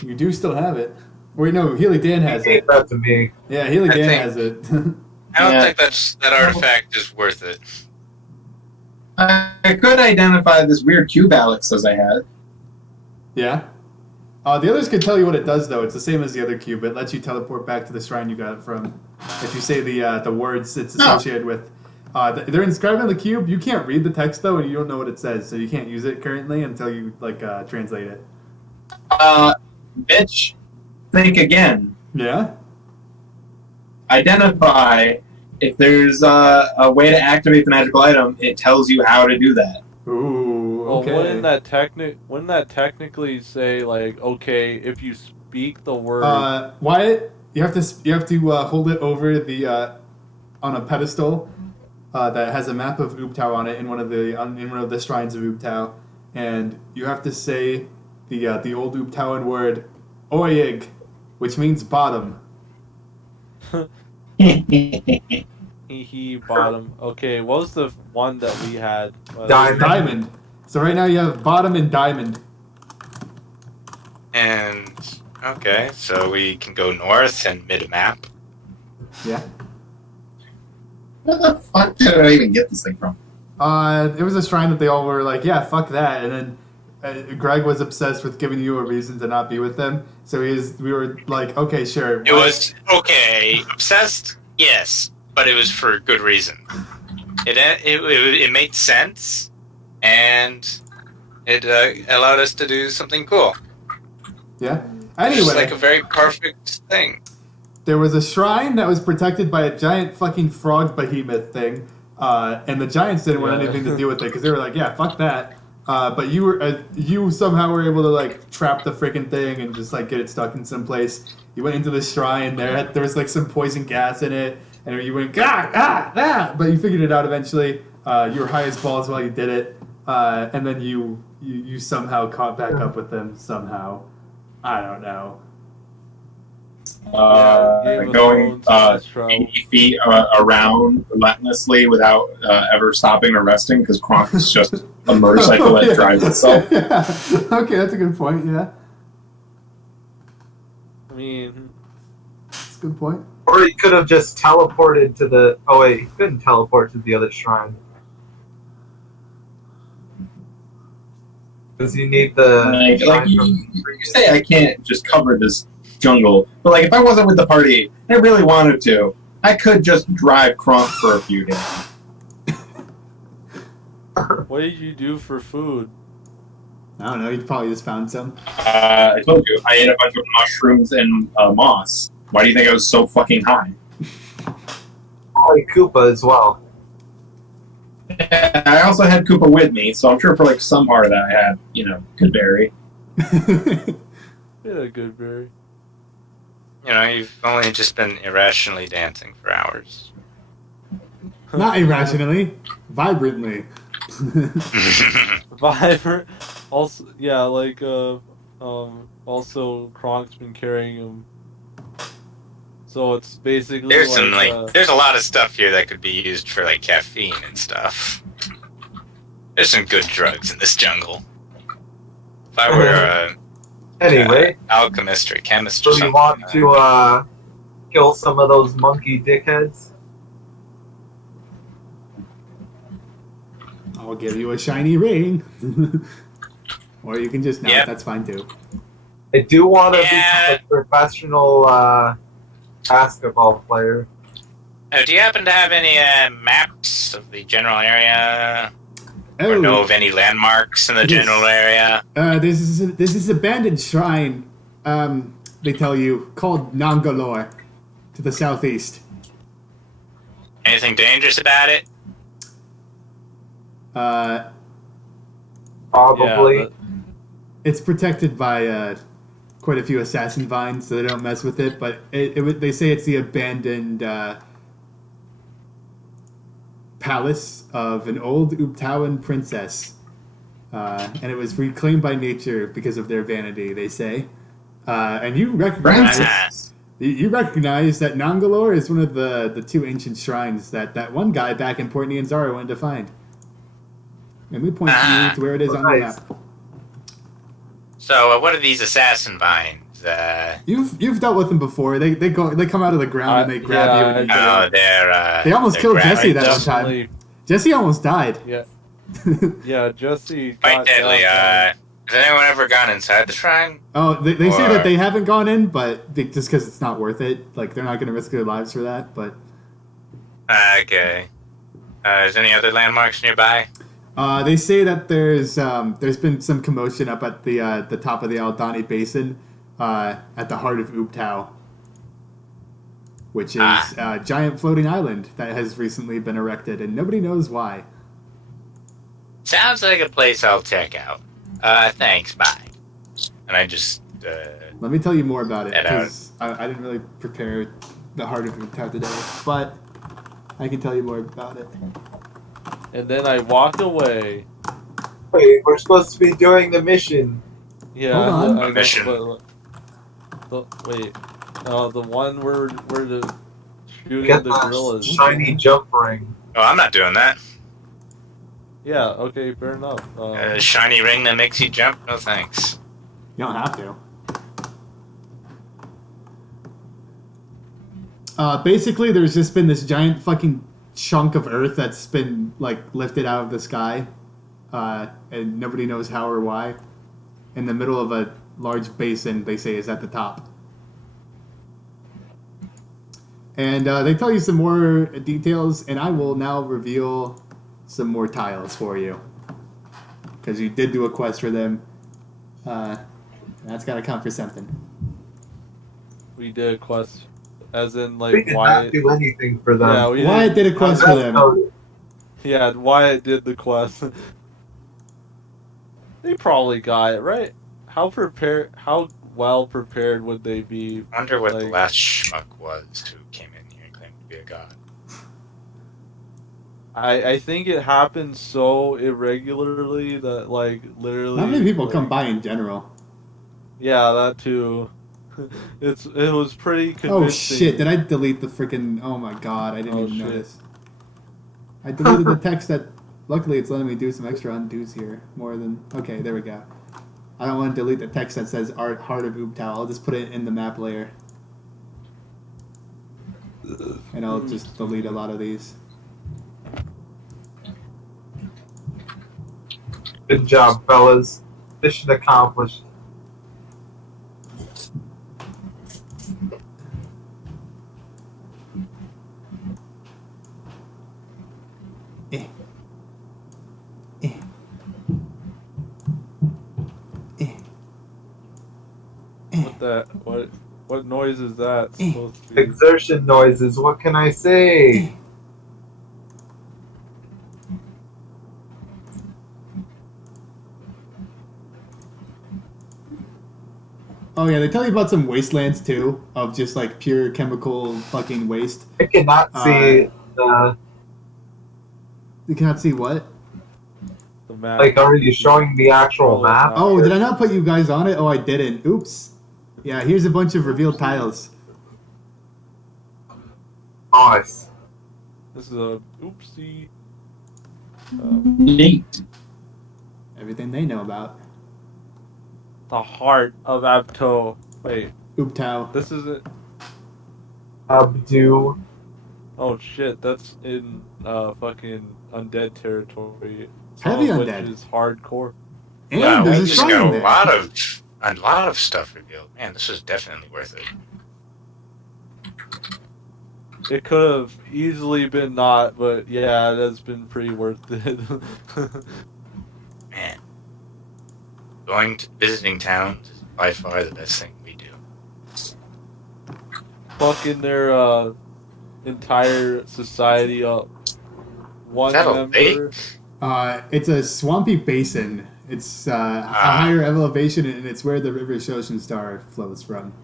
You do still have it. Wait, no, Healy Dan has Gave it. that to me. Yeah, Healy I Dan think- has it. I don't Yeah. think that artifact is worth it. I could identify this weird cube Alex says I had. Yeah. The others can tell you what it does, though. It's the same as the other cube. It lets you teleport back to the shrine you got it from. If you say the words it's associated with. They're inscribed on the cube. You can't read the text, though, and you don't know what it says, so you can't use it currently until you, translate it. Bitch, think again. Yeah? Identify if there's a way to activate the magical item, it tells you how to do that. Ooh. Well, okay. wouldn't that technically say like, okay, if you speak the word? Wyatt, you have to hold it over the on a pedestal that has a map of Ooptao on it in one of the shrines of Ooptao, and you have to say the old Ooptaoan word Oyig, which means bottom. Hee bottom. Okay, what was the one that we had? Diamond. So right now you have bottom and diamond. And okay, so we can go north and mid map. Yeah. Where the fuck did I even get this thing from? It was a shrine that they all were like, yeah, fuck that, and then Greg was obsessed with giving you a reason to not be with them. So we were like, okay, sure. It was okay. Obsessed, yes, but it was for good reason. It made sense, and it allowed us to do something cool. Yeah. It's Anyway, like a very perfect thing. there was a shrine that was protected by a giant fucking frog behemoth thing, and the giants didn't want anything to do with it because they were like, yeah, fuck that. But you somehow were able to like trap the freaking thing and just like get it stuck in some place. You went into the shrine. There was like some poison gas in it, and you went ah. But you figured it out eventually. You were high as balls while you did it, and then you somehow caught back up with them somehow. I don't know. Going Intro. 80 feet around relentlessly without ever stopping or resting because Kronk is just a motorcycle that drives itself. Okay, that's a good point. Yeah, I mean, that's a good point. Or he could have just teleported to the. Oh wait, he couldn't teleport to the other shrine. Because you need the. Like you say, I can't just cover this jungle, but like if I wasn't with the party, and I really wanted to, I could just drive Kronk for a few days. what did you do for food? I don't know. You probably just found some. I told you, I ate a bunch of mushrooms and moss. Why do you think I was so fucking high? Probably Koopa as well. Yeah, I also had Koopa with me, so I'm sure for like some part of that I had, good berry. Yeah, good berry. You've only just been irrationally dancing for hours. Not irrationally, vibrantly. Vibrant. Also, yeah, like also Kronk's been carrying him. So it's basically There's like, some there's a lot of stuff here that could be used for like caffeine and stuff. There's some good drugs in this jungle. If I were Anyway, alchemist or chemist do or you something. want to kill some of those monkey dickheads? I'll give you a shiny ring. Or you can just not. Yep. That's fine too. I do want to Yeah. become a professional basketball player. Do you happen to have any maps of the general area? Or Oh, know of any landmarks in the Yes. general area? this is abandoned shrine. They tell you called Nangalore, to the southeast. Anything dangerous about it? Probably. Yeah, It's protected by quite a few assassin vines, so they don't mess with it. But they say it's the abandoned palace of an old Ooptaoan princess, and it was reclaimed by nature because of their vanity. They say, and you recognize Francis. you recognize that Nangalore is one of the two ancient shrines that one guy back in Port Nyanzara wanted to find. And we point you to where it is on the Nice. map. So, what are these assassin vines? You've dealt with them before. They come out of the ground and they grab you. And you Oh, they're They almost they're killed grabbing- Jesse that one time. definitely. Jesse almost died. Yeah, yeah. Jesse. Quite got deadly. down Has anyone ever gone inside the shrine? Oh, they say Or- that they haven't gone in, but just because it's not worth it. Like they're not going to risk their lives for that. But Okay. Is any other landmarks nearby? they say that there's been some commotion up at the top of the Aldani Basin, at the heart of Ooptao, which is a giant floating island that has recently been erected, and nobody knows why. Sounds like a place I'll check out. Thanks, bye. And I just, Let me tell you more about it, Head out. because I didn't really prepare the heart of Utah today, but I can tell you more about it. And then I walk away. Wait, we're supposed to be doing the mission. Yeah, Hold on. I know, Mission. wait. The one where the shooting Get the the gorillas. shiny jump ring. oh, I'm not doing that. Yeah, okay, fair enough. Shiny ring that makes you jump? No thanks. You don't have to. Basically, there's just been this giant fucking chunk of Earth that's been, like, lifted out of the sky, and nobody knows how or why, in the middle of a large basin they say is at the top. And they tell you some more details, and I will now reveal some more tiles for you. Because you did do a quest for them. That's got to count for something. we did a quest, as in, We like, did Wyatt. not do anything for them. Yeah, we Wyatt did a quest for them. Yeah, Wyatt did the quest. They probably got it, right? How well prepared would they be? I wonder what the Like- last schmuck was who came in here and claimed to be a god. I think it happens so irregularly that, like, literally. Not many people like, come by in general. Yeah, that too. It was pretty convincing. Oh shit, did I delete the freaking... Oh my god, I didn't Oh, even shit. notice. I deleted the text that... Luckily it's letting me do some extra undos here. More than... Okay, there we go. I don't want to delete the text that says Heart of Oobtao. I'll just put it in the map layer. And I'll just delete a lot of these. Good job, fellas. Mission accomplished. Eh. Eh. Eh. Eh. What noise is that Eh. supposed to be? Exertion noises, what can I say? Oh yeah, they tell you about some wastelands too, of just like pure chemical fucking waste. I cannot see the... You cannot see what? The map. Like, are you showing the actual map? Oh, did I not put you guys on it? Oh, I didn't. Oops. Yeah, here's a bunch of revealed tiles. Nice. This is a oopsie. Neat. Everything they know about. The heart of Abto. Wait, Oobtao. this is it. Abdu. Oh shit, that's in fucking undead territory. Heavy Some of undead. Which is hardcore. And Wow, we there's a just shrine got there. a lot of stuff revealed. Man, this is definitely worth it. It could have easily been not, but yeah, that's been pretty worth it. Man, visiting towns is by far the best thing we do. Fucking their entire society up. One Is that a member. It's a swampy basin. It's a higher elevation, and it's where the river Shoshin Star flows from.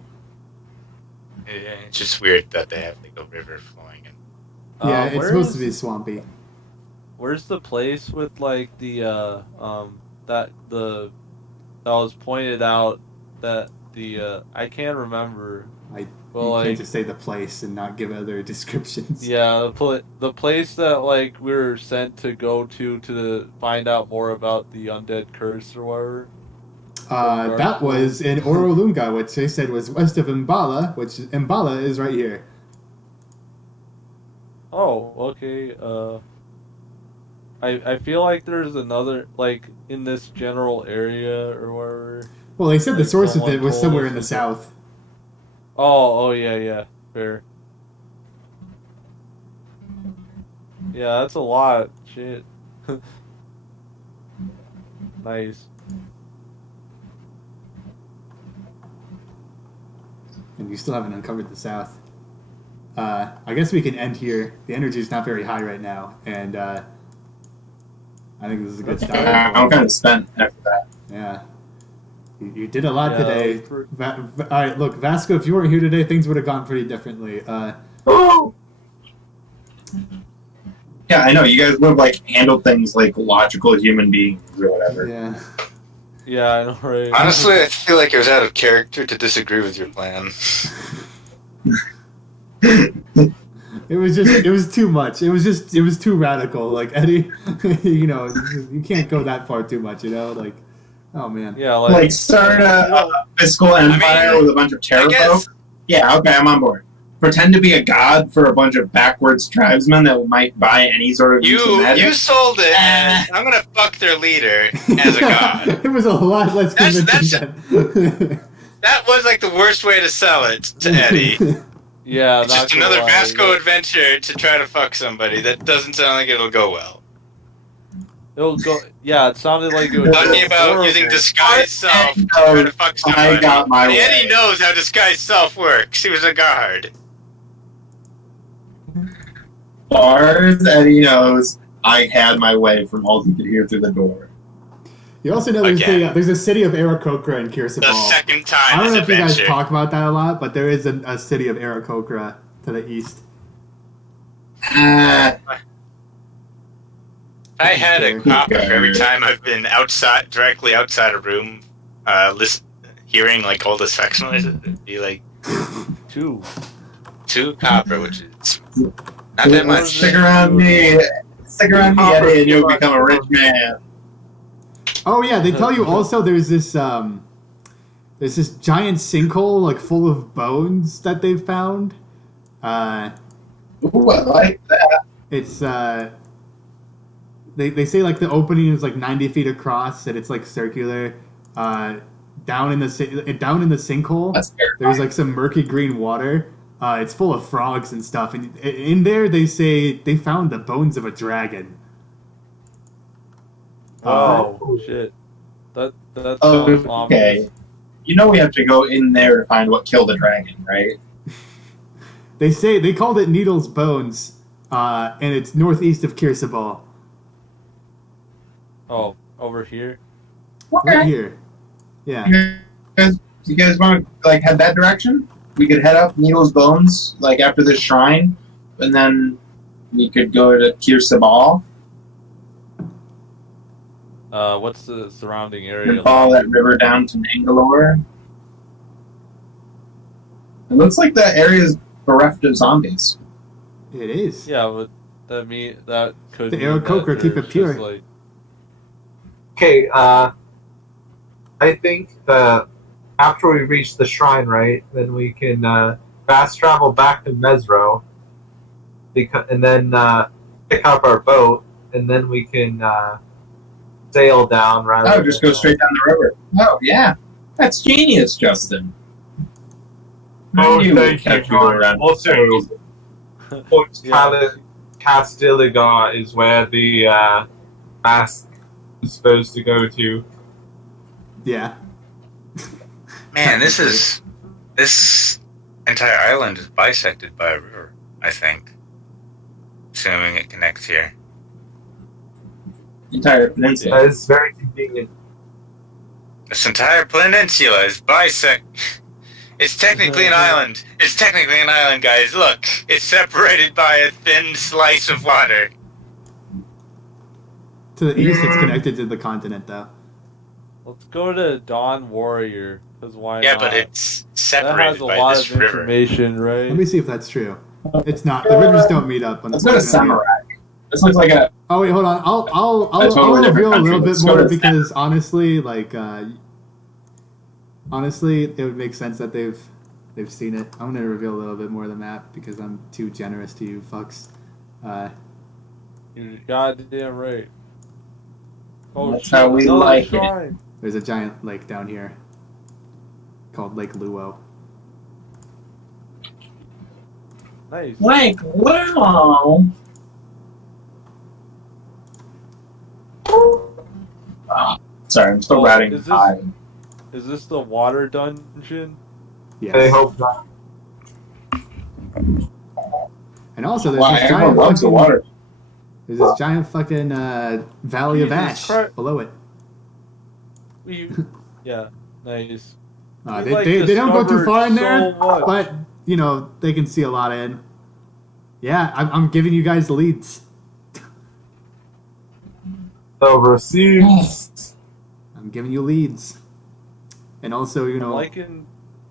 It's just weird that they have like a river flowing in. Yeah, it's where supposed to is- be swampy. Where's the place with like the that was pointed out that the I can't remember. I Well, you like can't just say the place and not give other descriptions. yeah, the place that like we were sent to go to find out more about the undead curse or whatever. That was in Orolunga, which they said was west of Mbala, which Mbala is right here. Oh, okay. I feel like there's another like in this general area or whatever. Well, they said the Like source of someone it was told somewhere us in the that- south. Oh, yeah, fair. Yeah, that's a lot. Shit. Nice. And you still haven't uncovered the south. I guess we can end here. The energy is not very high right now, and I think this is a good That's start. I'm kind of spent after that. Yeah. You did a lot Yeah, today. that was All right, look, Vasco, if you weren't here today, things would have gone pretty differently. Oh! Yeah, I know. You guys would have like handled things like logical human beings or whatever. Yeah. Yeah, I know, right? Honestly, I feel like it was out of character to disagree with your plan. It was too much. It was too radical. Like, Eddie, you can't go that far too much, Like, oh, man. Yeah, Like start a fiscal empire with a bunch of terror folk. Yeah, okay, I'm on board. Pretend to be a god for a bunch of backwards tribesmen that might buy any sort of use of magic. You sold it as I'm gonna fuck their leader as a god. It was a lot less convincing than- That was like the worst way to sell it to Eddie. Yeah, It's just another Vasco adventure to try to fuck somebody. That doesn't sound like it'll go well. It'll go. Yeah, it sounded like it would. Talking about using disguised self to try to fuck somebody. I got my way. Eddie knows how disguised self works. He was a guard. Far as Eddie knows, I had my way from all he could hear through the door. You also know there's a city of Aarakocra in Kirsabal. The second time I don't this know if you guys adventure. talk about that a lot, but there is a city of Aarakocra to the east. I had a Okay. copper for every time I've been directly outside a room, hearing like all the sex noises. It'd be like 2. 2 copper, which is not that much. Stick around me, Eddie, and you'll become a rich man. Oh yeah, they tell you also there's this giant sinkhole like full of bones that they've found. Ooh, I like that. It's they say like the opening is like 90 feet across and it's like circular. Down in the sinkhole, That's terrifying. there's like some murky green water. It's full of frogs and stuff, and in there they say they found the bones of a dragon. Oh shit! That sounds Okay. ominous. You know we have to go in there to find what killed the dragon, right? They say they called it Needle's Bones, and it's northeast of Kirsabal. Oh, over here. Right here. Yeah. You guys want to like head that direction? We could head up Needle's Bones like after this shrine, and then we could go to Kirsabal What's the surrounding area? and follow that river down to Mangalore. It looks like that area is bereft of zombies. It is. Yeah, but that could The mean Aarakocra that keep there's it pure. just, like, Okay, I think that after we reach the shrine, right, then we can fast travel back to Mesro, and then pick up our boat, and then we can sail down rather Oh, just go straight down the river. Oh, yeah. That's genius, Justin. Oh, I knew thank we kept you, you George. around. Also, Port Yeah. Castiligar is where the mask is supposed to go to. Yeah. Man, this entire island is bisected by a river. I think, assuming it connects here. Entire peninsula. That is very convenient. This entire peninsula is It's technically an island. It's technically an island, guys. Look, it's separated by a thin slice of water. To the east, it's connected to the continent, though. Let's go to Dawn Warrior, because why Yeah, not? but it's That separated has a by lot this of river. information, right? Let me see if that's true. It's not. The rivers don't meet up. Let's go to unfortunately. Samurai. This looks like a. Oh wait, hold on. I'll A totally different reveal a country. little bit Let's go more to because honestly, like, honestly, it would make sense that they've seen it. I'm gonna reveal a little bit more of the map because I'm too generous to you fucks. You're goddamn right. Oh, That's shit, how we another like it. shrine. There's a giant lake down here called Lake Luo. Nice. Like, wow. Sorry, I'm still Oh, riding is this- high. Is this the water dungeon? Yes. I hope not. And also, there's Wow, this everyone giant loves the fucking- water. There's this giant fucking valley of Jesus ash Christ. below it. Yeah, nice. They, We, like, they don't go too far in there, discovered so much. but you know they can see a lot in. Yeah, I'm giving you guys leads. The receipts. I'm giving you leads, and also you know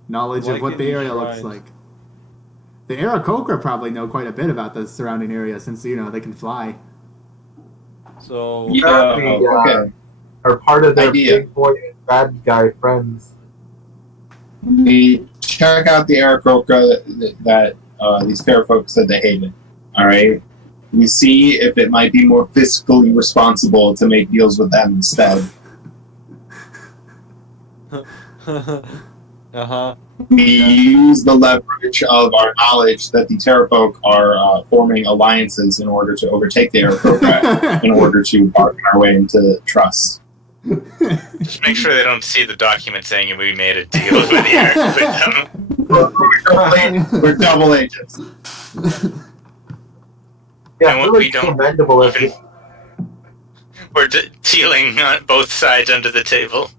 knowledge of what the these area looks shrines. like. The Aarakocra probably know quite a bit about the surrounding area since you know they can fly. So Yeah, okay. Are part of their Idea. big boy and bad guy friends. We check out the Aarakocra that these fair folks said they hated. All right. We see if it might be more fiscally responsible to make deals with them instead. uh-huh. We use the leverage of our knowledge that the Terrafolk are forming alliances in order to overtake the Aarakocra in order to bargain our way into trust. Just make sure they don't see the document saying we made a deal with them. We're double agents. Yeah, And it we was don't commendable if even- We're dealing on both sides under the table.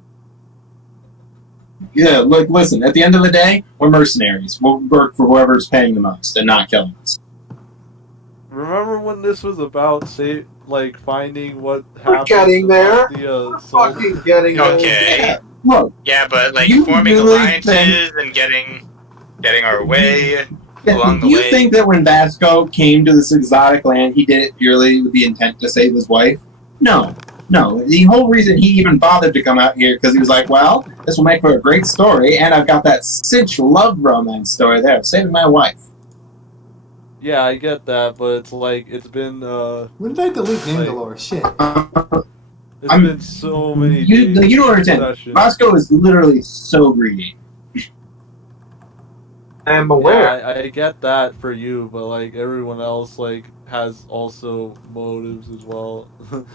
Yeah, like, listen, at the end of the day, we're mercenaries. We'll work for whoever's paying the most and not killing us. Remember when this was about finding what We're happened getting there. about the We're soul? fucking getting there. Okay. Yeah, look, Yeah, but like You forming really alliances and getting our way along the do you way. think that when Vasco came to this exotic land, he did it purely with the intent to save his wife? No. No. The whole reason he even bothered to come out here because he was like, well, this will make for a great story, and I've got that cinch love romance story there, saving my wife. Yeah, I get that, but it's like it's been When did I delete Mandalore? Shit. it's I'm- been so many You days don't in understand. succession. Vasco is literally so greedy. I am aware. Yeah, I get that for you, but like everyone else has also motives as well.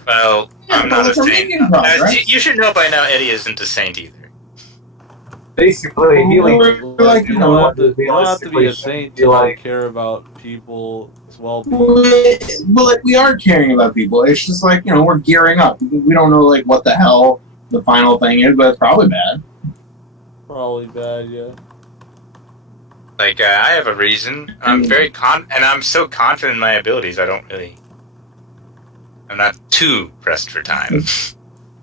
Well, Yeah, I'm not a but we're saint. making progress. You should know by now Eddie isn't a saint either. Basically, healing. We're like, you don't have to be a realistically saint be to like- care about people's well-being. Well, like, we are caring about people. It's just like, we're gearing up. We don't know, like, what the hell the final thing is, but it's probably bad. Probably bad, yeah. Like, I have a reason. I'm very and I'm so confident in my abilities, I'm not too pressed for time.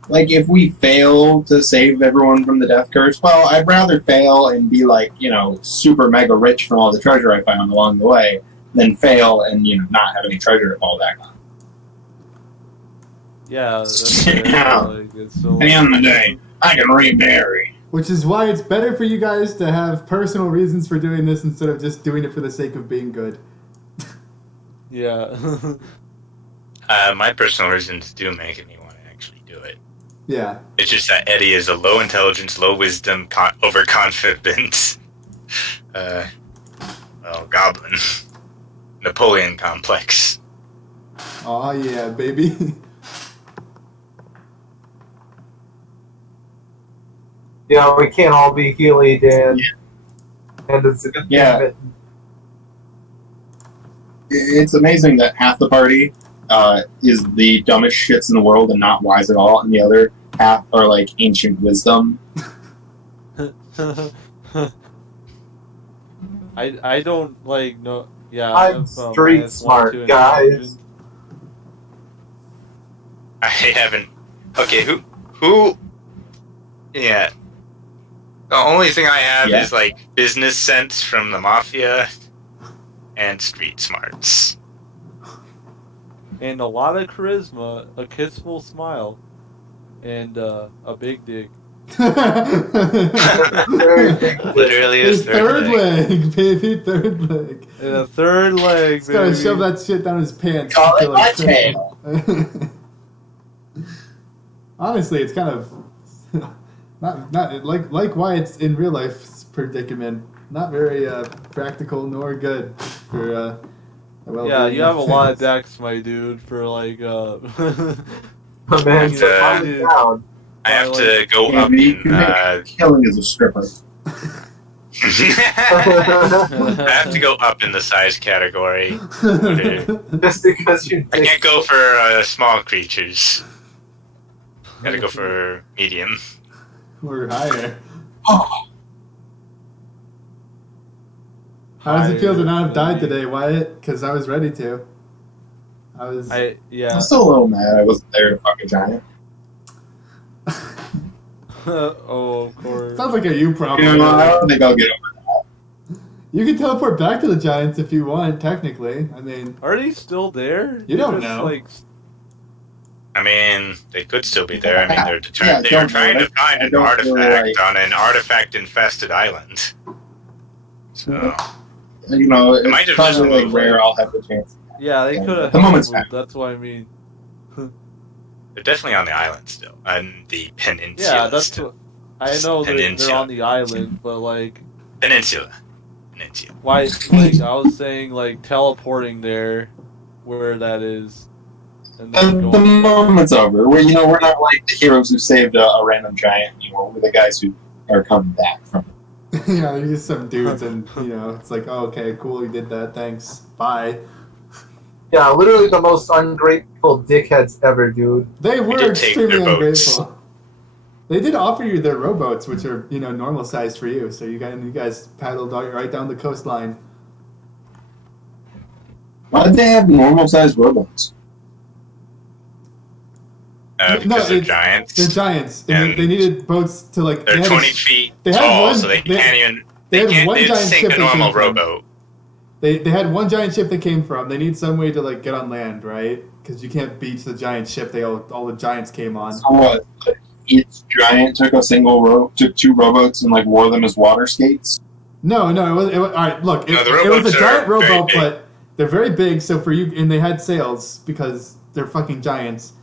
Like, if we fail to save everyone from the death curse, well, I'd rather fail and be, like, super mega rich from all the treasure I found along the way than fail and, not have any treasure to fall back on. Yeah, that's fair, Yeah. like, it's so, At the end of the day, I can remarry. Which is why it's better for you guys to have personal reasons for doing this instead of just doing it for the sake of being good. Yeah. My personal reasons do make me want to actually do it. Yeah. It's just that Eddie is a low intelligence, low wisdom, overconfident, goblin. Napoleon complex. Aw, yeah, baby. Yeah, we can't all be Healy, Dan. And it's a good Yeah. thing It's amazing that half the party is the dumbest shits in the world and not wise at all, and the other half are, like, ancient wisdom. I don't know. Yeah, I'm street smart, guys. I haven't. Okay, who? Yeah. The only thing I have Yeah. is like business sense from the mafia and street smarts. And a lot of charisma, a kissful smile, and a big dick. Literally His his third leg. leg, baby, third leg. And a third leg, He's gotta baby. shove that shit down his pants. Call it until my it's finished. Honestly, it's kind of not like Wyatt's in real life's predicament. Not very practical nor good for a well. Yeah, you have a lot of decks, my dude, for like The man's Uh, falling down. I have to go up Maybe you in can make killing as a stripper. I have to go up in the size category. Just because you I can't go for small creatures. Gotta go for medium. We're higher. Oh, How does it feel to Higher not have died than me. today, Wyatt? Because I was ready to. Yeah. I'm still a little mad I wasn't there to fuck a giant. Oh, of course. Sounds like a you problem. You know, I don't think I'll get over You can teleport back to the Giants if you want, technically. I mean, Are they still there? You don't Just, know. Like, I mean, they could still be there. I mean, they're Yeah, they were don't trying know. to find I an don't artifact really like- on an artifact-infested island. So, it. You know, It might it's have just probably been- rare I'll have the chance. yeah, they Yeah, could have. the moment's back. That's what I mean. they're definitely on the island still, on the peninsula. Yeah, that's still. what. I know they're Peninsula. on the island, but like, Peninsula. why? Like, I was saying, like teleporting there, where that is, and then And the going. moment's over. We're not like the heroes who saved a random giant. We're the guys who are coming back from it. yeah, they're just some dudes, and it's like, oh, okay, cool, you did that, thanks, bye. Yeah, literally the most ungrateful dickheads ever, dude. They were did take extremely their boats. ungrateful. They did offer you their rowboats, which are normal size for you. So you guys paddled right down the coastline. Why did they have normal sized robots? Because they're They're giants. giants, and And they needed boats to like. They're they had 20 a- feet they had tall, one- so they they- can't even. they had can't one they'd giant sink ship a they normal came from. rowboat. They had one giant ship they came from. They need some way to like get on land, right? Because you can't beach the giant ship. All the giants came on. So what? Each giant took took two rowboats and like wore them as water skates. No, it was all right. Look, No, the it was rowboats a giant are very rowboat, big. but they're very big. So for you, and they had sails because they're fucking giants.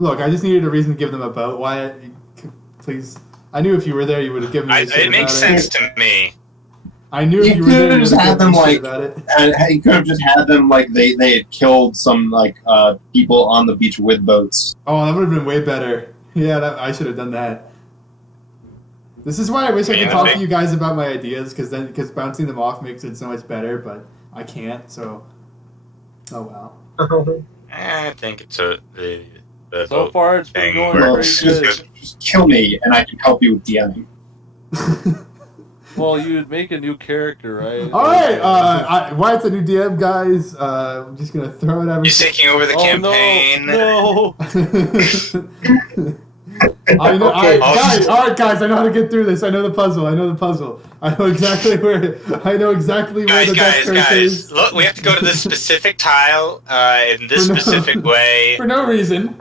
Look, I just needed a reason to give them a boat. Wyatt, please. I knew if you were there, you would have given me. a shit It makes about sense to me. I knew if You you were there, could've you just would have had given me them, shit like- about it. And he could have just had them like they had killed some people on the beach with boats. Oh, that would have been way better. Yeah, I should have done that. This is why I wish I Yeah, could talk big- to you guys about my ideas, because bouncing them off makes it so much better, but I can't. So, oh well. I think it's the So boat far, it's been thing going Well, works. pretty good. just kill me and I can help you with DMing. Well, you'd make a new character, right? All right, Wyatt's a new DM, guys. I'm just gonna throw it He's everything. taking over the campaign. No. I know, Okay. all right, guys. I know how to get through this. I know the puzzle. I know exactly where. I know exactly where Guys, the death curse guys! is. Look, we have to go to this specific tile in this For no- specific way. For no reason.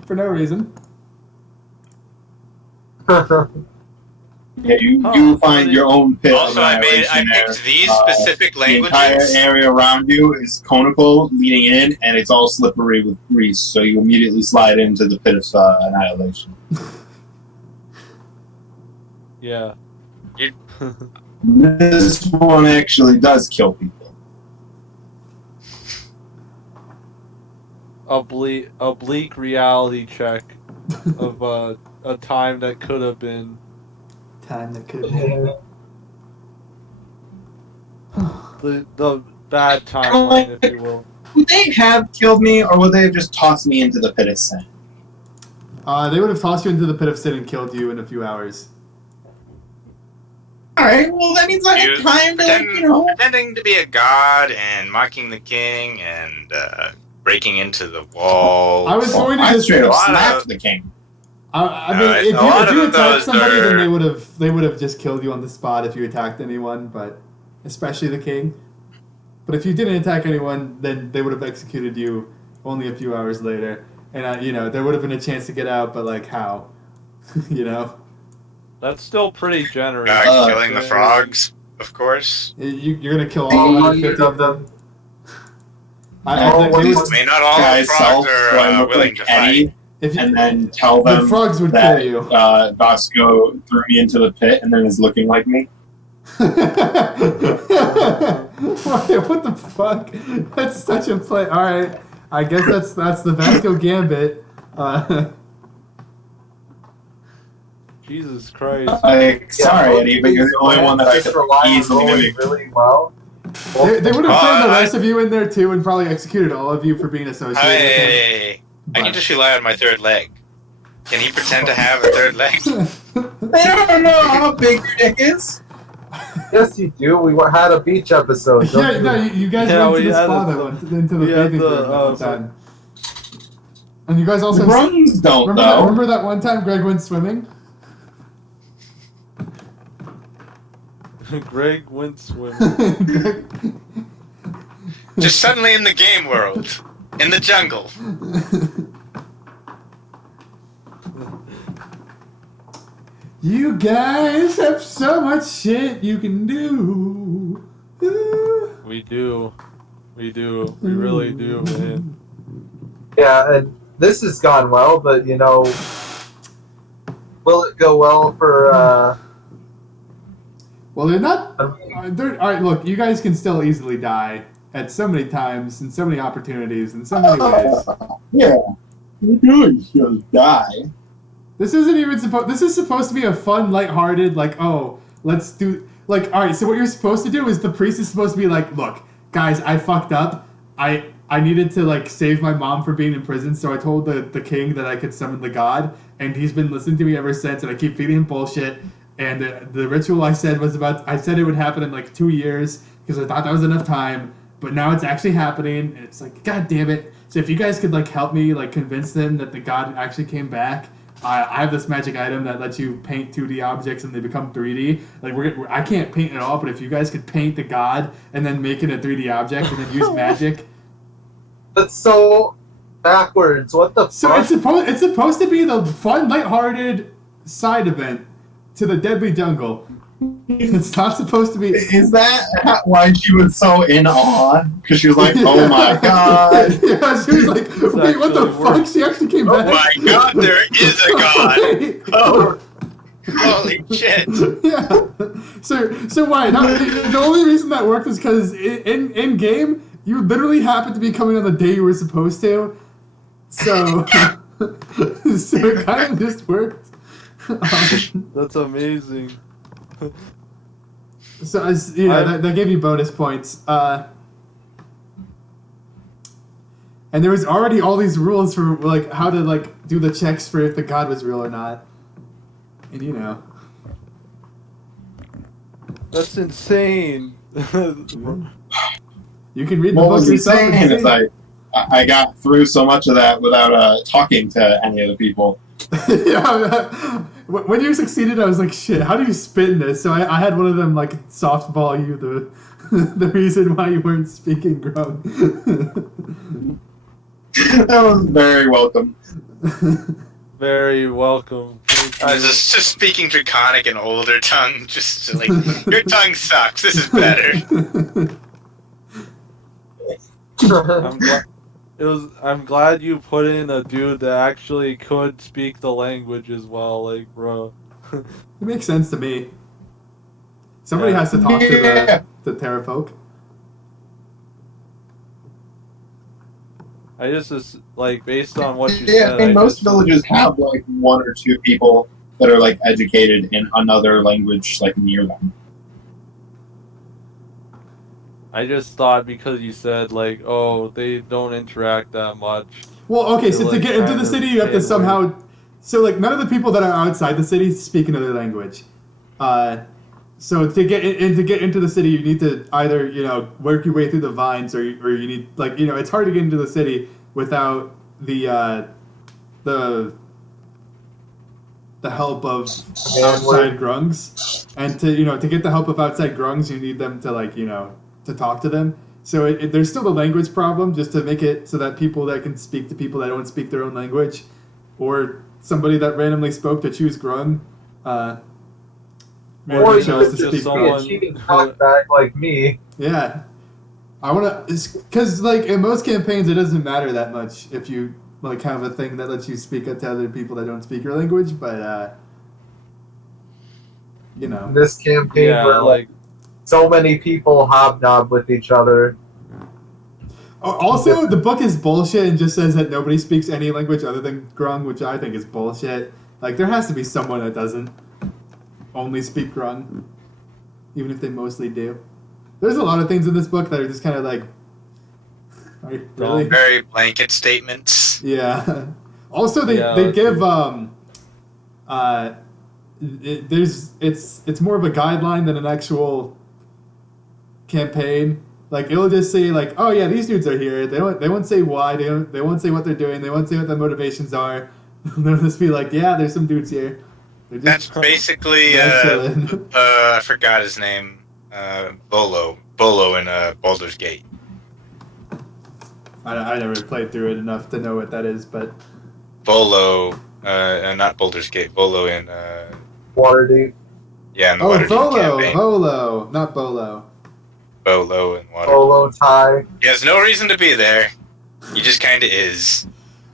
Yeah, you Oh, find your own pit. Also, of I annihilation there. picked these Uh, specific The entire languages. area around you is conical, leading in, and it's all slippery with grease. So you immediately slide into the pit of annihilation. Yeah. This one actually does kill people. A bleak reality check of a time that could have been. Time that could have been. The bad timeline, if you will. Would they have killed me, or would they have just tossed me into the pit of sin? They would have tossed you into the pit of sin and killed you in a few hours. Alright, well that means I You- have time to, like, Pretending to be a god and mocking the king and breaking into the wall. I was going to I just. straight up A lot slapped of- the king. I mean, a if lot you of attacked those somebody, then are- they would have just killed you on the spot if you attacked anyone, but especially the king. But if you didn't attack anyone, then they would have executed you only a few hours later, and there would have been a chance to get out, but like how, That's still pretty generous. Killing the frogs, of course. You're gonna kill all All 150 of them. I Oh, think what it is- was- I mean, not all Guys, frogs self, are so I look willing like to Eddie, fight. if you, and then tell the them frogs would that kill you. Vasco threw me into the pit and then is looking like me. What the fuck? That's such a play. All right, I guess that's the Vasco Gambit. Jesus Christ. Sorry, Eddie, but you're the only one that I just could rely on easily rolling mimic. really well. They would have thrown the I- rest of you in there too, and probably executed all of you for being associated with him. I But- can just rely on my third leg. Can he pretend to have a third leg? They don't know how big your dick is. Yes, you do. We had a beach episode. Don't Yeah, you? no, you guys Yeah, went to we the had spa a- that one, into the we had bathing the, room that one uh, time. And you guys also Grungs don't remember though. remember that one time Greg went swimming? Greg went swimming. Just suddenly in the game world. In the jungle. You guys have so much shit you can do. We do. We do. We really do, man. Yeah, and this has gone well, but you know, will it go well for? Well, they're not. All right, look, you guys can still easily die at so many times and so many opportunities in so many ways. Yeah, you really should die. This isn't even supposed. This is supposed to be a fun, lighthearted, like, oh, let's do. Like, all right, so what you're supposed to do is the priest is supposed to be like, look, guys, I fucked up. I needed to like save my mom from being in prison, so I told the king that I could summon the god, and he's been listening to me ever since, and I keep feeding him bullshit. And the ritual I said it would happen in like 2 years because I thought that was enough time, but now it's actually happening, and it's like, god damn it. So if you guys could like help me like convince them that the god actually came back. I have this magic item that lets you paint 2D objects and they become 3D. Like I can't paint at all, but if you guys could paint the god and then make it a 3D object and then use magic. That's so backwards. What the So fuck? it's supposed to be the fun, lighthearted side event to the Deadly Jungle. It's not supposed to be. Is that why she was so in awe? Because she was like, "Oh my god!" Yeah, she was like, "Wait, what the actually fuck?" works. She actually came Oh back. my god, there is a god! Wait. Oh, holy shit. Yeah. So why? The only reason that worked is because in game you literally happened to be coming on the day you were supposed to. So so it kind of just worked. That's amazing. So that gave you bonus points. And there was already all these rules for like how to like do the checks for if the god was real or not. And you know. That's insane. You can read the What book was yourself. insane and is see. I got through so much of that without talking to any of the people. Yeah, when you succeeded, I was like, "Shit, how do you spin this?" So I had one of them like softball you the reason why you weren't speaking Grung. That was very welcome. Very welcome. I was just speaking Draconic and older tongue, just like, your tongue sucks, this is better. I'm glad you put in a dude that actually could speak the language as well, like, bro. It makes sense to me. Somebody Yeah. has to talk Yeah. to the Terrafolk. I just like, based on what you Yeah, said. and most just- villages have like one or two people that are like educated in another language like near them. I just thought because you said like, oh, they don't interact that much. Well, okay, so to like, get into kind the of city, you have to stay away. somehow. So, like, none of the people that are outside the city speak another language. So to get into the city, you need to either work your way through the vines, or you need it's hard to get into the city without the help of outside grungs, and to get the help of outside grungs, you need them to to talk to them. So there's still the language problem, just to make it so that people that can speak to people that don't speak their own language, or somebody that randomly spoke to choose grung. Or randomly you chose could to just speak be someone a cheating who- cockbag like me. Yeah, I want to, because like in most campaigns, it doesn't matter that much if you have a thing that lets you speak to other people that don't speak your language, but In this campaign, Yeah, where like, so many people hobnob with each other. Also, the book is bullshit and just says that nobody speaks any language other than grung, which I think is bullshit. Like, there has to be someone that doesn't only speak Grung, even if they mostly do. There's a lot of things in this book that are just kind of like, really? Very blanket statements. Yeah. Also, they give it's more of a guideline than an actual campaign. Like, it'll just say like, oh yeah, these dudes are here. They won't say why. They won't say what they're doing. They won't say what their motivations are. They'll just be like, yeah, there's some dudes here. That's basically I forgot his name. Bolo in Baldur's Gate. I never played through it enough to know what that is, but Bolo, not Baldur's Gate. Bolo in Waterdeep. yeah, in the Waterdeep campaign. Bolo, not Bolo. Bolo in Waterdeep. Bolo tie. He has no reason to be there. He just kind of is.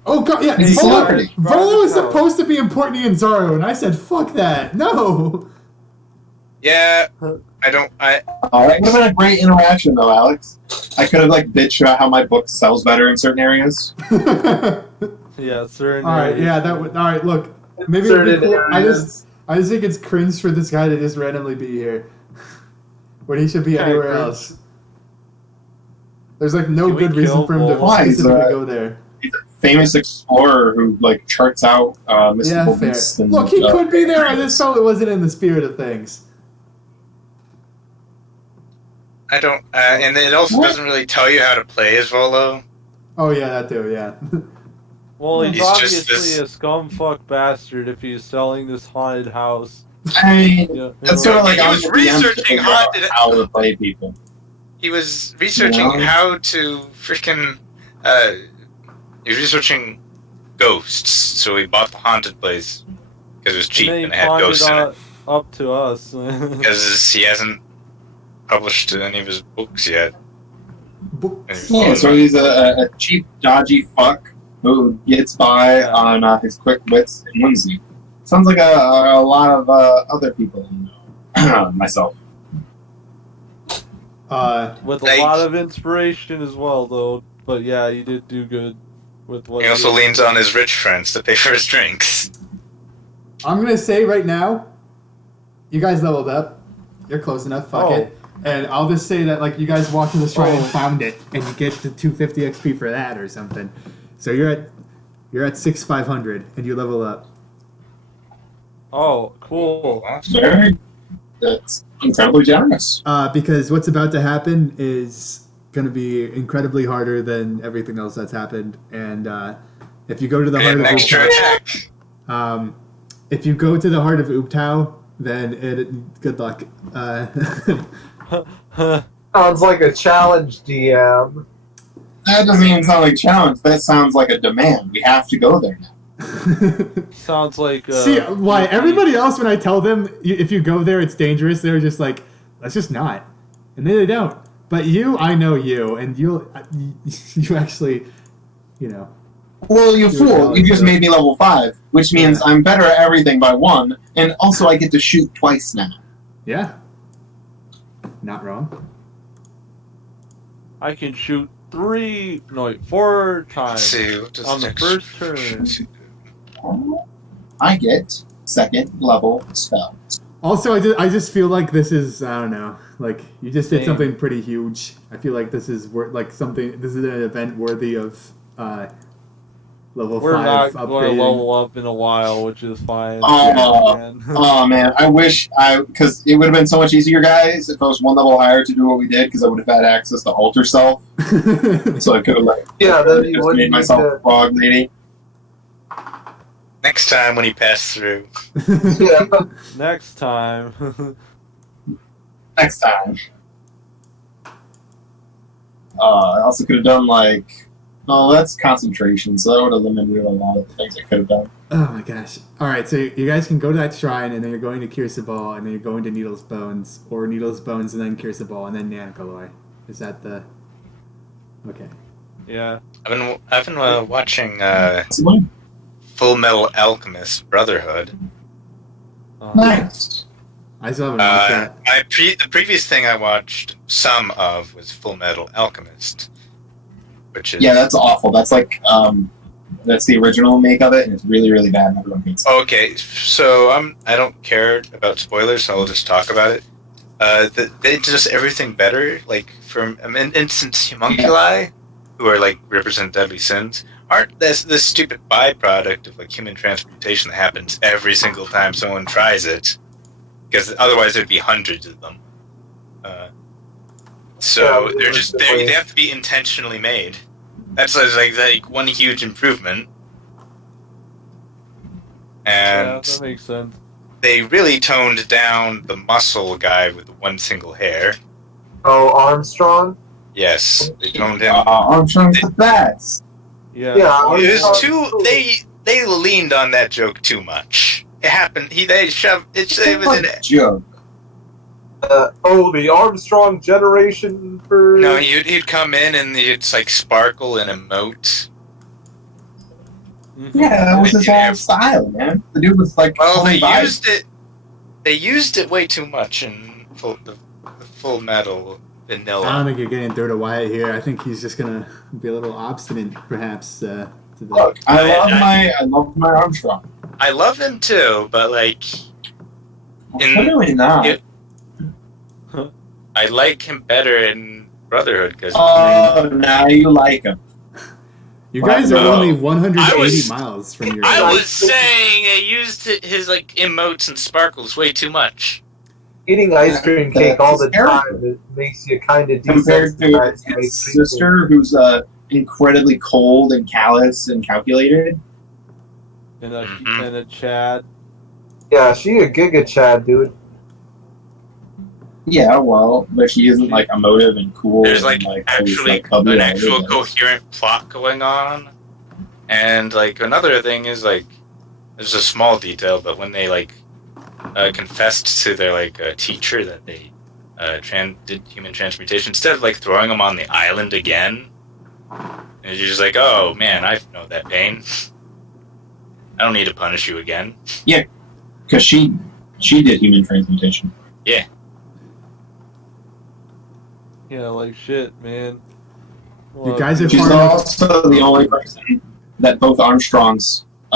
Oh god, yeah, He's a Volo, celebrity. Volo is supposed to be important in Zoro, and I said, fuck that, no! Yeah, Oh, that would have been a great interaction, though, Alex. I could have like bitched about how my book sells better in certain areas. Yeah, certain. Alright, yeah, that would, alright, look, maybe it would be cool. I just think it's cringe for this guy to just randomly be here. When he should be Yeah, anywhere cringe. else. There's like no Can we good reason kill for him to Volo? Why? specifically go there. Famous explorer who like charts out mystical Yeah, fair. beasts. And, Look, he could be there, I just felt it wasn't in the spirit of things. I don't, and it also What? doesn't really tell you how to play as Volo. Oh yeah, that too, yeah. Well, he's He's just obviously this- a scumfuck bastard if he's selling this haunted house. I mean, Yeah, that's sort of like He I'm was the DM to researching figure out haunted- how to play people. He was researching Yeah. how to freaking, he was researching ghosts, so he bought the haunted place because it was cheap and then and he it had pawned ghosts in it. it up to us. Because he hasn't published any of his books yet. Yeah, so he's a cheap, dodgy fuck who gets by Yeah. on his quick wits and whimsy. Sounds like a lot of other people know. Myself. With a Like- lot of inspiration as well, though. But yeah, you did do good with what. He also leans on his rich friends to pay for his drinks. I'm gonna say right now, you guys leveled up. You're close enough, fuck Oh. it. And I'll just say that like you guys walked to the shrine and Oh. found it, and you get the 250 XP for that or something. So you're at 6,500, and you level up. Oh, cool. That's incredibly generous. Because what's about to happen is gonna be incredibly harder than everything else that's happened. And if you go to the heart And of an extra Ooptao, attack. if you go to the heart of Ooptao, then good luck. Sounds like a challenge, DM. That doesn't even sound like a challenge. That sounds like a demand. We have to go there now. Sounds like. See, why everybody else, when I tell them if you go there, it's dangerous, they're just like, let's just not. And then they don't. But you, I know you, and you actually, you know. Well, you You're fool. valid, You just though. made me level 5, which means I'm better at everything by 1, and also I get to shoot twice now. Yeah. Not wrong. I can shoot 4 Let's times see, what does on the next- first turn. I get second level spell. Also, I just feel like this is, I don't know, like, you just did Same. something pretty huge. I feel like this is, this is an event worthy of, level We're 5 not upgrading. going to level up in a while, which is fine. Oh. Man. Oh man, I wish because it would have been so much easier, guys, if I was one level higher to do what we did, because I would have had access to alter self, so I could have like Yeah, then you just wouldn't made need myself to- a frog lady. Next time when he passed through. Yeah. Next time. Next time. I also could have done like, oh, that's concentration, so that would have limited a lot of the things I could have done. Oh my gosh. Alright, so you guys can go to that shrine, and then you're going to Kirsabal, and then you're going to Needle's Bones, or Needle's Bones and then Kirsabal, and then Nankaloy. Is that the... Okay. Yeah. I've been watching So, Full Metal Alchemist Brotherhood. nice. I still haven't watched that. The previous thing I watched some of was Full Metal Alchemist, which is Yeah, that's awful. That's like That's the original make of it, and it's really, really bad, and everyone hates it. Okay, so I don't care about spoilers, so I'll just talk about it. They just everything better. Like from an instance, homunculi, who are like represent deadly sins, aren't this stupid byproduct of like human transmutation that happens every single time someone tries it, because otherwise there'd be hundreds of them. So they're just they have to be intentionally made. That's like one huge improvement. Yeah, And that makes sense. they really toned down the muscle guy with one single hair. Oh, Armstrong? Yes, they toned him. Armstrong's the best. Yeah. Yeah, It was Armstrong- too. They leaned on that joke too much. It happened. They shoved. It was in. Joke. the Armstrong generation for... No, he'd come in and he'd like sparkle and emote. Mhm. Yeah, that was his Yeah. whole style, man. The dude was like, Well, fully they vibed. used it. They used it way too much in the Full Metal I don't vanilla. think you're getting through to Wyatt here. I think he's just gonna be a little obstinate, perhaps. To the... Look, I love my Armstrong. I love him too, but like In- Clearly not. it- I like him better in Brotherhood because Oh, now you like him. You guys are No. only 180 I was- miles from your. I was saying I used his like emotes and sparkles way too much. Eating ice cream cake all the It's terrible. time, it makes you kind of Compared to his sister, who's incredibly cold and callous and calculated. And Mhm. a Chad. Yeah, she a Giga Chad, dude. Yeah, well, but she isn't like emotive and cool. There's and, like always, actually like, cuddly an all actual over the place. coherent plot going on, and like another thing is like there's a small detail, but when they like confessed to their like teacher that they did human transmutation, instead of like throwing them on the island again, and you're just like, oh man, I know that pain. I don't need to punish you again. Because she did human transmutation. Yeah, like shit, man. You guys are She's far enough. also the only person that both Armstrongs